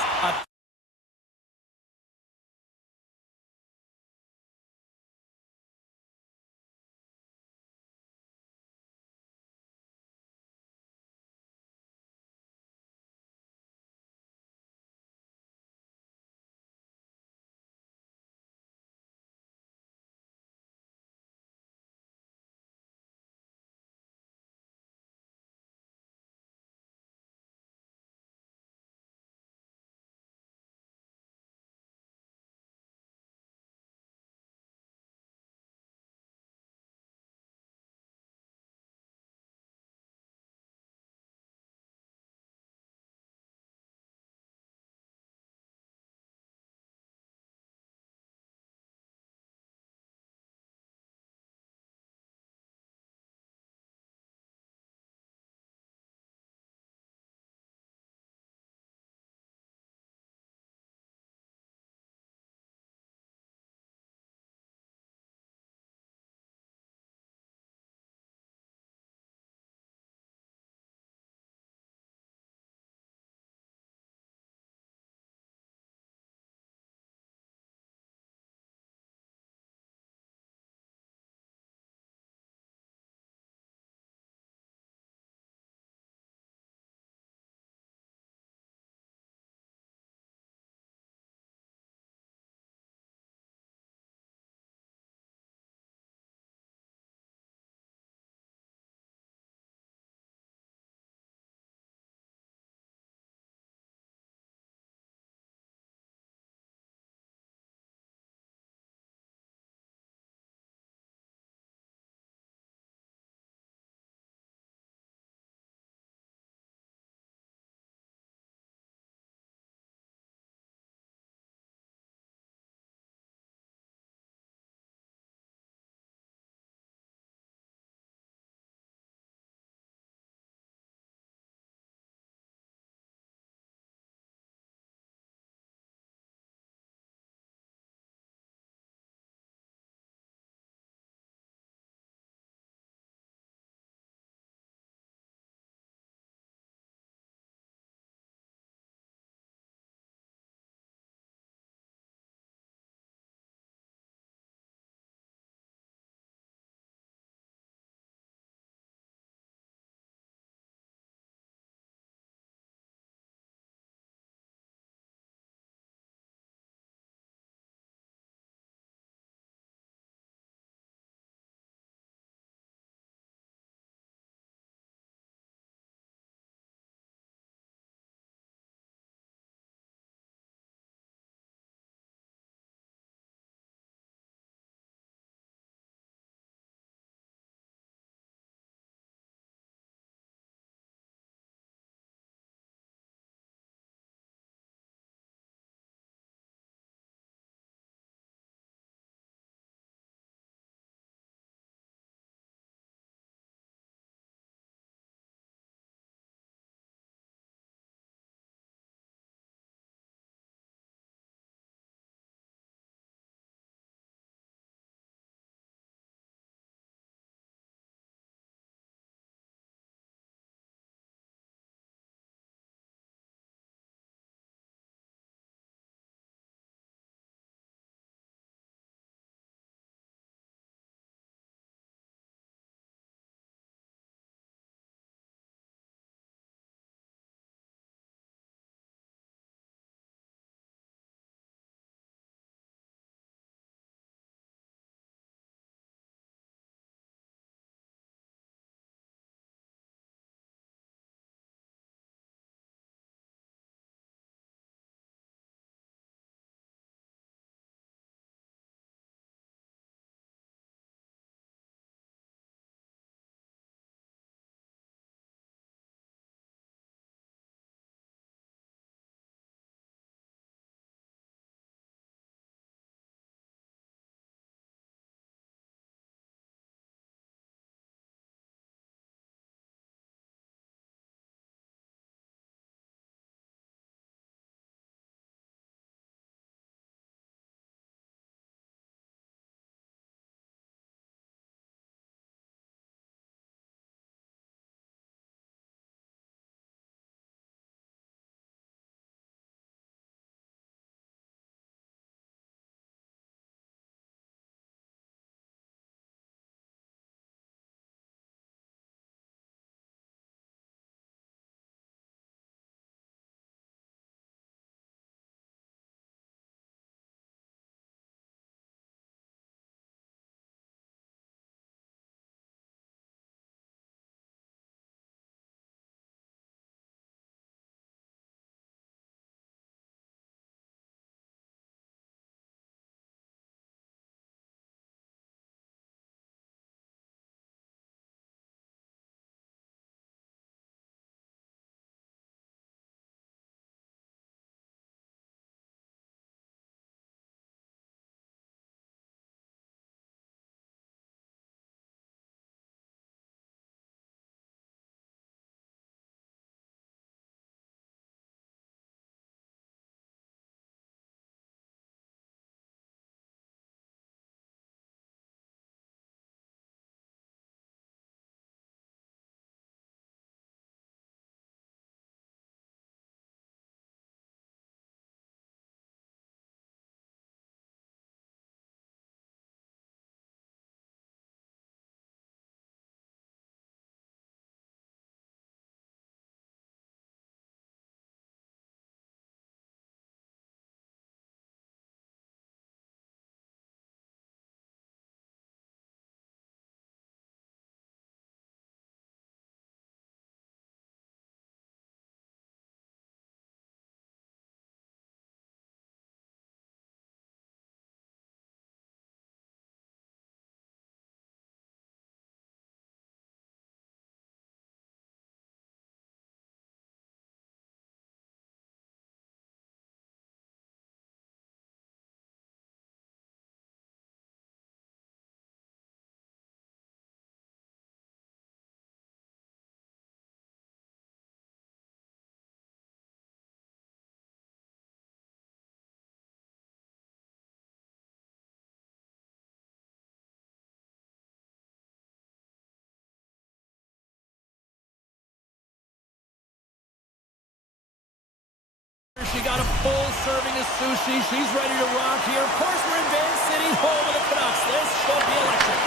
She got a full serving of sushi. She's ready to rock here. Of course, we're in Van City, home of the Canucks. This should be electric.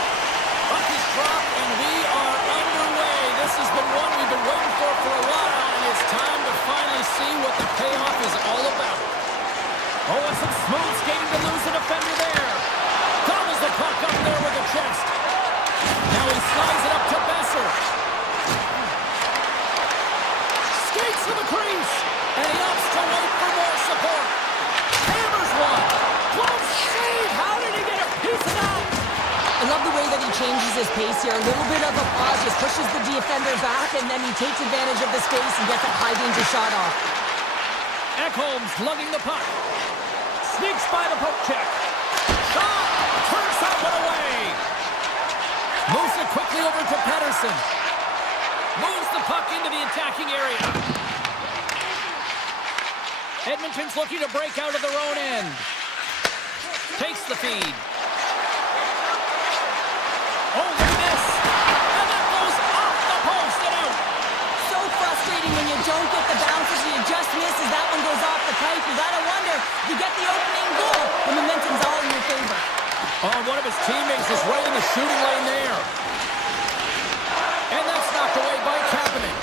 Puck is dropped, and we are underway. This has been one we've been waiting for a while, and it's time to finally see what the payoff is all about. Oh, and some smooth skating to lose the defender there. Gobbles the puck up there with the chest. Now he slides it up to Besser. Skates to the crease, and he opts to wait for more support. Hammers one. Close save. How did he get a piece of that? I love the way that he changes his pace here. A little bit of a pause, just pushes the defender back, and then he takes advantage of the space and gets a high-danger shot off. Ekholm's lugging the puck. Sneaks by the poke check. Shot! Turns that one away. Moves it quickly over to Pettersson. Moves the puck into the attacking area. Edmonton's looking to break out of their own end. Takes the feed. Oh, look at this. And that goes off the post and out. So frustrating when you don't get the bounces, you just misses. That one goes off the pipe. You gotta wonder, you get the opening goal, the momentum's all in your favor. Oh, one of his teammates is right in the shooting lane there. And that's knocked away by Kapanen.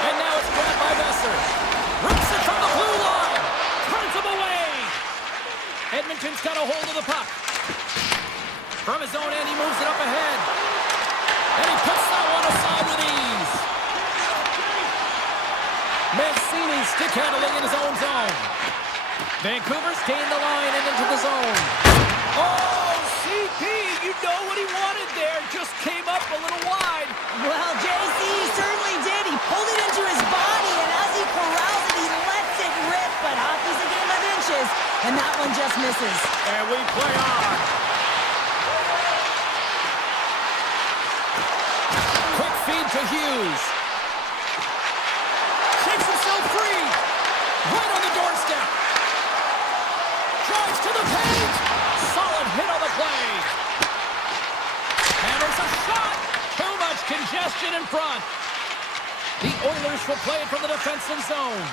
And now it's grabbed by Besser. Rips it from the blue line. Turns him away. Edmonton's got a hold of the puck. From his own end, he moves it up ahead. And he puts that one aside with ease. Mancini stick handling in his own zone. Vancouver's gained the line and into the zone. Oh, CP, you know what he wanted there. Just came up a little wide. Well, JC certainly did. He pulled it into his body, and as he corrals it, he lets it rip. But hockey's a game of inches, and that one just misses. And we play on. Quick feed to Hughes. Shakes himself free. Right on the doorstep. Drives to the paint. Solid hit on the play. Hammers a shot. Too much congestion in front. The Oilers will play it from the defensive zone.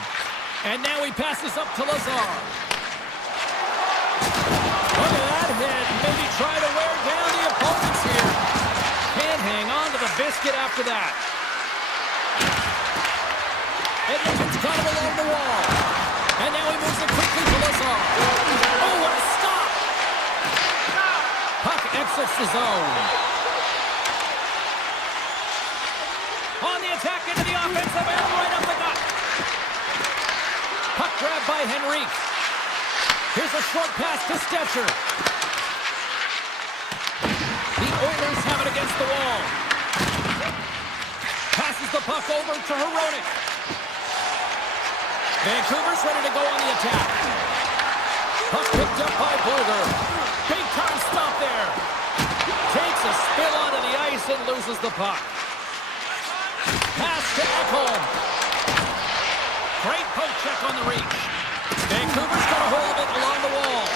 And now he passes up to Lazar. Look at that hit. Maybe try to wear down the opponents here. Can't hang on to the biscuit after that. Edmonton's got him along the wall. And now he moves it quickly to Lazar. Oh, what a stop! Puck exits the zone. On the attack into the offensive end, right up the gut. Puck grabbed by Henrique. Here's a short pass to Stetcher. The Oilers have it against the wall. Passes the puck over to Hronek. Vancouver's ready to go on the attack. Puck picked up by Bluger. Big time stop there. Takes a spill onto the ice and loses the puck. Pass to Ekholm. Great poke check on the reach. Vancouver's got a hold of it along the wall.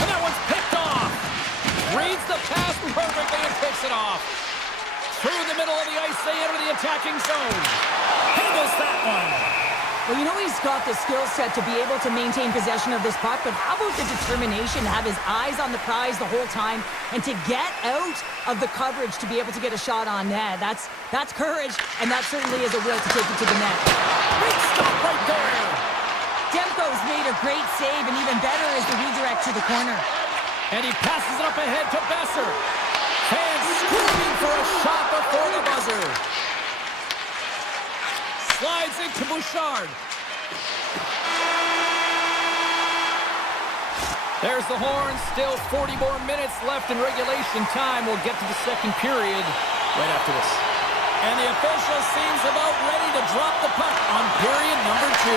And that one's picked off. Reads the pass perfectly and picks it off. Through the middle of the ice, they enter the attacking zone. Handles that one. Well, you know he's got the skill set to be able to maintain possession of this puck, but how about the determination to have his eyes on the prize the whole time and to get out of the coverage to be able to get a shot on net? That's courage, and that certainly is a will to take it to the net. Great stop right there. Demko's made a great save, and even better is the redirect to the corner. And he passes it up ahead to Besser. Fans screaming for a shot before the buzzer. Slides into Bouchard. There's the horn. Still 40 more minutes left in regulation time. We'll get to the second period right after this. And the official seems about ready to drop the puck on period number 2.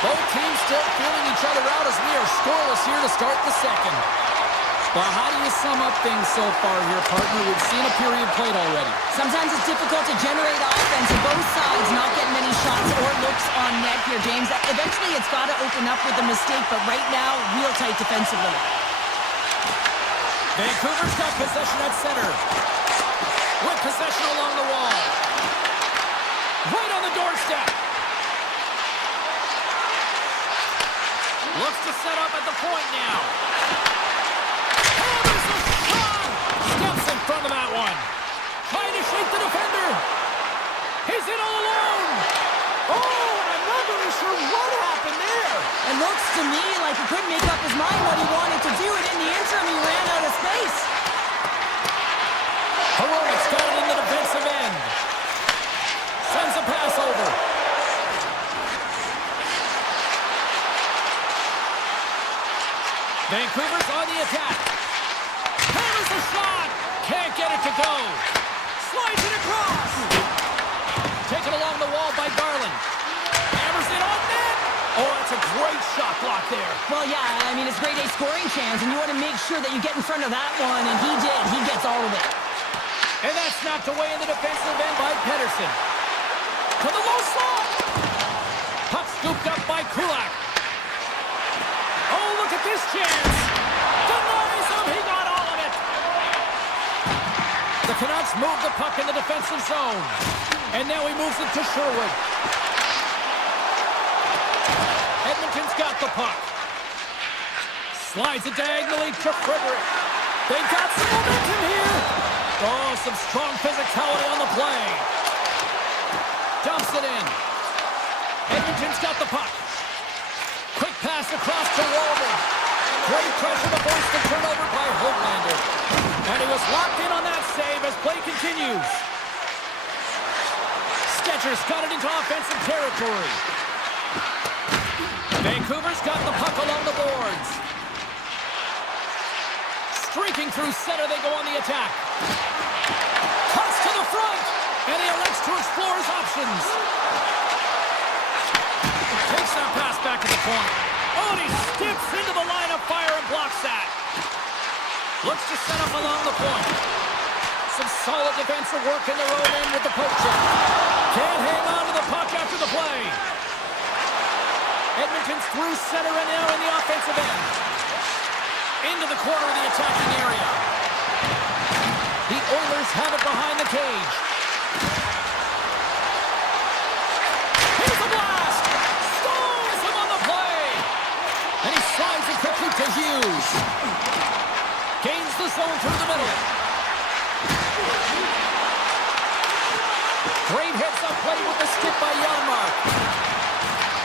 Both teams still feeling each other out as we are scoreless here to start the second. Well, how do you sum up things so far here, partner? We've seen a period played already. Sometimes it's difficult to generate offense, and both sides not getting many shots or looks on net here, James. Eventually, it's got to open up with a mistake, but right now, real tight defensively. Vancouver's got possession at center. With possession along the wall. Right on the doorstep. Looks to set up at the point now. Oh, there's a shot! Steps in front of that one. Trying to shake the defender. He's in all alone. Oh, I'm not really sure what happened there. It looks to me like he couldn't make up his mind what he wanted to do, and in the interim, he ran out of space. Heroic's got it in the defensive end. Sends a pass over. Vancouver's on the attack. Hammers a shot. Can't get it to go. Slides it across. Taken along the wall by Garland. Hammers it on net. Oh, that's a great shot block there. Well, yeah, I mean, it's a grade A scoring chance, and you want to make sure that you get in front of that one, and he did. He gets all of it. And that's knocked away in the defensive end by Pedersen. To the low slot. Puck scooped up by Kulak. Oh, look at this chance. Denies him. He got all of it. The Canucks move the puck in the defensive zone. And now he moves it to Sherwood. Edmonton's got the puck. Slides it diagonally to Frederick. They've got some momentum here. Oh, some strong physicality on the play. Dumps it in. Edmonton's got the puck. Quick pass across to Walden. Great pressure to force the turnover by Hoglander. And he was locked in on that save as play continues. Stetcher's got it into offensive territory. Vancouver's got the puck along the boards. Streaking through center, they go on the attack. Cuts to the front, and he elects to explore his options. Takes that pass back to the point. Oh, and he steps into the line of fire and blocks that. Looks to set up along the point. Some solid defensive work in their own end with the poke check. Can't hang on to the puck after the play. Edmonton's through center and now in the offensive end. Into the corner of the attacking area. The Oilers have it behind the cage. Here's a blast! Stalls him on the play! And he slides it quickly to Hughes. Gains the zone through the middle. Great heads-up play with the stick by Janmark.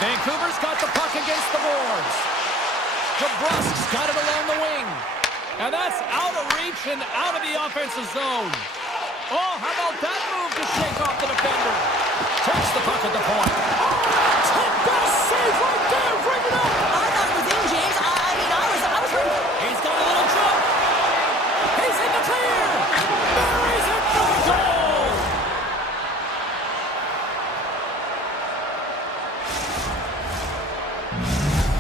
Vancouver's got the puck against the boards. DeBrusk's got it along the wing. And that's out of reach and out of the offensive zone. Oh, how about that move to shake off the defender? Takes the puck at the point. Oh, that's the best save right there. Bring it up. I thought it was in, James. I was right. He's got a little jump. He's in the clear. Buries it for the goal.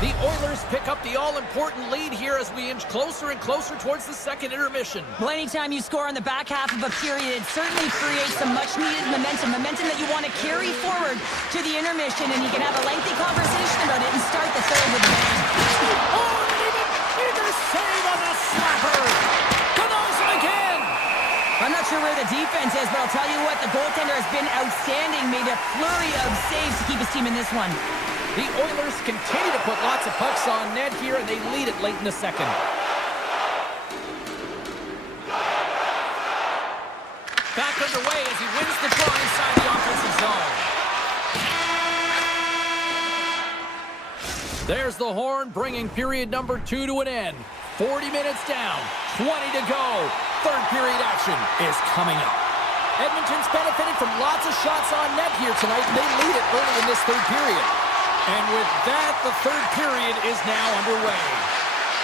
The Oilers pick up the all-important lead here as we inch closer and closer towards the second intermission. Well, anytime you score on the back half of a period, it certainly creates some much-needed momentum that you want to carry forward to the intermission, and you can have a lengthy conversation about it and start the third with a bang. Oh, either save on a slapper. Denies him again. I'm not sure where the defense is, but I'll tell you what, the goaltender has been outstanding, made a flurry of saves to keep his team in this one. The Oilers continue to put lots of pucks on net here, and they lead it late in the second. Back underway as he wins the draw inside the offensive zone. There's the horn, bringing period number 2 to an end. 40 minutes down, 20 to go. Third period action is coming up. Edmonton's benefited from lots of shots on net here tonight, and they lead it early in this third period. And with that, the third period is now underway.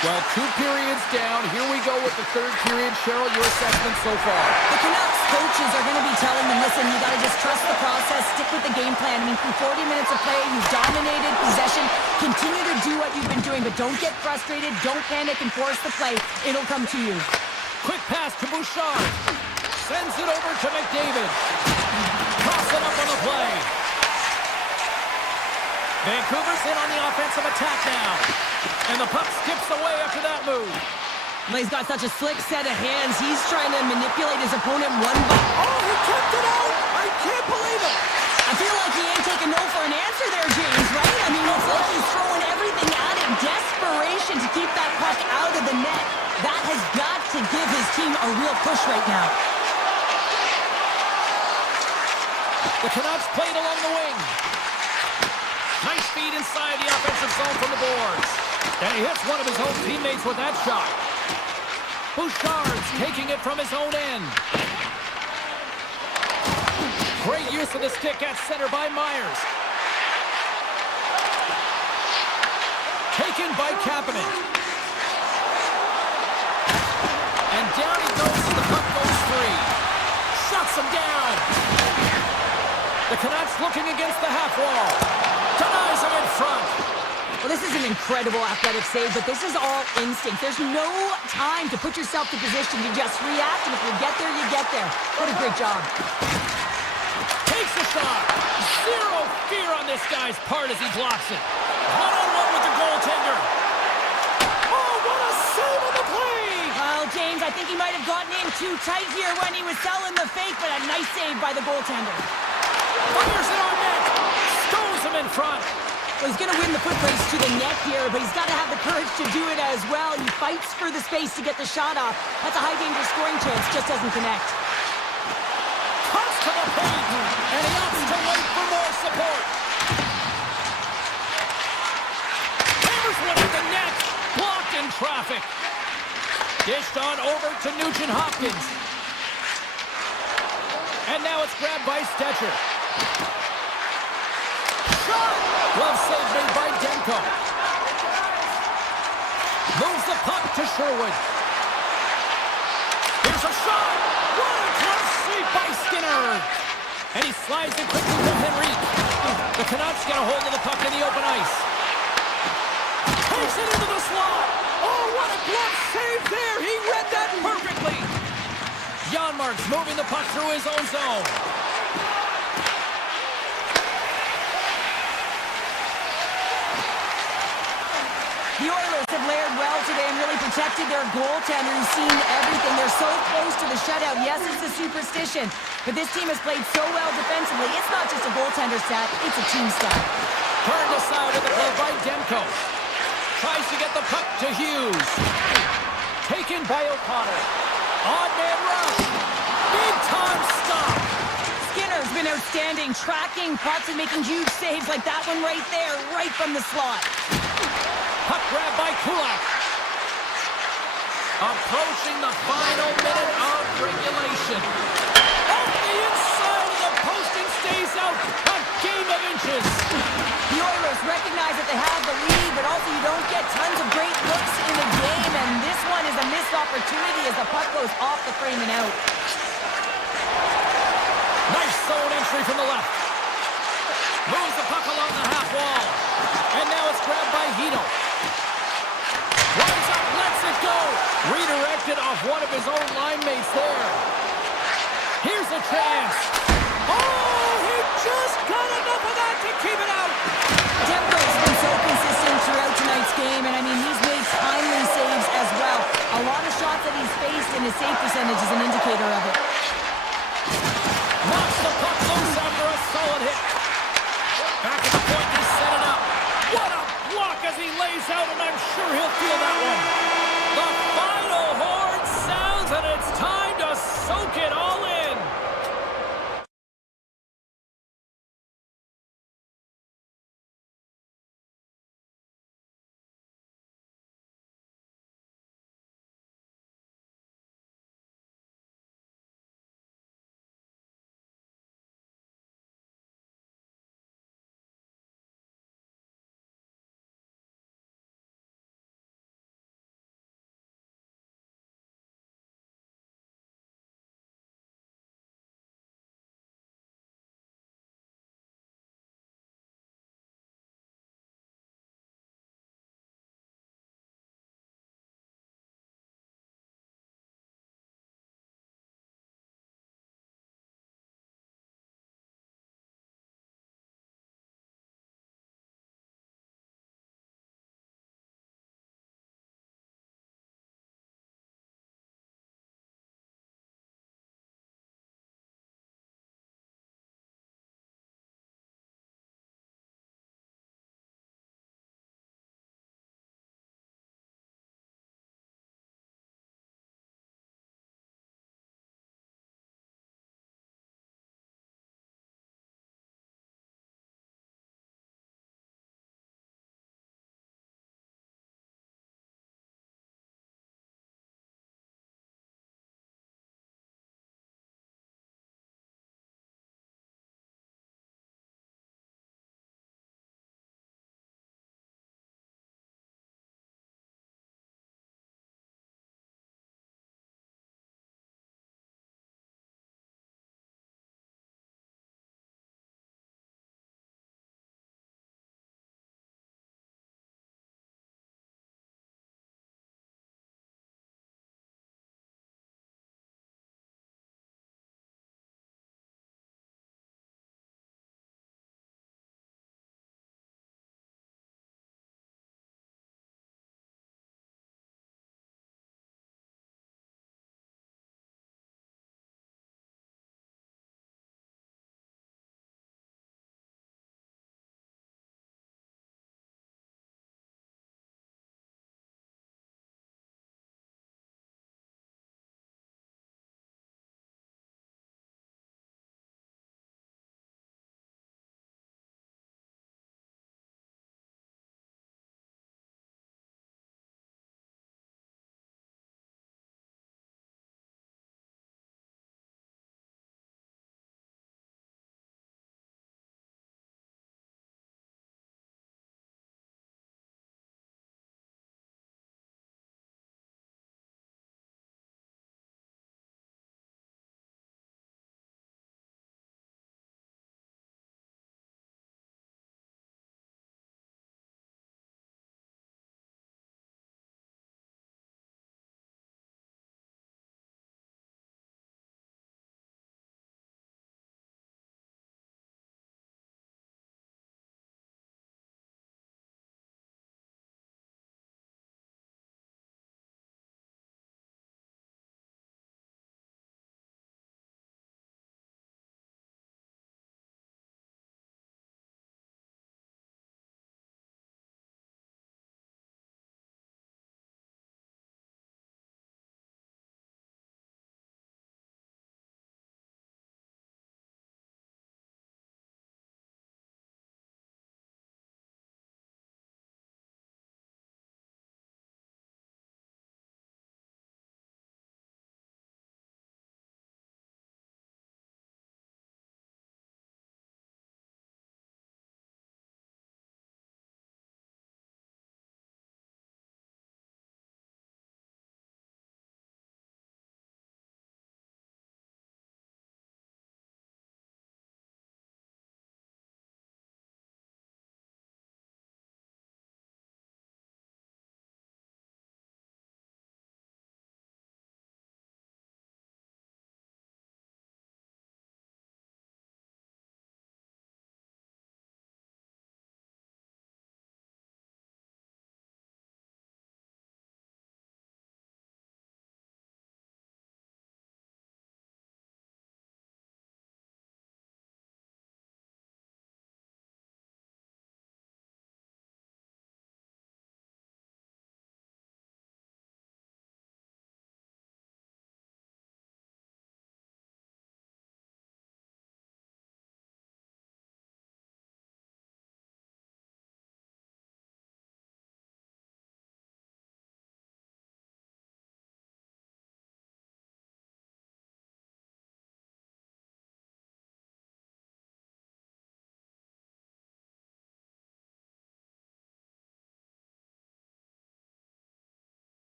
Well, 2 periods down. Here we go with the third period. Cheryl, your assessment so far? The Canucks coaches are going to be telling them, listen, you got to just trust the process, stick with the game plan. I mean, through 40 minutes of play, you've dominated possession. Continue to do what you've been doing, but don't get frustrated. Don't panic and force the play. It'll come to you. Quick pass to Bouchard. Sends it over to McDavid. Toss it up on the play. Vancouver's in on the offensive attack now. And the puck skips away after that move. Well, he's got such a slick set of hands. He's trying to manipulate his opponent one by... Oh, he kept it out! I can't believe it! I feel like he ain't taking no for an answer there, James, right? I mean, it's like he's throwing everything at him, position to keep that puck out of the net. That has got to give his team a real push right now. The Canucks played along the wing. Nice feed inside the offensive zone from the boards. And he hits one of his own teammates with that shot. Bouchard's taking it from his own end. Great use of the stick at center by Myers. Taken by Kapanen. And down he goes, and the puck goes free. Shuts him down. The Canucks looking against the half wall. Denies him in front. Well, this is an incredible athletic save, but this is all instinct. There's no time to put yourself in position. You just react, and if you get there, you get there. What a great job. Takes a shot. Zero fear on this guy's part as he blocks it. One-on-one with the goaltender. Oh, what a save on the play! Well, James, I think he might have gotten in too tight here when he was selling the fake, but a nice save by the goaltender. Fires it on net. Stones him in front. Well, he's going to win the foot race to the net here, but he's got to have the courage to do it as well. He fights for the space to get the shot off. That's a high-danger scoring chance. Just doesn't connect. Cuts to the paint, and he opts to wait for more support. Hammers one at the net. Blocked in traffic. Dished on over to Nugent-Hopkins. And now it's grabbed by Stetcher. Shot! Glove save made by Demko. Moves the puck to Sherwood. Here's a shot! What a glove save by Skinner! And he slides it quickly to Henrique. The Canucks get a hold of the puck in the open ice. Takes it into the slot! Oh, what a glove save there! He read that perfectly! Janmark's moving the puck through his own zone. The Oilers have layered well today and really protected their goaltender who's seen everything. They're so close to the shutout. Yes, it's a superstition, but this team has played so well defensively. It's not just a goaltender stat, it's a team stat. Turned aside with the glove by Demko. Tries to get the puck to Hughes. Taken by O'Connor. Odd man rush. Big time stop. Skinner's been outstanding, tracking pucks and making huge saves like that one right there, right from the slot. Puck grab by Kulak. Approaching the final minute of regulation. Off the inside of the post and stays out. A game of inches. The Oilers recognize that they have the lead, but also you don't get tons of great looks in the game, and this one is a missed opportunity as the puck goes off the frame and out. Nice zone entry from the left. Moves the puck along the half wall. And now it's grabbed by Hino. Runs up, lets it go. Redirected off one of his own line mates there. Here's a chance. Oh, he just got enough of that to keep it out. Demko's been so consistent throughout tonight's game, and I mean, he's made timely saves as well. A lot of shots that he's faced, and his save percentage is an indicator of it. Knocks the puck loose after a solid hit. Back at the point, they set it up. What a block as he lays out, and I'm sure he'll feel that one. The final horn sounds, and it's time to soak it all in.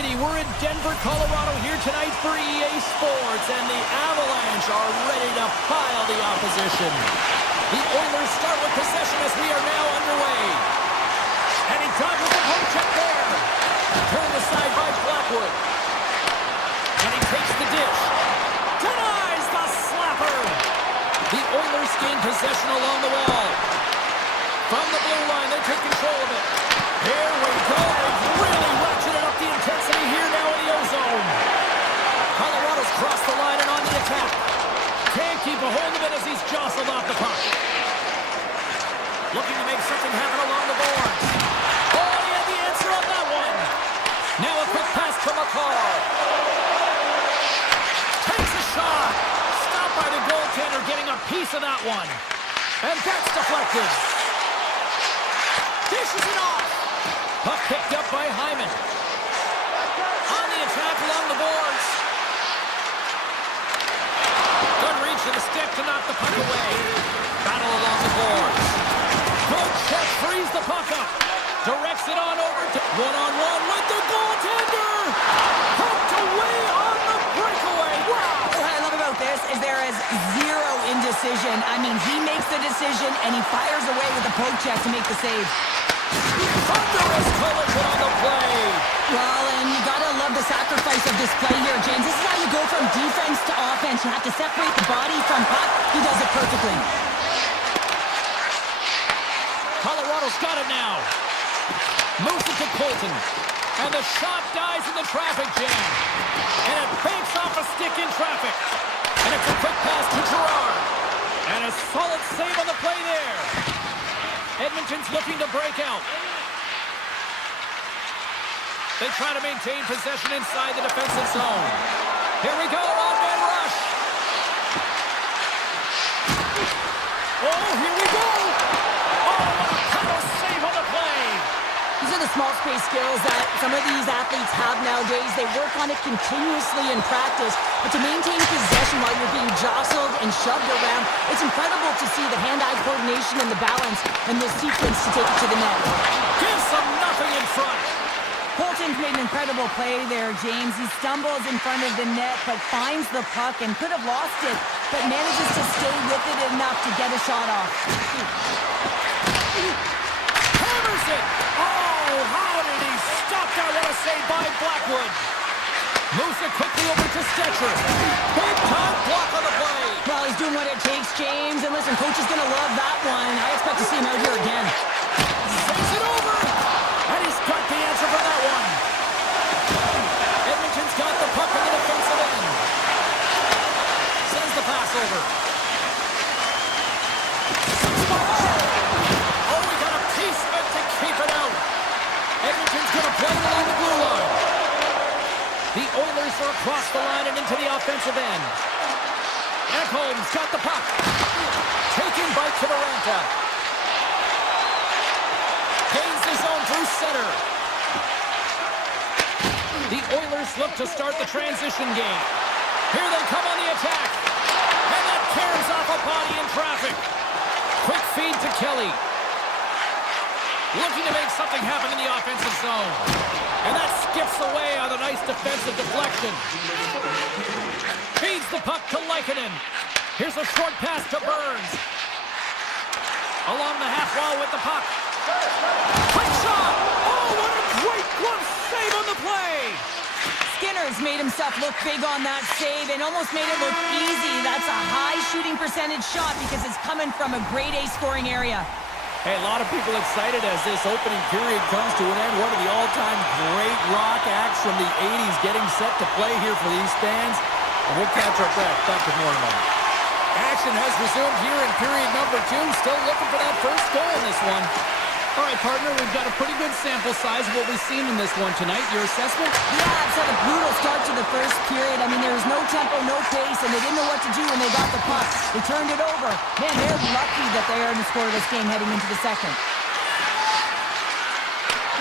City. We're in Denver, Colorado here tonight for EA Sports, and the Avalanche are ready to pile the opposition. The Oilers start with possession as we are now underway. And he dodges the poke check there. Turned aside by Blackwood. And he takes the dish. Denies the slapper. The Oilers gain possession along the wall. From the blue line, they take control of it. Here we go. They've really ratcheted up the intensity here now in the O-zone. Colorado's crossed the line and on the attack. Can't keep a hold of it as he's jostled off the puck. Looking to make something happen along the boards. Oh, he had the answer on that one. Now a quick pass to McCall. Takes a shot. Stopped by the goaltender, getting a piece of that one. And that's deflected. Dishes it off. Puck picked up by Hyman. On the attack along the boards. Good reach to the stick to knock the puck away. Battle along the boards. Good check, frees the puck up. Directs it on over to one-on-one with the goaltender. Poked away on the breakaway. Wow. What I love about this is there is zero indecision. I mean, he makes the decision and he fires away with the poke check to make the save. Thunderous collision on the play. Well, and you gotta love the sacrifice of this play here, James. This is how you go from defense to offense. You have to separate the body from puck. He does it perfectly. Colorado's got it now. Moves it to Colton. And the shot dies in the traffic jam. And it banks off a stick in traffic. And it's a quick pass to Gerard. And a solid save on the play there. Edmonton's looking to break out. They try to maintain possession inside the defensive zone. Here we go, on-man rush. Oh, here we go. Oh, what a power save on the play. These are the small space skills that some of these athletes have nowadays. They work on it continuously in practice. But to maintain possession while you're being jostled and shoved around, it's incredible to see the hand-eye coordination and the balance and the sequence to take it to the net. Gives them nothing in front. Colton's made an incredible play there, James. He stumbles in front of the net, but finds the puck and could have lost it, but manages to stay with it enough to get a shot off. Hammers it! Oh, how did he stop that? What a save by Blackwood. Moves it quickly over to Stetcher. Big time block on the play. Well, he's doing what it takes, James. And listen, coach is going to love that one. I expect to see him out here again. Saves it over. And he's got the answer for that one. Edmonton's got the puck in the defensive end. Sends the pass over. Oh, we got a piece of it to keep it out. Edmonton's going to play it along the blue line. The Oilers are across the line and into the offensive end. Ekholm's got the puck. Taken by Kivaranta. Gains the zone through center. The Oilers look to start the transition game. Here they come on the attack. And that tears off a body in traffic. Quick feed to Kelly. Looking to make something happen in the offensive zone. And that skips away on a nice defensive deflection. Feeds the puck to Lehkonen. Here's a short pass to Burns. Along the half wall with the puck. Quick shot! Oh, what a great glove save on the play! Skinner's made himself look big on that save and almost made it look easy. That's a high shooting percentage shot because it's coming from a grade A scoring area. Hey, a lot of people excited as this opening period comes to an end. One of the all-time great rock acts from the 80s getting set to play here for these fans. And we'll catch our breath. Back with more in a moment. Action has resumed here in period number 2. Still looking for that first goal in this one. All right, partner, we've got a pretty good sample size of what we've seen in this one tonight. Your assessment? Yeah, it's had a brutal start to the first period. I mean, there was no tempo, no pace, and they didn't know what to do when they got the puck. They turned it over. Man, they're lucky that they are in the scoreless game heading into the second.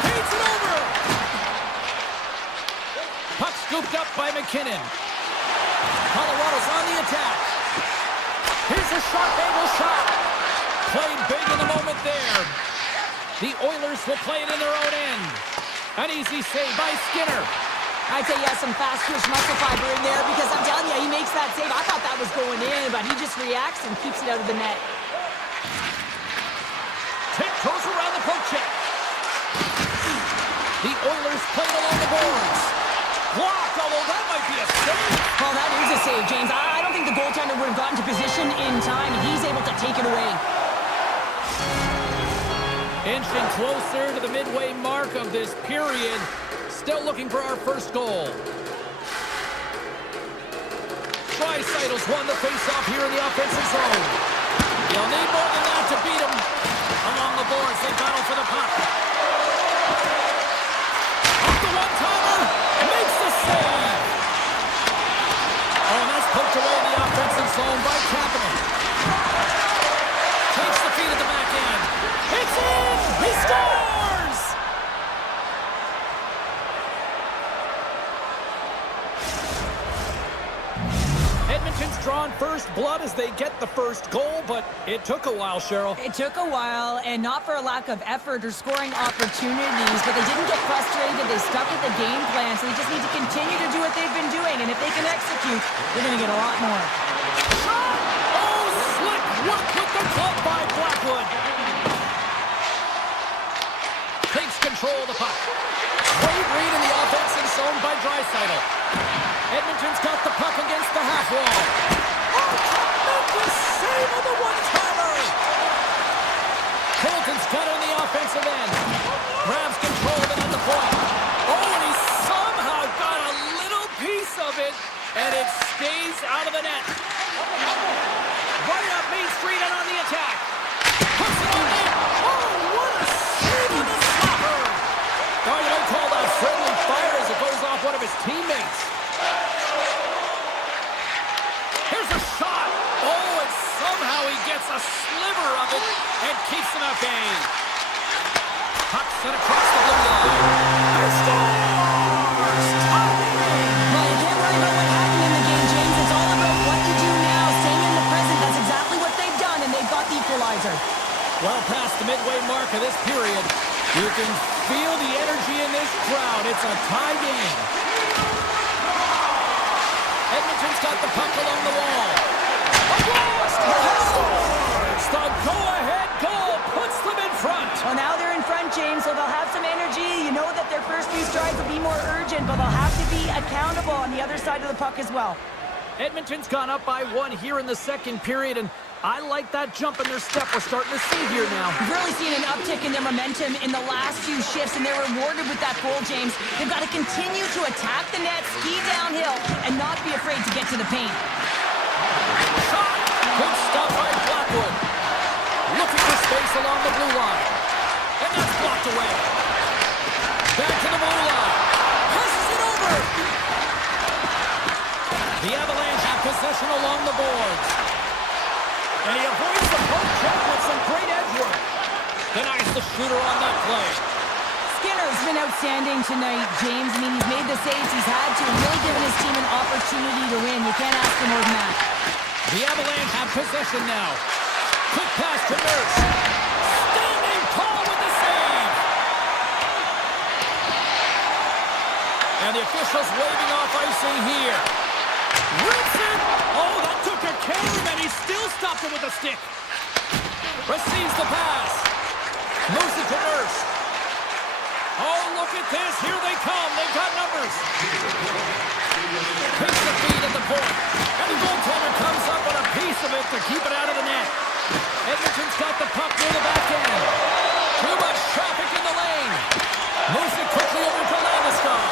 Paints it over! Puck scooped up by McKinnon. Colorado's on the attack. Here's a sharp angle shot. Played big in the moment there. The Oilers will play it in their own end. An easy save by Skinner. I'd say he has some fast twitch muscle fiber in there because I'm telling you, he makes that save. I thought that was going in, but he just reacts and keeps it out of the net. Tiptoes around the poke check. The Oilers playing along the boards. Blocked, although that might be a save. Well, that is a save, James. I don't think the goaltender would have gotten to position in time. He's able to take it away. Inching closer to the midway mark of this period. Still looking for our first goal. Dreisaitl's won the faceoff here in the offensive zone. You'll need more than that to beat him. Along the boards, they battle for the puck. Off the one-timer, makes the save. Oh, and that's poked away in the offensive zone by Kapanen. Takes the feed at the back end. It's in! He scores! Edmonton's drawn first blood as they get the first goal, but it took a while, Cheryl. It took a while, and not for a lack of effort or scoring opportunities, but they didn't get frustrated. They stuck with the game plan, so they just need to continue to do what they've been doing, and if they can execute, they're going to get a lot more. Shot! Oh, slick work with the club by Blackwood. Takes control of the puck. Great read in the offensive zone by Draisaitl. Edmonton's got the puck against the half wall. Oh, tremendous save on the one-timer! Colton's got it on the offensive end. Grabs control of it at the point. Oh, and he somehow got a little piece of it, and it stays out of the net. Right up Main Street and on the attack. Puts it on net. Oh, what a save on the slapper! Oh, you don't call that friendly fire as it goes off one of his teammates. Here's a shot. Oh, and somehow he gets a sliver of it and keeps him at bay. Puck sent across the blue line. He scores! Well, you can't worry about what happened in the game, James. It's all about what you do now, staying in the present. That's exactly what they've done, and they've got the equalizer. Well past the midway mark of this period, you can feel the energy in this crowd. It's a tie game. Edmonton's got the puck along the wall. A blast! Scores! The go-ahead goal puts them in front. Well, now they're in front, James, so they'll have some energy. You know that their first few strides will be more urgent, but they'll have to be accountable on the other side of the puck as well. Edmonton's gone up by one here in the second period, and I like that jump in their step we're starting to see here now. We've really seen an uptick in their momentum in the last few shifts, and they're rewarded with that goal, James. They've got to continue to attack the net, ski downhill, and not be afraid to get to the paint. Shot! Good stuff by Blackwood. Looking for space along the blue line. And that's blocked away. Back to the blue line. Passes it over. The Avalanche have possession along the boards. And he avoids the poke check with some great edge work. Denies the shooter on that play. Skinner's been outstanding tonight, James. I mean, he's made the saves he's had to, and really given his team an opportunity to win. You can't ask for more than that. The Avalanche have possession now. Quick pass to Nurse. Standing tall with the save. And the officials waving off icing here. Rips it. Oh, that took a carry, and he still stopped it with a stick. Receives the pass. Moves it to Nurse. Oh, look at this. Here they come. They've got numbers. Takes the feed at the point. And the goaltender comes up with a piece of it to keep it out of the net. Edmonton's got the puck near the back end. Too much traffic in the lane. Moves it quickly over to Landeskog.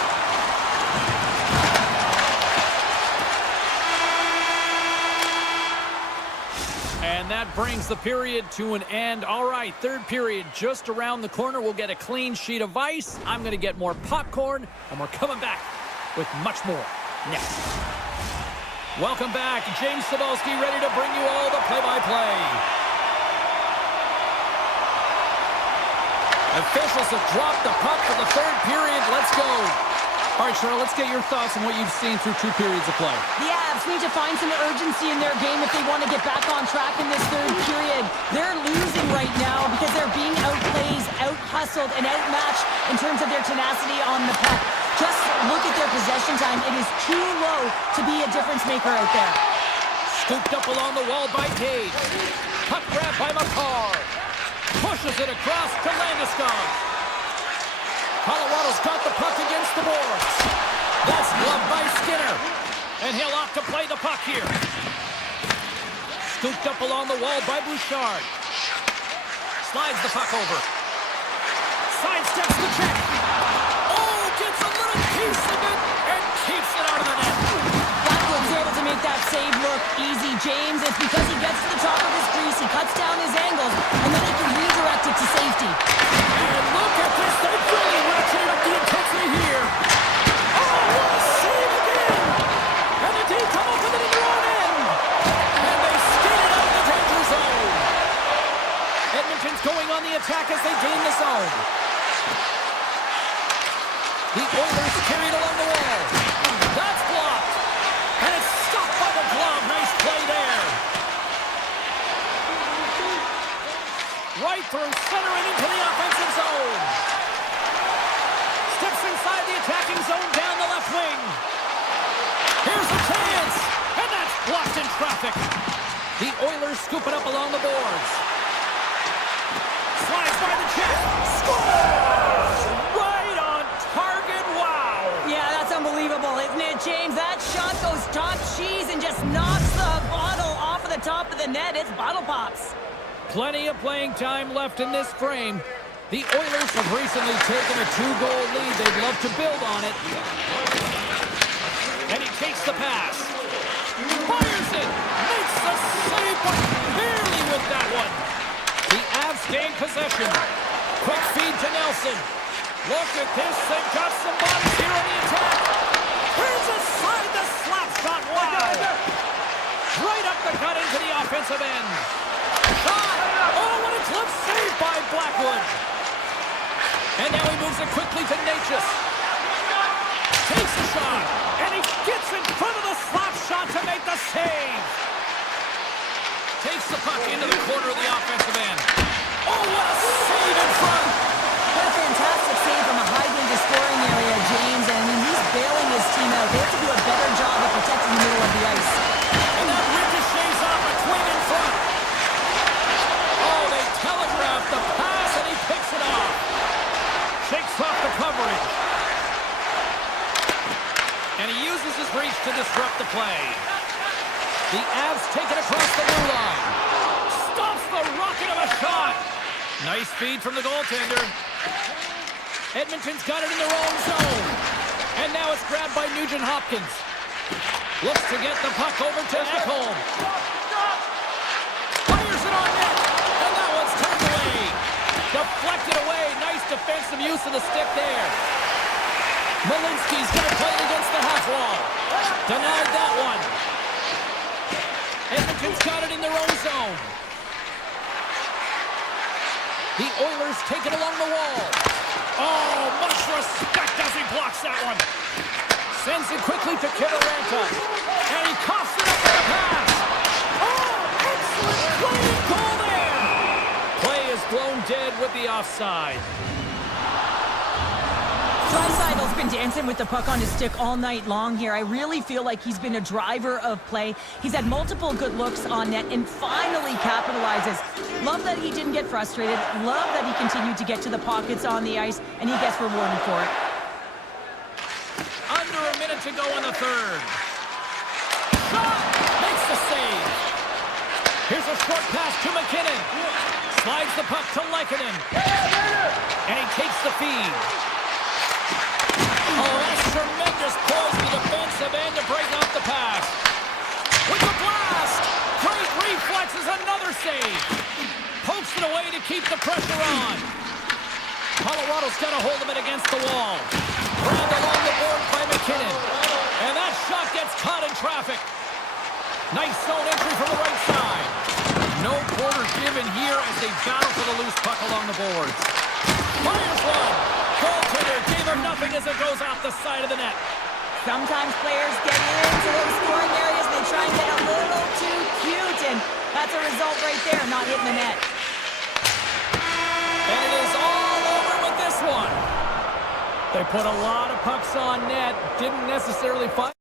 And that brings the period to an end. All right, third period just around the corner. We'll get a clean sheet of ice. I'm going to get more popcorn, and we're coming back with much more next. Welcome back. James Cybulski ready to bring you all the play-by-play. Officials have dropped the puck for the third period. Let's go. All right, Cheryl, let's get your thoughts on what you've seen through two periods of play. The Avs need to find some urgency in their game if they want to get back on track in this third period. They're losing right now because they're being outplayed, out-hustled and outmatched in terms of their tenacity on the puck. Just look at their possession time. It is too low to be a difference maker out there. Scooped up along the wall by Cage. Puck grab by McCarr. Pushes it across to Landeskog. Colorado's got the puck against the boards. That's gloved by Skinner. And he'll opt to play the puck here. Scooped up along the wall by Bouchard. Slides the puck over. Sidesteps the check. Oh, gets a little piece of it and keeps it out of the net. Blackwood's able to make that save look easy, James. It's because he gets to the top of his crease, he cuts down his angles, and then he can redirect it to safety. And look at this. They're really ratcheting up the intensity here. Oh, what a save again. And the D come up with it in their own end. And they skate it out of the danger zone. Edmonton's going on the attack as they gain the zone. The Oilers carried along the wall. That's blocked. And it's stopped by the glove. Nice play there. Right through center and into the offensive zone. Steps inside the attacking zone down the left wing. Here's a chance. And that's blocked in traffic. The Oilers scoop it up along the boards. Slides by the check. Scores! Right on target. Wow. Yeah, that's unbelievable, isn't it, James? That shot goes top cheese and just knocks the bottle off of the top of the net. It's bottle pops. Plenty of playing time left in this frame. The Oilers have recently taken a 2-goal lead. They'd love to build on it. And he takes the pass. Fires it. Makes the save, but barely with that one. The Avs gain possession. Quick feed to Nelson. Look at this. They've got some bodies here on the attack. Here's a slide, the slap shot. Wow. Right up the gut into the offensive end. Shot. Oh, what a glove save by Blackwood. And now he moves it quickly to Natchez. Takes a shot. And he gets in front of the slap shot to make the save. Takes the puck into the corner of the offensive end. Oh, what a save in front. What a fantastic save from a high-danger scoring area, James. And I mean, he's bailing his team out. They have to do a better job of protecting the middle of the ice. And that ricochets off a twin in front. Oh, they telegraph the pass, and he picks it off. Shakes off the coverage. And he uses his reach to disrupt the play. The Avs take it across the blue line. Stops the rocket of a shot. Nice feed from the goaltender. Edmonton's got it in their own zone. And now it's grabbed by Nugent-Hopkins. Looks to get the puck over to Ekholm. Fires it on net. And that one's turned away. Deflected away. Nice defensive use of the stick there. Malinsky's going to play it against the half wall. Denied that one. Edmonton's got it in their own zone. The Oilers take it along the wall. Oh, much respect as he blocks that one. Sends it quickly to Kiviranta. And he coughs it up with a pass. Oh, excellent clean goal there. Play is blown dead with the offside. Dreisaitl's been dancing with the puck on his stick all night long here. I really feel like he's been a driver of play. He's had multiple good looks on net and finally capitalizes. Love that he didn't get frustrated. Love that he continued to get to the pockets on the ice, and he gets rewarded for it. Under a minute to go in the third. Shot! Makes the save. Here's a short pass to McKinnon. Slides the puck to Lehkonen. And he takes the feed. Oh, that's tremendous pulls to the defensive end to break off the pass. With the blast! Great reflexes, another save. Pokes it away to keep the pressure on. Colorado's got a hold of it against the wall. Grabbed along the board by McKinnon. And that shot gets caught in traffic. Nice zone entry from the right side. No quarters given here as they battle for the loose puck along the boards. Fires one. Goaltender gave him nothing as it goes off the side of the net. Sometimes players get into those scoring areas and they try and get a little too cute, and that's a result right there, not hitting the net. And it is all over They put a lot of pucks on net. Didn't necessarily find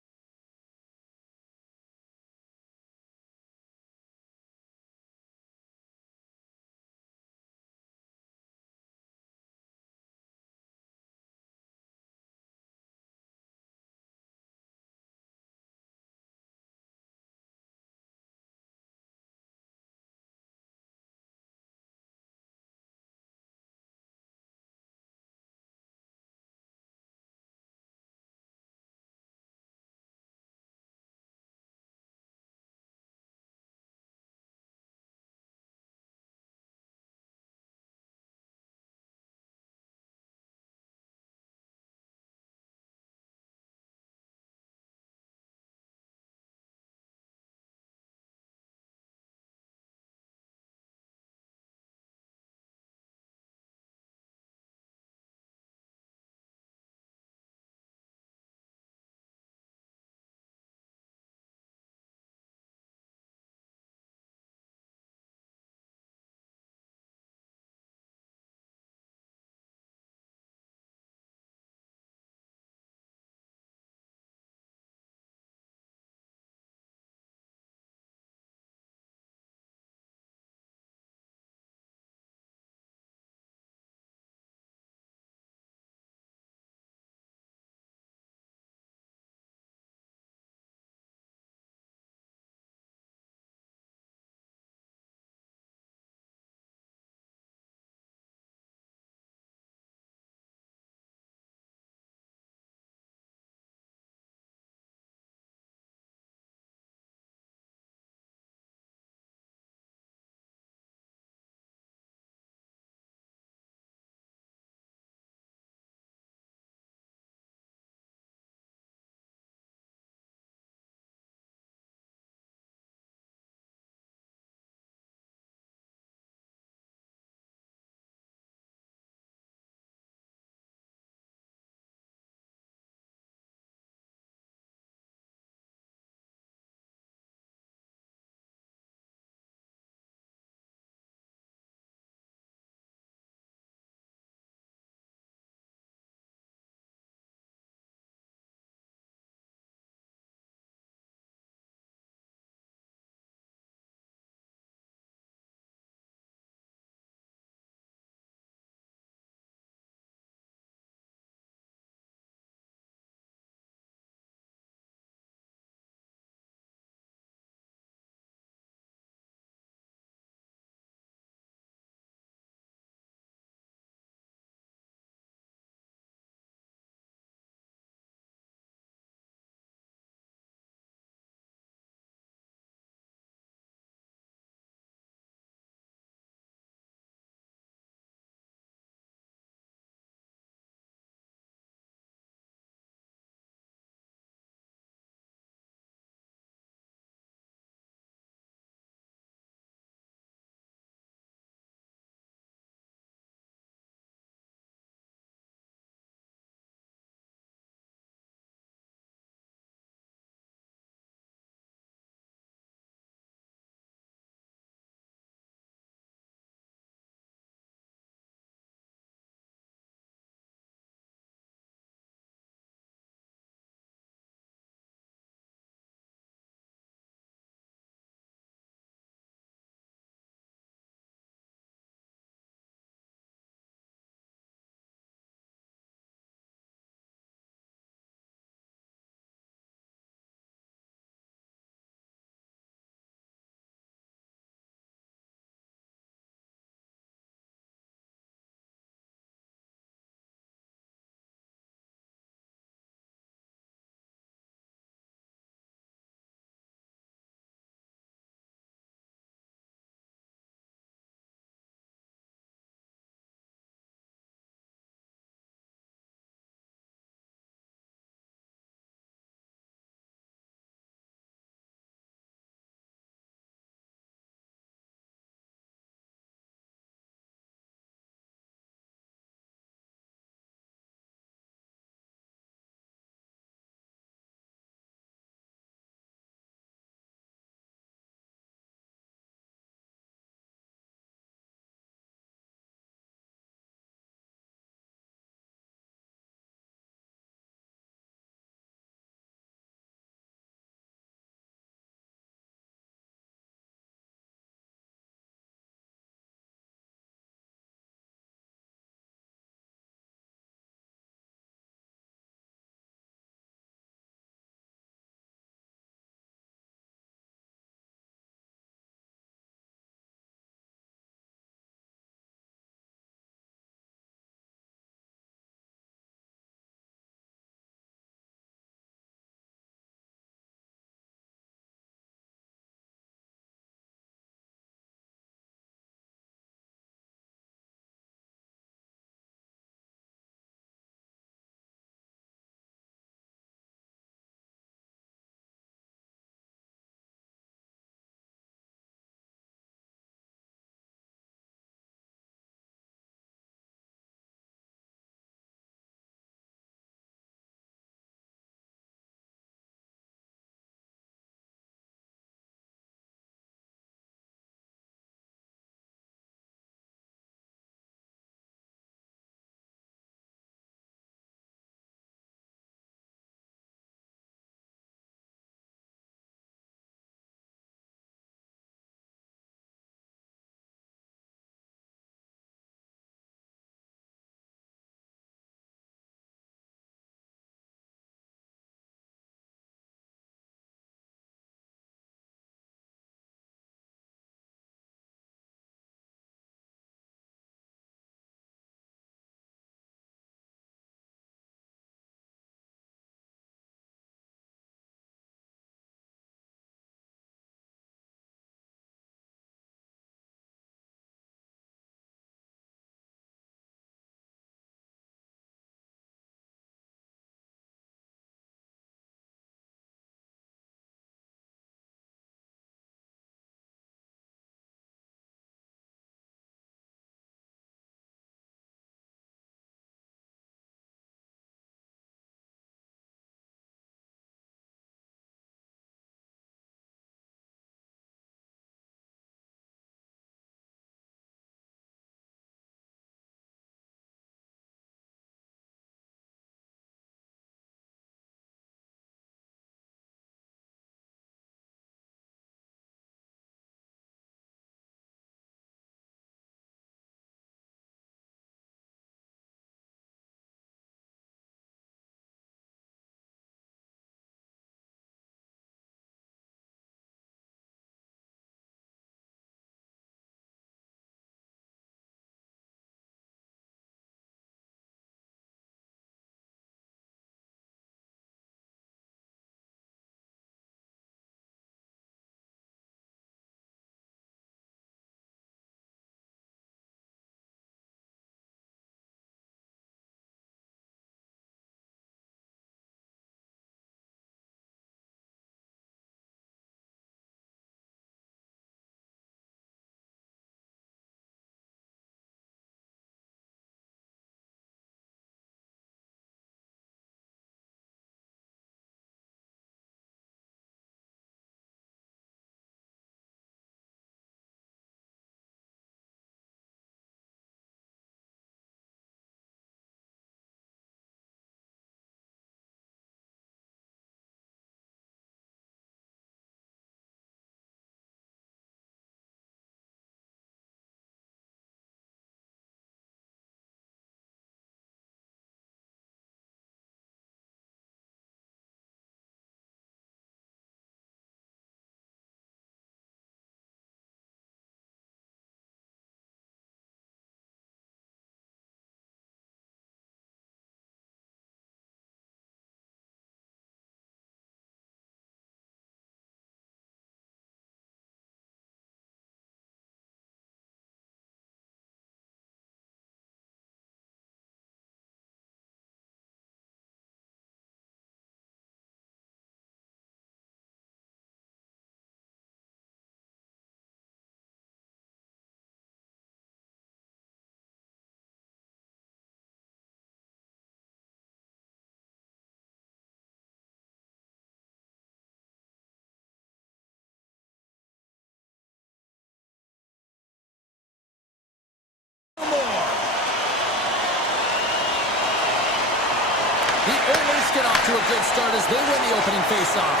a good start as they win the opening faceoff.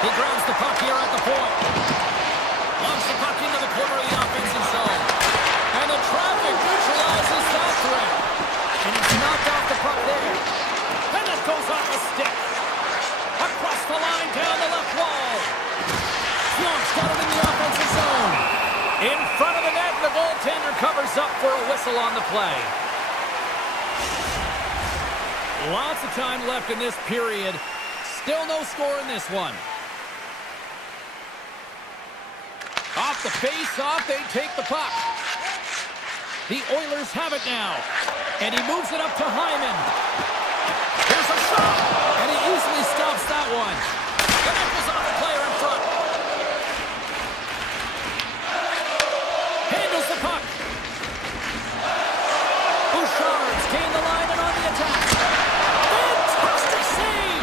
He grabs the puck here at the point. Launches the puck into the corner of the offensive zone. And the traffic neutralizes that threat. And he's knocked off the puck there. And that goes off a stick. Across the line, down the left wall. Flunk's got it in the offensive zone. In front of the net, the goaltender covers up for a whistle on the play. Lots of time left in this period. Still no score in this one. Off the face-off, they take the puck. The Oilers have it now. And he moves it up to Hyman. Here's a shot. And he easily stops that one. And that goes off the player in front. Handles the puck. Bouchard's gained the line and on the attack. Fantastic save.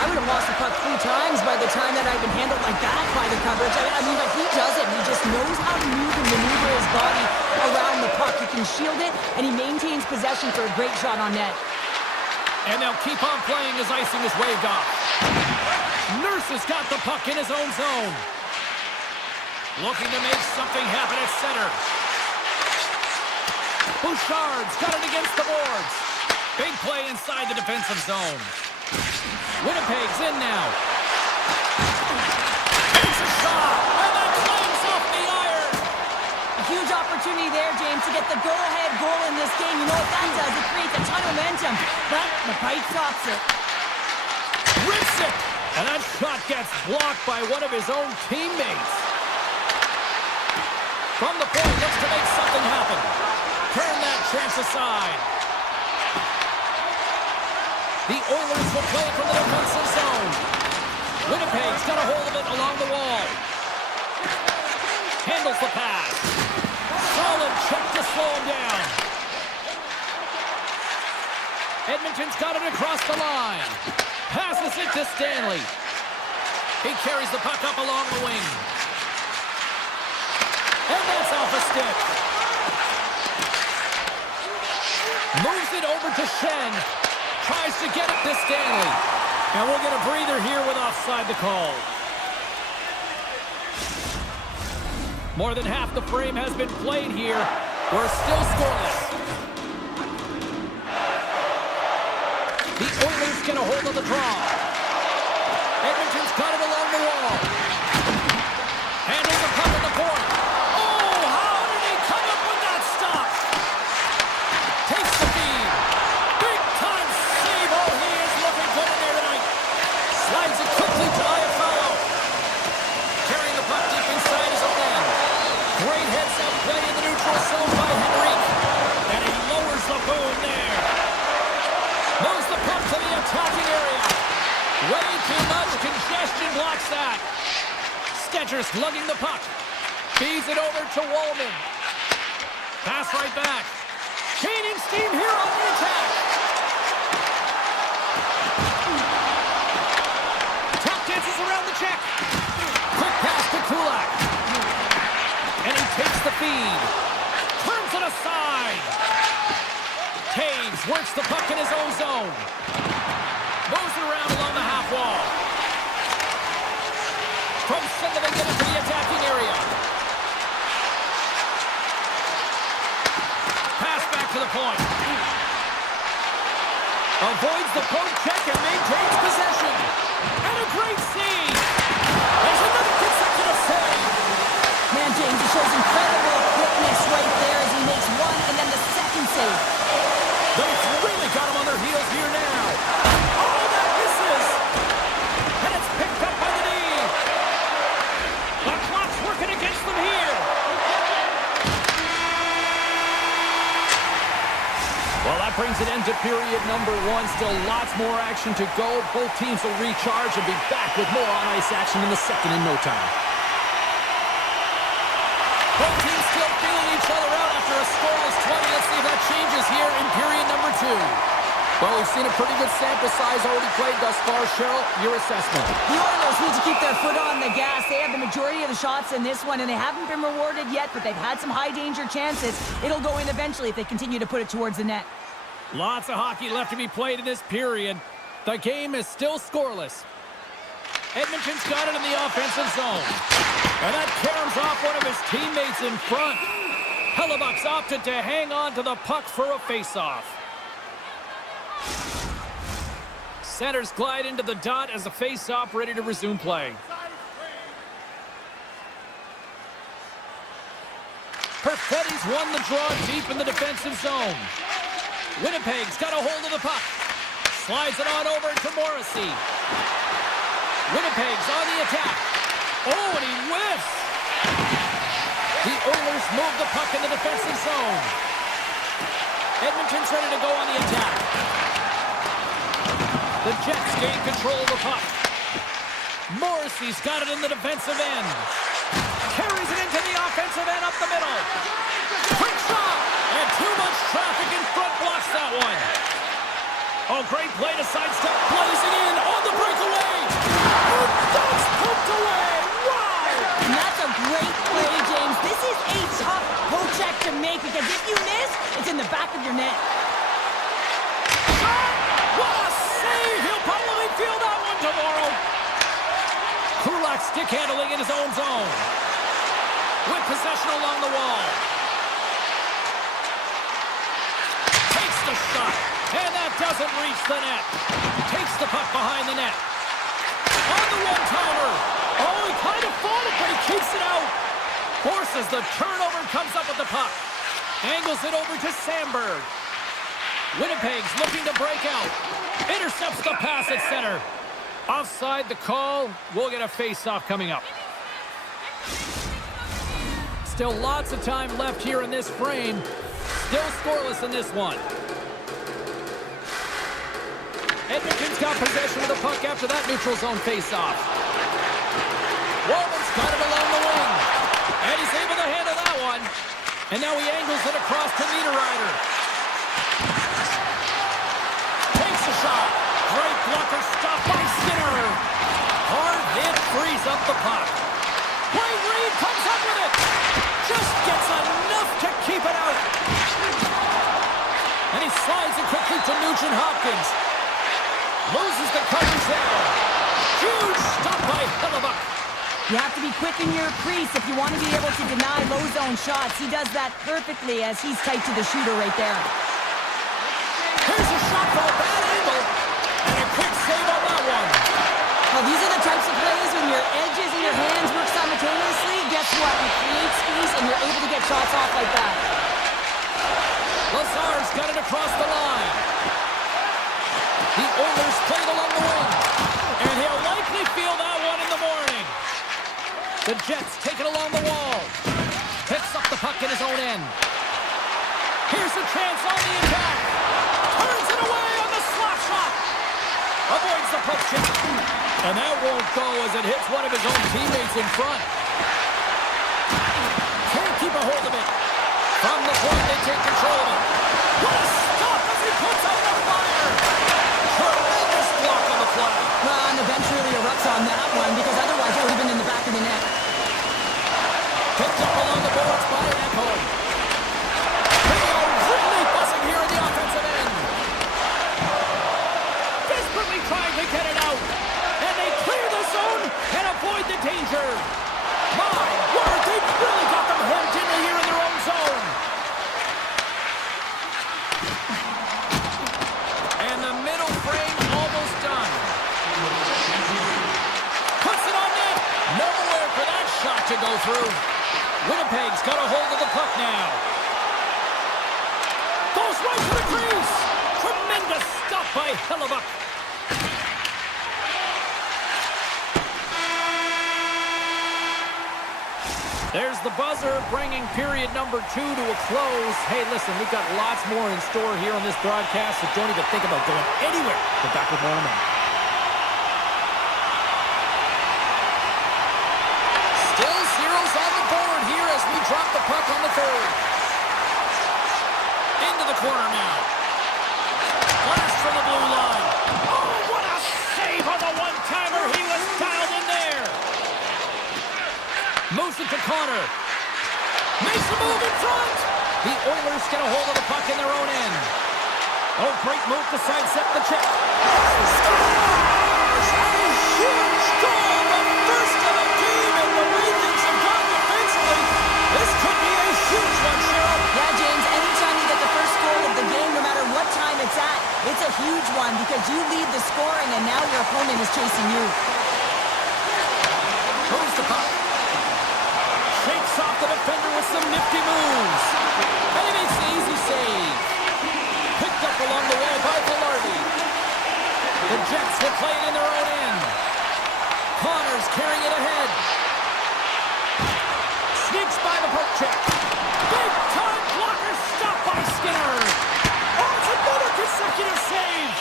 I would have lost the puck 3 times by the time that I'd been handled like that by the coverage. I mean, but he does it. He just knows how to move and maneuver his body around the puck. He can shield it, and he maintains possession for a great shot on net. And they'll keep on playing as icing is waved off. Nurse has got the puck in his own zone. Looking to make something happen at center. Bouchard's got it against the boards. Big play inside the defensive zone. Winnipeg's in now. Takes a shot, and that claims off the iron. A huge opportunity there, James, to get the go-ahead goal in this game. You know what that does? It creates a ton of momentum, but the pipe stops it. Rips it, and that shot gets blocked by one of his own teammates. From the point, looks to make something happen. Turn that chance aside. The Oilers will play from the defensive zone. Winnipeg's got a hold of it along the wall. Handles the pass. Solid check to slow him down. Edmonton's got it across the line. Passes it to Stanley. He carries the puck up along the wing. And that's off a stick. Moves it over to Shen. Tries to get it to Stanley. And we'll get a breather here with offside the call. More than half the frame has been played here. We're still scoreless. The Oilers get a hold of the draw. Edmonton's got it along the wall. Handles the puck at the point. Oh, how did he come up with that stop? Takes the feed. Big time save. Oh, he is looking good in there tonight. Slides it quickly to Iafallo. Carrying the puck deep inside his own end. Great heads-up play in the neutral zone by Henrique. And he lowers the boom there. Moves the puck to the attacking area. Way too much congestion blocks that. Skechers lugging the puck. Feeds it over to Wallman. Pass right back. Gaining steam here on the attack. Tap dances around the check. Quick pass to Kulak. And he takes the feed. Turns it aside. Taves works the puck in his own zone. Moves it around along the half wall. From center, they get into the attacking area. Pass back to the point. Avoids the poke check and maintains possession. And a great save. There's another consecutive save. Man, James, he shows incredible quickness right there as he makes one and then the second save. They've really got him on their heels here now. Oh, that misses. And it's picked up by the knee. The clock's working against them here. Well, that brings an end to period number 1. Still lots more action to go. Both teams will recharge and be back with more on-ice action in the second in no time. Both teams still feeling each other out after a scoreless 20. Let's see if that changes here in period number 2. Well, we've seen a pretty good sample size already played thus far. Cheryl, your assessment. The Oilers need to keep their foot on the gas. They have the majority of the shots in this one, and they haven't been rewarded yet, but they've had some high-danger chances. It'll go in eventually if they continue to put it towards the net. Lots of hockey left to be played in this period. The game is still scoreless. Edmonton's got it in the offensive zone. And that caroms off one of his teammates in front. Hellebuck's opted to hang on to the puck for a face-off. Centers glide into the dot as the face-off ready to resume play. Perfetti's won the draw deep in the defensive zone. Winnipeg's got a hold of the puck. Slides it on over to Morrissey. Winnipeg's on the attack. Oh, and he whiffs. The Oilers move the puck in the defensive zone. Edmonton's ready to go on the attack. The Jets gain control of the puck. Morrissey's got it in the defensive end. Carries it into the offensive end up the middle. Quick shot! And too much traffic in front blocks that one. Oh, great play to sidestep. Blazing in on the breakaway. Oh, that's poked away. Wow! And that's a great play, James. This is a tough poke check to make because if you miss, it's in the back of your net. Shot! What a save! He'll probably feel that one tomorrow. Kulak stick handling in his own zone. With possession along the wall. Takes the shot. And that doesn't reach the net. Takes the puck behind the net. On the one-timer. Oh, he kind of fought it, but he keeps it out. Forces the turnover and comes up with the puck. Angles it over to Sandberg. Winnipeg's looking to break out. Intercepts the pass at center. Offside the call. We'll get a face-off coming up. Still lots of time left here in this frame. Still scoreless in this one. Edmonton's got possession of the puck after that neutral zone face-off. Walman's got it along the wing. And he's able to handle that one. And now he angles it across to Niederreiter. Takes a shot. Great blocker stopped by Skinner. Hard hit frees up the puck. Wayne Reed comes up with it. Just gets enough to keep it out. And he slides it quickly to Nugent Hopkins. Loses the coverage there. Huge stop by Hellebuck. You have to be quick in your crease if you want to be able to deny low zone shots. He does that perfectly as he's tight to the shooter right there. Here's a shot from a bad angle. And a quick save on that one. Well, these are the types of plays when your edges and your hands work simultaneously. Guess what? You create space and you're able to get shots off like that. Lazar's got it across the line. The Oilers played along the wing. And he'll likely feel that one in the morning. The Jets take it along the wall. Picks up the puck in his own end. Here's a chance on the attack. Turns it away on the slap shot. Avoids the poke check. And that won't go as it hits one of his own teammates in front. Can't keep a hold of it. From the point, they take control of it. What a stop as he puts out the fire. Tremendous block on the play. Well, and the bench really erupts on that one because otherwise it would have been in the back of the net. Picked up along the boards by Ekholm. They are really buzzing here in the offensive end. Desperately trying to get it out. And they clear the zone and avoid the danger. My word, they've really got them hemmed in here in their own zone. And the middle frame almost done. Puts it on net. Nowhere for that shot to go through. Winnipeg's got a hold of the puck now. Goes right to the crease. Tremendous stop by Hellebuck. There's the buzzer, bringing period number 2 to a close. Hey, listen, we've got lots more in store here on this broadcast, so don't even think about going anywhere. We're back with more in a minute. Still zeros on the board here as we drop the puck on the third. Into the corner now. Blast from the blue line. Oh, what a save on the one-timer. He was dialed in there. Moves it to Connor. Makes a move in front. The Oilers get a hold of the puck in their own end. Oh, great move to sidestep the check. Scores! A huge goal! The first of the game, and the way things have gone defensively, this could be a huge one, Cheryl. Yeah, James, anytime you get the first goal of the game, no matter what time it's at, it's a huge one because you lead the scoring and now your opponent is chasing you. Moves the puck. Shakes off the defender with some nifty moves. And he makes the easy save. Picked up along the wall by Velarde. The Jets will play it in their own end. Connors carrying it ahead. Sneaks by the poke check. Big time blocker stopped by Skinner. Oh, it's another consecutive save.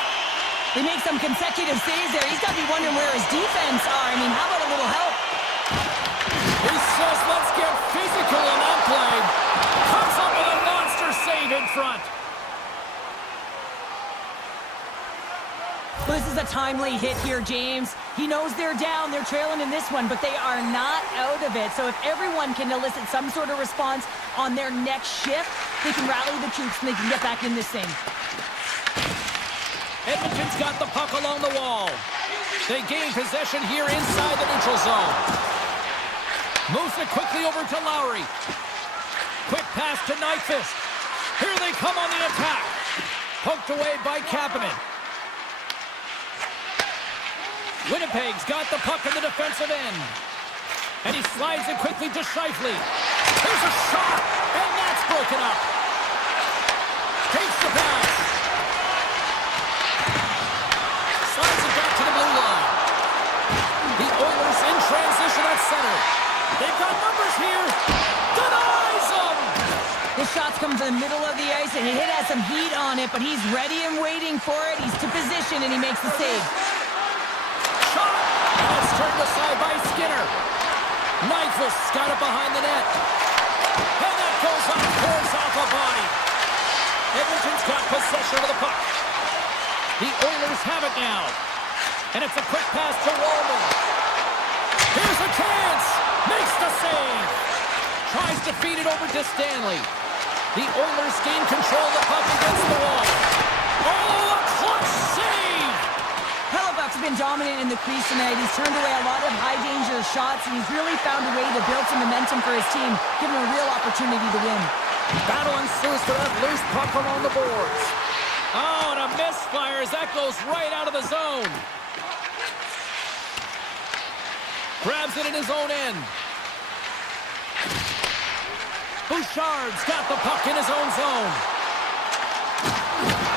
They make some consecutive saves there. He's got to be wondering where his defense are. I mean, how about a little help? He says, let's get physical on that play. Comes up with a monster save in front. Well, this is a timely hit here, James. He knows they're down, they're trailing in this one, but they are not out of it. So if everyone can elicit some sort of response on their next shift, they can rally the troops and they can get back in this thing. Edmonton's got the puck along the wall. They gain possession here inside the neutral zone. Moves it quickly over to Lowry. Quick pass to Nyquist. Here they come on the attack. Poked away by Kapanen. Winnipeg's got the puck in the defensive end. And he slides it quickly to Scheifele. There's a shot, and that's broken up. Takes the pass. Slides it back to the blue line. The Oilers in transition at center. They've got numbers here. Denies them. This shot's come from the middle of the ice, and it has some heat on it, but he's ready and waiting for it. He's to position, and he makes the save. Shot. And it's turned aside by Skinner. Nyquist's got it behind the net. And that goes on, pours off a body. Edmonton's got possession of the puck. The Oilers have it now. And it's a quick pass to Wallman. Here's a chance. Makes the save. Tries to feed it over to Stanley. The Oilers gain control of the puck against the wall. Oh, a clutch save. Hellebuck's been dominant in the crease tonight. He's turned away a lot of high-danger shots, and he's really found a way to build some momentum for his team, giving him a real opportunity to win. Battle ensues for that loose puck along the boards. Oh, and a misfire as that goes right out of the zone. Grabs it in his own end. Bouchard's got the puck in his own zone.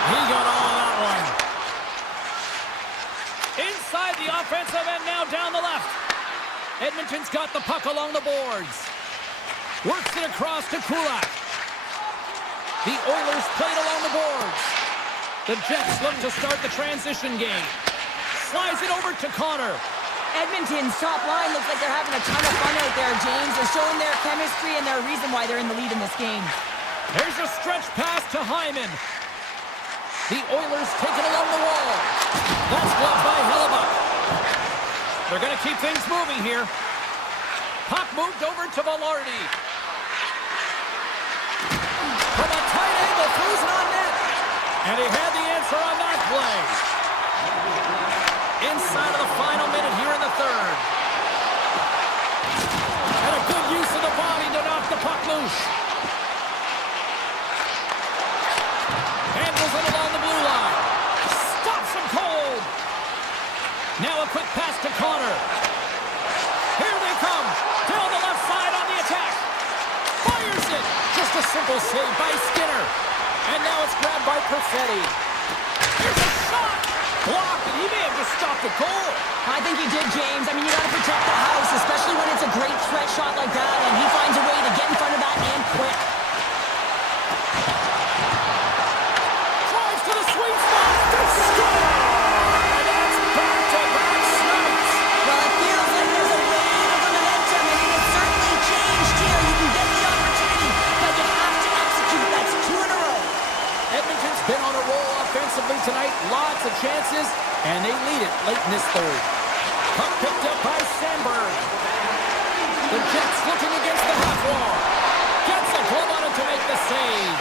He got all of that one. Inside the offensive end, now down the left. Edmonton's got the puck along the boards. Works it across to Kulak. The Oilers played along the boards. The Jets look to start the transition game. Slides it over to Connor. Edmonton's top line looks like they're having a ton of fun out there, James. They're showing their chemistry, and they're a reason why they're in the lead in this game. There's a stretch pass to Hyman. The Oilers take it along the wall. That's blocked by Hellebuck. They're going to keep things moving here. Puck moved over to Velarde. From a tight angle, throws it on net. And he had the answer on that play. Inside of the final minute here in the third. And a good use of the body to knock the puck loose. Handles it along the blue line. Stops him cold. Now a quick pass to Connor. Here they come. Down the left side on the attack. Fires it. Just a simple save by Skinner. And now it's grabbed by Perfetti. Here's a shot. Blocked, and he may have just stopped the goal. I think he did, James. I mean, you got to protect the house, especially when it's a great threat shot like that, and he finds a way to get in front of that and quick. Drives to the sweet spot. They score! And that's back-to-back snipes. Well, it feels like there's a wave of momentum. I mean, it's certainly changed here. You can get the opportunity, but you have to execute. That's 2 in a row. Edmonton's been on a roll offensively tonight. Lots of chances, and they lead it late in this third. Puck picked up by Sandberg. The Jets looking against the half wall. Gets a glove on it to make the save.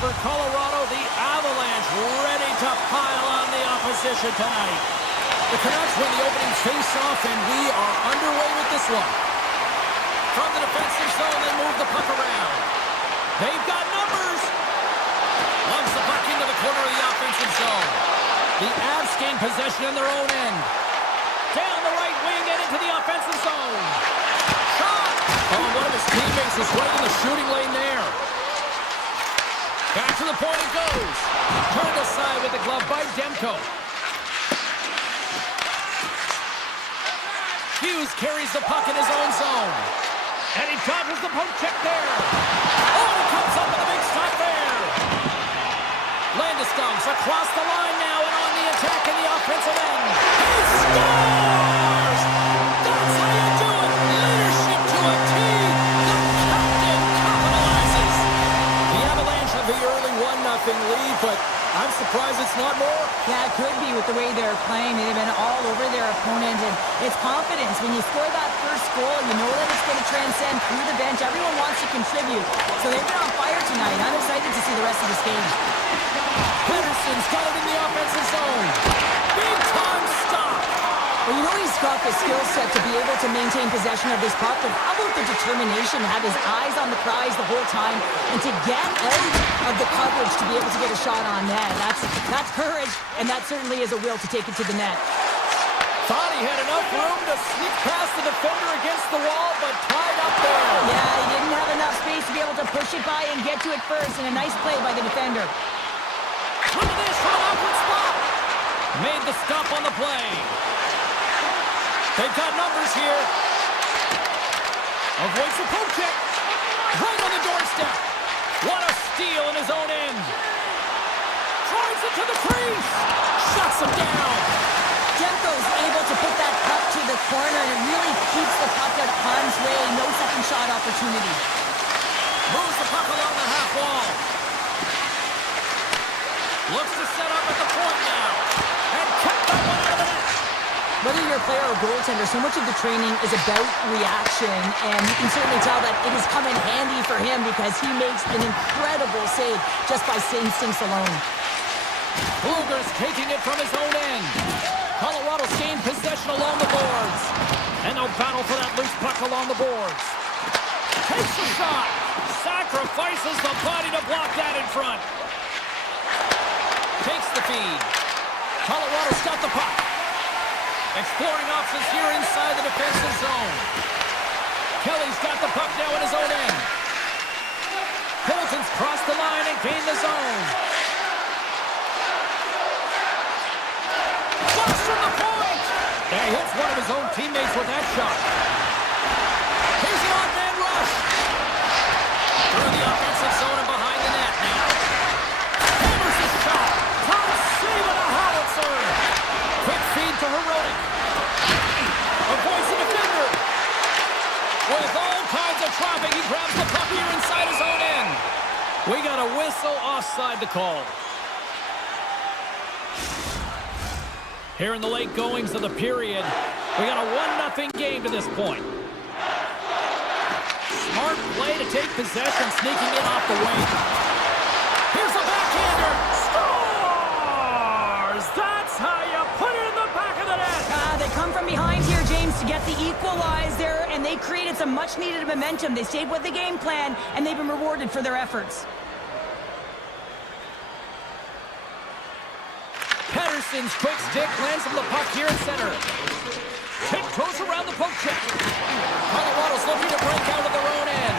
for Colorado, the Avalanche ready to pile on the opposition tonight. The Canucks win the opening face-off, and we are underway with this one. From the defensive zone, they move the puck around. They've got numbers. Lungs the puck into the corner of the offensive zone. The Avs gain possession in their own end. Down the right wing and into the offensive zone. Shot! Oh, one of his teammates is right in the shooting lane there. Back to the point it goes. Turned aside with the glove by Demko. Hughes carries the puck in his own zone. And he dodges the poke check there. Oh, he comes up with a big stop there. Landeskog's across the line now and on the attack in the offensive end. He scores! That's how you do it. Leadership to a team. The captain capitalizes. The Avalanche have the early 1-0 lead, but I'm surprised it's not more. Yeah, it could be with the way they're playing. They've been all over their opponent, and it's confidence. When you score that first goal, you know that it's going to transcend through the bench. Everyone wants to contribute. So they've been on fire tonight. I'm excited to see the rest of this game. Henderson's got it in the offensive zone. Big time stop. Well, you know he's got the skill set to be able to maintain possession of this puck, but how about the determination to have his eyes on the prize the whole time and to get out of the coverage to be able to get a shot on net? That's courage, and that certainly is a will to take it to the net. Thought he had enough room to sneak past the defender against the wall, but tied up there. Yeah, he didn't have enough space to be able to push it by and get to it first, and a nice play by the defender. Look at this from an awkward spot. Made the stop on the play. They've got numbers here. Avoids the poke check. Right on the doorstep. What a steal in his own end. Drives it to the crease. Shuts him down. Demko's able to put that puck to the corner, and it really keeps the puck out of harm's way. No second shot opportunity. Moves the puck along the half wall. Looks to set up at the point now. And kept that one out of the net. Whether you're a player or goaltender, so much of the training is about reaction, and you can certainly tell that it has come in handy for him because he makes an incredible save just by instincts alone. Bluger's taking it from his own end. Colorado's gained possession along the boards. And they'll battle for that loose puck along the boards. Takes the shot. Sacrifices the body to block that in front. Takes the feed. Colorado's got the puck. Exploring options here inside the defensive zone. Kelly's got the puck now in his own end. Hilton's crossed the line and gained the zone. Flush from the point! And he hits one of his own teammates with that shot. Here's the on-man rush. Through the offensive zone and behind the net now. Hammers the shot. Tom save and a howitzer. Quick feed to Herodic. Avoids the defender. With all kinds of traffic, he grabs the puck here inside his own end. We got a whistle offside the call. Here in the late goings of the period, we got a 1-0 game to this point. Smart play to take possession, sneaking in off the wing. Here's a backhander. Scores! That's how you put it in the back of the net. They come from behind here, James, to get the equalizer, and they created some much-needed momentum. They stayed with the game plan, and they've been rewarded for their efforts. Patterson's quick stick lands him the puck here in center. Tiptoes around the poke check. Colorado's looking to break out of their own end.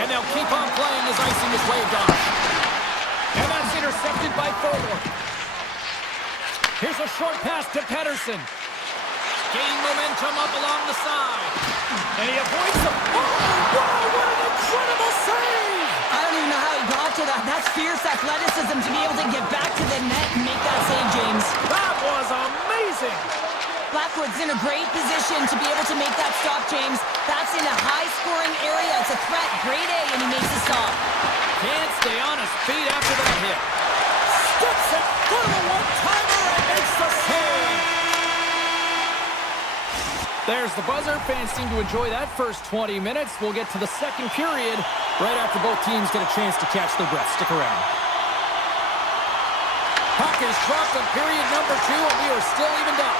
And they'll keep on playing as icing is waved off. And that's intercepted by Forward. Here's a short pass to Patterson. Gaining momentum up along the side. And he avoids the... Oh, wow, what an incredible save! I don't even know how he got to that. That's fierce athleticism to be able to get back to the net and make that save, James. That was amazing! Blackwood's in a great position to be able to make that stop, James. That's in a high-scoring area. It's a threat. Grade A, and he makes the stop. Can't stay on his feet after that hit. Steps it, good of a one-timer, and makes the save! There's the buzzer. Fans seem to enjoy that first 20 minutes. We'll get to the second period right after both teams get a chance to catch their breath. Stick around. Puck is dropped on period number 2, and we are still evened up.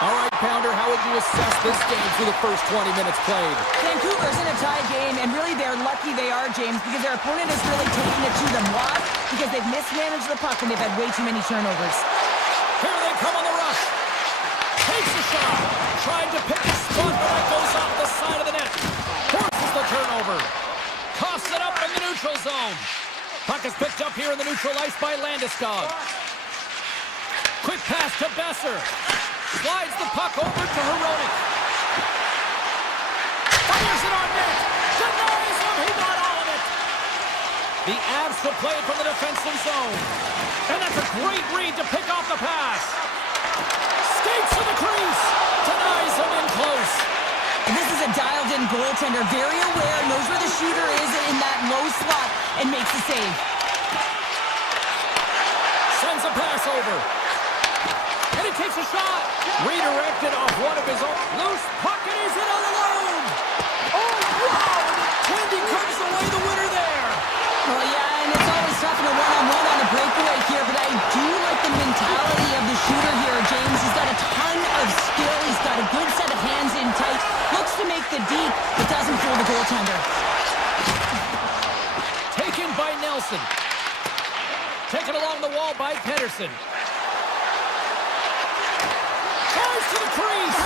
All right, Pounder, how would you assess this game through the first 20 minutes played? Vancouver's in a tie game, and really they're lucky they are, James, because their opponent is really taking it to them. Why? Because they've mismanaged the puck and they've had way too many turnovers. Here they come on the rush. Takes a shot. Trying to pick a spot, but that goes off the side of the net. Forces the turnover. Coughs it up in the neutral zone. Puck is picked up here in the neutral ice by Landeskog. Quick pass to Besser. Slides the puck over to Hronek. Fires it on net. Denies him. He got all of it. The Avs will play it from the defensive zone. And that's a great read to pick off the pass. Skates to the crease. Denies him in close. This is a dialed-in goaltender, very aware, knows where the shooter is in that low slot, and makes the save. Sends a pass over. And he takes a shot. Redirected off one of his own. Loose puck, and he's in all alone. Oh, wow! Tandy comes away the winner there. Well, yeah, and it's always tough in a one-on-one on a breakaway here, but I do like the mentality of the shooter here, James. He's got a ton of skill. He's got a good set of hands in tight. Looks to make the deep, but doesn't fool the goaltender. Taken by Nelson. Taken along the wall by Pedersen. Tries to the crease.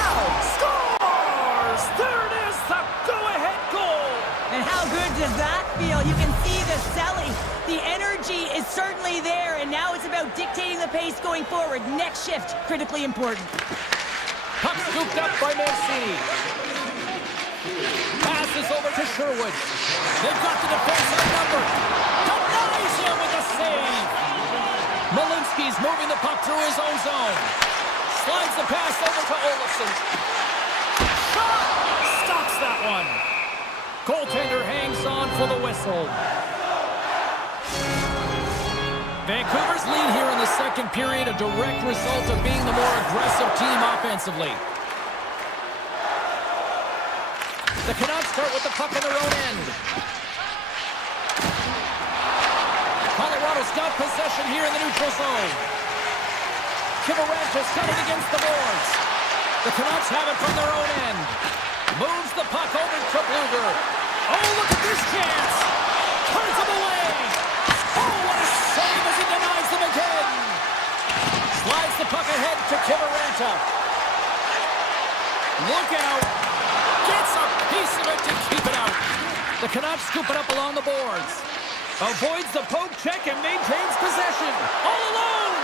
Scores! There it is, the go-ahead goal. And how good does that feel? You can see the selling. The energy is certainly there, and now it's about dictating the pace going forward. Next shift, critically important. Puck scooped up by Mancini. Passes over to Sherwood. They've got the defense outnumbered. Denies him with a save. Malinsky's moving the puck through his own zone. Slides the pass over to Olofsson. Shot! Stops that one. Goaltender hangs on for the whistle. Vancouver's lead here in the second period, a direct result of being the more aggressive team offensively. The Canucks start with the puck in their own end. Colorado's got possession here in the neutral zone. Kiberanskas got it against the boards. The Canucks have it from their own end. Moves the puck over to Bluger. Oh, look at this chance! Turns him away! Oh, what a save as he denies them again! Slides the puck ahead to Kiberanta. Look out! Gets a piece of it to keep it out. The Canucks scoop it up along the boards. Avoids the poke check and maintains possession. All alone!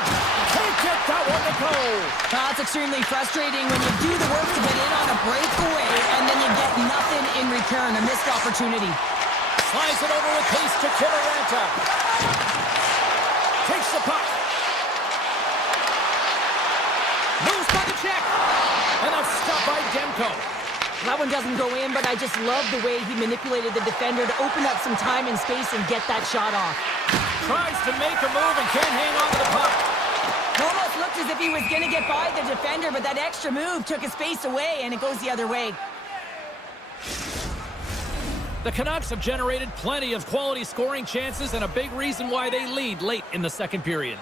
Can't get that one to go. It's extremely frustrating when you do the work to get in on a breakaway and then you get nothing in return, a missed opportunity. Slides it over with pace to Kiberanta. Takes the puck. Moves by the check. And that's stopped by Demko. That one doesn't go in, but I just love the way he manipulated the defender to open up some time and space and get that shot off. Tries to make a move and can't hang on to the puck. It almost looked as if he was going to get by the defender, but that extra move took his space away, and it goes the other way. The Canucks have generated plenty of quality scoring chances and a big reason why they lead late in the second period.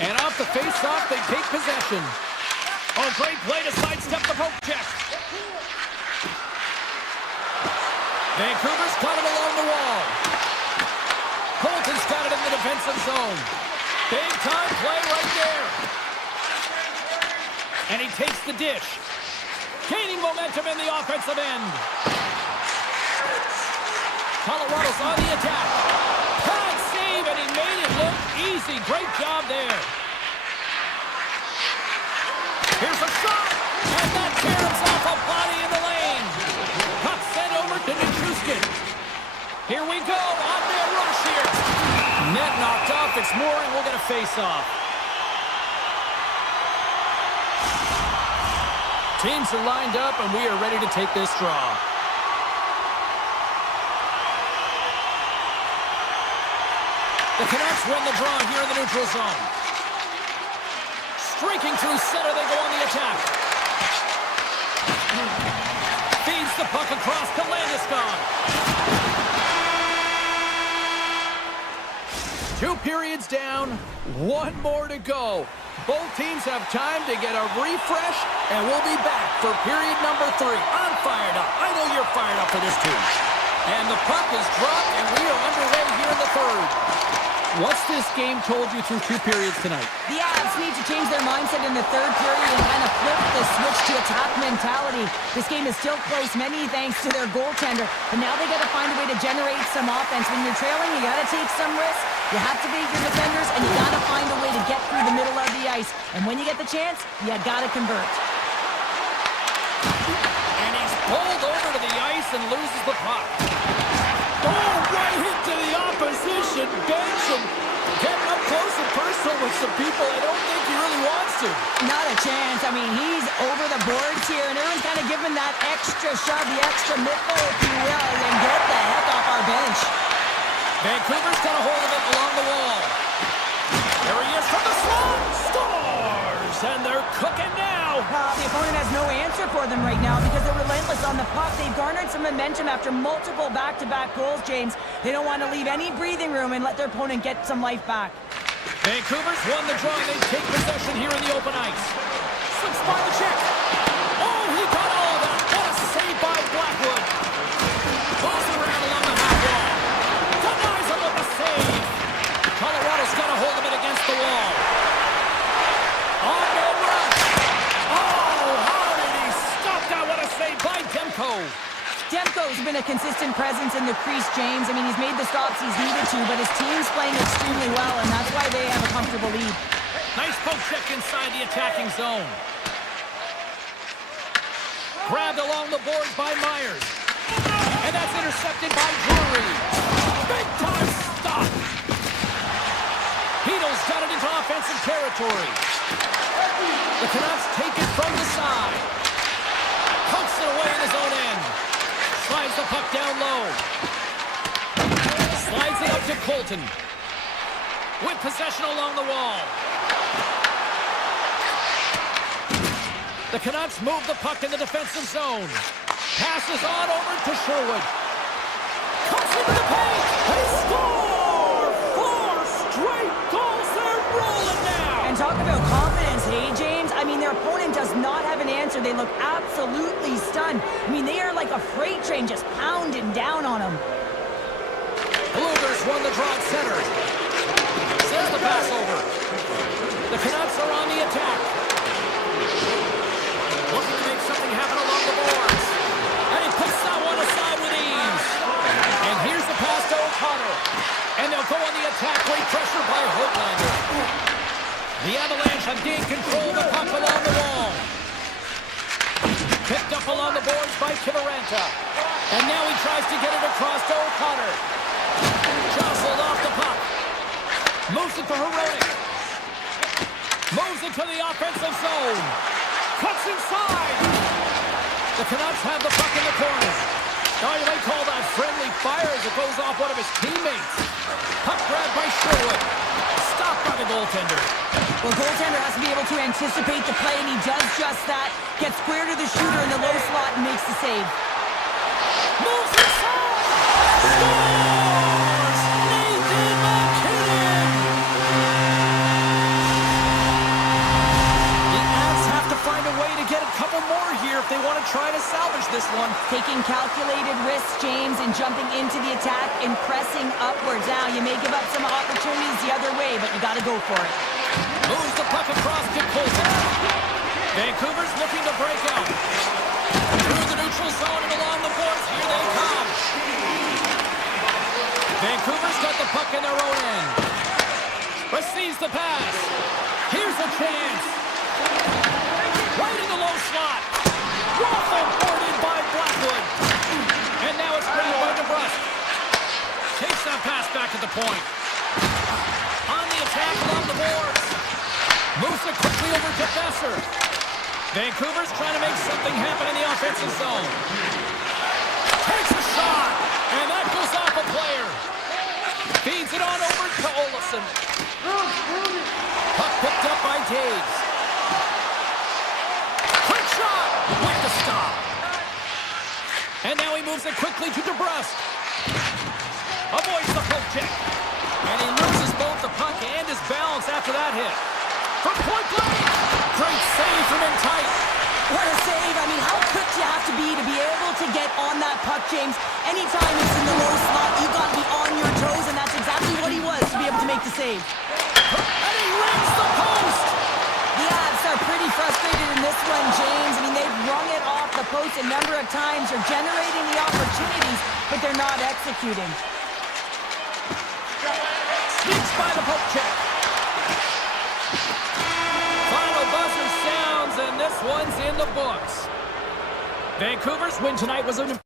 And off the face-off, they take possession. Oh, great play to sidestep the poke check. Vancouver's caught it along the wall. Colton's got it in the defensive zone. Big time play right there. And he takes the dish. Gaining momentum in the offensive end. Colorado's on the attack. Pad save, and he made it look easy. Great job there. Here's a shot, and that tears off a body in the lane. Puck sent over to Nichushkin. Here we go, on their rush here. Net knocked off, it's Mooring, we'll get a face-off. Teams are lined up, and we are ready to take this draw. The Canucks win the draw here in the neutral zone. Streaking through center, they go on the attack. Feeds the puck across to Landeskog. 2 periods down, 1 more to go. Both teams have time to get a refresh, and we'll be back for period number 3. I'm fired up. I know you're fired up for this too. And the puck is dropped, and we are underway here in the 3rd. What's this game told you through 2 periods tonight? The Avs need to change their mindset in the 3rd period and kind of flip the switch to attack mentality. This game is still close, many thanks to their goaltender. But now they got to find a way to generate some offense. When you're trailing, you got to take some risks. You have to beat your defenders, and you got to find a way to get through the middle of the ice. And when you get the chance, you got to convert. And he's pulled over to the ice and loses the puck. Oh, right into the opposition bench and getting up close and personal with some people I don't think he really wants to. Not a chance. I mean, he's over the boards here, and everyone's kind of giving that extra shove, the extra middle, if you will, and get the heck off our bench. Vancouver's got a hold of it along the wall. There he is from the slot. Scores! And they're cooking now. The opponent has no answer for them right now because they're relentless on the puck. They've garnered some momentum after multiple back-to-back goals, James. They don't want to leave any breathing room and let their opponent get some life back. Vancouver's won the draw. They take possession here in the open ice. Slips by the check. Oh, he got all of that. What a save by Blackwood. Pulls around along the half wall. Denies him with the save. Colorado's got a hold of it against the wall. On the rush. Oh, how did he stop that? What a save by Demko. Demko's been a consistent presence in the crease, James. I mean, he's made the stops he's needed to, but his team's playing extremely well, and that's why they have a comfortable lead. Nice poke check inside the attacking zone. Grabbed along the boards by Myers. And that's intercepted by Drury. Big time stop. Heedle's got it into offensive territory. The Canucks take it from the side. Pokes it away in his own end. Slides the puck down low. Slides it up to Colton. With possession along the wall. The Canucks move the puck in the defensive zone. Passes on over to Sherwood. Comes into the paint. They score! 4 straight goals. They're rolling now. And talk about confidence, hey, James? I mean, their opponent does not have an answer. They look absolutely stunned. I mean, they are like a freight train just pounding down on them. Bluegers won the draw at center. Sends the pass over. The Canucks are on the attack. Looking to make something happen along the boards. And he puts that one aside with ease. And here's the pass to O'Connor. And they'll go on the attack. Great pressure by Hoaglander. The Avalanche have gained control of the puck along the wall. Picked up along the boards by Kivaranta. And now he tries to get it across to O'Connor. Jostled off the puck. Moves it to Heronic. Moves it to the offensive zone. Cuts inside. The Canucks have the puck in the corner. Now you might call that friendly fire as it goes off one of his teammates. Puck grabbed by Sherwood. Stopped by the goaltender. Well, goaltender has to be able to anticipate the play, and he does just that. Gets square to the shooter in the low slot and makes the save. Moves inside. Scores! Nathan McKinnon! The Avs have to find a way to get a couple more here if they want to try to salvage this one. Taking calculated risks, James, and jumping into the attack and pressing upwards. Now, you may give up some opportunities the other way, but you got to go for it. Moves the puck across to Colton. Vancouver's looking to break out. Through the neutral zone and along the boards. Here they come. Vancouver's got the puck in their own end. Receives the pass. Here's a chance. Right in the low slot. Waffle boarded by Blackwood. And now it's grabbed by DeBrusque. Takes that pass back at the point. On the attack along the boards. Moves it quickly over to Besser. Vancouver's trying to make something happen in the offensive zone. Takes a shot. And that goes off a player. Feeds it on over to Olsen. Puck picked up by Taves. moves it quickly to DeBrusque. Avoids the poke check. And he loses both the puck and his balance after that hit. From point blank. Great save from in tight. What a save. I mean, how quick do you have to be able to get on that puck, James? Anytime it's in the low slot, you got to be on your toes, and that's exactly what he was to be able to make the save. And he rings the post. The Avs are pretty frustrated in this one, James. I mean, they've rung it off the post a number of times. They're generating the opportunities, but they're not executing. Sneaks by the poke check. Final buzzer sounds, and this one's in the books. Vancouver's win tonight was an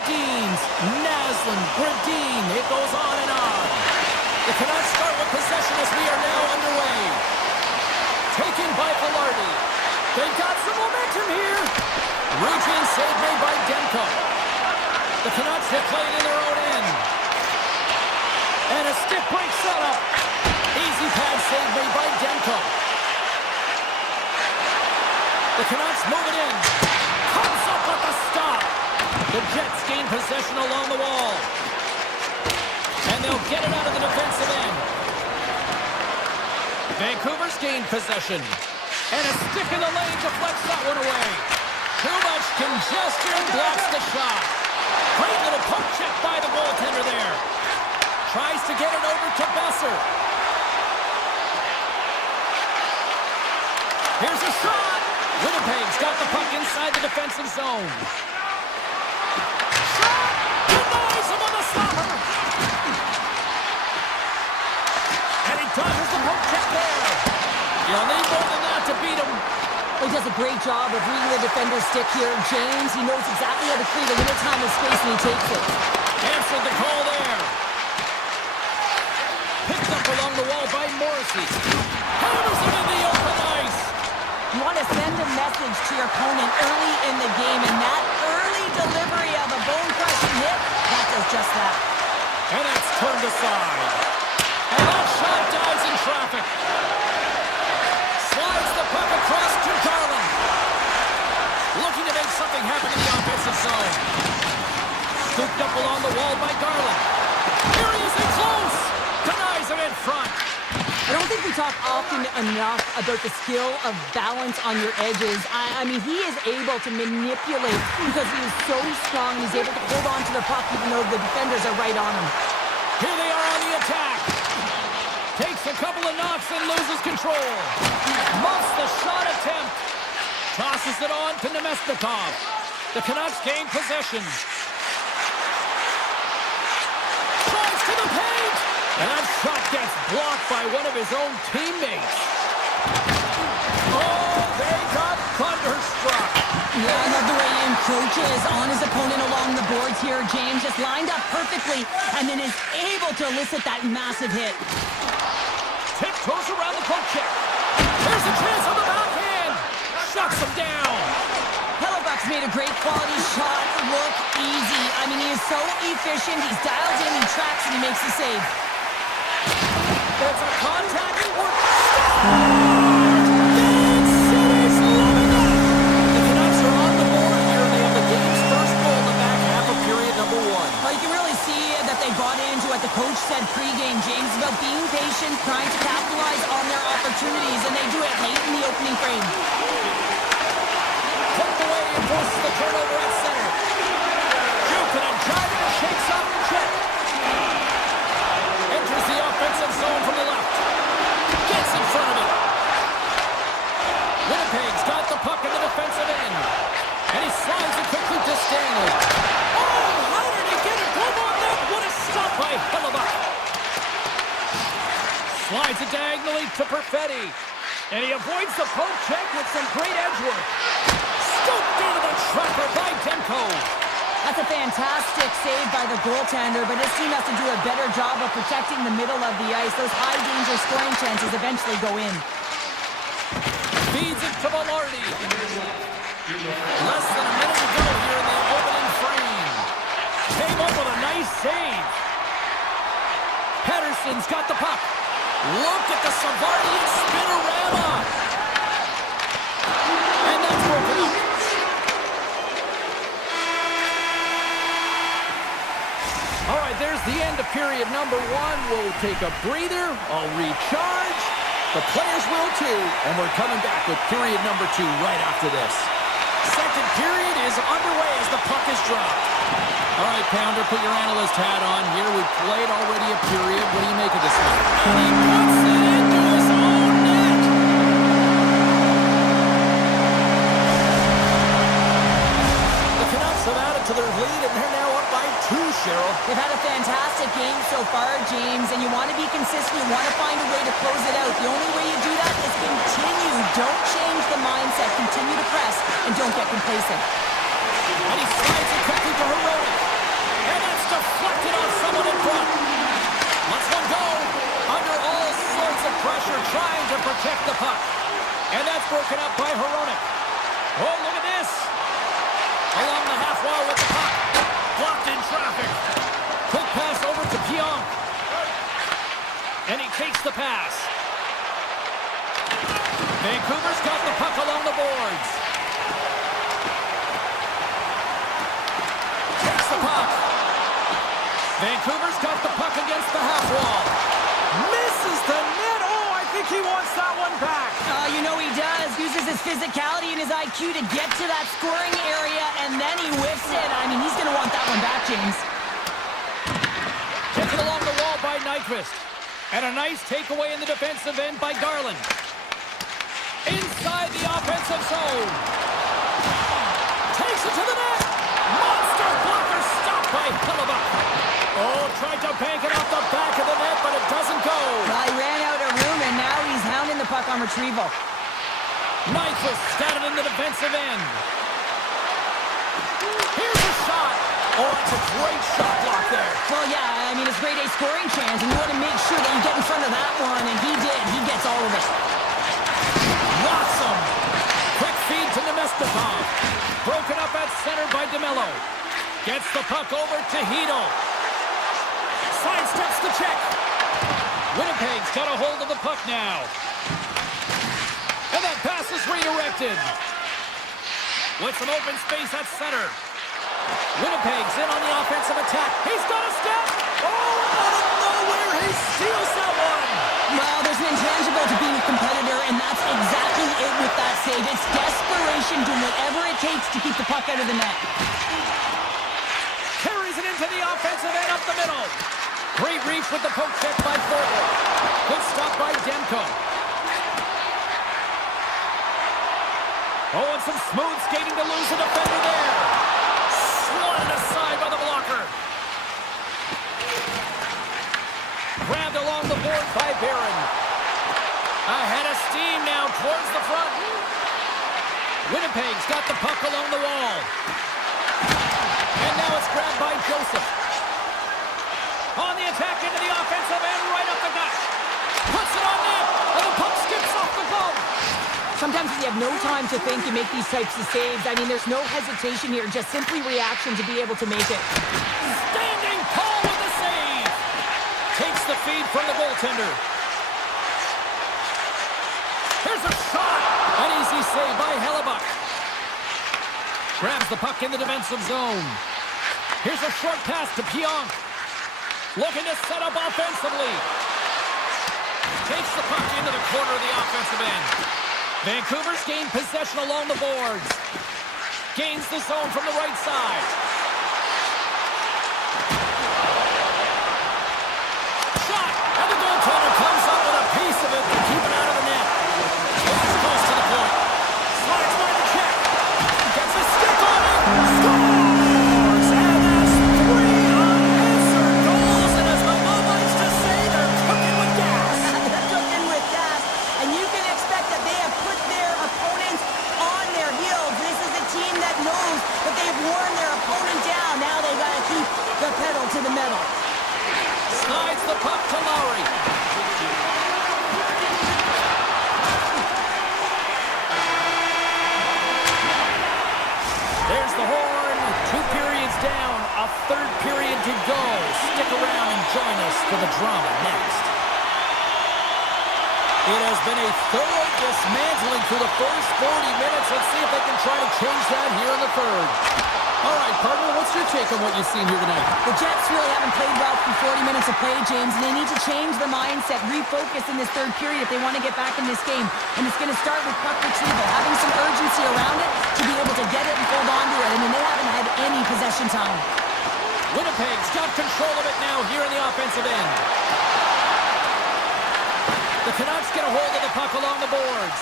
Deans, Naslin, Gradine, it goes on and on. The Canucks start with possession as we are now underway. Taken by Velarde. They've got some momentum here. Routine save made by Demko. The Canucks have played in their own end. And a stiff break setup. Easy pad save made by Demko. The Canucks move it in. Comes up with the stop. The Jets gain possession along the wall. And they'll get it out of the defensive end. Vancouver's gained possession. And a stick in the lane deflects that one away. Too much congestion blocks the shot. Great little poke check by the goaltender there. Tries to get it over to Besser. Here's a shot. Winnipeg's got the puck inside the defensive zone. Shot! Denies him on the stopper. And he dodges the poke check there. You'll need more than that to beat him. He does a great job of reading the defender's stick here. James, he knows exactly how to create a little time and space, and he takes it. Answered the call there. Picked up along the wall by Morrissey. Hammers it in the open ice. You want to send a message to your opponent early in the game, and that early delivery of a bone-crushing hit, that does just that. And it's turned aside. And that shot dies in traffic. Slides the puck across to Garland. Looking to make something happen in the offensive zone. Scooped up along the wall by Garland. Here he is in close. Denies him in front. I don't think we talk often enough about the skill of balance on your edges. I mean, he is able to manipulate because he is so strong. He's able to hold on to the puck even though the defenders are right on him. Here they are on the attack. Takes a couple of knocks and loses control. Muffs the shot attempt. Tosses it on to Nemestikov. The Canucks gain possession. Drives to the paint. And that shot gets blocked by one of his own teammates. Oh, they got thunderstruck. Yeah, I love the way he encroaches on his opponent along the boards here. James just lined up perfectly and then is able to elicit that massive hit. Tiptoes around the poke check. There's a chance on the backhand. Shuts him down. Hellebuck's made a great quality shot look easy. I mean, he is so efficient. He's dialed in, he tracks, and he makes the save. There's a contact. Big City's loving it. The Canucks are on the board here. They have the game's first goal in the back half of period number one. Well, you can really see that they bought into what the coach said pregame, James, about being patient, trying to capitalize on their opportunities, and they do it late in the opening frame. Poked away and forces the turnover at center. Jukunin driving and shakes off the check. Enters the offensive zone from the left. Gets in front of it. Winnipeg's got the puck in the defensive end. And he slides it quickly to Stanley. Oh, how did he get it? Come on net. What a stop by Hellebuck. Slides it diagonally to Perfetti. And he avoids the poke check with some great edge work. Scooped into the trapper by Demko. That's a fantastic save by the goaltender, but his team has to do a better job of protecting the middle of the ice. Those high-danger scoring chances eventually go in. Feeds it to Velarde. Less than a minute to go here in the opening frame. Came up with a nice save. Pettersson's got the puck. Look at the Savardian spinorama. And that's broken up. All right, there's the end of period number one. We'll take a breather. I'll recharge. The players will too. And we're coming back with period number two right after this. Second period is underway as the puck is dropped. All right, Pounder, put your analyst hat on here. We've played already a period. What do you make of this one? And he puts it into his own net. The Canucks have added to their lead, and they're now up by 2, Cheryl. They've had a fantastic game so far, James, and you want to be consistent. You want to find a way to close it out. The only way you do that is continue. Don't change the mindset. Continue to press, and don't get complacent. And he slides it quickly to Hironi. deflected off someone in front. Let's one go. Under all sorts of pressure, trying to protect the puck. And that's broken up by Hronek. Oh, look at this. Along the half wall with the puck. Blocked in traffic. Quick pass over to Pionk. And he takes the pass. Vancouver's got the puck along the boards. Takes the puck. Vancouver's got the puck against the half wall. Misses the net. Oh, I think he wants that one back. You know he does. Uses his physicality and his IQ to get to that scoring area, and then he whiffs it. I mean, he's going to want that one back, James. Taken along the wall by Nyquist. And a nice takeaway in the defensive end by Garland. Inside the offensive zone. Takes it to the net. Monster blocker stopped by Hellebuyck. Oh, tried to bank it off the back of the net, but it doesn't go. Well, he ran out of room, and now he's hounding the puck on retrieval. Nyquist got it in the defensive end. Here's a shot. Oh, it's a great shot block there. Well, yeah, I mean, it's grade A scoring chance, and you want to make sure that you get in front of that one, and he did. He gets all of it. Awesome. Quick feed to Nemestikov. Broken up at center by DeMello. Gets the puck over to Hito. Sidesteps the check. Winnipeg's got a hold of the puck now. And that pass is redirected. With some open space at center. Winnipeg's in on the offensive attack. He's got a step. Oh, out of nowhere, he steals that one. Well, there's an intangible to being a competitor, and that's exactly it with that save. It's desperation, doing whatever it takes to keep the puck out of the net. Carries it into the offensive end up the middle. Great reach with the poke check by Thornton. Good stop by Demko. Oh, and some smooth skating to lose the defender there. Swatted aside by the blocker. Grabbed along the board by Barron. Ahead of steam now towards the front. Winnipeg's got the puck along the wall. And now it's grabbed by Joseph. On the attack into the offensive end, right up the gut. Puts it on net, and the puck skips off the glove. Sometimes you have no time to think and make these types of saves. I mean, there's no hesitation here, just simply reaction to be able to make it. Standing tall with the save. Takes the feed from the goaltender. Here's a shot. An easy save by Hellebuyck. Grabs the puck in the defensive zone. Here's a short pass to Pionk. Looking to set up offensively. Takes the puck into the corner of the offensive end. Vancouver's gained possession along the boards. Gains the zone from the right side. Shot! And the goaltender comes up with a piece of it to keep it out of the net. It's close to the point. Slides by the check. Gets a stick on it. Scores! And that's 3 unanswered goals. And as my mom likes to say, they're cooking with gas. They're cooking with gas, and you can expect that they have put their opponents on their heels. This is a team that knows that they've worn their opponent down. Now they've got to keep the pedal to the metal. Slides the puck to Lowry. There's the horn. 2 periods down. A third period to go. Stick around and join us for the drama next. It has been a thorough dismantling through the first 40 minutes. Let's see if they can try to change that here in the third. All right, partner, what's your take on what you've seen here tonight? The Jets really haven't played well through 40 minutes of play, James, and they need to change the mindset, refocus in this third period if they want to get back in this game. And it's going to start with puck retrieval, having some urgency around it to be able to get it and hold on to it. I mean, they haven't had any possession time. Winnipeg's got control of it now here in the offensive end. The Canucks get a hold of the puck along the boards.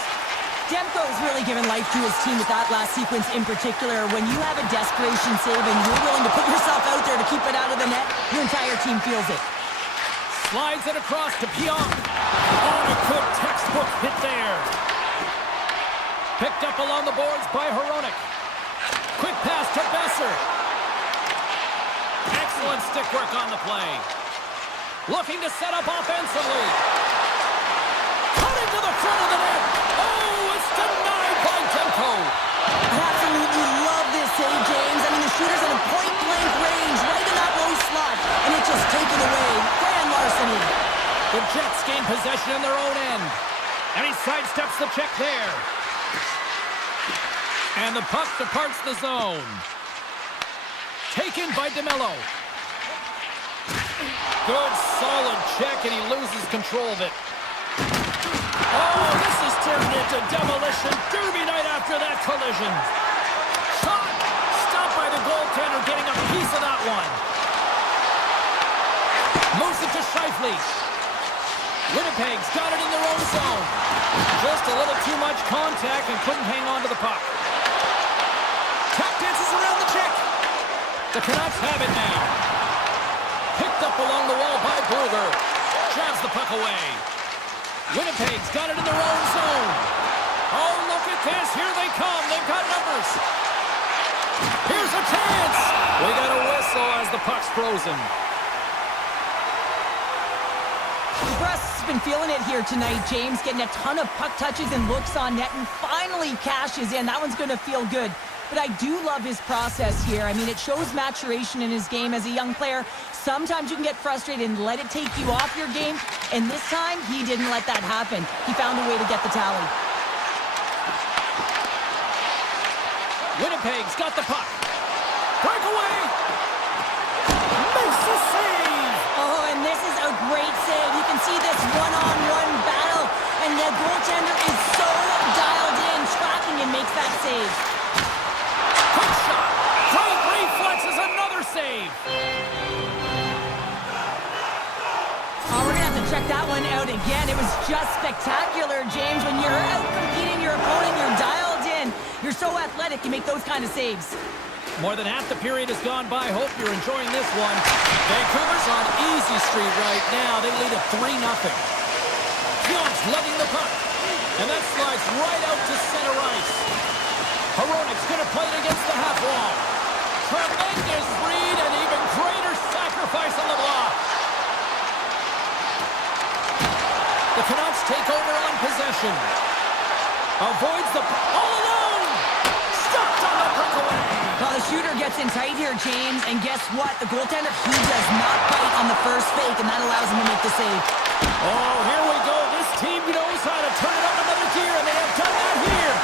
Demko's really given life to his team with that last sequence in particular. When you have a desperation save and you're willing to put yourself out there to keep it out of the net, your entire team feels it. Slides it across to Pionk. Oh, a good textbook hit there. Picked up along the boards by Hronek. Quick pass to Besser. Excellent stick work on the play. Looking to set up offensively. Cut into the front of the net. Oh, it's denied by Demko. I absolutely love this save, James. I mean, the shooter's in a point-blank range, right in that low slot, and it's just taken away. Grand larceny. The Jets gain possession in their own end. And he sidesteps the check there. And the puck departs the zone. Taken by DeMello. Good, solid check, and he loses control of it. Oh, this is turned into demolition derby night after that collision. Shot! Stopped by the goaltender, getting a piece of that one. Moves it to Scheifele. Winnipeg's got it in their own zone. Just a little too much contact and couldn't hang on to the puck. Tap dances around the check. The Canucks have it now. Picked up along the wall by Bluger. Jabs the puck away. Winnipeg's got it in their own zone. Oh, look at this. Here they come. They've got numbers. Here's a chance. We got a whistle as the puck's frozen. Russ has been feeling it here tonight, James, getting a ton of puck touches and looks on net, and finally cashes in. That one's going to feel good. But I do love his process here. I mean, it shows maturation in his game as a young player. Sometimes you can get frustrated and let it take you off your game, and this time, he didn't let that happen. He found a way to get the tally. Winnipeg's got the puck. Breakaway! Makes the save! Oh, and this is a great save. You can see this one-on-one battle, and the goaltender is so dialed in, tracking and makes that save. Quick shot! Great reflexes, another save! Oh, we're going to have to check that one out again. It was just spectacular, James. When you're out competing your opponent, you're dialed in. You're so athletic, you make those kind of saves. More than half the period has gone by. Hope you're enjoying this one. Vancouver's on easy street right now. They lead at 3-0. Fion's lugging the puck. And that slides right out to center ice. Hronik's going to play it against the half wall. Tremendous read and even greater sacrifice on the block. The Canucks take over on possession. Avoids the... all alone! Stopped on the breakaway! Well, the shooter gets in tight here, James, and guess what? The goaltender, he does not bite on the first fake, and that allows him to make the save. Oh, here we go. This team knows how to turn it up another gear, and they have done that here.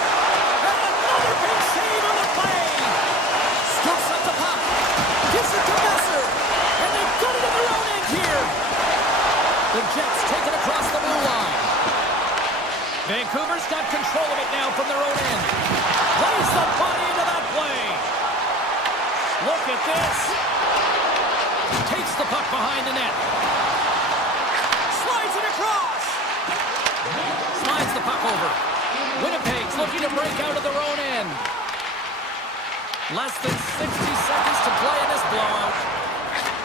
And another big save on the play. Scoops up the puck. Gives it to Messer. And they've got it in their own end here. The Jets take it across the blue line. Vancouver's got control of it now from their own end. Plays the body into that play. Look at this. Takes the puck behind the net. Slides it across. Slides the puck over. Winnipeg's looking to break out of their own end. Less than 60 seconds to play in this blowout.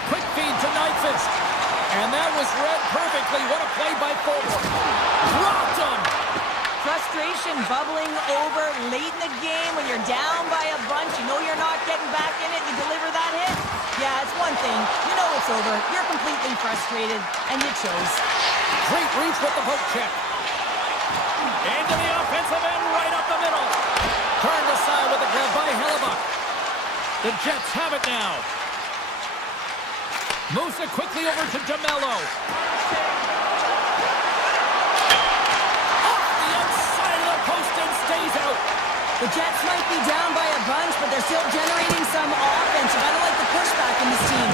Quick feed to Nyquist. And that was read perfectly. What a play by Forward. Dropped him. Frustration bubbling over late in the game when you're down by a bunch. You know you're not getting back in it. You deliver that hit. Yeah, it's one thing. You know it's over. You're completely frustrated, and you chose. Great reach with the poke check. Into the offensive end, right up the middle. Turned aside with a glove by Hellebuck. The Jets have it now. Moves it quickly over to DeMello. Off the outside of the post and stays out. The Jets might be down by a bunch, but they're still generating some offense. You gotta like the pushback in this team.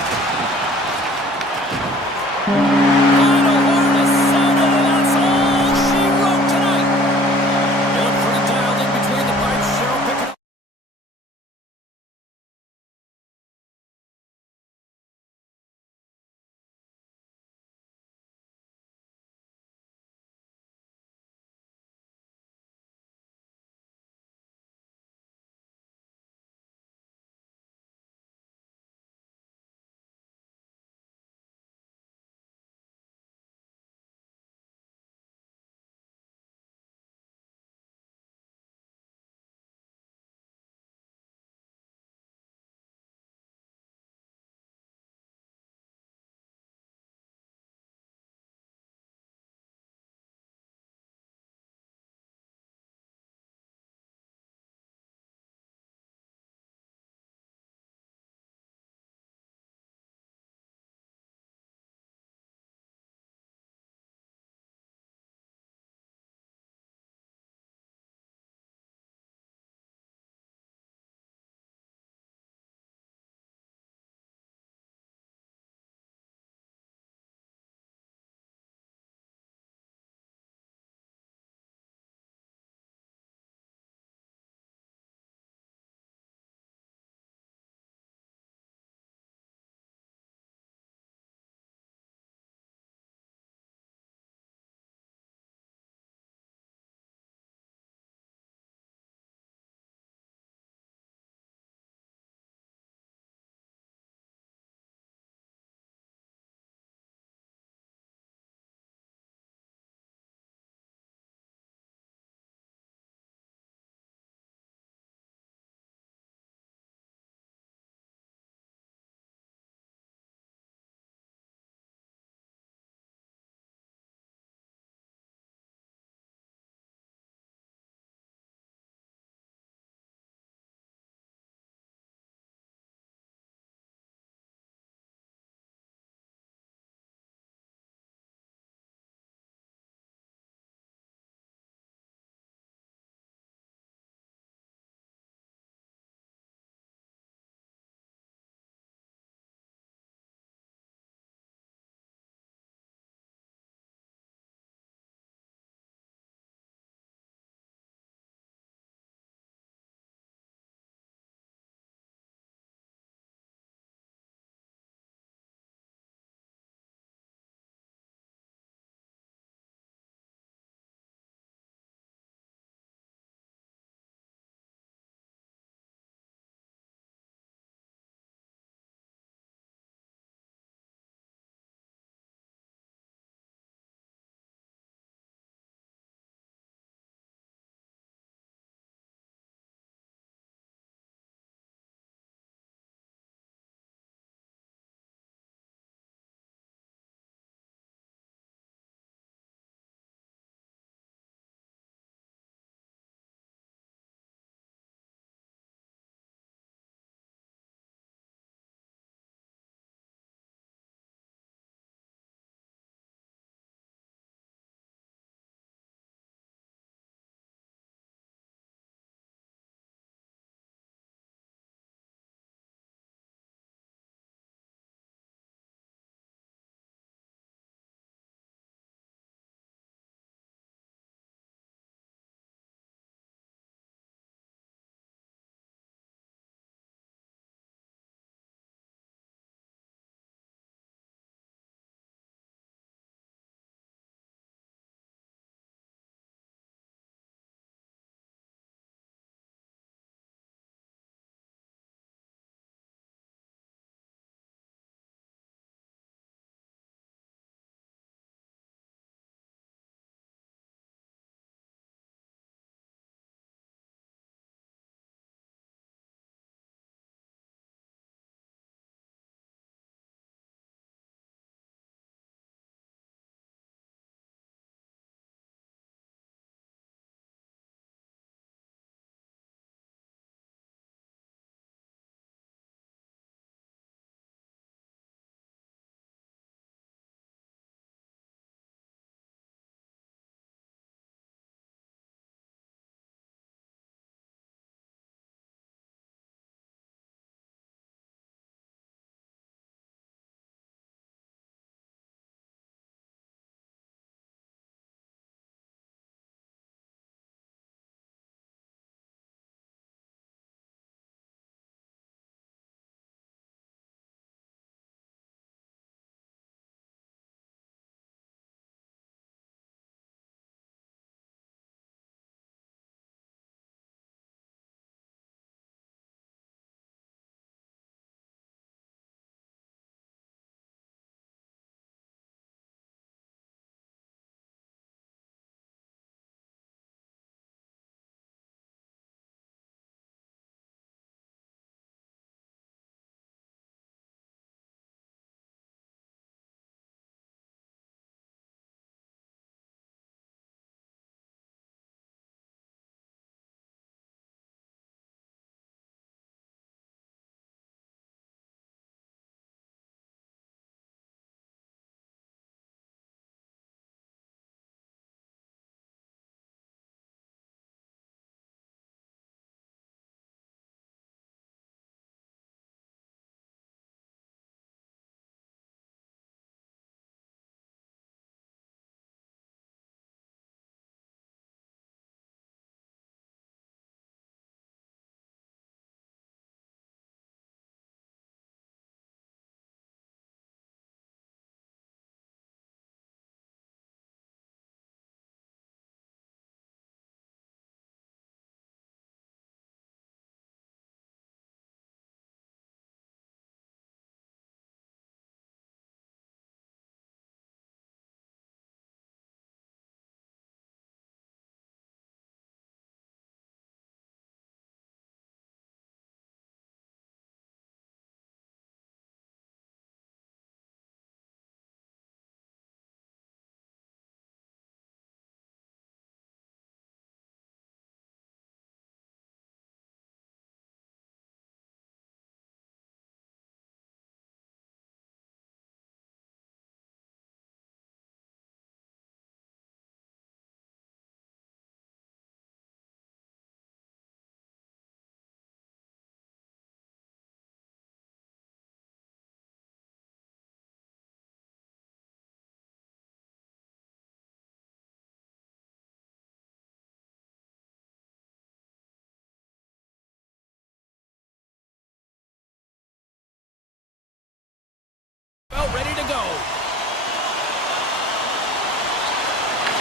go.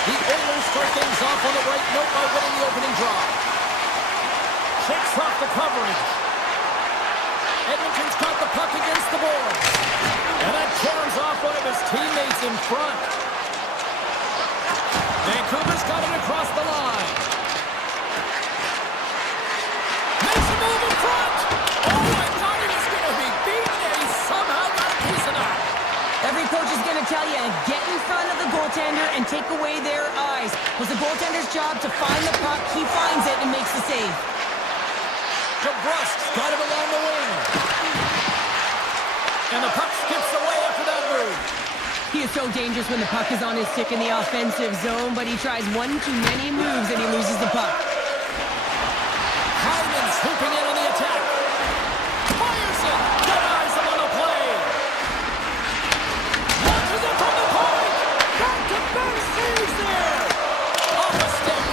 The Oilers start things off on the right note by winning the opening draw. Shakes off the coverage. Edmonton's got the puck against the boards. And that tears off one of his teammates in front. Vancouver's got it across the line. Makes a move in front. Oh, I thought he was going to be beaten, and he somehow got a piece of that. Every coach is going to tell you, get in front of the goaltender and take away their eyes. It was the goaltender's job to find the puck. He finds it and makes the save. DeBrusk's got it along the wing. And the puck skips away after that move. He is so dangerous when the puck is on his stick in the offensive zone, but he tries one too many moves and he loses the puck. Hyman's swooping in on the attack. Fires it. Denies him on the play. Launches it from the point. Back-to-back saves there. Off the stick.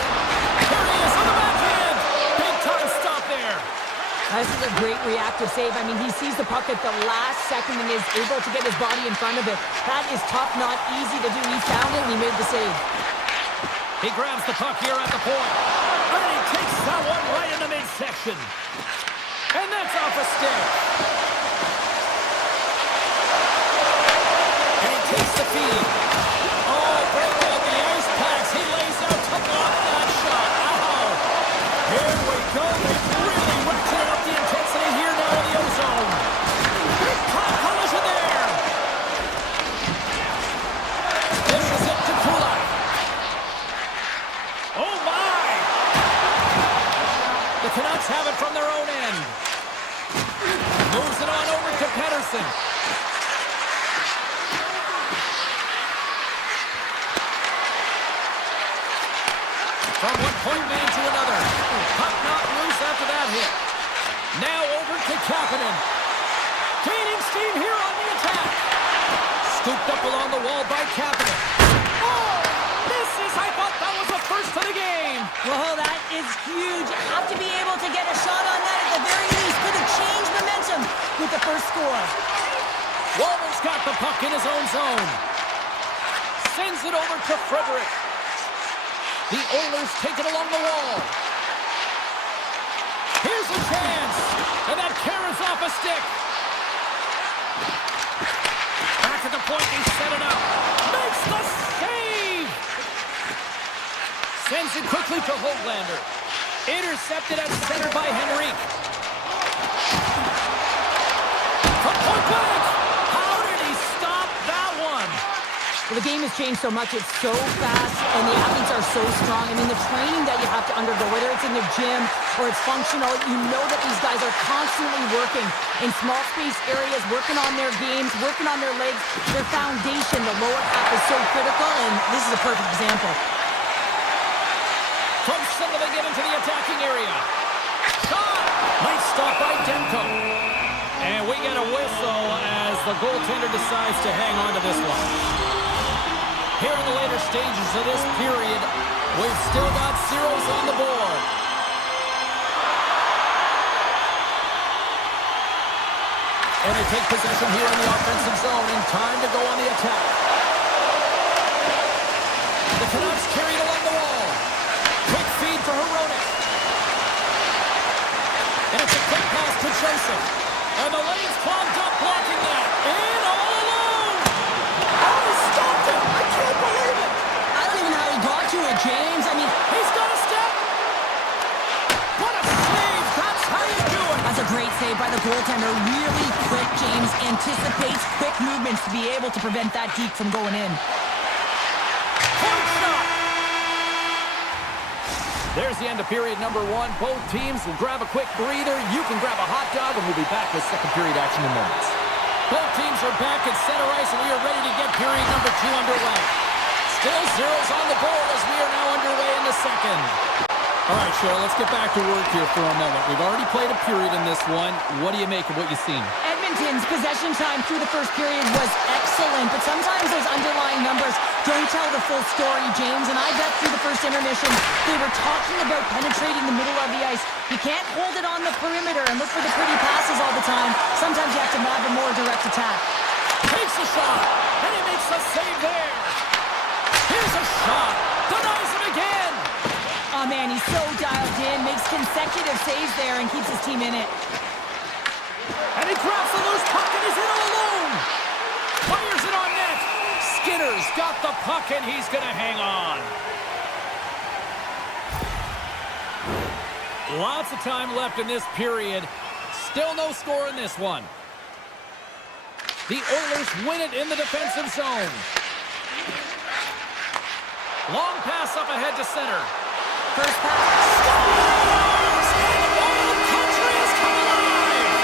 Here he is on the backhand. Big time stop there. This is a great reactive save. I mean, he sees the puck at the last second and is able to get his body in front of it. That is tough, not easy to do. He found it and he made the save. He grabs the puck here at the point. And he takes that one right in the midsection. And that's off a stick. And he takes the feed. Oh, breaking up the ice packs. He lays out to block that shot. Ow. Here we go. They've really ratcheted up the intensity here now in the ozone. Big time collision there. Dishes it to Kulak. Oh, my! The Canucks have it from their own end. Moves it on over to Pettersson. From one point man to another. Puck not loose after that hit. Now over to Kapanen. Gaining steam here on the attack. Scooped up along the wall by Kapanen. Oh! I thought that was the first of the game. Well, that is huge. You have to be able to get a shot on that at the very least. Could have changed momentum with the first score. Walman's got the puck in his own zone. Sends it over to Frederick. The Oilers take it along the wall. Here's a chance. And that carries off a stick. Back at the point, they set it up. Makes the save. Sends it quickly to Hoglander. Intercepted at center by Henrique. From point blank. How did he stop that one? Well, the game has changed so much. It's so fast, and the athletes are so strong. I mean, the training that you have to undergo, whether it's in the gym or it's functional, you know that these guys are constantly working in small space areas, working on their games, working on their legs. Their foundation, the lower half, is so critical, and this is a perfect example. From center they get into the attacking area. Shot! Nice stop by Demko. And we get a whistle as the goaltender decides to hang on to this one. Here in the later stages of this period, we've still got zeros on the board. And they take possession here in the offensive zone in time to go on the attack. The Canucks carried along the wall. Quick feed for Hronek. And it's a quick pass to Joseph. And the lane's clogged up, blocking that. And all alone. Oh, he stopped it. I can't believe it. I don't even know how he got to it, James. I mean, He's got a step. What a save. That's how you do it. that's a great save by the goaltender. Really quick, James. Anticipates quick movements to be able to prevent that deke from going in. Point shot. There's the end of period number one. Both teams will grab a quick breather. You can grab a hot dog, and we'll be back with second period action in moments. Both teams are back at center ice, and we are ready to get period number two underway. Still zeros on the board as we are now underway in the second. All right, Cheryl, let's get back to work here for a moment. We've already played a period in this one. What do you make of what you've seen? Edmonton's possession time through the first period was excellent, but sometimes those underlying numbers don't tell the full story, James, and I bet through the first intermission they were talking about penetrating the middle of the ice. You can't hold it on the perimeter and look for the pretty passes all the time. Sometimes you have to have a more direct attack. Takes Takes a shot, and he makes a save there. Here's a shot, denies him again. Oh man, he's so dialed in, makes consecutive saves there and keeps his team in it. And he grabs the loose puck and he's in all alone. Fires it on net. Skinner's got the puck and he's going to hang on. Lots of time left in this period. Still no score in this one. The Oilers win it in the defensive zone. Long pass up ahead to center. First pass. Scores! And Oil Country has come alive!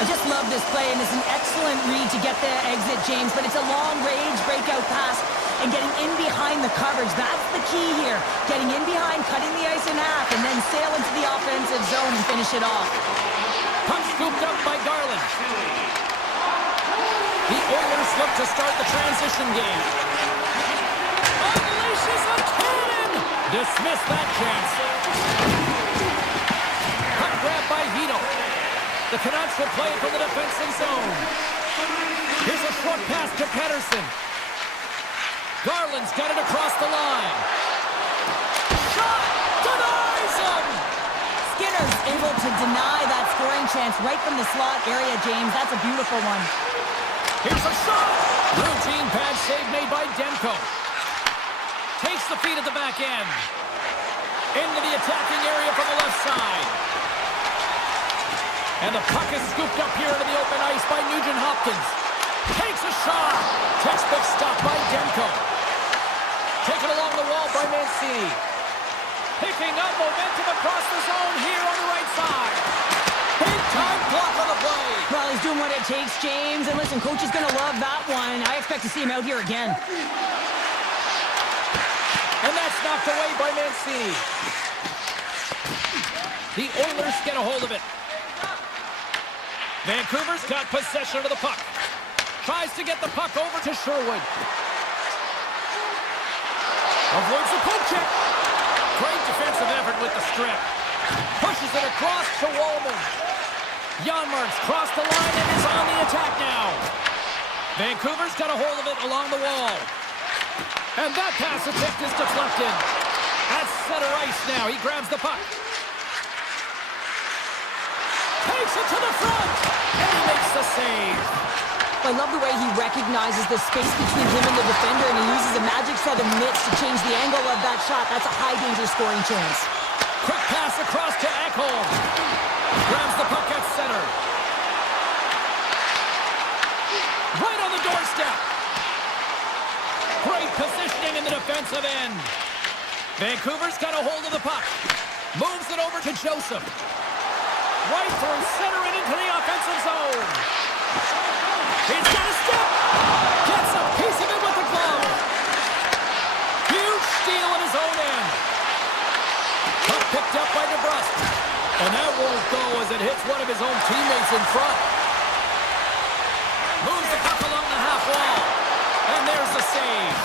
I just love this play, and it's an excellent read to get the exit, James, but it's a long-range breakout pass and getting in behind the coverage. That's the key here. Getting in behind, cutting the ice in half, and then sail into the offensive zone and finish it off. Puck scooped up by Garland. The Oilers look to start the transition game. Unleashes a cannon! Dismiss that chance. Puck grab by Hito. The Canucks will play it from the defensive zone. Here's a short pass to Pettersson. Garland's got it across the line. Shot! Denies him! Skinner's able to deny that scoring chance right from the slot area, James. That's a beautiful one. Here's a shot! Routine pad save made by Demko. Takes the feed at the back end. Into the attacking area from the left side. And the puck is scooped up here into the open ice by Nugent-Hopkins. Takes a shot! Textbook stop by Demko. Taken along the wall by Mancini. Picking up momentum across the zone here on the right side. Big time block on the play. Well, he's doing what it takes, James. And listen, coach is going to love that one. I expect to see him out here again. And that's knocked away by Mancini. The Oilers get a hold of it. Vancouver's got possession of the puck. Tries to get the puck over to Sherwood. Avoids the poke check. Great defensive effort with the strip. Pushes it across to Wallman. Janmark's crossed the line and is on the attack now. Vancouver's got a hold of it along the wall. And that pass attempt is deflected. At center ice now. He grabs the puck. Takes it to the front. And he makes the save. I love the way he recognizes the space between him and the defender, and he uses a magic set of mitts to change the angle of that shot. That's a high-danger scoring chance. Quick pass across to Ekholm. Grabs the puck at center. Right on the doorstep. Great positioning in the defensive end. Vancouver's got a hold of the puck. Moves it over to Joseph. Right through center and into the offensive zone. He's got a step. Gets a piece of it with the glove. Huge steal in his own end. Puck picked up by DeBrusque. And that won't go as it hits one of his own teammates in front. Moves the puck along the half wall. And there's the save.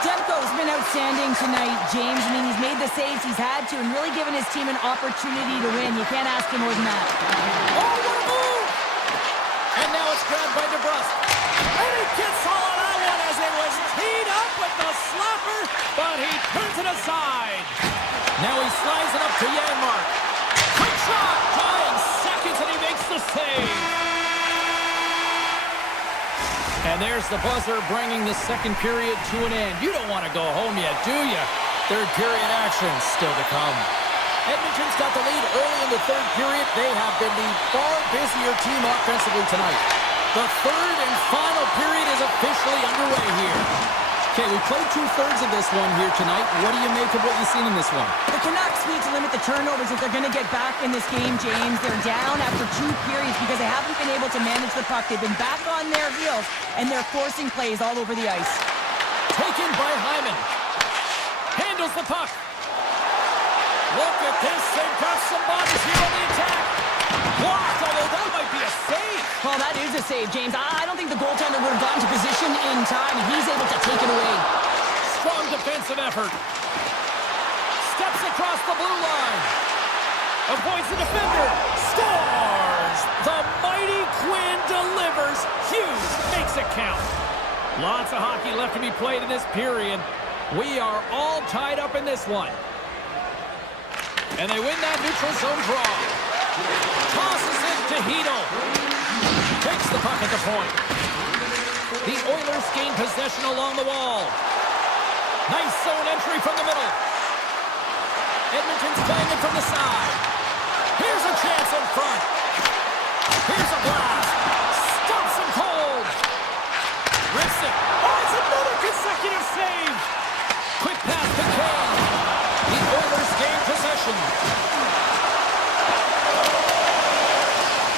Demko's been outstanding tonight, James. I mean, he's made the saves he's had to and really given his team an opportunity to win. You can't ask for more than that. Oh, what a move! And now it's grabbed by DeBrusque. And he gets all of that one as it was teed up with the slapper, but he turns it aside. Now he slides it up to Janmark. Quick shot! Dying seconds and he makes the save. And there's the buzzer bringing the second period to an end. You don't want to go home yet, do you? Third period action still to come. Edmonton's got the lead early in the third period. They have been the far busier team offensively tonight. The third and final period is officially underway here. Okay, we played two-thirds of this one here tonight. What do you make of what you've seen in this one? The Canucks need to limit the turnovers if they're going to get back in this game, James. They're down after two periods because they haven't been able to manage the puck. They've been back on their heels, and they're forcing plays all over the ice. Taken by Hyman. Handles the puck. Look at this. They've got some bodies here on the attack. Blocked, although that might be a save. Well, that is a save, James. I don't think the goaltender would have gotten to position in time, and he's able to take it away. Strong defensive effort. Steps across the blue line. Avoids the defender. Scores! The mighty Quinn delivers. Hughes makes it count. Lots of hockey left to be played in this period. We are all tied up in this one. And they win that neutral zone draw. Tosses it to Hedel. Takes the puck at the point. The Oilers gain possession along the wall. Nice zone entry from the middle. Edmonton's playing it from the side. Here's a chance in front. Here's a blast. Stops him cold. Rips it. Oh, it's another consecutive save. Quick pass to Kane. The Oilers gain possession.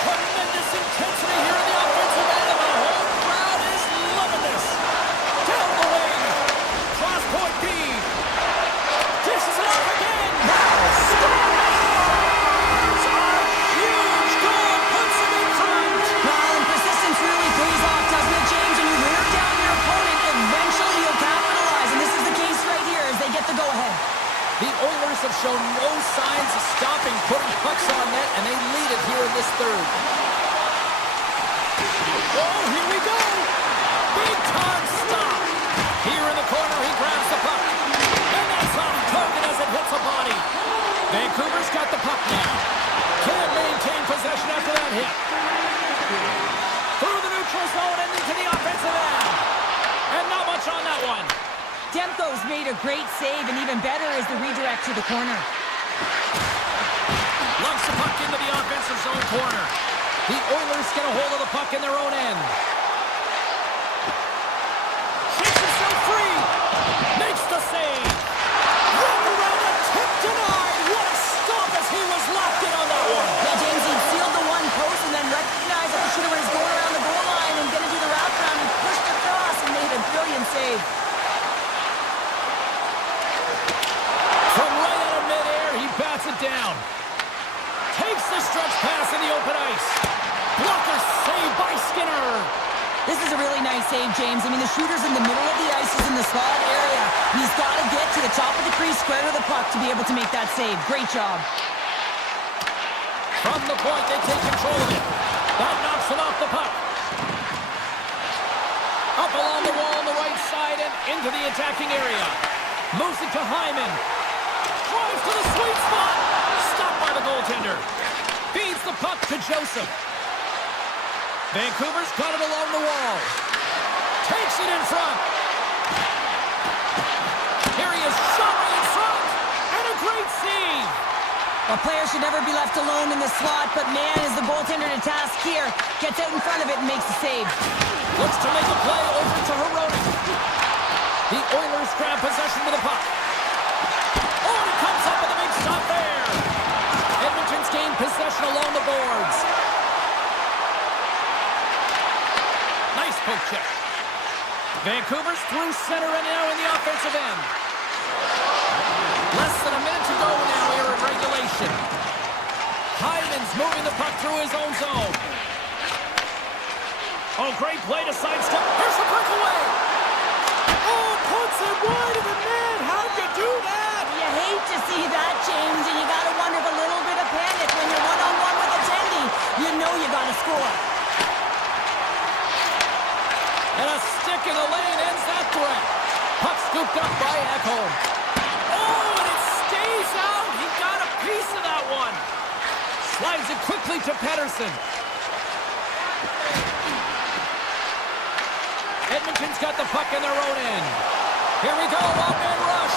Tremendous intensity here in the offensive end, and the whole crowd is loving this. Down the wing. Cross point B. Dishes it off again. Scores! A huge goal puts him in front. Well, and persistence really pays off, doesn't it, James? And you wear down your opponent, eventually you'll capitalize. And this is the case right here as they get the go-ahead. The Oilers have shown no signs of stopping putting pucks on net, and they lead it here in this third. Oh, here we go. Big time stop. Here in the corner, he grabs the puck. And that's off target as it hits a body. Vancouver's got the puck now. Can't maintain possession after that hit. Through the neutral zone and into the offensive end. And not much on that one. Demko's made a great save, and even better is the redirect to the corner. Lumps the puck into the offensive zone corner. The Oilers get a hold of the puck in their own end. Shakes himself free. Makes the save. Wrapped around the tip denied. What a stop as he was locked in on that one. Yeah, James, he sealed the one post and then recognized that the shooter was going around the goal line and going to do the wraparound. He pushed across and made a brilliant save. From right out of midair, he bats it down. Takes the stretch pass in the open ice. Blocker save by Skinner. This is a really nice save, James. I mean, the shooter's in the middle of the ice, he's in the slot area. He's got to get to the top of the crease, square to the puck to be able to make that save. Great job. From the point, they take control of it. That knocks it off the puck. Up along the wall on the right side and into the attacking area. Moves it to Hyman. Drives to the sweet spot. Stopped by the goaltender. Feeds the puck to Joseph. Vancouver's got it along the wall. Takes it in front. Here he is, shot right in front. And a great save. A player should never be left alone in the slot, but man, is the goaltender to task here. Gets out in front of it and makes the save. Looks to make a play over to Hironi. The Oilers grab possession with the puck. Oh, and it comes up with a big stop there. Edmonton's gained possession along the boards. Nice poke check. Vancouver's through center and now in the offensive end. Less than a minute to go now here in regulation. Hyman's moving the puck through his own zone. Oh, great play to sidestep. Here's the breakaway. Oh, puts it wide of the net. How'd you do that? You hate to see that, James, and you got to wonder if a little bit of panic when you're one-on-one with a Tendi. You know you got to score. And a stick in the lane ends that threat. Puck scooped up by Ekholm. Oh, and it stays out. He got a piece of that one. Slides it quickly to Pettersson. Edmonton's got the puck in their own end. Here we go, one-man rush.